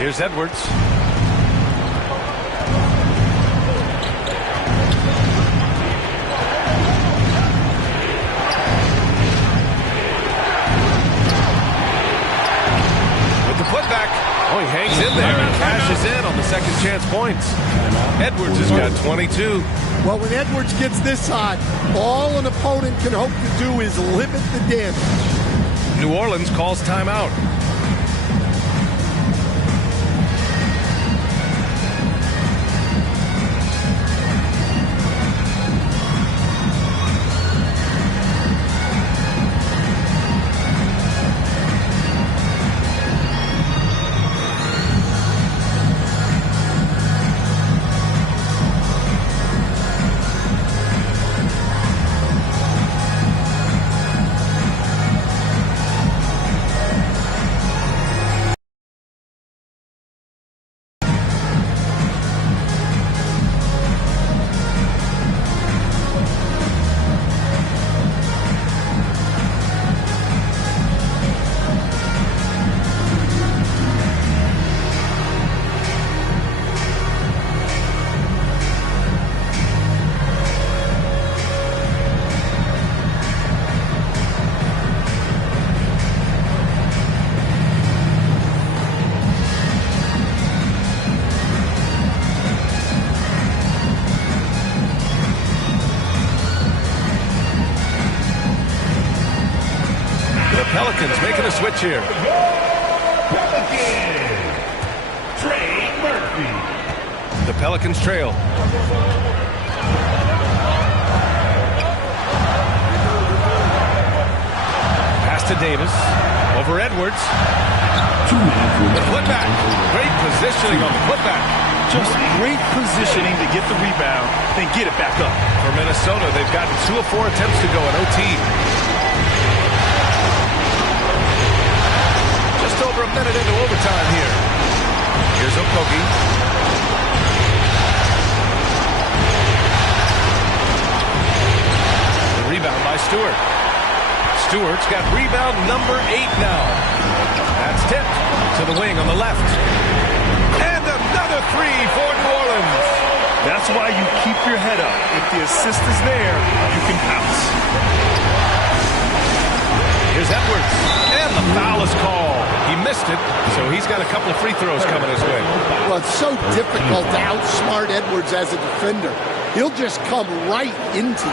Here's Edwards. second chance points. Edwards has got 22. Well, when Edwards gets this hot, all an opponent can hope to do is limit the damage. New Orleans calls timeout. Pelicans making a switch here. The Pelicans trail. Pass to Davis. Over Edwards. The putback. Great positioning on the putback. Just great positioning to get the rebound, then get it back up. For Minnesota, they've gotten 2 of 4 attempts to go in OT. Over a minute into overtime here. Here's Okogie. The rebound by Stewart. Stewart's got rebound number 8 now. That's tipped to the wing on the left. And another 3 for New Orleans. That's why you keep your head up. If the assist is there, you can pounce. Here's Edwards. And the foul is called. He missed it, so he's got a couple of free throws coming his way. Well, it's so difficult to outsmart Edwards as a defender. He'll just come right into you.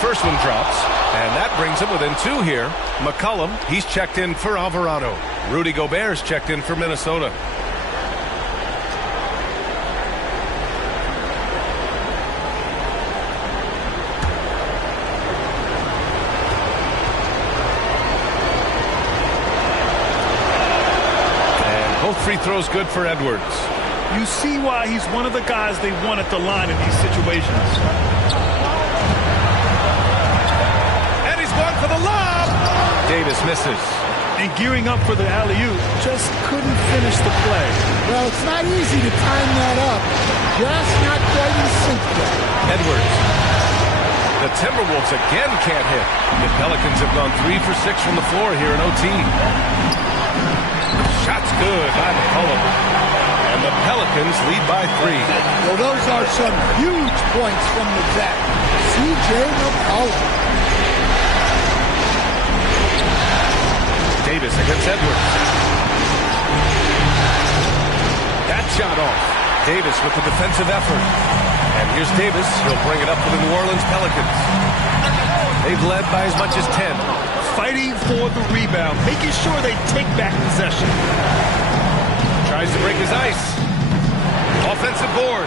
First one drops, and that brings him within 2 here. McCollum, he's checked in for Alvarado. Rudy Gobert's checked in for Minnesota. And both free throws good for Edwards. You see why he's one of the guys they want at the line in these situations. For the lob. Davis misses. And gearing up for the alley-oop, just couldn't finish the play. Well, it's not easy to time that up. Just not quite in sync yet. Edwards. The Timberwolves again can't hit. The Pelicans have gone 3 for 6 from the floor here in OT. Shot's good by McCollum. And the Pelicans lead by 3. Well, those are some huge points from the vet, C.J. McCollum. Davis against Edwards. That shot off. Davis with the defensive effort. And here's Davis. He'll bring it up for the New Orleans Pelicans. They've led by as much as 10. Fighting for the rebound, making sure they take back possession. Tries to break his ice. Offensive board.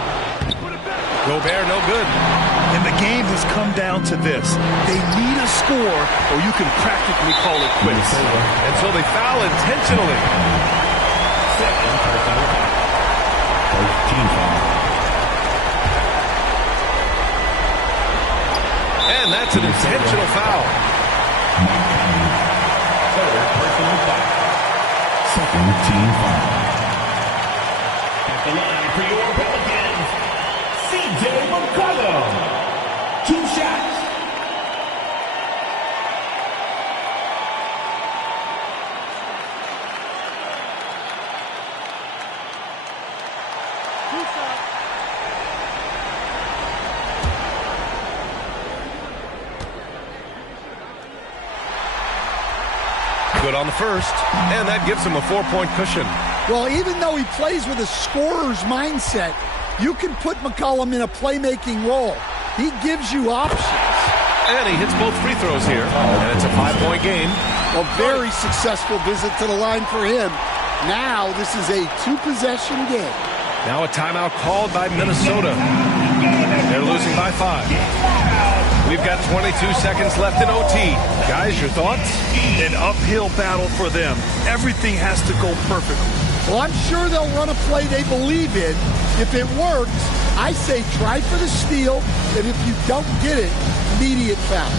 Gobert no good. And the game has come down to this. They need a score, or you can practically call it quits. And so they foul intentionally. And that's an intentional foul. team foul. At the line for your Pelicans, CJ McCollum. 2 shots. Good on the first, and that gives him a 4-point cushion. Well, even though he plays with a scorer's mindset, you can put McCollum in a playmaking role. He gives you options. And he hits both free throws here, and it's a 5-point game. A very successful visit to the line for him. Now this is a 2-possession game. Now a timeout called by Minnesota. They're losing by 5. We've got 22 seconds left in OT. Guys, your thoughts? An uphill battle for them. Everything has to go perfectly. Well, I'm sure they'll run a play they believe in. If it works, I say try for the steal, and if you don't get it, immediate foul.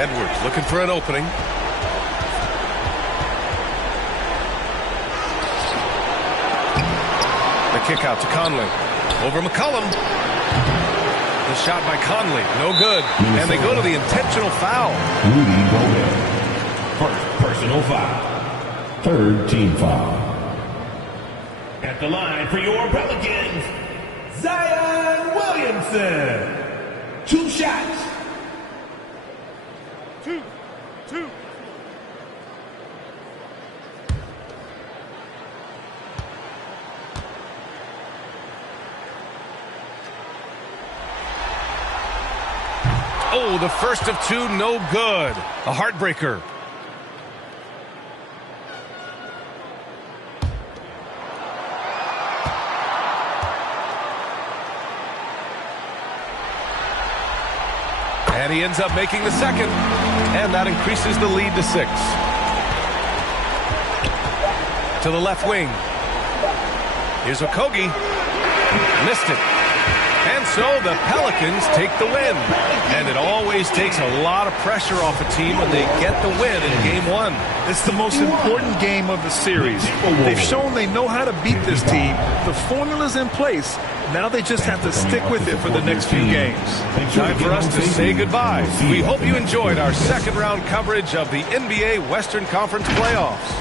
Edwards looking for an opening. The kick out to Conley. Over McCollum. The shot by Conley. No good. Minnesota. And they go to the intentional foul. Rudy Gobert. First personal foul. Third team foul. At the line for your Pelicans, Zion Williamson. 2 shots. 2. Oh, the first of 2, no good. A heartbreaker. And he ends up making the second. And that increases the lead to 6. To the left wing. Here's Okogie. Missed it. And so the Pelicans take the win. And it always takes a lot of pressure off a team when they get the win in Game 1. It's the most important game of the series. They've shown they know how to beat this team. The formula's in place. Now they just have to stick with it for the next few games. Time for us to say goodbye. We hope you enjoyed our second-round coverage of the NBA Western Conference playoffs.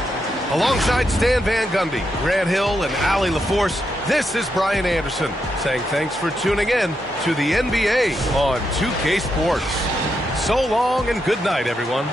Alongside Stan Van Gundy, Grant Hill, and Allie LaForce, this is Brian Anderson saying thanks for tuning in to the NBA on 2K Sports. So long and good night, everyone.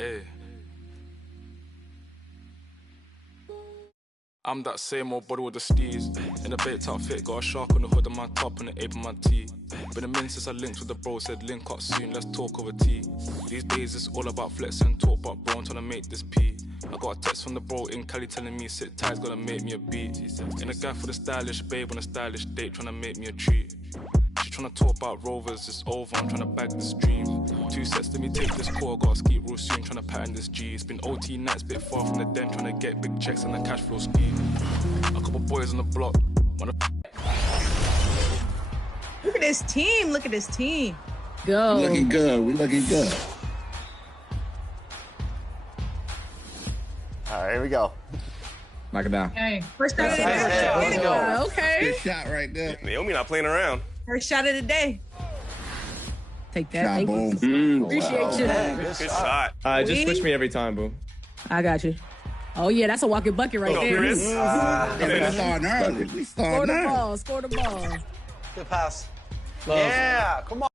Hey. I'm that same old body with the steez. In a baked outfit, got a shark on the hood of my top and an ape on my tee. Been a minute since I linked with the bro, said link up soon, let's talk over tea. These days it's all about flex and talk, but bro, I'm trying to make this pee. I got a text from the bro in Cali telling me sit tight's gonna make me a beat. In a guy for the stylish babe on a stylish date, trying to make me a treat. She tryna talk about rovers, it's over, I'm tryna bag this dream. 2 sets, let me take this call, gotta ski real soon, tryna pattern this G. It's been OT nights, bit far from the den, tryna get big checks and the cash flow scheme. A couple boys on the block, wanna... Look at this team, look at this team. Go. We looking good, we looking good. All right, here we go. Knock it down. Okay, first shot of the day. Okay. Good shot right there. Naomi not playing around. First shot of the day. Take that. Thank boom. you. Appreciate you. Good shot. Just switch me every time, boo. I got you. Oh, yeah, that's a walking bucket right there. Chris. We starting early. We Score starting the early. ball. Score the ball. Good pass. Love. Yeah, come on.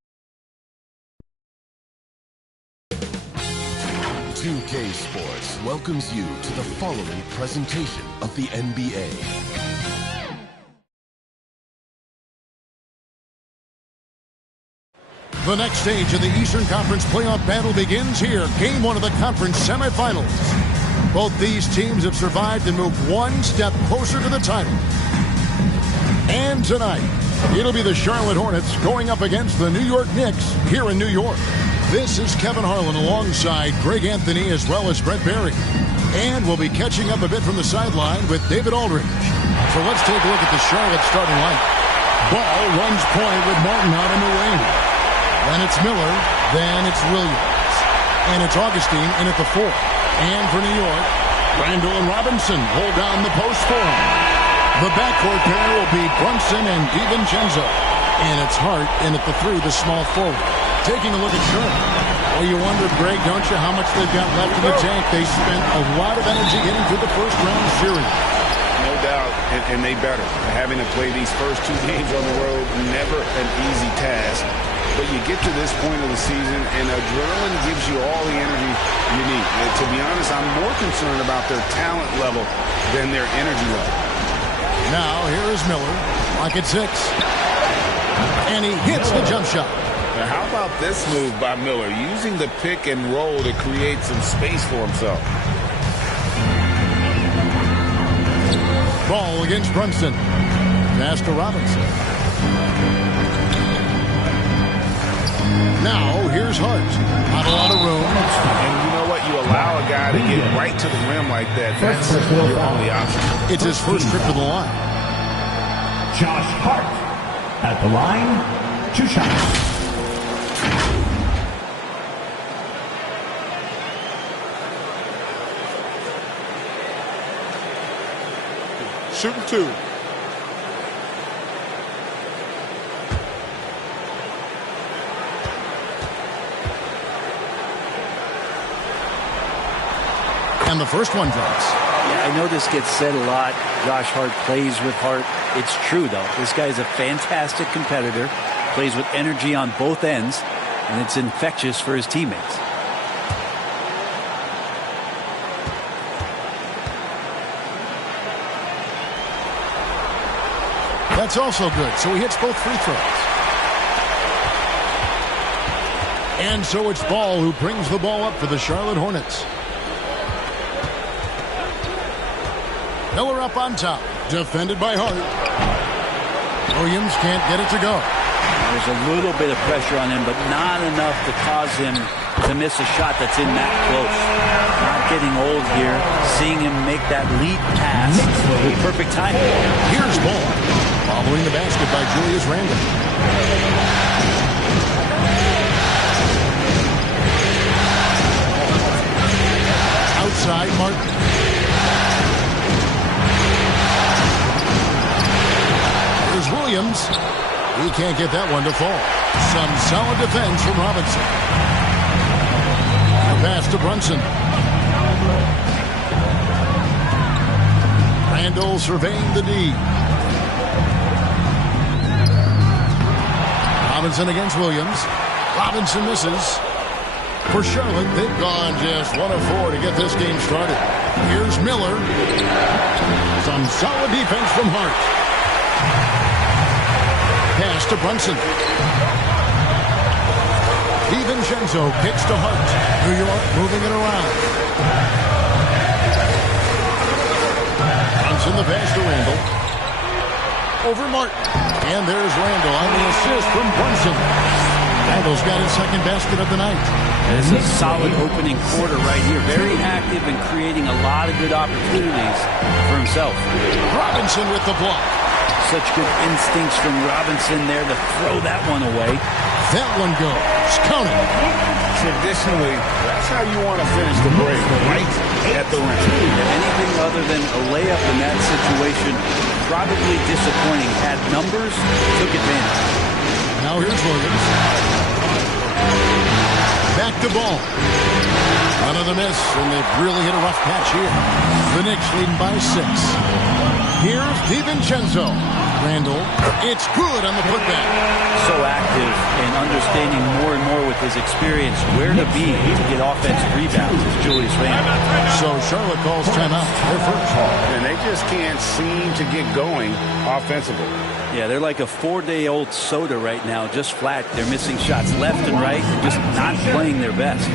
2K Sports welcomes you to the following presentation of the NBA. The next stage of the Eastern Conference playoff battle begins here. Game 1 of the conference semifinals. Both these teams have survived and moved one step closer to the title. And tonight, it'll be the Charlotte Hornets going up against the New York Knicks here in New York. This is Kevin Harlan alongside Greg Anthony as well as Brett Barry. And we'll be catching up a bit from the sideline with David Aldridge. So let's take a look at the Charlotte starting lineup. Ball runs point with Martin out in the wing. Then it's Miller. Then it's Williams. And it's Augustine in at the 4. And for New York, Randall and Robinson hold down the post for him. The backcourt pair will be Brunson and DiVincenzo. And it's Hart in at the 3, the small forward. Taking a look at Charlotte. Well, you wonder, Greg, don't you, how much they've got left in the tank? They spent a lot of energy getting through the first round series. No doubt, and they better. Having to play these first 2 games on the road, never an easy task. But you get to this point of the season, and adrenaline gives you all the energy you need. And to be honest, I'm more concerned about their talent level than their energy level. Now, here is Miller. Lock at 6. And he hits the jump shot. Now, how about this move by Miller, using the pick and roll to create some space for himself? Ball against Brunson. Pass to Robinson. Now, here's Hart. Not a lot of room. And you know what? You allow a guy to get right to the rim like that. That's your only option. It's his first trip to the line. Josh Hart at the line. 2 shots. Shooting 2. And the first one drops. Yeah, I know this gets said a lot. Josh Hart plays with heart. It's true, though. This guy is a fantastic competitor, plays with energy on both ends, and it's infectious for his teammates. That's also good, so he hits both free throws. And so it's Ball who brings the ball up for the Charlotte Hornets. Miller up on top, defended by Hart. Williams can't get it to go. There's a little bit of pressure on him, but not enough to cause him to miss a shot that's in that close. Not getting old here. Seeing him make that lead pass with perfect timing. Here's Ball, following the basket by Julius Randle. Outside, Martin. Here's Williams. He can't get that one to fall. Some solid defense from Robinson. A pass to Brunson. Randall surveying the D. Robinson against Williams. Robinson misses. For Charlotte, they've gone just 1 of 4 to get this game started. Here's Miller. Some solid defense from Hart. Pass to Brunson. DiVincenzo kicks to Hart. New York moving it around. Brunson the pass to Randall. Over Martin. And there's Randall on the assist from Brunson. Randall's got his second basket of the night. It's a solid opening quarter right here. Very active and creating a lot of good opportunities for himself. Robinson with the block. Such good instincts from Robinson there to throw that one away. That one goes. Count it. Traditionally, that's how you want to finish the break, right at the rim. Anything other than a layup in that situation, probably disappointing. Had numbers, took advantage. Now here's Williams. Back to ball. Another miss, and they've really hit a rough patch here. The Knicks leading by 6. Here's DiVincenzo. Randall, it's good on the putback. So active and understanding more and more with his experience where to be to get offensive rebounds is Julius Randle. So Charlotte calls timeout. Their first. And they just can't seem to get going offensively. Yeah, they're like a 4-day-old soda right now, just flat. They're missing shots left and right and just not playing their best.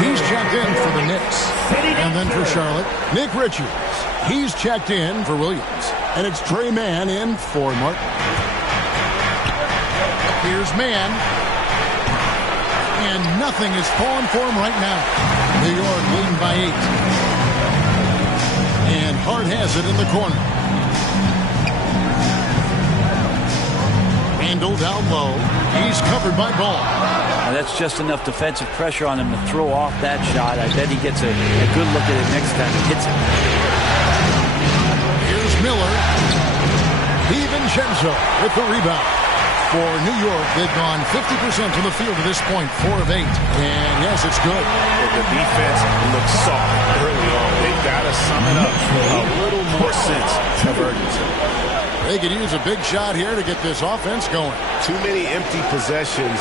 He's checked in for the Knicks. And then for Charlotte, Nick Richards. He's checked in for Williams. And it's Trey Mann in for Martin. Here's Mann. And nothing is falling for him right now. New York leading by 8. And Hart has it in the corner. Randall down low. He's covered by Ball. Now that's just enough defensive pressure on him to throw off that shot. I bet he gets a good look at it next time he hits it. Here's Miller. DiVincenzo with the rebound. For New York, they've gone 50% from the field to this point, 4 of 8. And yes, it's good. The defense looks soft early on. They've got to sum it up with a little more sense of urgency. They could use a big shot here to get this offense going. Too many empty possessions.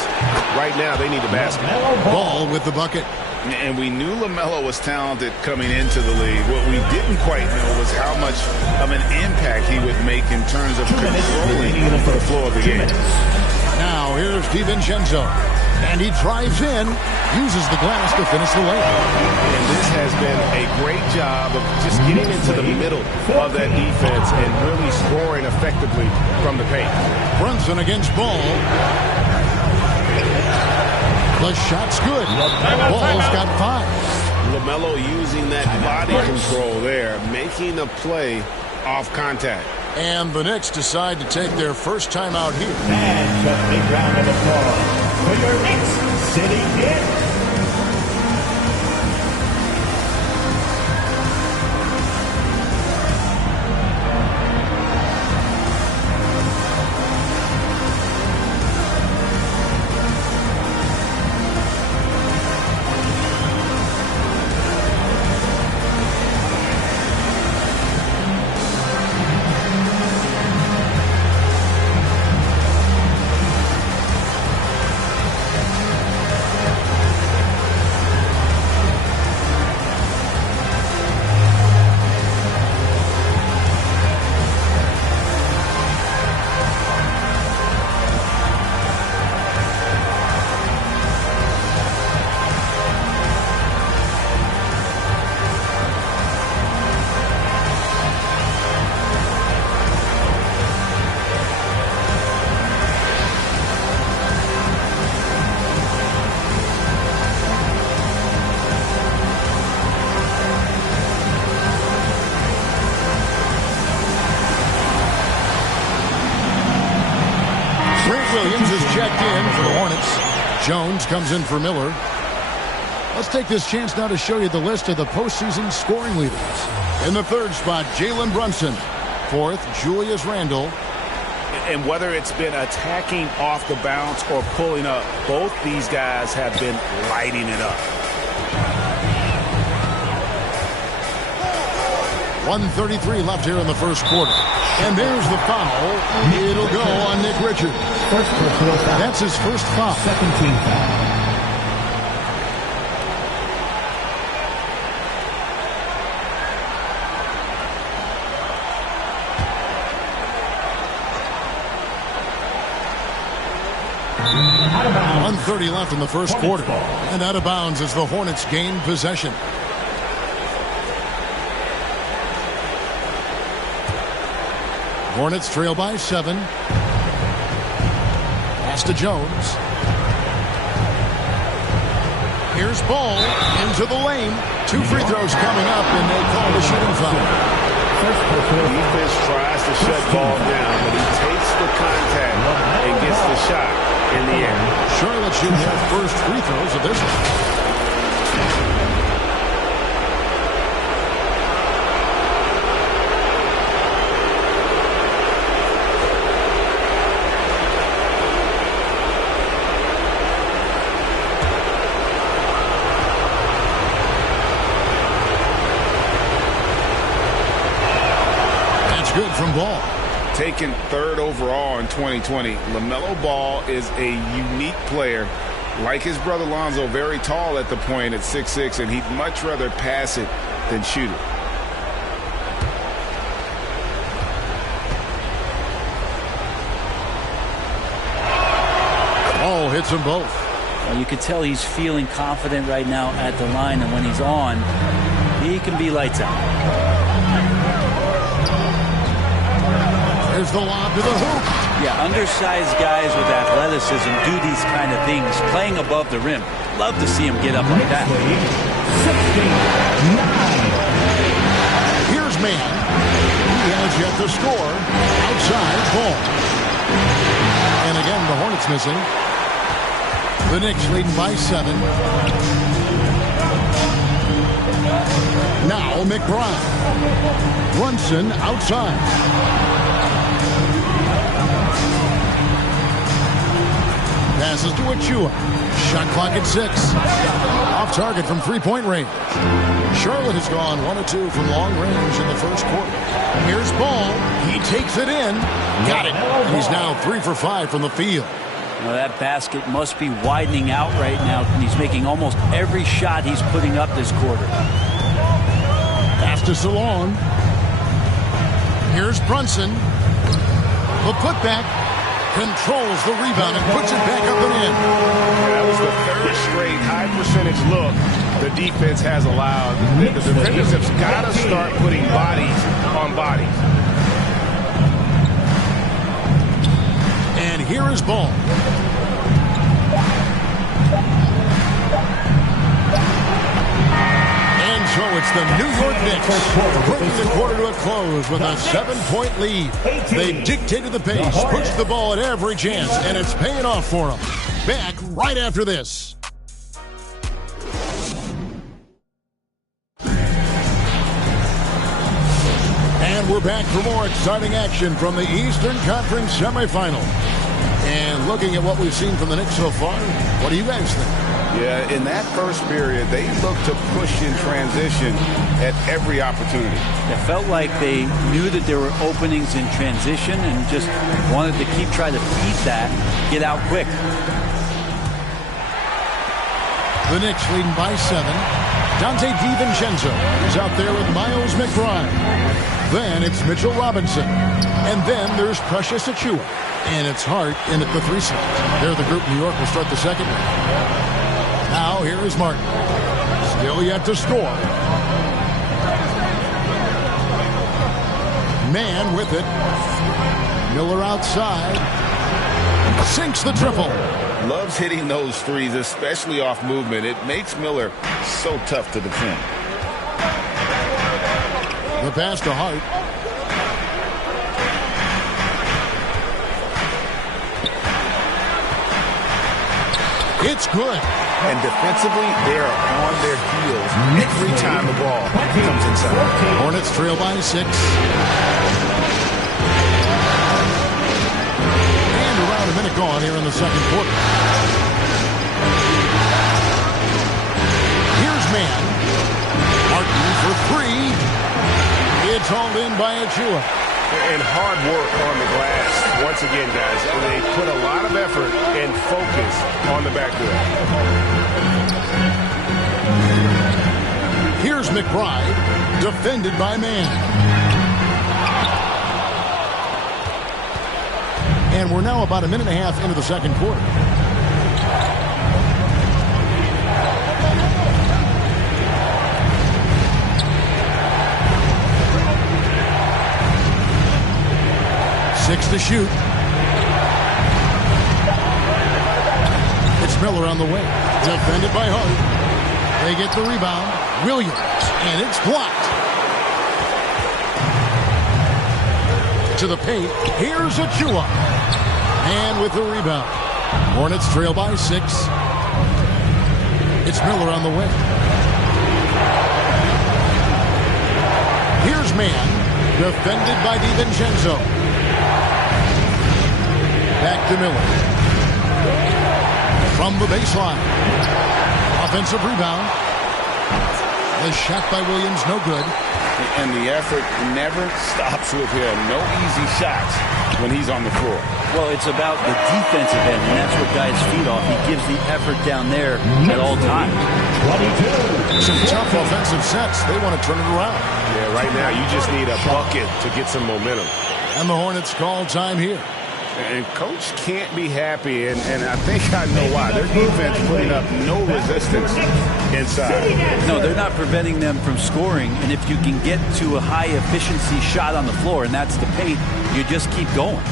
Right now, they need a basket. Ball with the bucket. And we knew LaMelo was talented coming into the league. What we didn't quite know was how much of an impact he would make in terms of controlling the flow of the game. Now, here's DiVincenzo. And he drives in, uses the glass to finish the layup. And this has been a great job of just getting into the middle of that defense and really scoring effectively from the paint. Brunson against Ball. The shot's good. Ball's got 5. LaMelo using that body control there, making a play off contact. And the Knicks decide to take their first time out here. And a big round of applause for your Knicks sitting in. Williams is checked in for the Hornets. Jones comes in for Miller. Let's take this chance now to show you the list of the postseason scoring leaders. In the third spot, Jalen Brunson. Fourth, Julius Randle. And whether it's been attacking off the bounce or pulling up, both these guys have been lighting it up. 1:33 left here in the first quarter. And there's the foul. It'll go on Nick Richards. That's his first foul. Second team foul. Out of bounds. 1:30 left in the first quarter. And out of bounds as the Hornets gain possession. Hornets trail by 7. Pass to Jones. Here's Ball into the lane. 2 free throws coming up, and they call the shooting foul. Defense tries to shut Ball down, but he takes the contact and gets the shot in the air. Charlotte shooting their first free throws of this one. Good from Ball. Taken 3rd overall in 2020, LaMelo Ball is a unique player. Like his brother Lonzo, very tall at the point at 6'6", and he'd much rather pass it than shoot it. Ball hits them both. Well, you can tell he's feeling confident right now at the line, and when he's on, he can be lights out. There's the lob to the hoop. Yeah, undersized guys with athleticism do these kind of things, playing above the rim. Love to see him get up like that. 69. Here's Mann. He has yet to score. Outside, Ball. And again, the Hornets missing. The Knicks leading by 7. Now McBride. Brunson outside. Passes to Achua. Shot clock at 6. Off target from 3-point range. Charlotte has gone 1 of 2 from long range in the first quarter. Here's Ball. He takes it in. Got it. And he's now 3 for 5 from the field. Now that basket must be widening out right now, and he's making almost every shot he's putting up this quarter. Pass to Salon. Here's Brunson. The putback. Controls the rebound and puts it back up and in. That was the 3rd straight high percentage look the defense has allowed. The defenders have got to start putting bodies on bodies. And here is Ball. And so it's the New York Knicks bringing the quarter to a close with a 7-point lead. They've dictated the pace, pushed the ball at every chance, and it's paying off for them. Back right after this. And we're back for more exciting action from the Eastern Conference semifinal. And looking at what we've seen from the Knicks so far, what do you guys think? Yeah, in that first period, they looked to push in transition at every opportunity. It felt like they knew that there were openings in transition and just wanted to keep trying to feed that, get out quick. The Knicks leading by 7. Dante DiVincenzo is out there with Miles McBride. Then it's Mitchell Robinson. And then there's Precious Achua. And it's Hart in at the 3 slot. There the group New York will start the second round. Now here is Martin. Still yet to score. Mann with it. Miller outside. Sinks the triple. Loves hitting those threes, especially off movement. It makes Miller so tough to defend. The pass to Hart. It's good. And defensively, they are on their heels every time the ball comes inside. Hornets trail by 6. And around a minute gone here in the second quarter. Here's man. Martin for 3. It's hauled in by Achua. And hard work on the glass. Once again, guys, they put a lot of effort and focus on the backdoor. Here's McBride, defended by man. And we're now about a minute and a half into the second quarter. Six to shoot. It's Miller on the way. Defended by Hart. They get the rebound. Williams. And it's blocked. To the paint. Here's Achua. And with the rebound. Hornets trail by 6. It's Miller on the way. Here's man. Defended by DiVincenzo. Back to Miller. From the baseline. Offensive rebound. The shot by Williams, no good. And the effort never stops with him. No easy shots when he's on the floor. Well, it's about the defensive end, and that's what guys feed off. He gives the effort down there at all times. Some tough offensive sets. They want to turn it around. Yeah, right now you just need a bucket to get some momentum. And the Hornets call time here. And Coach can't be happy, and I think I know why. Their defense putting up no resistance inside. No, they're not preventing them from scoring, and if you can get to a high-efficiency shot on the floor, and that's the paint, you just keep going.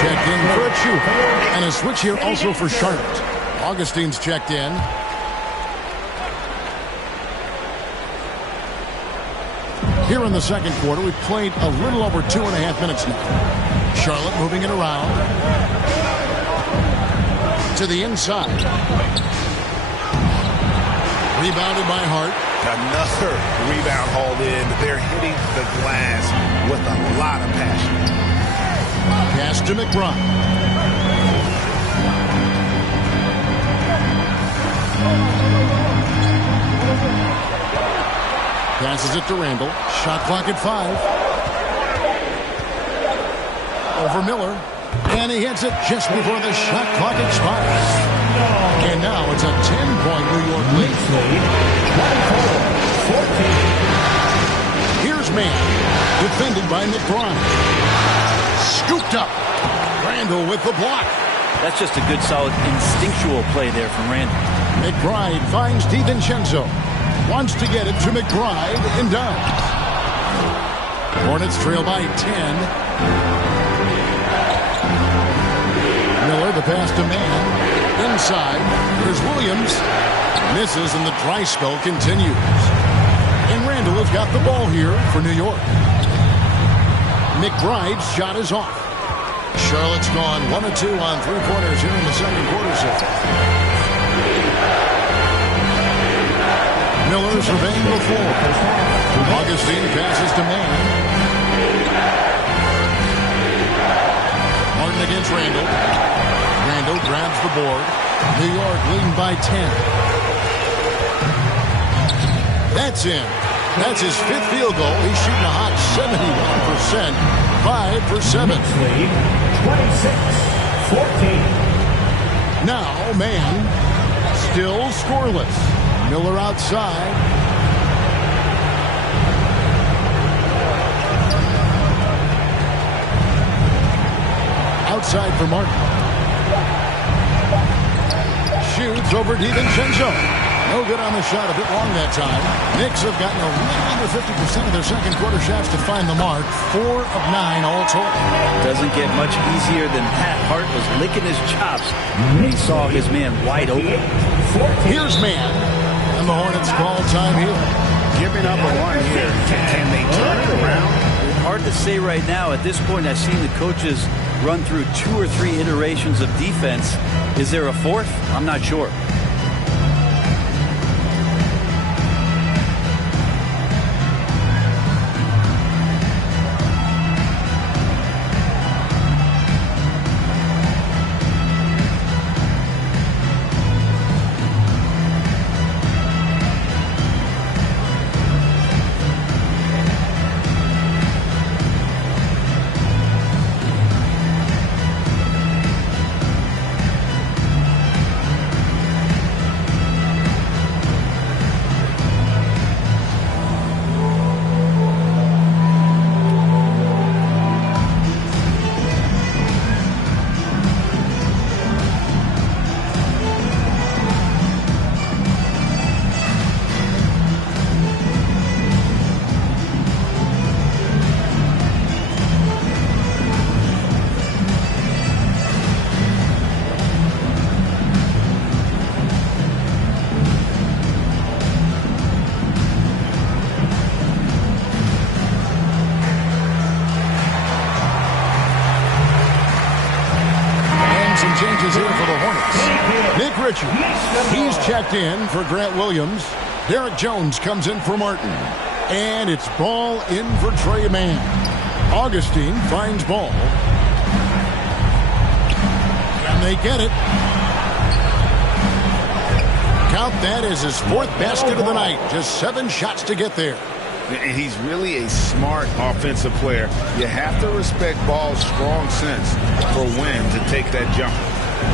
Checked in for Achua. And a switch here also for Charlotte. Augustine's checked in. Here in the second quarter, we've played a little over 2.5 minutes now. Charlotte moving it around. To the inside. Rebounded by Hart. Another rebound hauled in. They're hitting the glass with a lot of passion. Pass to McBride. Passes it to Randall. Shot clock at 5. Over Miller. And he hits it just before the shot clock expires. And now it's a 10-point New York lead. 24-14. Here's man. Defended by McBride. Scooped up. Randall with the block. That's just a good, solid, instinctual play there from Randall. McBride finds DiVincenzo. Wants to get it to McBride and does. Hornets trail by 10. Miller, the pass to man. Inside. There's Williams. Misses, and the dry spell continues. And Randall has got the ball here for New York. McBride's shot is off. Charlotte's gone 1 of 2 on three-pointers here in the second quarter so far. Miller surveying the floor. Augustine passes to man. Martin against Randall. board. New York leading by 10. That's in. That's his 5th field goal. He's shooting a hot 71%. 5 for 7. 26-14. Now, man, still scoreless. Miller outside. Outside for Martin. Shoots over DiVincenzo. No good on the shot. A bit long that time. Knicks have gotten a little under 50% of their second quarter shots to find the mark. 4 of 9 all total. Doesn't get much easier than that. Hart was licking his chops when he saw his man wide open. Here's man. And the Hornets call time here. Giving up a one here. Can they turn it around? Hard to say right now. At this point, I've seen the coaches run through 2 or 3 iterations of defense. Is there a 4th? I'm not sure. He's checked in for Grant Williams. Derek Jones comes in for Martin. And it's ball in for Trey Mann. Augustine finds ball. And they get it. Count that as his 4th basket of the night. Just 7 shots to get there. And he's really a smart offensive player. You have to respect Ball's strong sense for when to take that jump.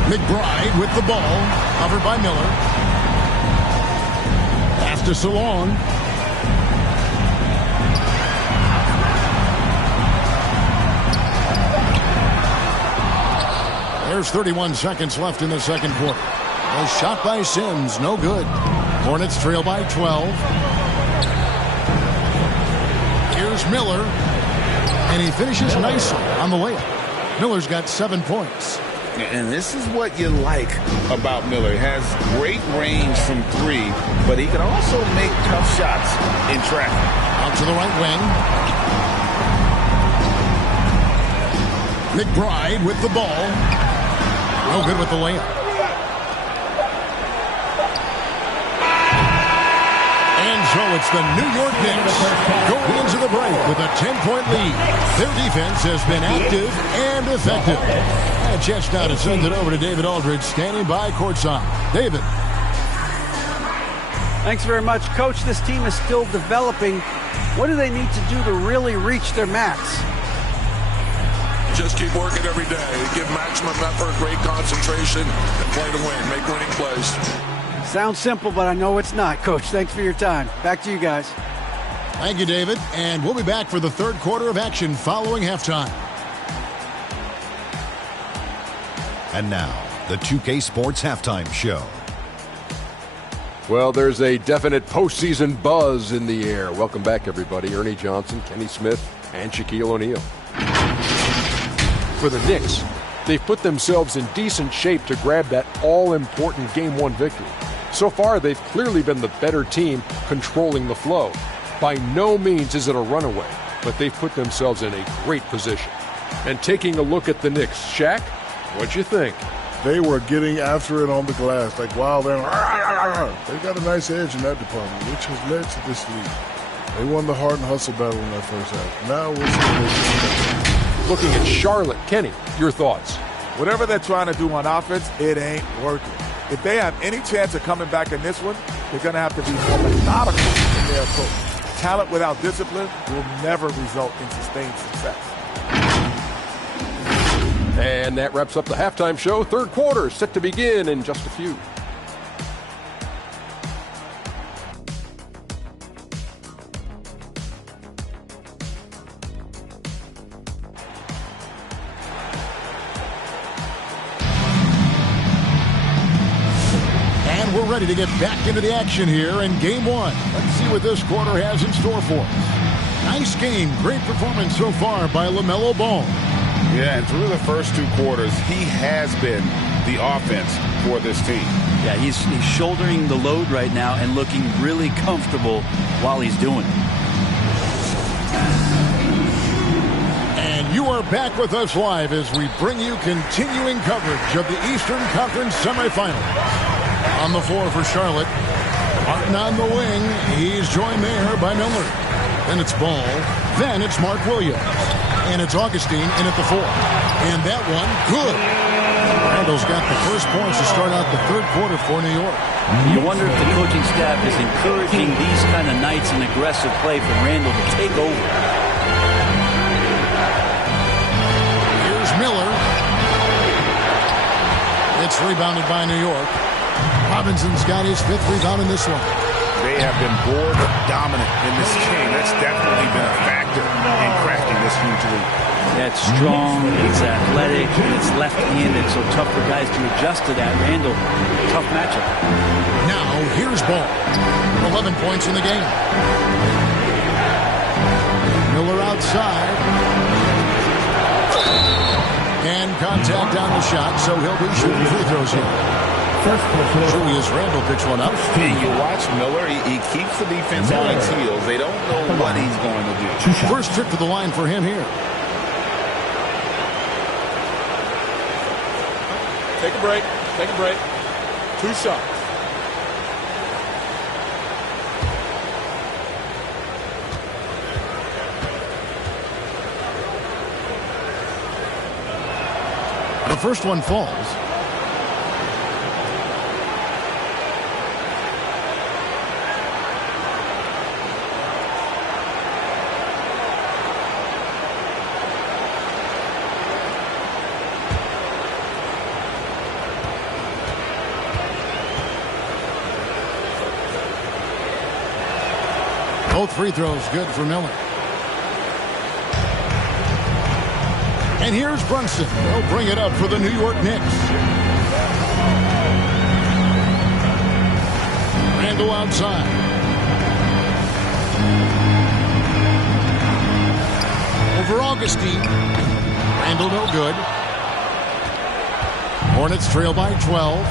McBride with the ball. Covered by Miller. Pass to Salon. There's 31 seconds left in the second quarter. A shot by Sims. No good. Hornets trail by 12. Here's Miller. And he finishes nicely on the layup. Miller's got 7 points. And this is what you like about Miller. He has great range from 3, but he can also make tough shots in traffic. Out to the right wing. McBride with the ball. No good with the layup. And so it's the New York Knicks going into the break with a 10-point lead. Their defense has been active and effective. A chance now to send it over to David Aldridge, standing by courtside. David. Thanks very much, Coach. This team is still developing. What do they need to do to really reach their max? Just keep working every day. Give maximum effort, great concentration, and play to win. Make winning plays. Sounds simple, but I know it's not, Coach. Thanks for your time. Back to you guys. Thank you, David. And we'll be back for the third quarter of action following halftime. And now, the 2K Sports Halftime Show. Well, there's a definite postseason buzz in the air. Welcome back, everybody. Ernie Johnson, Kenny Smith, and Shaquille O'Neal. For the Knicks, they've put themselves in decent shape to grab that all-important Game 1 victory. So far, they've clearly been the better team controlling the flow. By no means is it a runaway, but they've put themselves in a great position. And taking a look at the Knicks, Shaq, what'd you think? They were getting after it on the glass. Like, wow, they got a nice edge in that department, which has led to this lead. They won the heart and hustle battle in that first half. Now we'll see. Looking at Charlotte, Kenny, your thoughts? Whatever they're trying to do on offense, it ain't working. If they have any chance of coming back in this one, they're going to have to be more methodical in their approach. Talent without discipline will never result in sustained success. And that wraps up the halftime show. Third quarter set to begin in just a few. We're ready to get back into the action here in game one. Let's see what this quarter has in store for us. Nice game. Great performance so far by LaMelo Ball. Yeah, and through the first two quarters, he has been the offense for this team. Yeah, he's shouldering the load right now and looking really comfortable while he's doing it. And you are back with us live as we bring you continuing coverage of the Eastern Conference semifinals. On the floor for Charlotte, Martin on the wing. He's joined there by Miller. Then it's Ball. Then it's Mark Williams. And it's Augustine in at the 4. And that one, good. Randall's got the first points to start out the third quarter for New York. You wonder if the coaching staff is encouraging these kind of nights and aggressive play from Randall to take over. Here's Miller. It's rebounded by New York. Robinson's got his 5th rebound in this one. They have been board dominant in this game. That's definitely been a factor in cracking this huge lead. Yeah, it's strong, it's athletic, and it's left-handed, so tough for guys to adjust to that. Randall, tough matchup. Now, here's Ball. 11 points in the game. Miller outside. And contact on the shot, so he'll be shooting free throws here. Julius Randle picks one up. And you watch Miller, he keeps the defense on its heels. They don't know what he's going to do. First trip to the line for him here. Take a break. Take a break. 2 shots. The first one falls. Both free throws good for Miller. And here's Brunson. They'll bring it up for the New York Knicks. Randall outside. Over Augustine. Randall no good. Hornets trail by 12.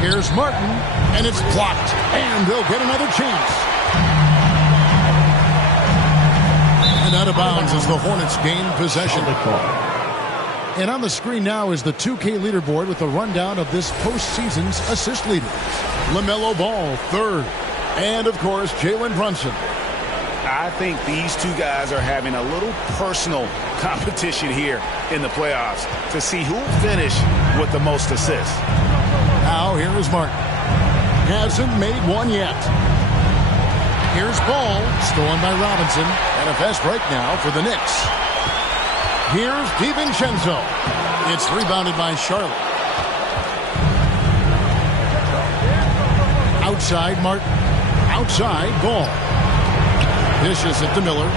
Here's Martin. And it's blocked. And they'll get another chance. And out of bounds as the Hornets gain possession. And on the screen now is the 2K leaderboard with a rundown of this postseason's assist leaders. LaMelo Ball, 3rd. And, of course, Jalen Brunson. I think these two guys are having a little personal competition here in the playoffs to see who will finish with the most assists. Now, here is Martin. Hasn't made one yet. Here's Ball, stolen by Robinson, and a fast break now for the Knicks. Here's DiVincenzo. It's rebounded by Charlotte. Outside Martin. Outside Ball. Dishes it to Miller.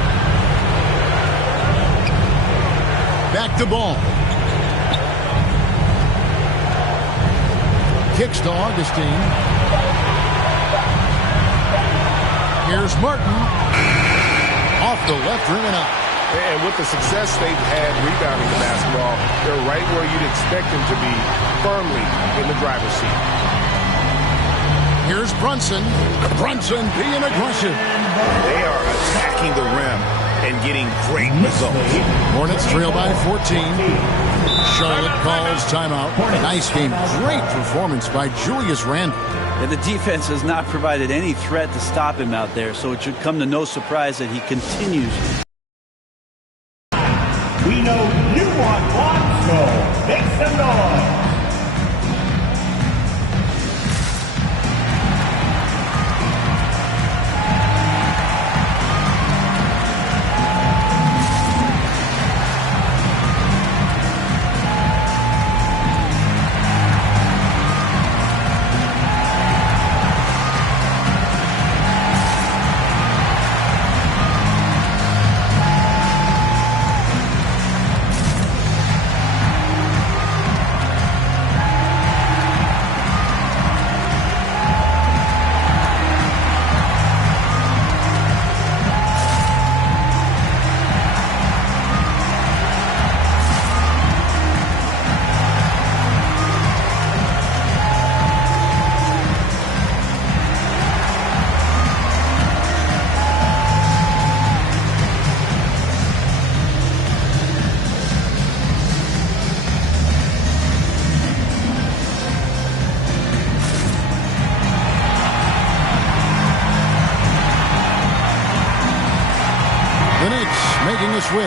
Back to Ball. Kicks to Augustine. Here's Martin. Off the left rim and out. And with the success they've had rebounding the basketball, they're right where you'd expect them to be, firmly in the driver's seat. Here's Brunson. Brunson being aggressive. They are attacking the rim and getting great results. Hornets trail by 14. Charlotte calls timeout. Nice game. Great performance by Julius Randle. And the defense has not provided any threat to stop him out there, so it should come to no surprise that he continues. We know you want Lonzo.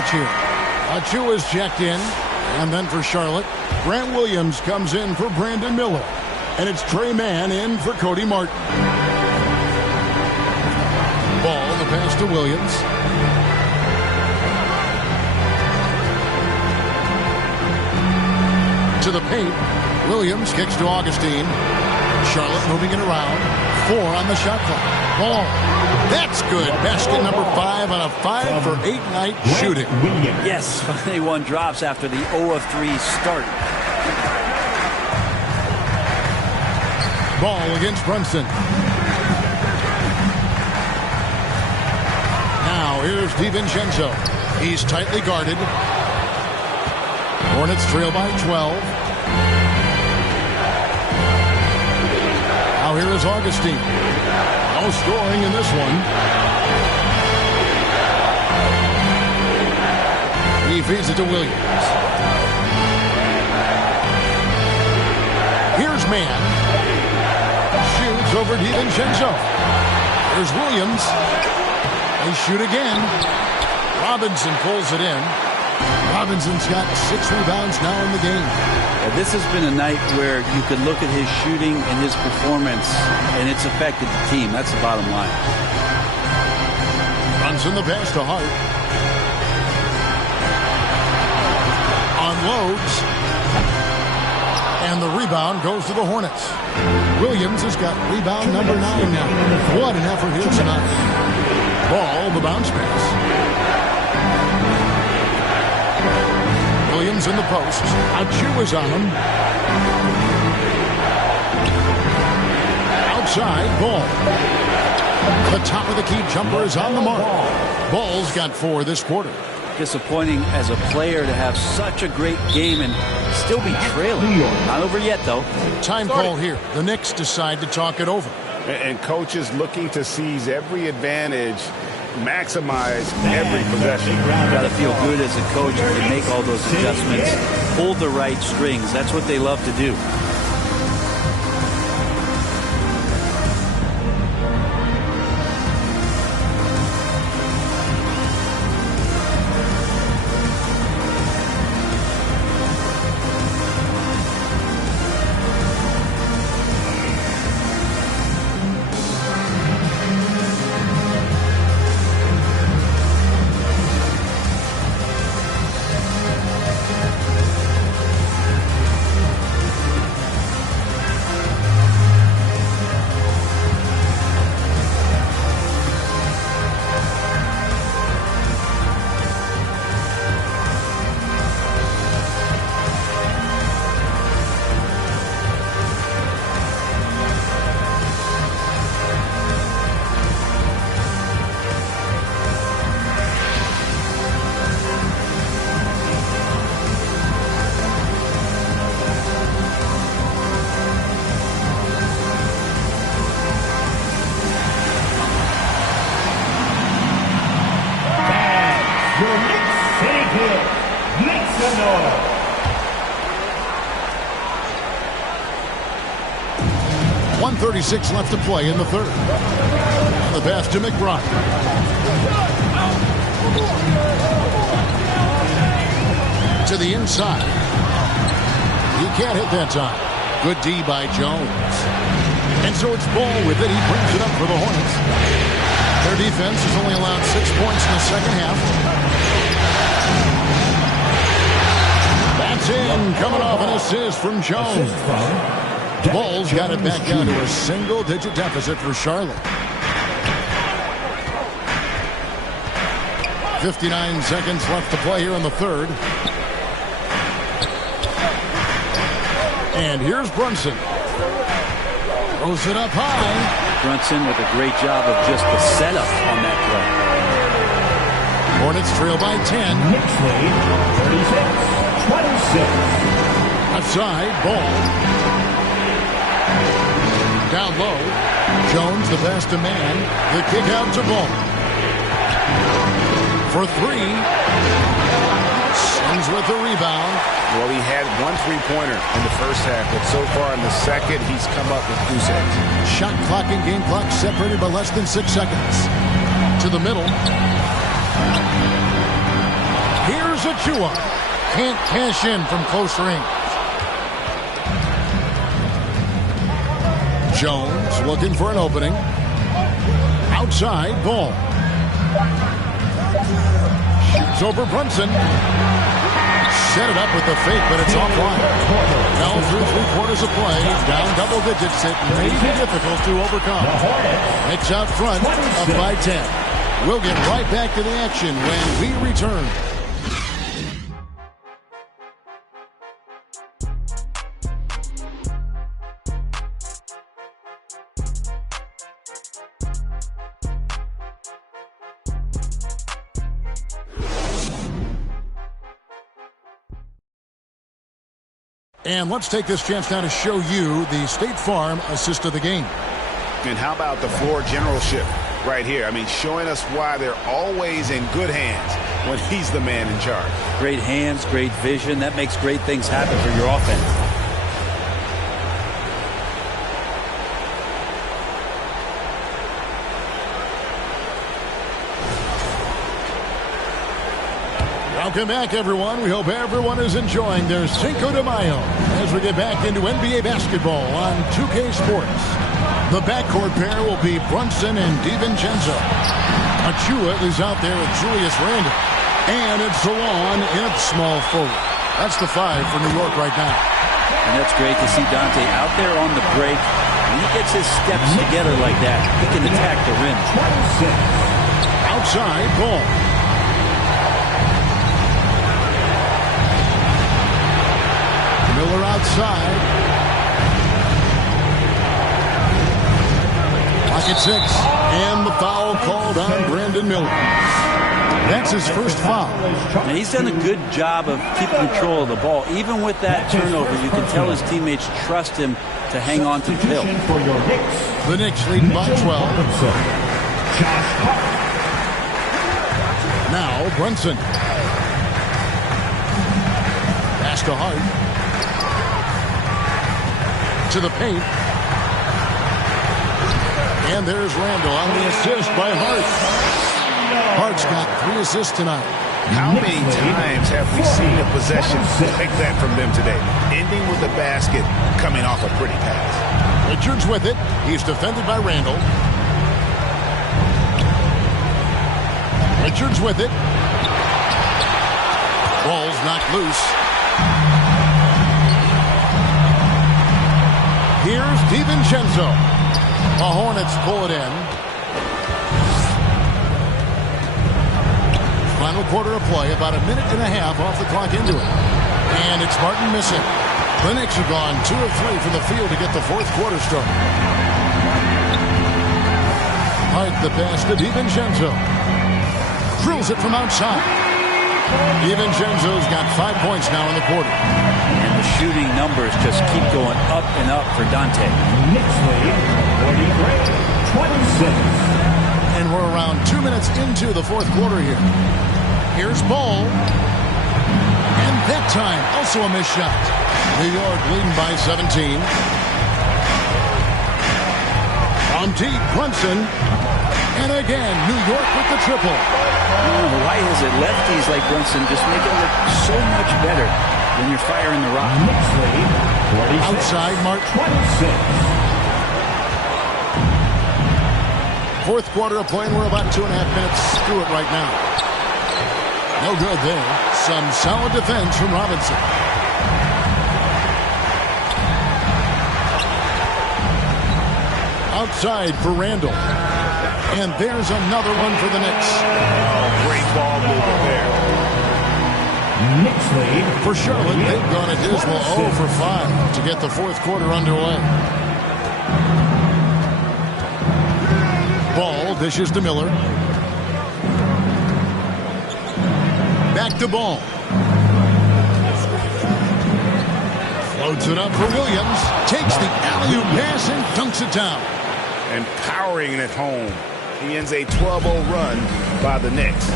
switch here. Achua is checked in. And then for Charlotte, Grant Williams comes in for Brandon Miller. And it's Trey Mann in for Cody Martin. Ball, the pass to Williams. To the paint. Williams kicks to Augustine. Charlotte moving it around. 4 on the shot clock. Ball. That's good. Basket number 5 on a 5 for 8 night shooting. Yes, finally one drops after the 0 of 3 start. Ball against Brunson. Now here's DiVincenzo. He's tightly guarded. Hornets trail by 12. Now here is Augustine. No scoring in this one. He feeds it to Williams. Here's Mann. Shoots over DiVincenzo. There's Williams. They shoot again. Robinson pulls it in. Robinson's got 6 rebounds now in the game. This has been a night where you could look at his shooting and his performance, and it's affected the team. That's the bottom line. Brunson the pass to Hart. Unloads. And the rebound goes to the Hornets. Williams has got rebound number 9 now. What an effort here tonight. Ball, the bounce pass. Williams in the post. Achua's on him. Outside, Ball. The top of the key jumper is on the mark. Ball's got 4 this quarter. Disappointing as a player to have such a great game and still be trailing. Not over yet, though. Time call here. The Knicks decide to talk it over. And coaches looking to seize every advantage, maximize every possession. Got to feel good as a coach if you make all those adjustments. Hold the right strings. That's what they love to do. .36 left to play in the third. The pass to McBride. To the inside. He can't hit that time. Good D by Jones. And so it's Ball with it. He brings it up for the Hornets. Their defense has only allowed 6 points in the second half. That's in. Coming off an assist from Jones. Ball's got it back down to a single-digit deficit for Charlotte. 59 seconds left to play here in the third. And here's Brunson. Throws it up high. Brunson with a great job of just the setup on that play. Hornets trail by 10. Knicks lead 36-26. Outside, Ball. Down low. Jones, the pass to Mann. The kick out to Ball. For 3. Sings with the rebound. Well, he had 1 3-pointer in the first half, but so far in the second, he's come up with goose eggs. Shot clock and game clock separated by less than 6 seconds. To the middle. Achua can't cash in from close range. Jones looking for an opening. Outside, Ball. Shoots over Brunson. Set it up with the fake, but it's offline. Now through 3/4 of play, down double digits, it may be difficult to overcome. It's out front, up by 10. We'll get right back to the action when we return. And let's take this chance now to show you the State Farm assist of the game. And how about the floor generalship right here? I mean, showing us why they're always in good hands when he's the man in charge. Great hands, great vision. That makes great things happen for your offense. Welcome back, everyone. We hope everyone is enjoying their Cinco de Mayo as we get back into NBA basketball on 2K Sports. The backcourt pair will be Brunson and DiVincenzo. Achua is out there with Julius Randle. And it's Salon in at small forward. That's the 5 for New York right now. And that's great to see Dante out there on the break. When he gets his steps together like that, he can attack the rim. Outside, Ball. Miller outside. Pocket 6. And the foul called on Brandon Miller. That's his first foul. Now, he's done a good job of keeping control of the ball. Even with that turnover, you can tell his teammates trust him to hang on to the hill. The Knicks leading by 12. Now Brunson. Pass to Hart. To the paint. And there's Randle on the assist by Hart. Hart's got 3 assists tonight. How many times have we seen a possession like that from them today? Ending with the basket, coming off a pretty pass. Richards with it. He's defended by Randle. Richards with it. Ball's knocked loose. Here's DiVincenzo. The Hornets pull it in. Final quarter of play, about a minute and a half off the clock into it. And it's Martin missing. The Knicks have gone 2 of 3 from the field to get the fourth quarter started. Hart the pass to DiVincenzo. Drills it from outside. DiVincenzo's got 5 points now in the quarter. And the shooting numbers just keep going up and up for Dante. Knicks lead 43-26. And we're around 2 minutes into the fourth quarter here. Here's Ball. And that time, also a missed shot. New York leading by 17. From deep, Brunson. And again, New York with the triple. Why is it lefties like Brunson just make it look so much better when you're firing the rock? Outside, Mark. 26. Fourth quarter of play, and we're about 2.5 minutes through it right now. No good there. Some solid defense from Robinson. Outside for Randle. And there's another one for the Knicks. Great ball movement there. Knicks lead. For Charlotte, they've gone a dismal 0 for 5 to get the fourth quarter underway. Ball dishes to Miller. Back to Ball. Floats it up for Williams. Takes the alley-oop pass and dunks it down. And powering it home. He ends a 12-0 run by the Knicks.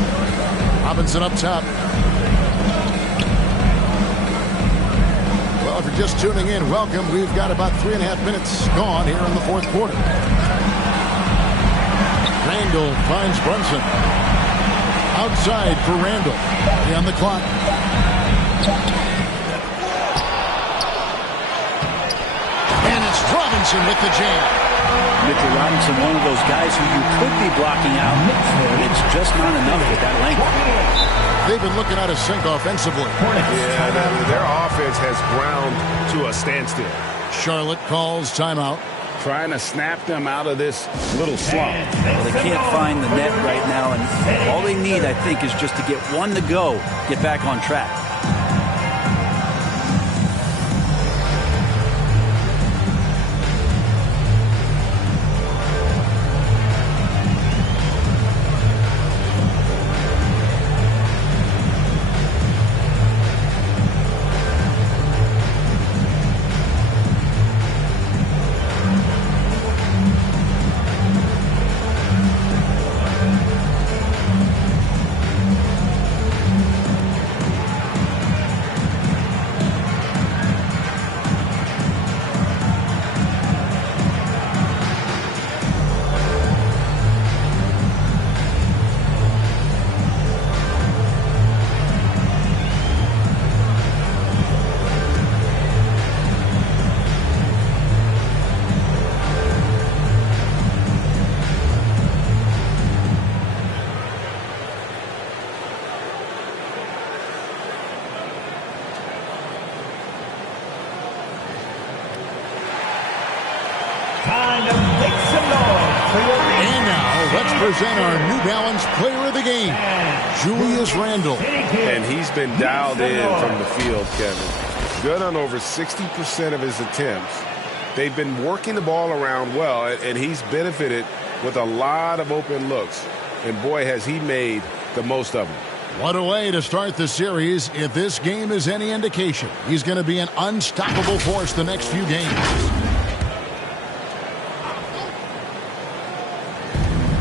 Robinson up top. Well, if you're just tuning in, welcome. We've got about 3.5 minutes gone here in the fourth quarter. Randle finds Brunson. Outside for Randall. On the clock. And it's Robinson with the jam. Mitchell Robinson, one of those guys who you could be blocking out, but it's just not enough with that length. They've been looking out of sync offensively. Yeah, their offense has ground to a standstill. Charlotte calls timeout. Trying to snap them out of this little slump. Well, they can't find the net right now, and all they need, I think, is just to get one to go, get back on track. And now, let's present our New Balance Player of the Game, Julius Randle. And he's been dialed in from the field, Kevin. Good on over 60% of his attempts. They've been working the ball around well, and he's benefited with a lot of open looks. And boy, has he made the most of them. What a way to start the series. If this game is any indication, he's going to be an unstoppable force the next few games.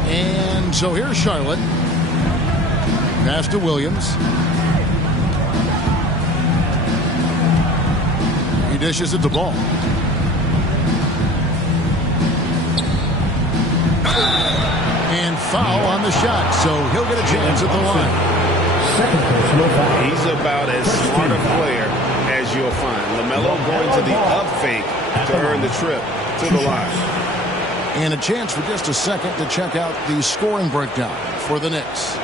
And so here's Charlotte. Pass to Williams. He dishes it the ball. And foul on the shot, so he'll get a chance at the line. He's about as smart a player as you'll find. LaMelo going to the up fake to earn the trip to the line. And a chance for just a second to check out the scoring breakdown for the Knicks.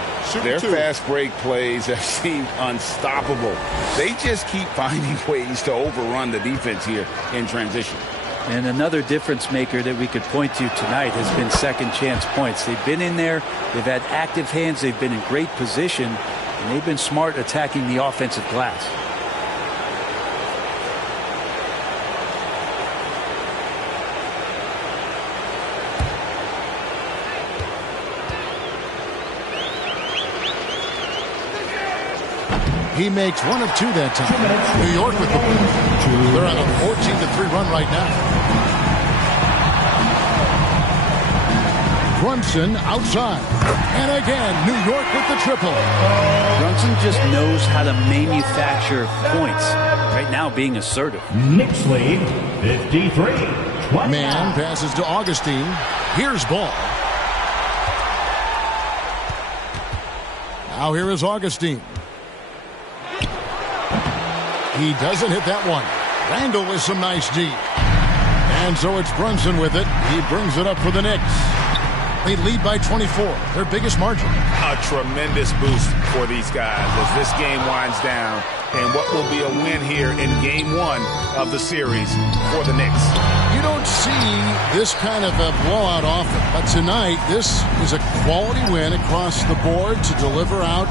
Their fast break plays have seemed unstoppable. They just keep finding ways to overrun the defense here in transition. And another difference maker that we could point to tonight has been second chance points. They've been in there, they've had active hands, they've been in great position, and they've been smart attacking the offensive glass. He makes one of two that time. New York with the ball. They're on a 14-3 run right now. Brunson outside. And again, New York with the triple. Brunson just knows how to manufacture points. Right now being assertive. Knicks lead 53-20. Man passes to Augustine. Here's ball. Now here is Augustine. He doesn't hit that one. Randall with some nice D. And so it's Brunson with it. He brings it up for the Knicks. They lead by 24, their biggest margin. A tremendous boost for these guys as this game winds down. And what will be a win here in game one of the series for the Knicks. You don't see this kind of a blowout often, but tonight this is a quality win across the board to deliver out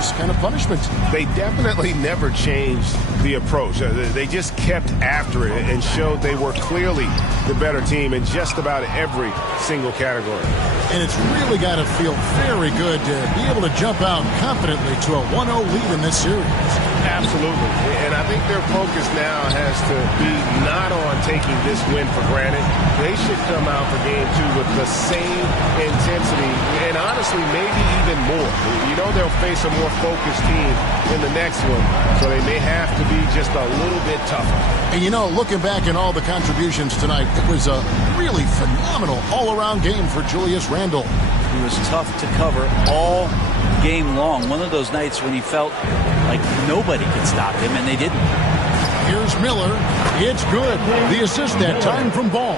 this kind of punishment. They definitely never changed the approach. They just kept after it and showed they were clearly the better team in just about every single category. And it's really got to feel very good to be able to jump out confidently to a 1-0 lead in this series. Absolutely. And I think their focus now has to be not on taking this win for granted. They should come out for game two with the same intensity and honestly maybe even more. You know they'll face a more focused team in the next one, so they may have to be just a little bit tougher. And you know, looking back at all the contributions tonight, it was a really phenomenal all-around game for Julius Randle. He was tough to cover all game long. One of those nights when he felt like nobody could stop him, and they didn't. Here's Miller. It's good. The assist that time from Ball.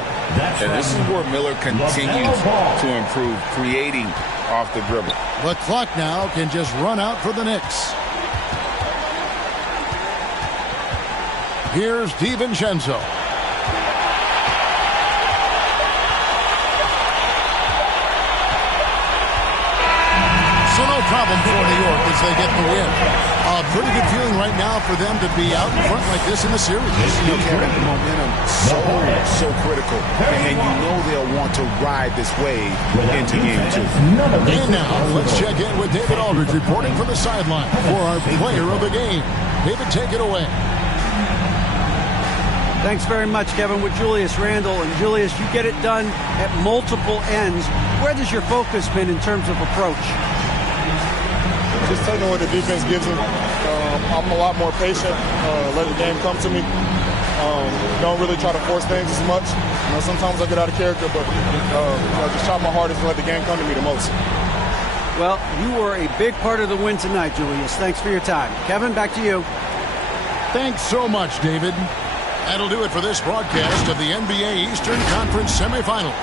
And this is where Miller continues to improve, creating off the dribble. The clock now can just run out for the Knicks. Here's DiVincenzo. So no problem for New York as they get the win. A pretty good feeling right now for them to be out in front like this in the series. You know, Kevin, momentum so critical. And you know they'll want to ride this wave into game 2. And now, let's check in with David Aldridge reporting from the sideline for our player of the game. David, take it away. Thanks very much, Kevin, with Julius Randle. And Julius, you get it done at multiple ends. Where has your focus been in terms of approach? Just taking what the defense gives them. I'm a lot more patient, let the game come to me. Don't really try to force things as much. Sometimes I get out of character, but just try my hardest to let the game come to me the most. Well, you were a big part of the win tonight, Julius. Thanks for your time. Kevin, back to you. Thanks so much, David. That'll do it for this broadcast of the NBA Eastern Conference semifinals.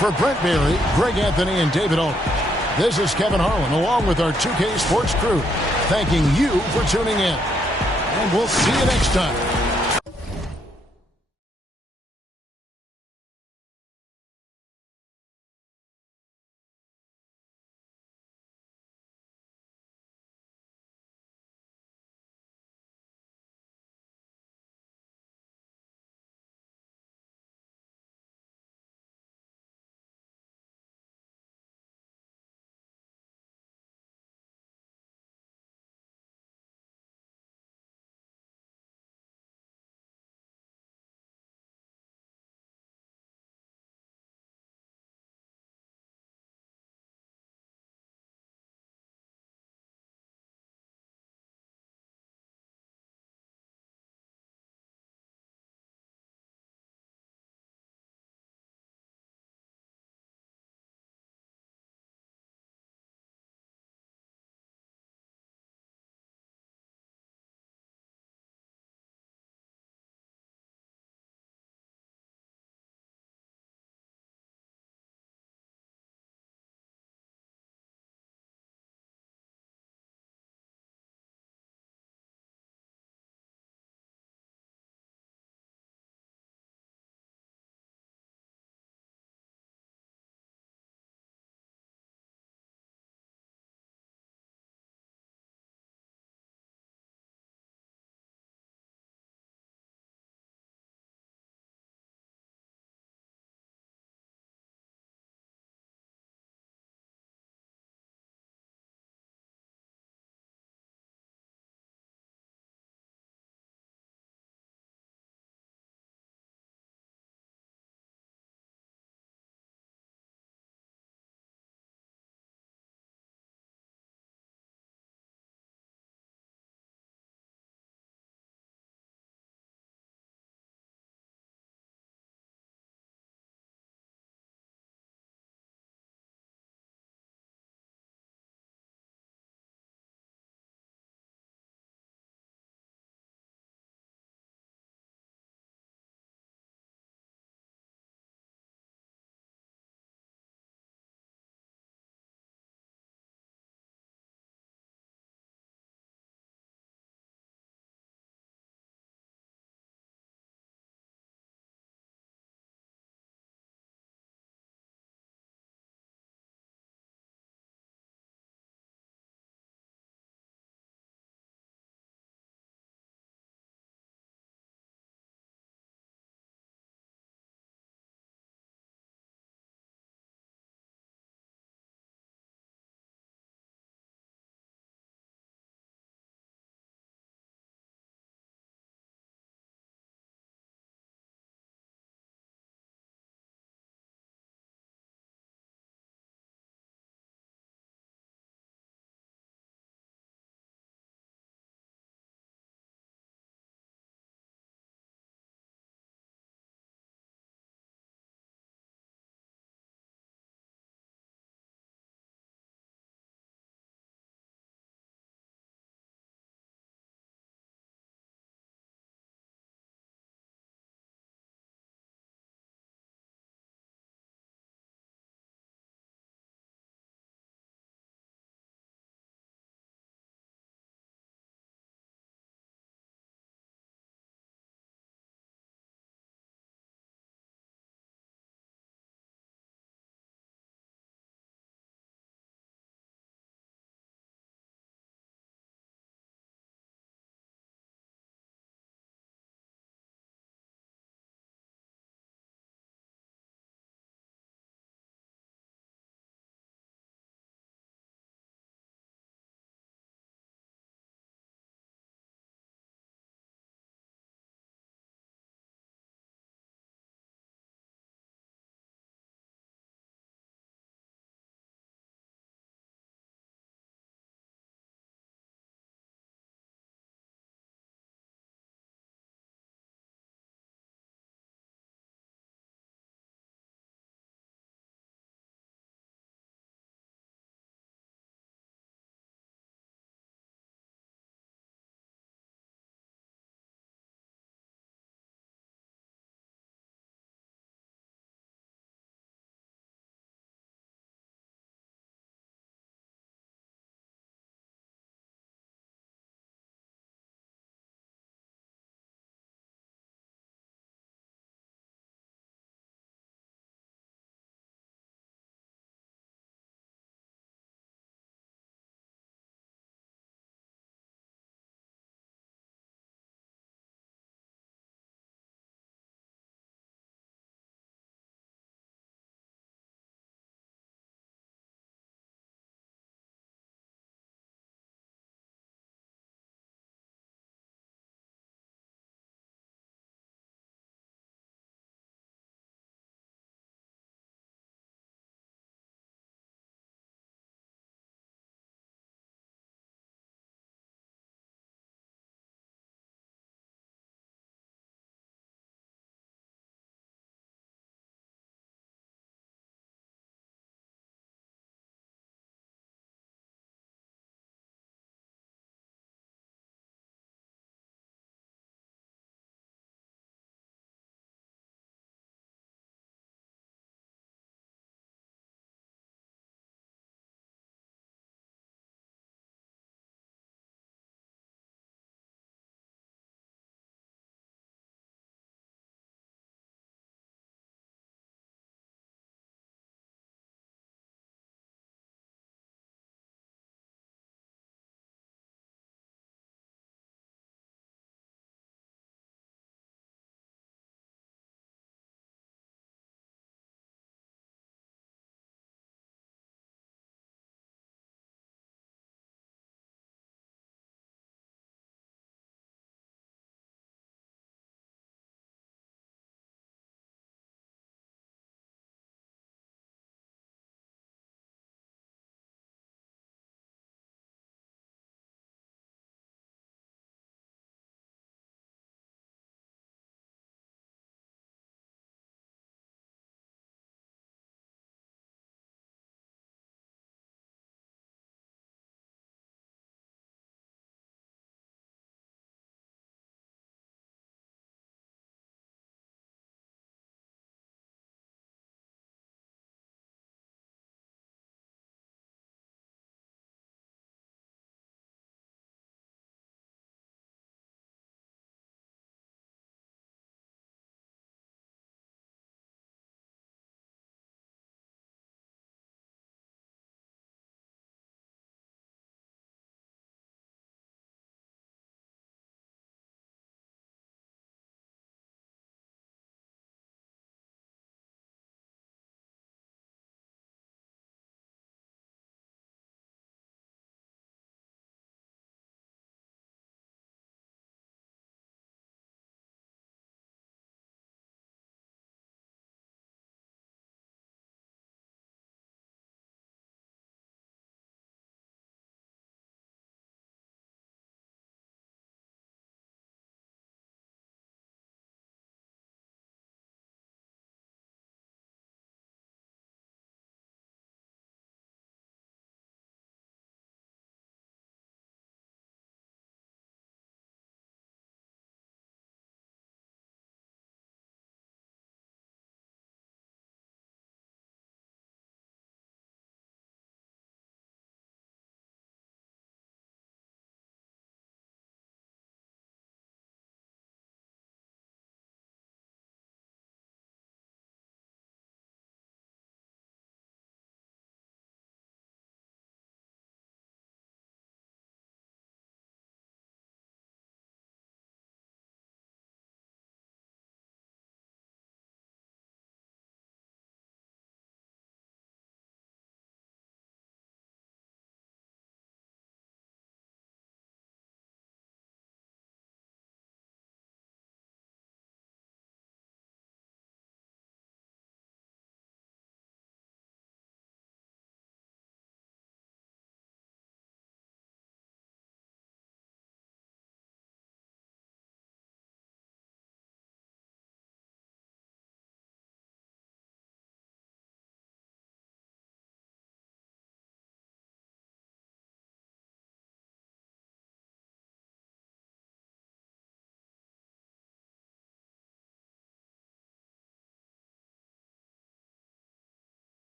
For Brent Berry, Greg Anthony, and David Aldridge, this is Kevin Harlan along with our 2K Sports crew, thanking you for tuning in. And we'll see you next time.